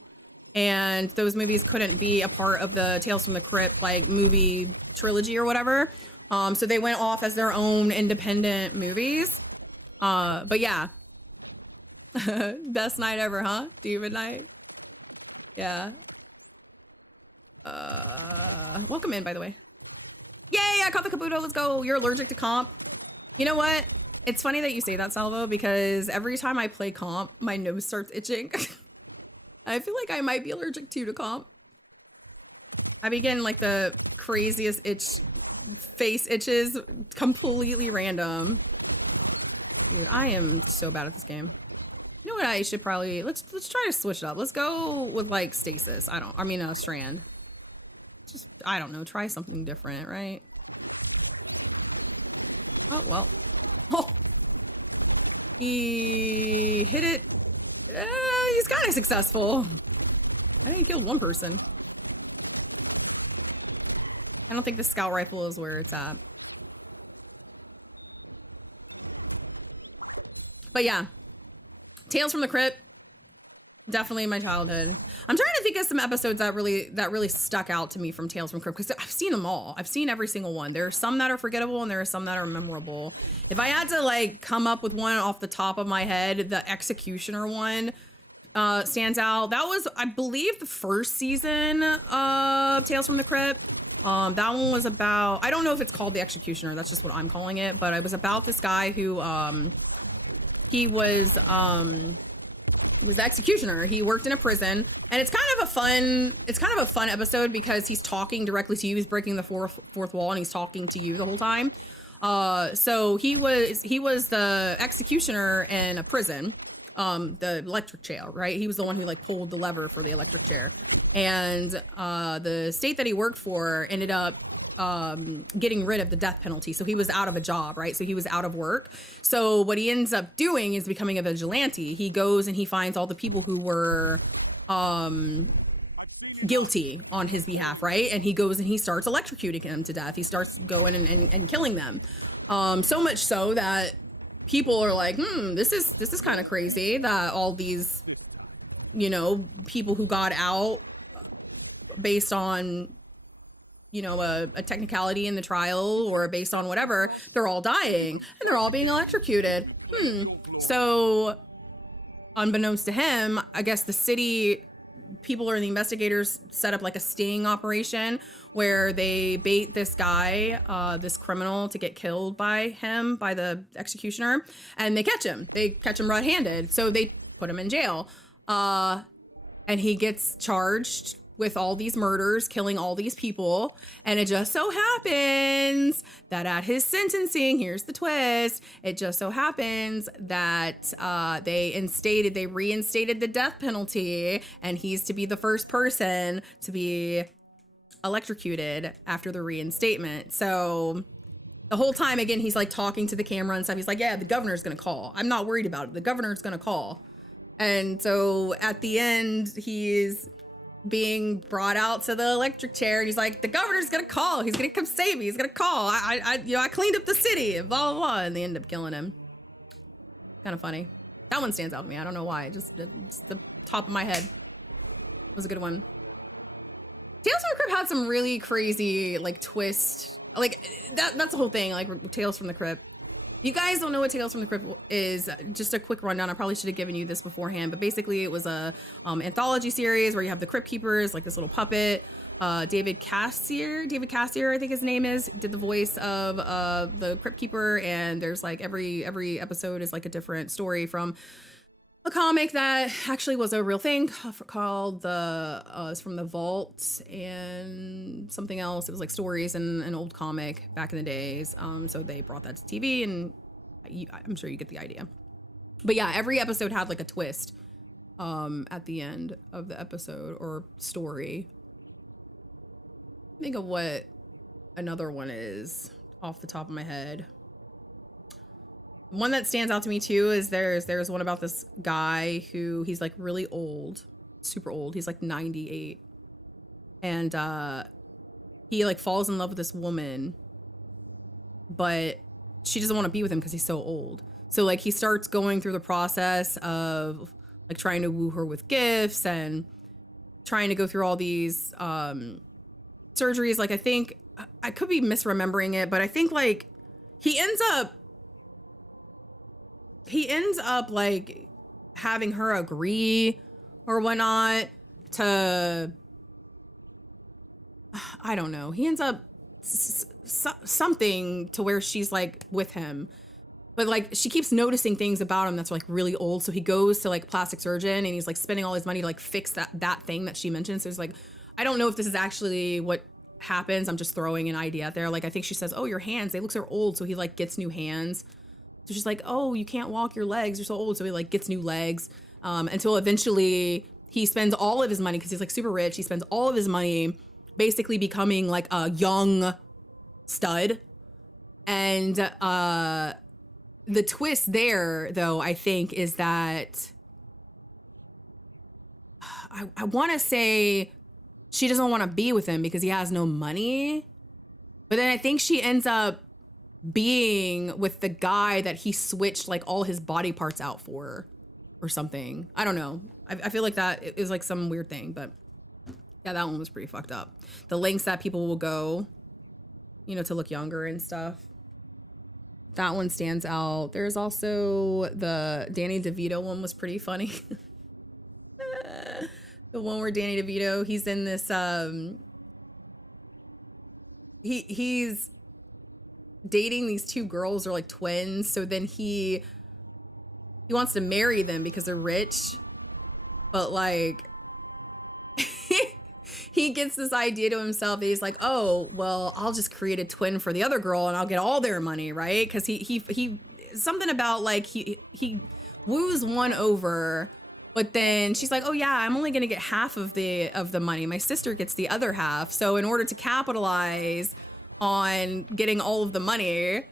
and those movies couldn't be a part of the Tales from the Crypt, like, movie trilogy or whatever. So they went off as their own independent movies. But yeah. Best night ever, huh? Demon Night. Yeah. Welcome in, by the way. Yay, I caught the Kabuto, let's go. You're allergic to comp. You know what? It's funny that you say that, Salvo, because every time I play comp, my nose starts itching. I feel like I might be allergic to comp. I be getting like the craziest face itches, completely random. Dude, I am so bad at this game. You know what I should probably, let's try to switch it up. Let's go with like Stasis. Strand. Just, I don't know, try something different, right? Oh, well. Oh! He hit it. He's kind of successful. I think he killed 1 person. I don't think the scout rifle is where it's at. But yeah. Tales from the Crypt. Definitely my childhood. I'm trying to think of some episodes that really stuck out to me from Tales from Crypt, because I've seen them all. I've seen every single one. There are some that are forgettable and there are some that are memorable. If I had to like come up with one off the top of my head, the Executioner one stands out. That was, I believe, the first season of Tales from the Crypt. That one was about, I don't know if it's called the Executioner, that's just what I'm calling it, but it was about this guy who he was the executioner. He worked in a prison, and it's kind of a fun episode because he's talking directly to you. He's breaking the fourth wall, and he's talking to you the whole time. So he was the executioner in a prison, the electric chair, right? He was the one who like pulled the lever for the electric chair, and the state that he worked for ended up getting rid of the death penalty. So he was out of a job, right? So he was out of work. So what he ends up doing is becoming a vigilante. He goes and he finds all the people who were guilty on his behalf, right? And he goes and he starts electrocuting them to death. He starts going and killing them. So much so that people are like, this is kind of crazy that all these, you know, people who got out based on, you know, a technicality in the trial or based on whatever, they're all dying and they're all being electrocuted. So unbeknownst to him, I guess the city people or the investigators set up like a sting operation where they bait this guy, this criminal, to get killed by him, by the executioner, and they catch him red-handed. So they put him in jail. And he gets charged with all these murders, killing all these people. And it just so happens that at his sentencing, here's the twist, it just so happens that they reinstated the death penalty, and he's to be the first person to be electrocuted after the reinstatement. So the whole time, again, he's like talking to the camera and stuff. He's like, yeah, the governor's gonna call. I'm not worried about it. The governor's gonna call. And so at the end, he's being brought out to the electric chair, and he's like, the governor's gonna call. He's gonna come save me. He's gonna call. I cleaned up the city, blah, blah, blah. And they end up killing him. Kind of funny. That one stands out to me. I don't know why. Just the top of my head. It was a good one. Tales from the Crypt had some really crazy, like, twist. Like, that's the whole thing, like, Tales from the Crypt. If you guys don't know what Tales from the Crypt is, just a quick rundown. I probably should have given you this beforehand, but basically it was a anthology series where you have the Crypt Keepers, like this little puppet. David Cassier, I think his name is, did the voice of the Crypt Keeper, and there's like every episode is like a different story from a comic that actually was a real thing called it's from the Vault and something else. It was like stories in an old comic back in the days. So they brought that to TV, and I'm sure you get the idea. But yeah, every episode had like a twist at the end of the episode or story. Think of what another one is off the top of my head. One that stands out to me too is there's one about this guy who he's like really old, super old. He's like 98. And he like falls in love with this woman, but she doesn't want to be with him because he's so old. So like he starts going through the process of like trying to woo her with gifts and trying to go through all these surgeries. Like I think I could be misremembering it, but I think like he ends up like having her agree or whatnot to, I don't know. He ends up something to where she's like with him, but like she keeps noticing things about him that's like really old. So he goes to like plastic surgeon and he's like spending all his money to like fix that thing that she mentioned. So it's like, I don't know if this is actually what happens. I'm just throwing an idea out there. Like I think she says, oh, your hands, they look so old. So he like gets new hands. So she's like, oh, you can't walk, your legs are so old. So he like gets new legs until eventually he spends all of his money because he's like super rich. He spends all of his money basically becoming like a young stud. And the twist there, though, I think is that I want to say she doesn't want to be with him because he has no money. But then I think she ends up being with the guy that he switched like all his body parts out for or something. I don't know. I feel like that is like some weird thing, but yeah, that one was pretty fucked up. The lengths that people will go, you know, to look younger and stuff. That one stands out. There's also the Danny DeVito one was pretty funny. The one where Danny DeVito, he's in this, he's dating these two girls, are like twins. So then he wants to marry them because they're rich, but like he gets this idea to himself that he's like, oh, well, I'll just create a twin for the other girl and I'll get all their money, right? Because he something about like he woos one over, but then she's like, oh yeah, I'm only gonna get half of the money. My sister gets the other half. So in order to capitalize on getting all of the money,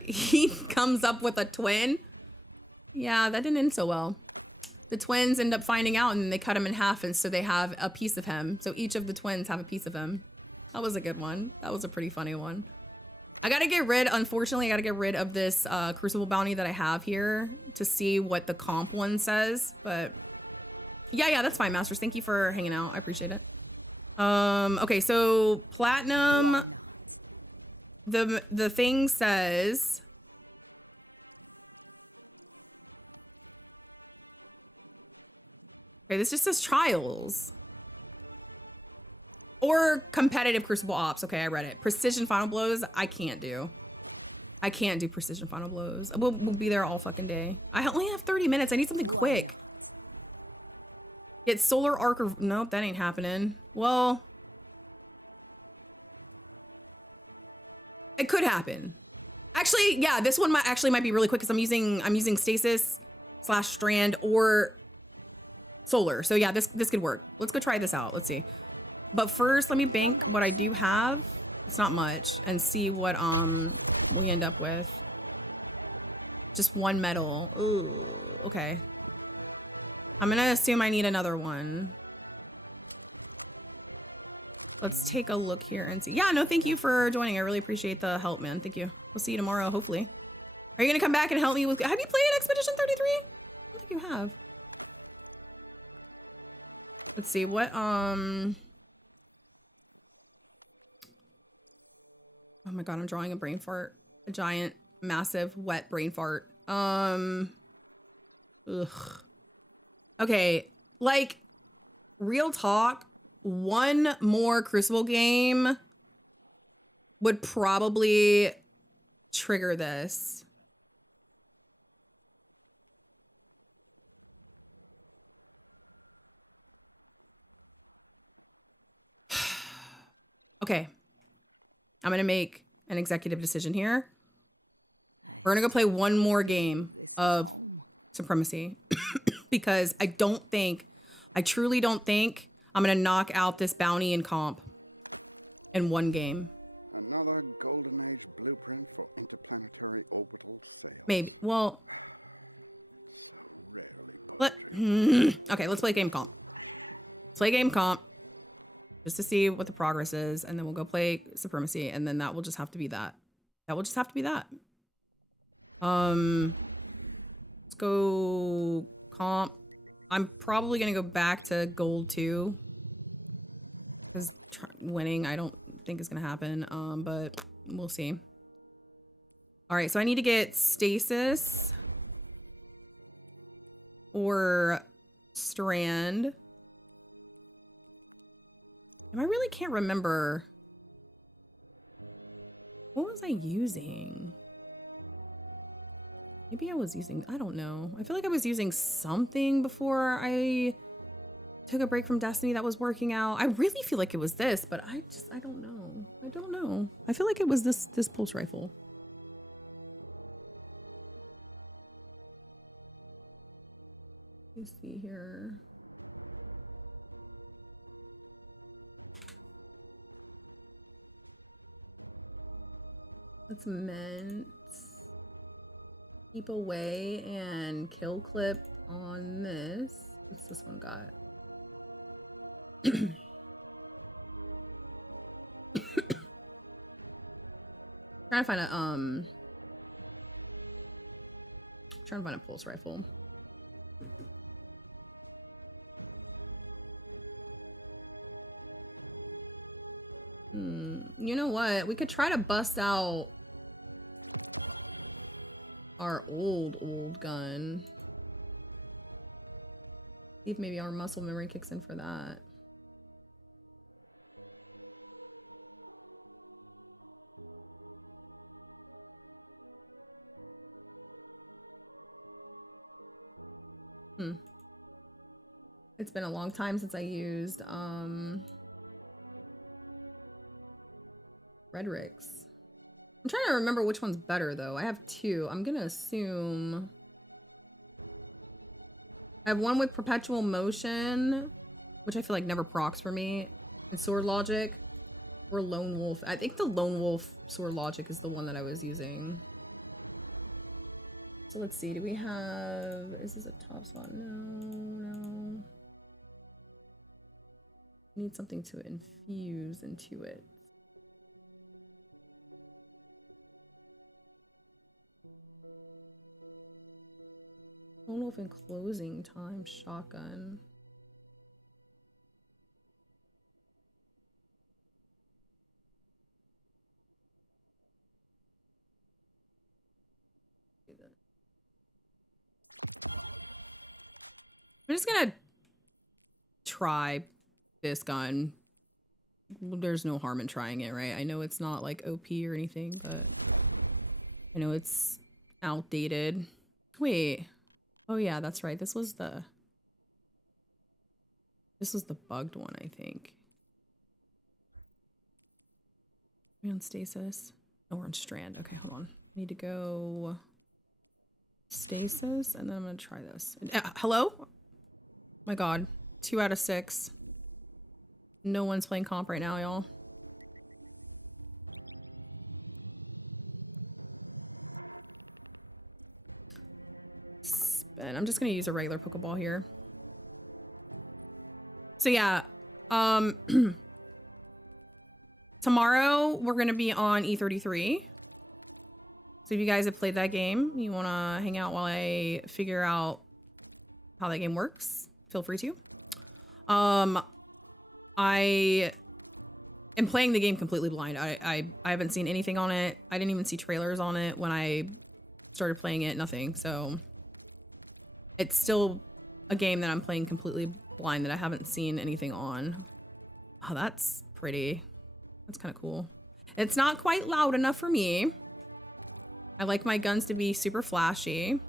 he comes up with a twin. Yeah, that didn't end so well. The twins end up finding out and they cut him in half, and so they have a piece of him. So each of the twins have a piece of him. That was a good one. That was a pretty funny one. Unfortunately, I gotta get rid of this Crucible bounty that I have here to see what the comp one says. But yeah, that's fine, Masters. Thank you for hanging out. I appreciate it. Okay, so Platinum, the thing says, okay, this just says trials. Or competitive Crucible Ops. Okay, I read it. Precision Final Blows, I can't do. I can't do Precision Final Blows. We'll be there all fucking day. I only have 30 minutes. I need something quick. Get Solar Arc or... Nope, that ain't happening. Well... It could happen. Actually, yeah, this one might be really quick because I'm using Stasis / Strand or Solar. So yeah, this could work. Let's go try this out. Let's see. But first, let me bank what I do have. It's not much, and see what we end up with. Just one medal. Ooh, okay. I'm gonna assume I need another one. Let's take a look here and see. Yeah, no, thank you for joining. I really appreciate the help, man. Thank you. We'll see you tomorrow, hopefully. Are you gonna come back and help me with... Have you played Expedition 33? I don't think you have. Let's see, what, oh my god, I'm drawing a brain fart. A giant, massive, wet brain fart. Ugh. Okay, like, real talk, one more Crucible game would probably trigger this. Okay. I'm gonna make an executive decision here. We're gonna go play one more game of Supremacy because I truly don't think I'm gonna knock out this bounty and comp in one game. Maybe. Well, okay, let's play game comp. Let's play game comp just to see what the progress is, and then we'll go play Supremacy, and then that will just have to be that. That will just have to be that. Let's go comp. I'm probably gonna go back to gold 2 because winning I don't think is gonna happen. But we'll see. All right, so I need to get Stasis or Strand. And I really can't remember. What was I using? Maybe I was using, I don't know. I feel like I was using something before I took a break from Destiny that was working out. I really feel like it was this, but I don't know. I don't know. I feel like it was this pulse rifle. Let's see here. Let's mint. Keep away and kill clip on this. What's this one got? Trying to find a pulse rifle. You know what? We could try to bust out our old gun. See if maybe our muscle memory kicks in for that. It's been a long time since I used Frederick's. I'm trying to remember which one's better though. I have two. I'm gonna assume I have one with perpetual motion, which I feel like never procs for me, and sword logic. Or Lone Wolf. I think the Lone Wolf Sword Logic is the one that I was using. So let's see. Do we have... Is this a top spot? No. Need something to infuse into it. Lone Wolf in closing time. Shotgun. I'm just gonna try this gun. There's no harm in trying it, right? I know it's not like OP or anything, but I know it's outdated. Wait. Oh yeah, that's right. This was the bugged one, I think. Are we on stasis? Oh, we're on strand. Okay, hold on. I need to go stasis, and then I'm gonna try this. Hello? My god. 2 out of 6. No one's playing comp right now, y'all. Spin. I'm just gonna use a regular Pokeball here. So yeah, tomorrow we're gonna be on E33. So if you guys have played that game, you wanna hang out while I figure out how that game works, feel free to. I am playing the game completely blind. I haven't seen anything on it. I didn't even see trailers on it when I started playing it, nothing. So it's still a game that I'm playing completely blind that I haven't seen anything on. Oh, that's pretty. That's kind of cool. It's not quite loud enough for me. I like my guns to be super flashy.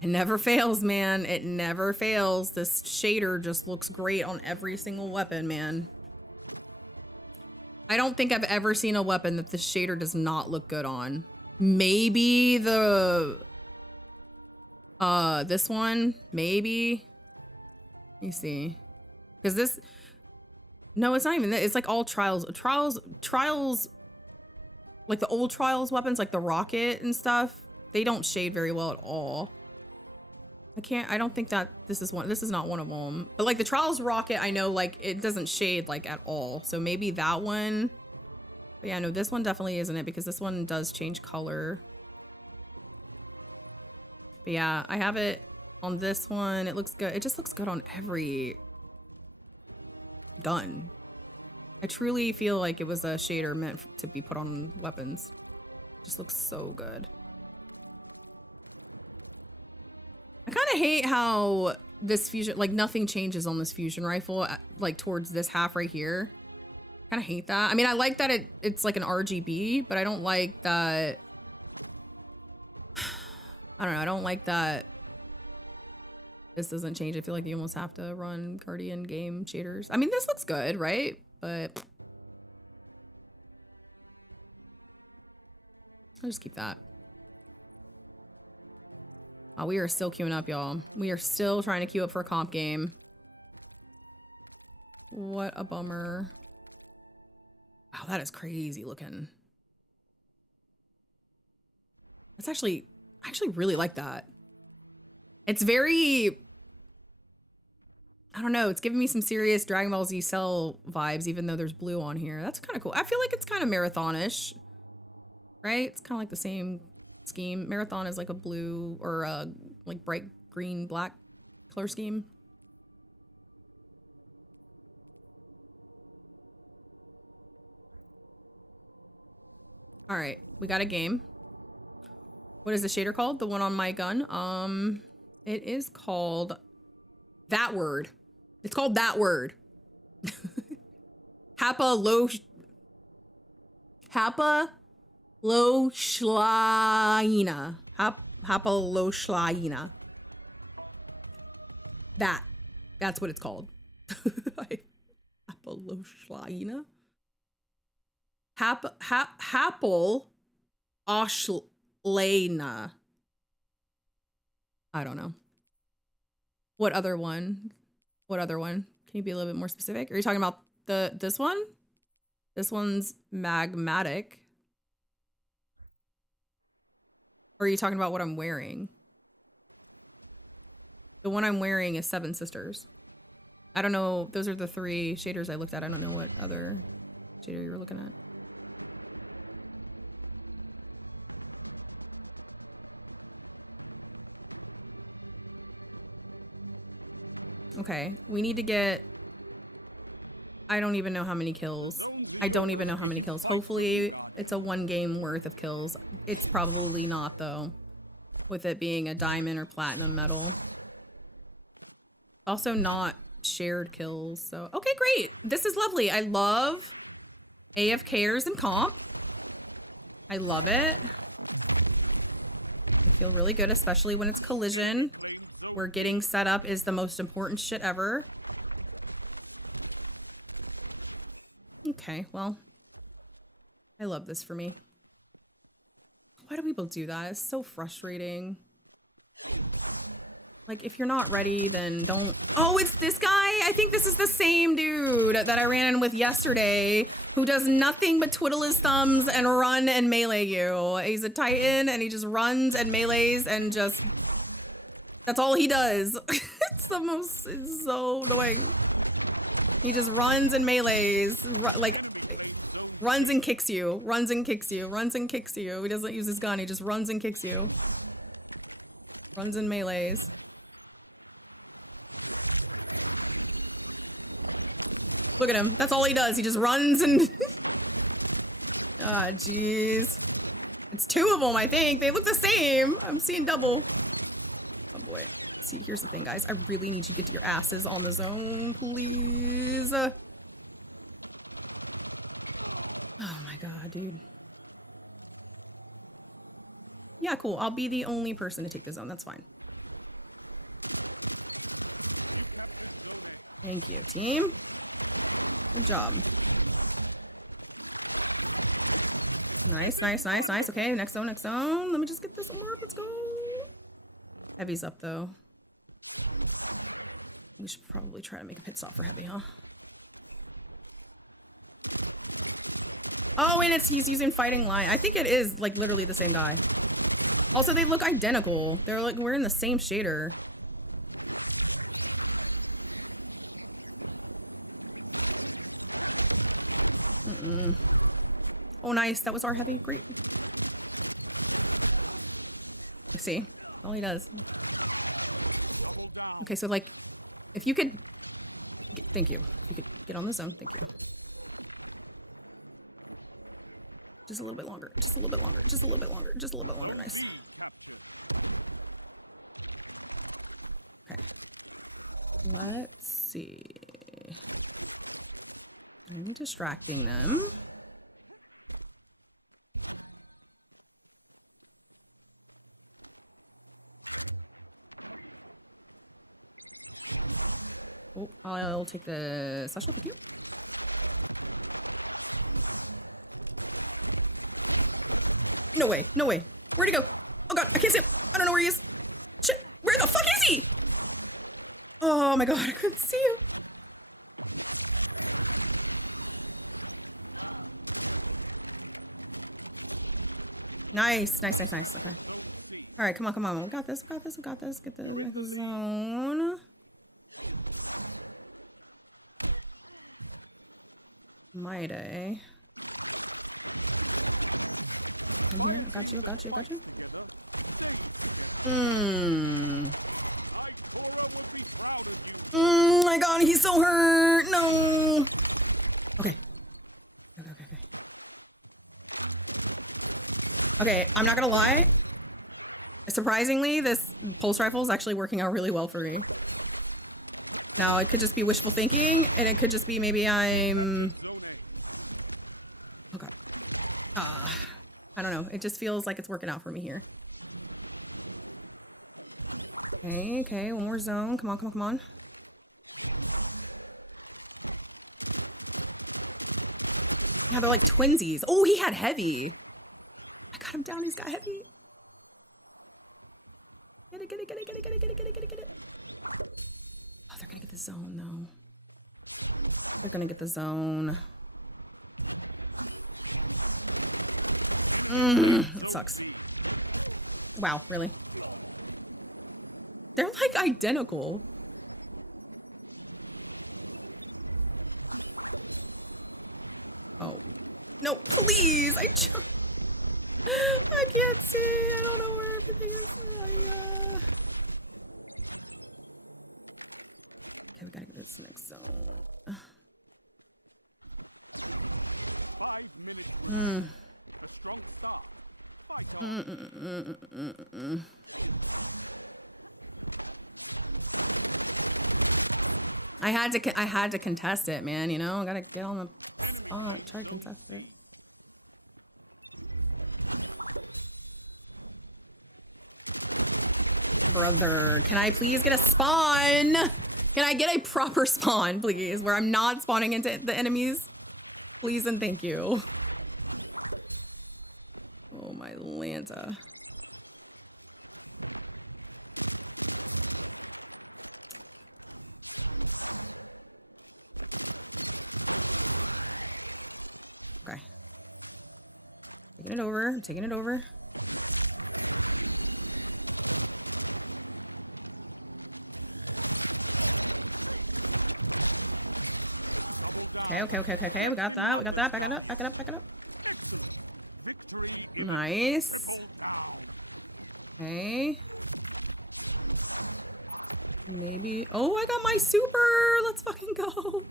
It never fails, man. It never fails. This shader just looks great on every single weapon, man. I don't think I've ever seen a weapon that the shader does not look good on. Maybe the... this one? Maybe? Let me see. Because this... No, it's not even that. It's like all Trials... Trials... Like the old Trials weapons, like the rocket and stuff, they don't shade very well at all. I don't think that this is not one of them. But like the Trials rocket, I know like it doesn't shade like at all. So maybe that one. But yeah, no, this one definitely isn't it because this one does change color. But yeah, I have it on this one. It looks good. It just looks good on every gun. I truly feel like it was a shader meant to be put on weapons. It just looks so good. I kind of hate how this fusion, like nothing changes on this fusion rifle, like towards this half right here. Kind of hate that. I mean, I like that it's like an RGB, but I don't like that. I don't know. I don't like that this doesn't change. I feel like you almost have to run Guardian game shaders. I mean, this looks good, right? But I'll just keep that. Oh, we are still queuing up, y'all. We are still trying to queue up for a comp game. What a bummer. Wow, that is crazy looking. That's I actually really like that. It's very, I don't know, it's giving me some serious Dragon Ball Z Cell vibes, even though there's blue on here. That's kind of cool. I feel like it's kind of marathonish, right? It's kind of like the same scheme. Marathon is like a blue or a like bright green, black color scheme. All right, we got a game. What is the shader called? The one on my gun? It is called That Word. It's called That Word. Hapaloshlaina. Hapaloshlaina. That's what it's called. Hapaloshlaina. Hapal Oshlena. I don't know. What other one? What other one? Can you be a little bit more specific? Are you talking about this one? This one's magmatic. Or are you talking about what I'm wearing? The one I'm wearing is Seven Sisters. I don't know. Those are the 3 shaders I looked at. I don't know what other shader you were looking at. Okay, we need to get... I don't even know how many kills. I don't even know how many kills. Hopefully it's a 1 game worth of kills. It's probably not though, with it being a diamond or platinum medal. Also not shared kills, so okay, great. This is lovely. I love AFKers and comp. I love it. I feel really good, especially when it's collision, where getting set up is the most important shit ever. Okay, well, I love this for me. Why do people do that? It's so frustrating. Like, if you're not ready, then don't... Oh, it's this guy? I think this is the same dude that I ran in with yesterday, who does nothing but twiddle his thumbs and run and melee you. He's a Titan, and he just runs and melees and just... That's all he does. It's the most... It's so annoying. He just runs and melees. Like, runs and kicks you. Runs and kicks you. Runs and kicks you. He doesn't use his gun. He just runs and kicks you. Runs and melees. Look at him. That's all he does. He just runs and... Ah, jeez. It's 2 of them, I think. They look the same. I'm seeing double. Oh, boy. See, here's the thing, guys. I really need you to get to your asses on the zone, please. Oh, my God, dude. Yeah, cool. I'll be the only person to take the zone. That's fine. Thank you, team. Good job. Nice, nice, nice, nice. Okay, next zone, next zone. Let me just get this one work. Let's go. Heavy's up, though. We should probably try to make a pit stop for Heavy, huh? Oh, and he's using Fighting Lion. I think it is, like, literally the same guy. Also, they look identical. They're, like, wearing the same shader. Oh, nice. That was our Heavy. Great. See? All he does. Okay, so, like, if you could... Thank you. If you could get on the zone. Thank you. Just a little bit longer. Just a little bit longer. Just a little bit longer. Just a little bit longer. Nice. Okay. Let's see. I'm distracting them. Oh, I'll take the special. Thank you. No way. No way. Where'd he go? Oh, God. I can't see him. I don't know where he is. Shit. Where the fuck is he? Oh, my God. I couldn't see him. Nice. Nice, nice, nice. Okay. All right. Come on, come on. We got this. We got this. We got this. Get the next zone. Mayday. I'm here. I got you. I got you. I got you. My God, he's so hurt. No. Okay. Okay, okay, okay. Okay, I'm not gonna lie. Surprisingly, this pulse rifle is actually working out really well for me. Now, it could just be wishful thinking, and it could just be maybe I'm... Oh, God. I don't know. It just feels like it's working out for me here. Okay, okay. One more zone. Come on, come on, come on. Yeah, they're like twinsies. Oh, he had Heavy. I got him down. He's got Heavy. Get it, get it, get it, get it, get it, get it, get it, get it, get it. zone, though. They're gonna get the zone. It sucks. Wow, really? They're like identical. Oh. No, please! I can't see. I don't know where everything is. Okay, we gotta get this next zone. I had to contest it, man, you know? I gotta get on the spot, try to contest it. Brother, can I please get a spawn? Can I get a proper spawn, please, where I'm not spawning into the enemies? Please and thank you. Oh, my Lanta. Okay. Taking it over. I'm taking it over. Okay. We got that. Back it up. Nice. Okay. Maybe. Oh, I got my super. Let's fucking go.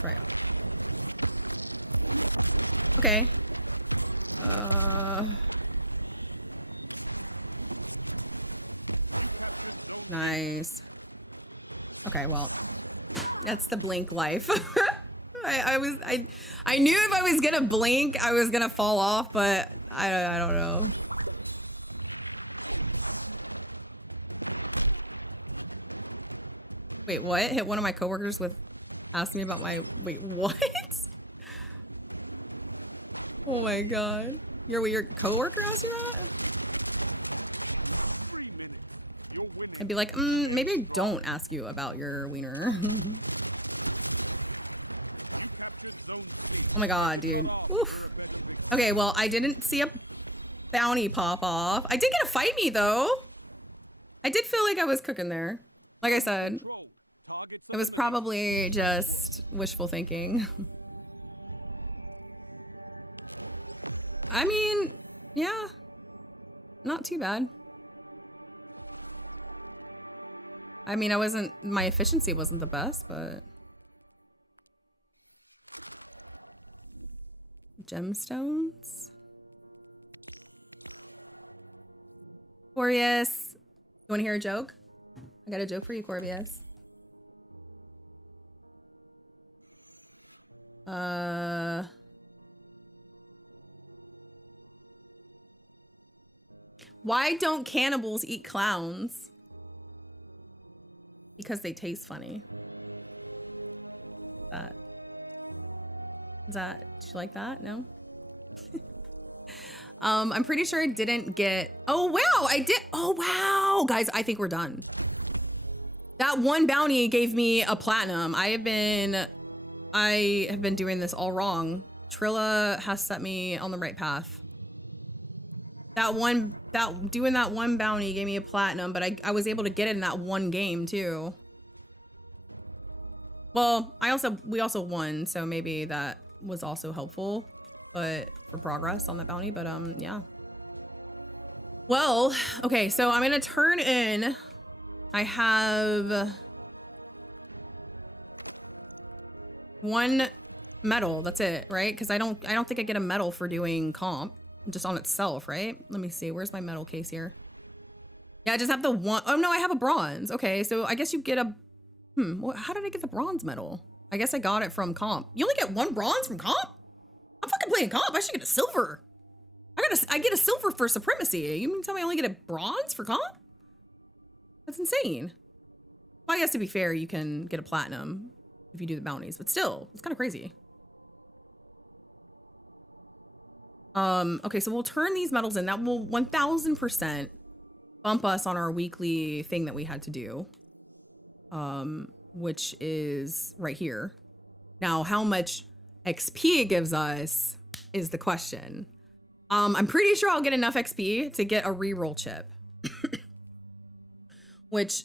Right. Okay. Nice. Okay, well, that's the blink life. I knew if I was gonna blink, I was gonna fall off, but I don't know. Wait, what? Hit one of my coworkers with asking me about my, wait, what? Oh my god. Your coworker asked you that? I'd be like, maybe I don't ask you about your wiener. Oh my god, dude. Oof. Okay, well, I didn't see a bounty pop off. I did get a fight me, though. I did feel like I was cooking there. Like I said, it was probably just wishful thinking. I mean, yeah, not too bad. I mean, my efficiency wasn't the best, but. Gemstones. Corbius. You want to hear a joke? I got a joke for you, Corbius. Why don't cannibals eat clowns? Because they taste funny. Did you like that? No? I'm pretty sure I didn't get, oh wow, I did, oh wow. Guys, I think we're done. That one bounty gave me a platinum. I have been doing this all wrong. Trilla has set me on the right path. Doing that one bounty gave me a platinum, but I was able to get it in that one game too. Well, we also won, so maybe that was also helpful, but for progress on that bounty, but yeah. Well, okay, so I'm gonna turn in. I have 1 medal, that's it, right? Because I don't think I get a medal for doing comp just on itself, right? Let me see, where's my medal case here? Yeah, I just have the one. Oh no, I have a bronze. Okay, so I guess you get a, how did I get the bronze medal? I guess I got it from comp. You only get 1 bronze from comp? I'm fucking playing comp, I should get a silver. I get a silver for supremacy. You mean tell me I only get a bronze for comp? That's insane. Well, I guess to be fair, you can get a platinum if you do the bounties, but still, it's kind of crazy. Okay, so we'll turn these medals in. That will 1000% bump us on our weekly thing that we had to do. Which is right here. Now, how much XP it gives us is the question. I'm pretty sure I'll get enough XP to get a reroll chip. Which,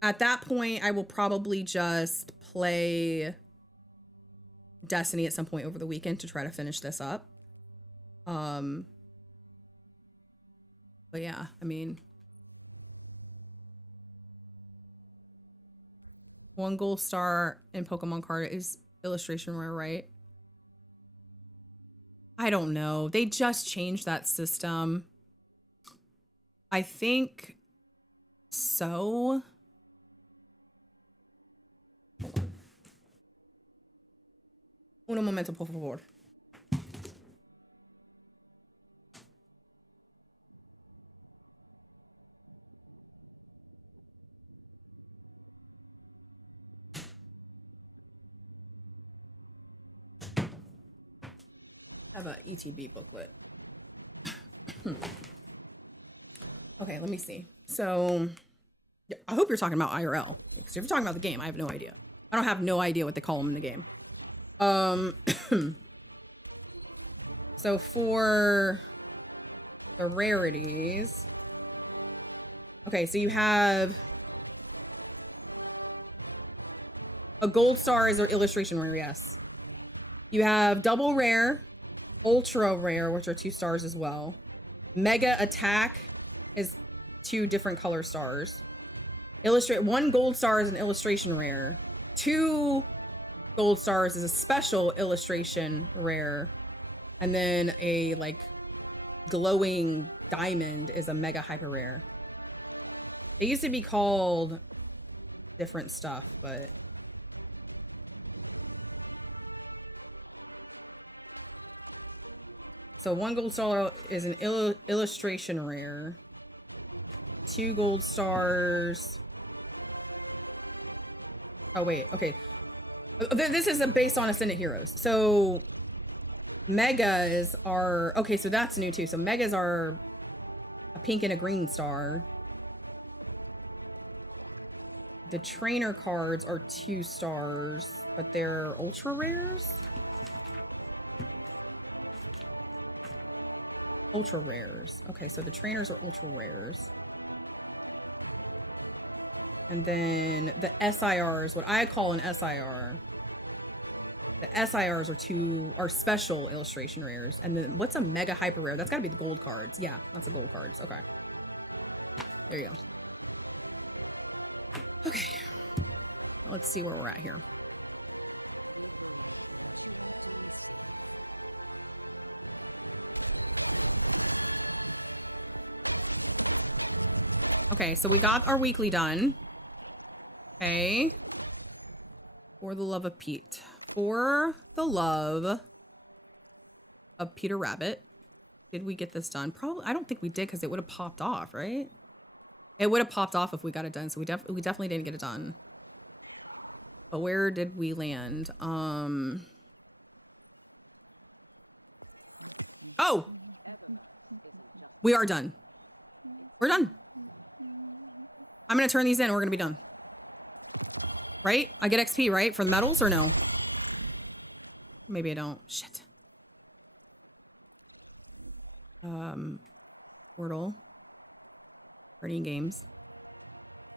at that point, I will probably just play Destiny at some point over the weekend to try to finish this up. But yeah, I mean, one gold star in Pokemon card is illustration rare, right? I don't know. They just changed that system. I think so. Uno momento, por favor. I have a ETB booklet. Okay, let me see. So, I hope you're talking about IRL. Because if you're talking about the game, I have no idea. I don't have no idea what they call them in the game. So for the rarities. Okay, so you have a gold star is an illustration rare, yes. You have double rare, ultra rare, which are 2 stars as well. Mega attack is 2 different color stars. 1 gold star is an illustration rare. 2 gold stars is a special illustration rare. And then a like glowing diamond is a mega hyper rare. They used to be called different stuff, but so 1 gold star is an illustration rare. 2 gold stars. Oh wait, okay. This is based on Ascendant Heroes. So megas are okay. So that's new too. So megas are a pink and a green star. The trainer cards are 2 stars, but they're ultra rares. Ultra rares. Okay, so the trainers are ultra rares. And then the SIRs, what I call an SIR. The SIRs are special illustration rares. And then what's a mega hyper rare? That's gotta be the gold cards. Yeah, that's the gold cards. Okay. There you go. Okay. Let's see where we're at here. Okay, so we got our weekly done. Okay. For the love of Pete. For the love of Peter Rabbit. Did we get this done? Probably. I don't think we did because it would have popped off, right? It would have popped off if we got it done. So we definitely didn't get it done. But where did we land? Oh! We are done. We're done. I'm going to turn these in and we're going to be done. Right? I get XP, right? For the medals or no? Maybe I don't. Shit. Portal. Guardian Games.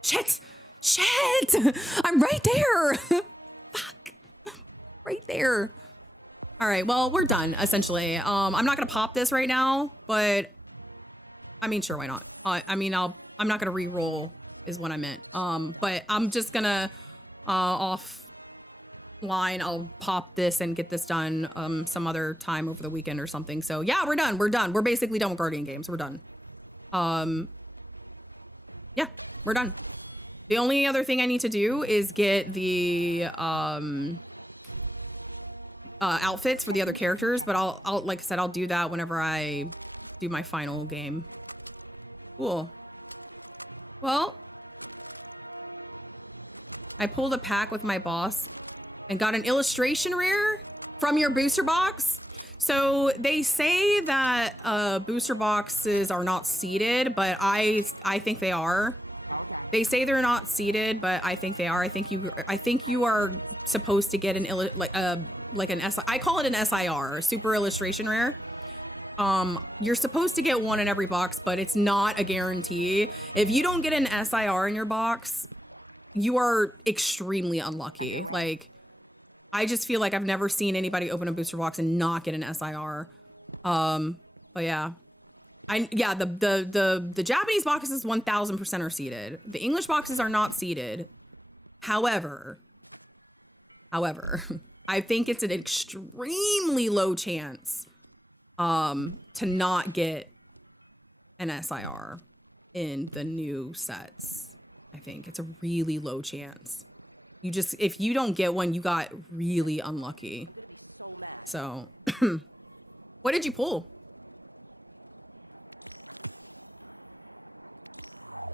Shit! Shit! I'm right there! Fuck. Right there. All right, well, we're done, essentially. I'm not going to pop this right now, but I mean, sure, why not? I'm not going to re-roll is what I meant. But I'm just going to offline, I'll pop this and get this done some other time over the weekend or something. So yeah, we're done. We're done. We're basically done with Guardian Games. We're done. Yeah, we're done. The only other thing I need to do is get the outfits for the other characters, but I'll like I said, I'll do that whenever I do my final game. Cool. Well, I pulled a pack with my boss and got an illustration rare from your booster box. So they say that booster boxes are not seeded, but I think they are. They say they're not seeded, but I think they are. I think you are supposed to get an I call it an SIR, super illustration rare. You're supposed to get one in every box, but it's not a guarantee. If you don't get an SIR in your box, you are extremely unlucky. Like, I just feel like I've never seen anybody open a booster box and not get an SIR. But yeah. The Japanese boxes 1000% are seeded. The English boxes are not seeded. However, I think it's an extremely low chance to not get an SIR in the new sets. I think it's a really low chance. If you don't get one, you got really unlucky. So, what did you pull?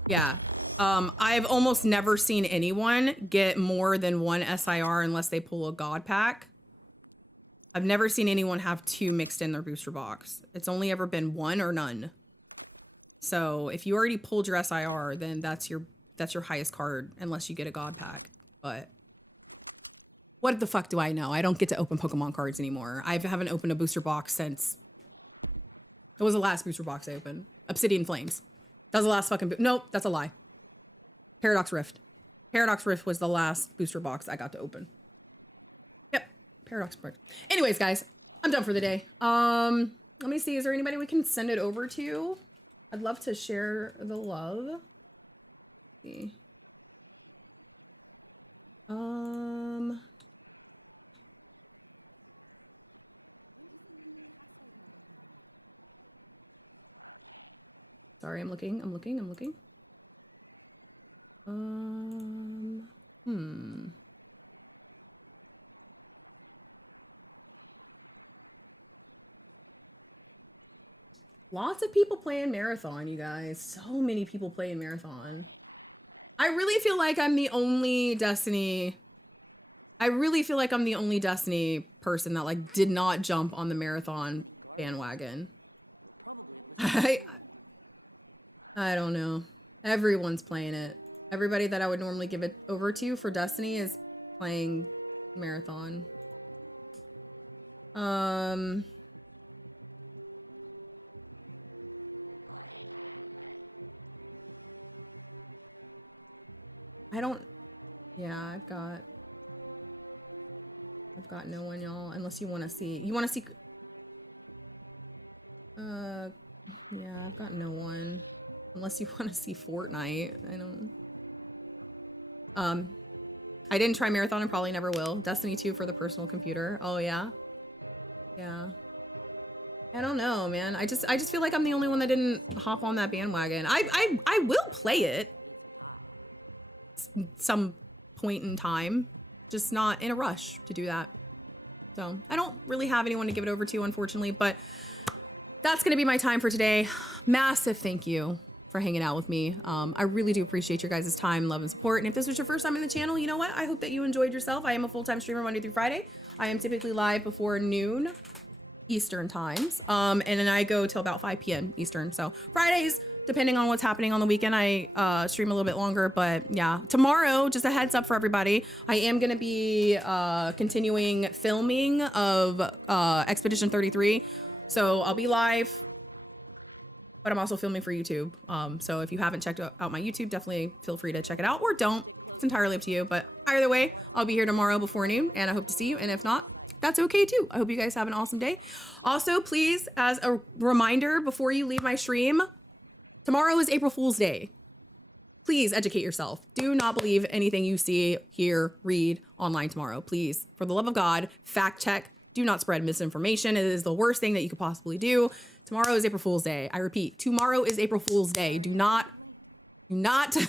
Yeah. I've almost never seen anyone get more than one SIR unless they pull a God pack. I've never seen anyone have two mixed in their booster box. It's only ever been one or none. So if you already pulled your SIR, then that's your highest card unless you get a God pack. But what the fuck do I know? I don't get to open Pokemon cards anymore. I haven't opened a booster box since... It was the last booster box I opened. Obsidian Flames. That was the last fucking... Nope, that's a lie. Paradox Rift. Paradox Rift was the last booster box I got to open. Yep, Paradox Rift. Anyways, guys, I'm done for the day. Let me see. Is there anybody we can send it over to? I'd love to share the love. Let's see. Sorry, I'm looking. Lots of people playing Marathon, you guys. So many people playing Marathon. I really feel like I'm the only Destiny... person that, like, did not jump on the Marathon bandwagon. I don't know. Everyone's playing it. Everybody that I would normally give it over to for Destiny is playing Marathon. Yeah, I've got no one, y'all, unless you want to see. Yeah, I've got no one. Unless you want to see Fortnite. I didn't try Marathon and probably never will. Destiny 2 for the personal computer. Oh, yeah? Yeah. I don't know, man. I just feel like I'm the only one that didn't hop on that bandwagon. I will play it some point in time, just not in a rush to do that. So I don't really have anyone to give it over to, unfortunately, but that's going to be my time for today. Massive thank you for hanging out with me. I really do appreciate your guys' time, love, and support. And if this was your first time in the channel, you know what? I hope that you enjoyed yourself. I am a full-time streamer Monday through Friday. I am typically live before noon Eastern times. And then I go till about 5 p.m. Eastern. So Fridays, depending on what's happening on the weekend, I stream a little bit longer. But yeah, tomorrow, just a heads up for everybody, I am going to be continuing filming of Expedition 33. So I'll be live, but I'm also filming for YouTube. So if you haven't checked out my YouTube, definitely feel free to check it out, or don't. It's entirely up to you. But either way, I'll be here tomorrow before noon, and I hope to see you. And if not, that's okay too. I hope you guys have an awesome day. Also, please, as a reminder, before you leave my stream, tomorrow is April Fool's Day. Please educate yourself. Do not believe anything you see, hear, read online tomorrow. Please, for the love of God, fact check. Do not spread misinformation. It is the worst thing that you could possibly do. Tomorrow is April Fool's Day. I repeat, tomorrow is April Fool's Day. Do not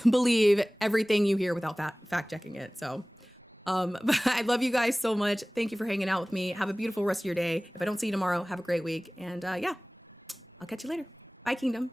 believe everything you hear without fact checking it. So, but I love you guys so much. Thank you for hanging out with me. Have a beautiful rest of your day. If I don't see you tomorrow, have a great week. And yeah, I'll catch you later. Bye, Kingdom.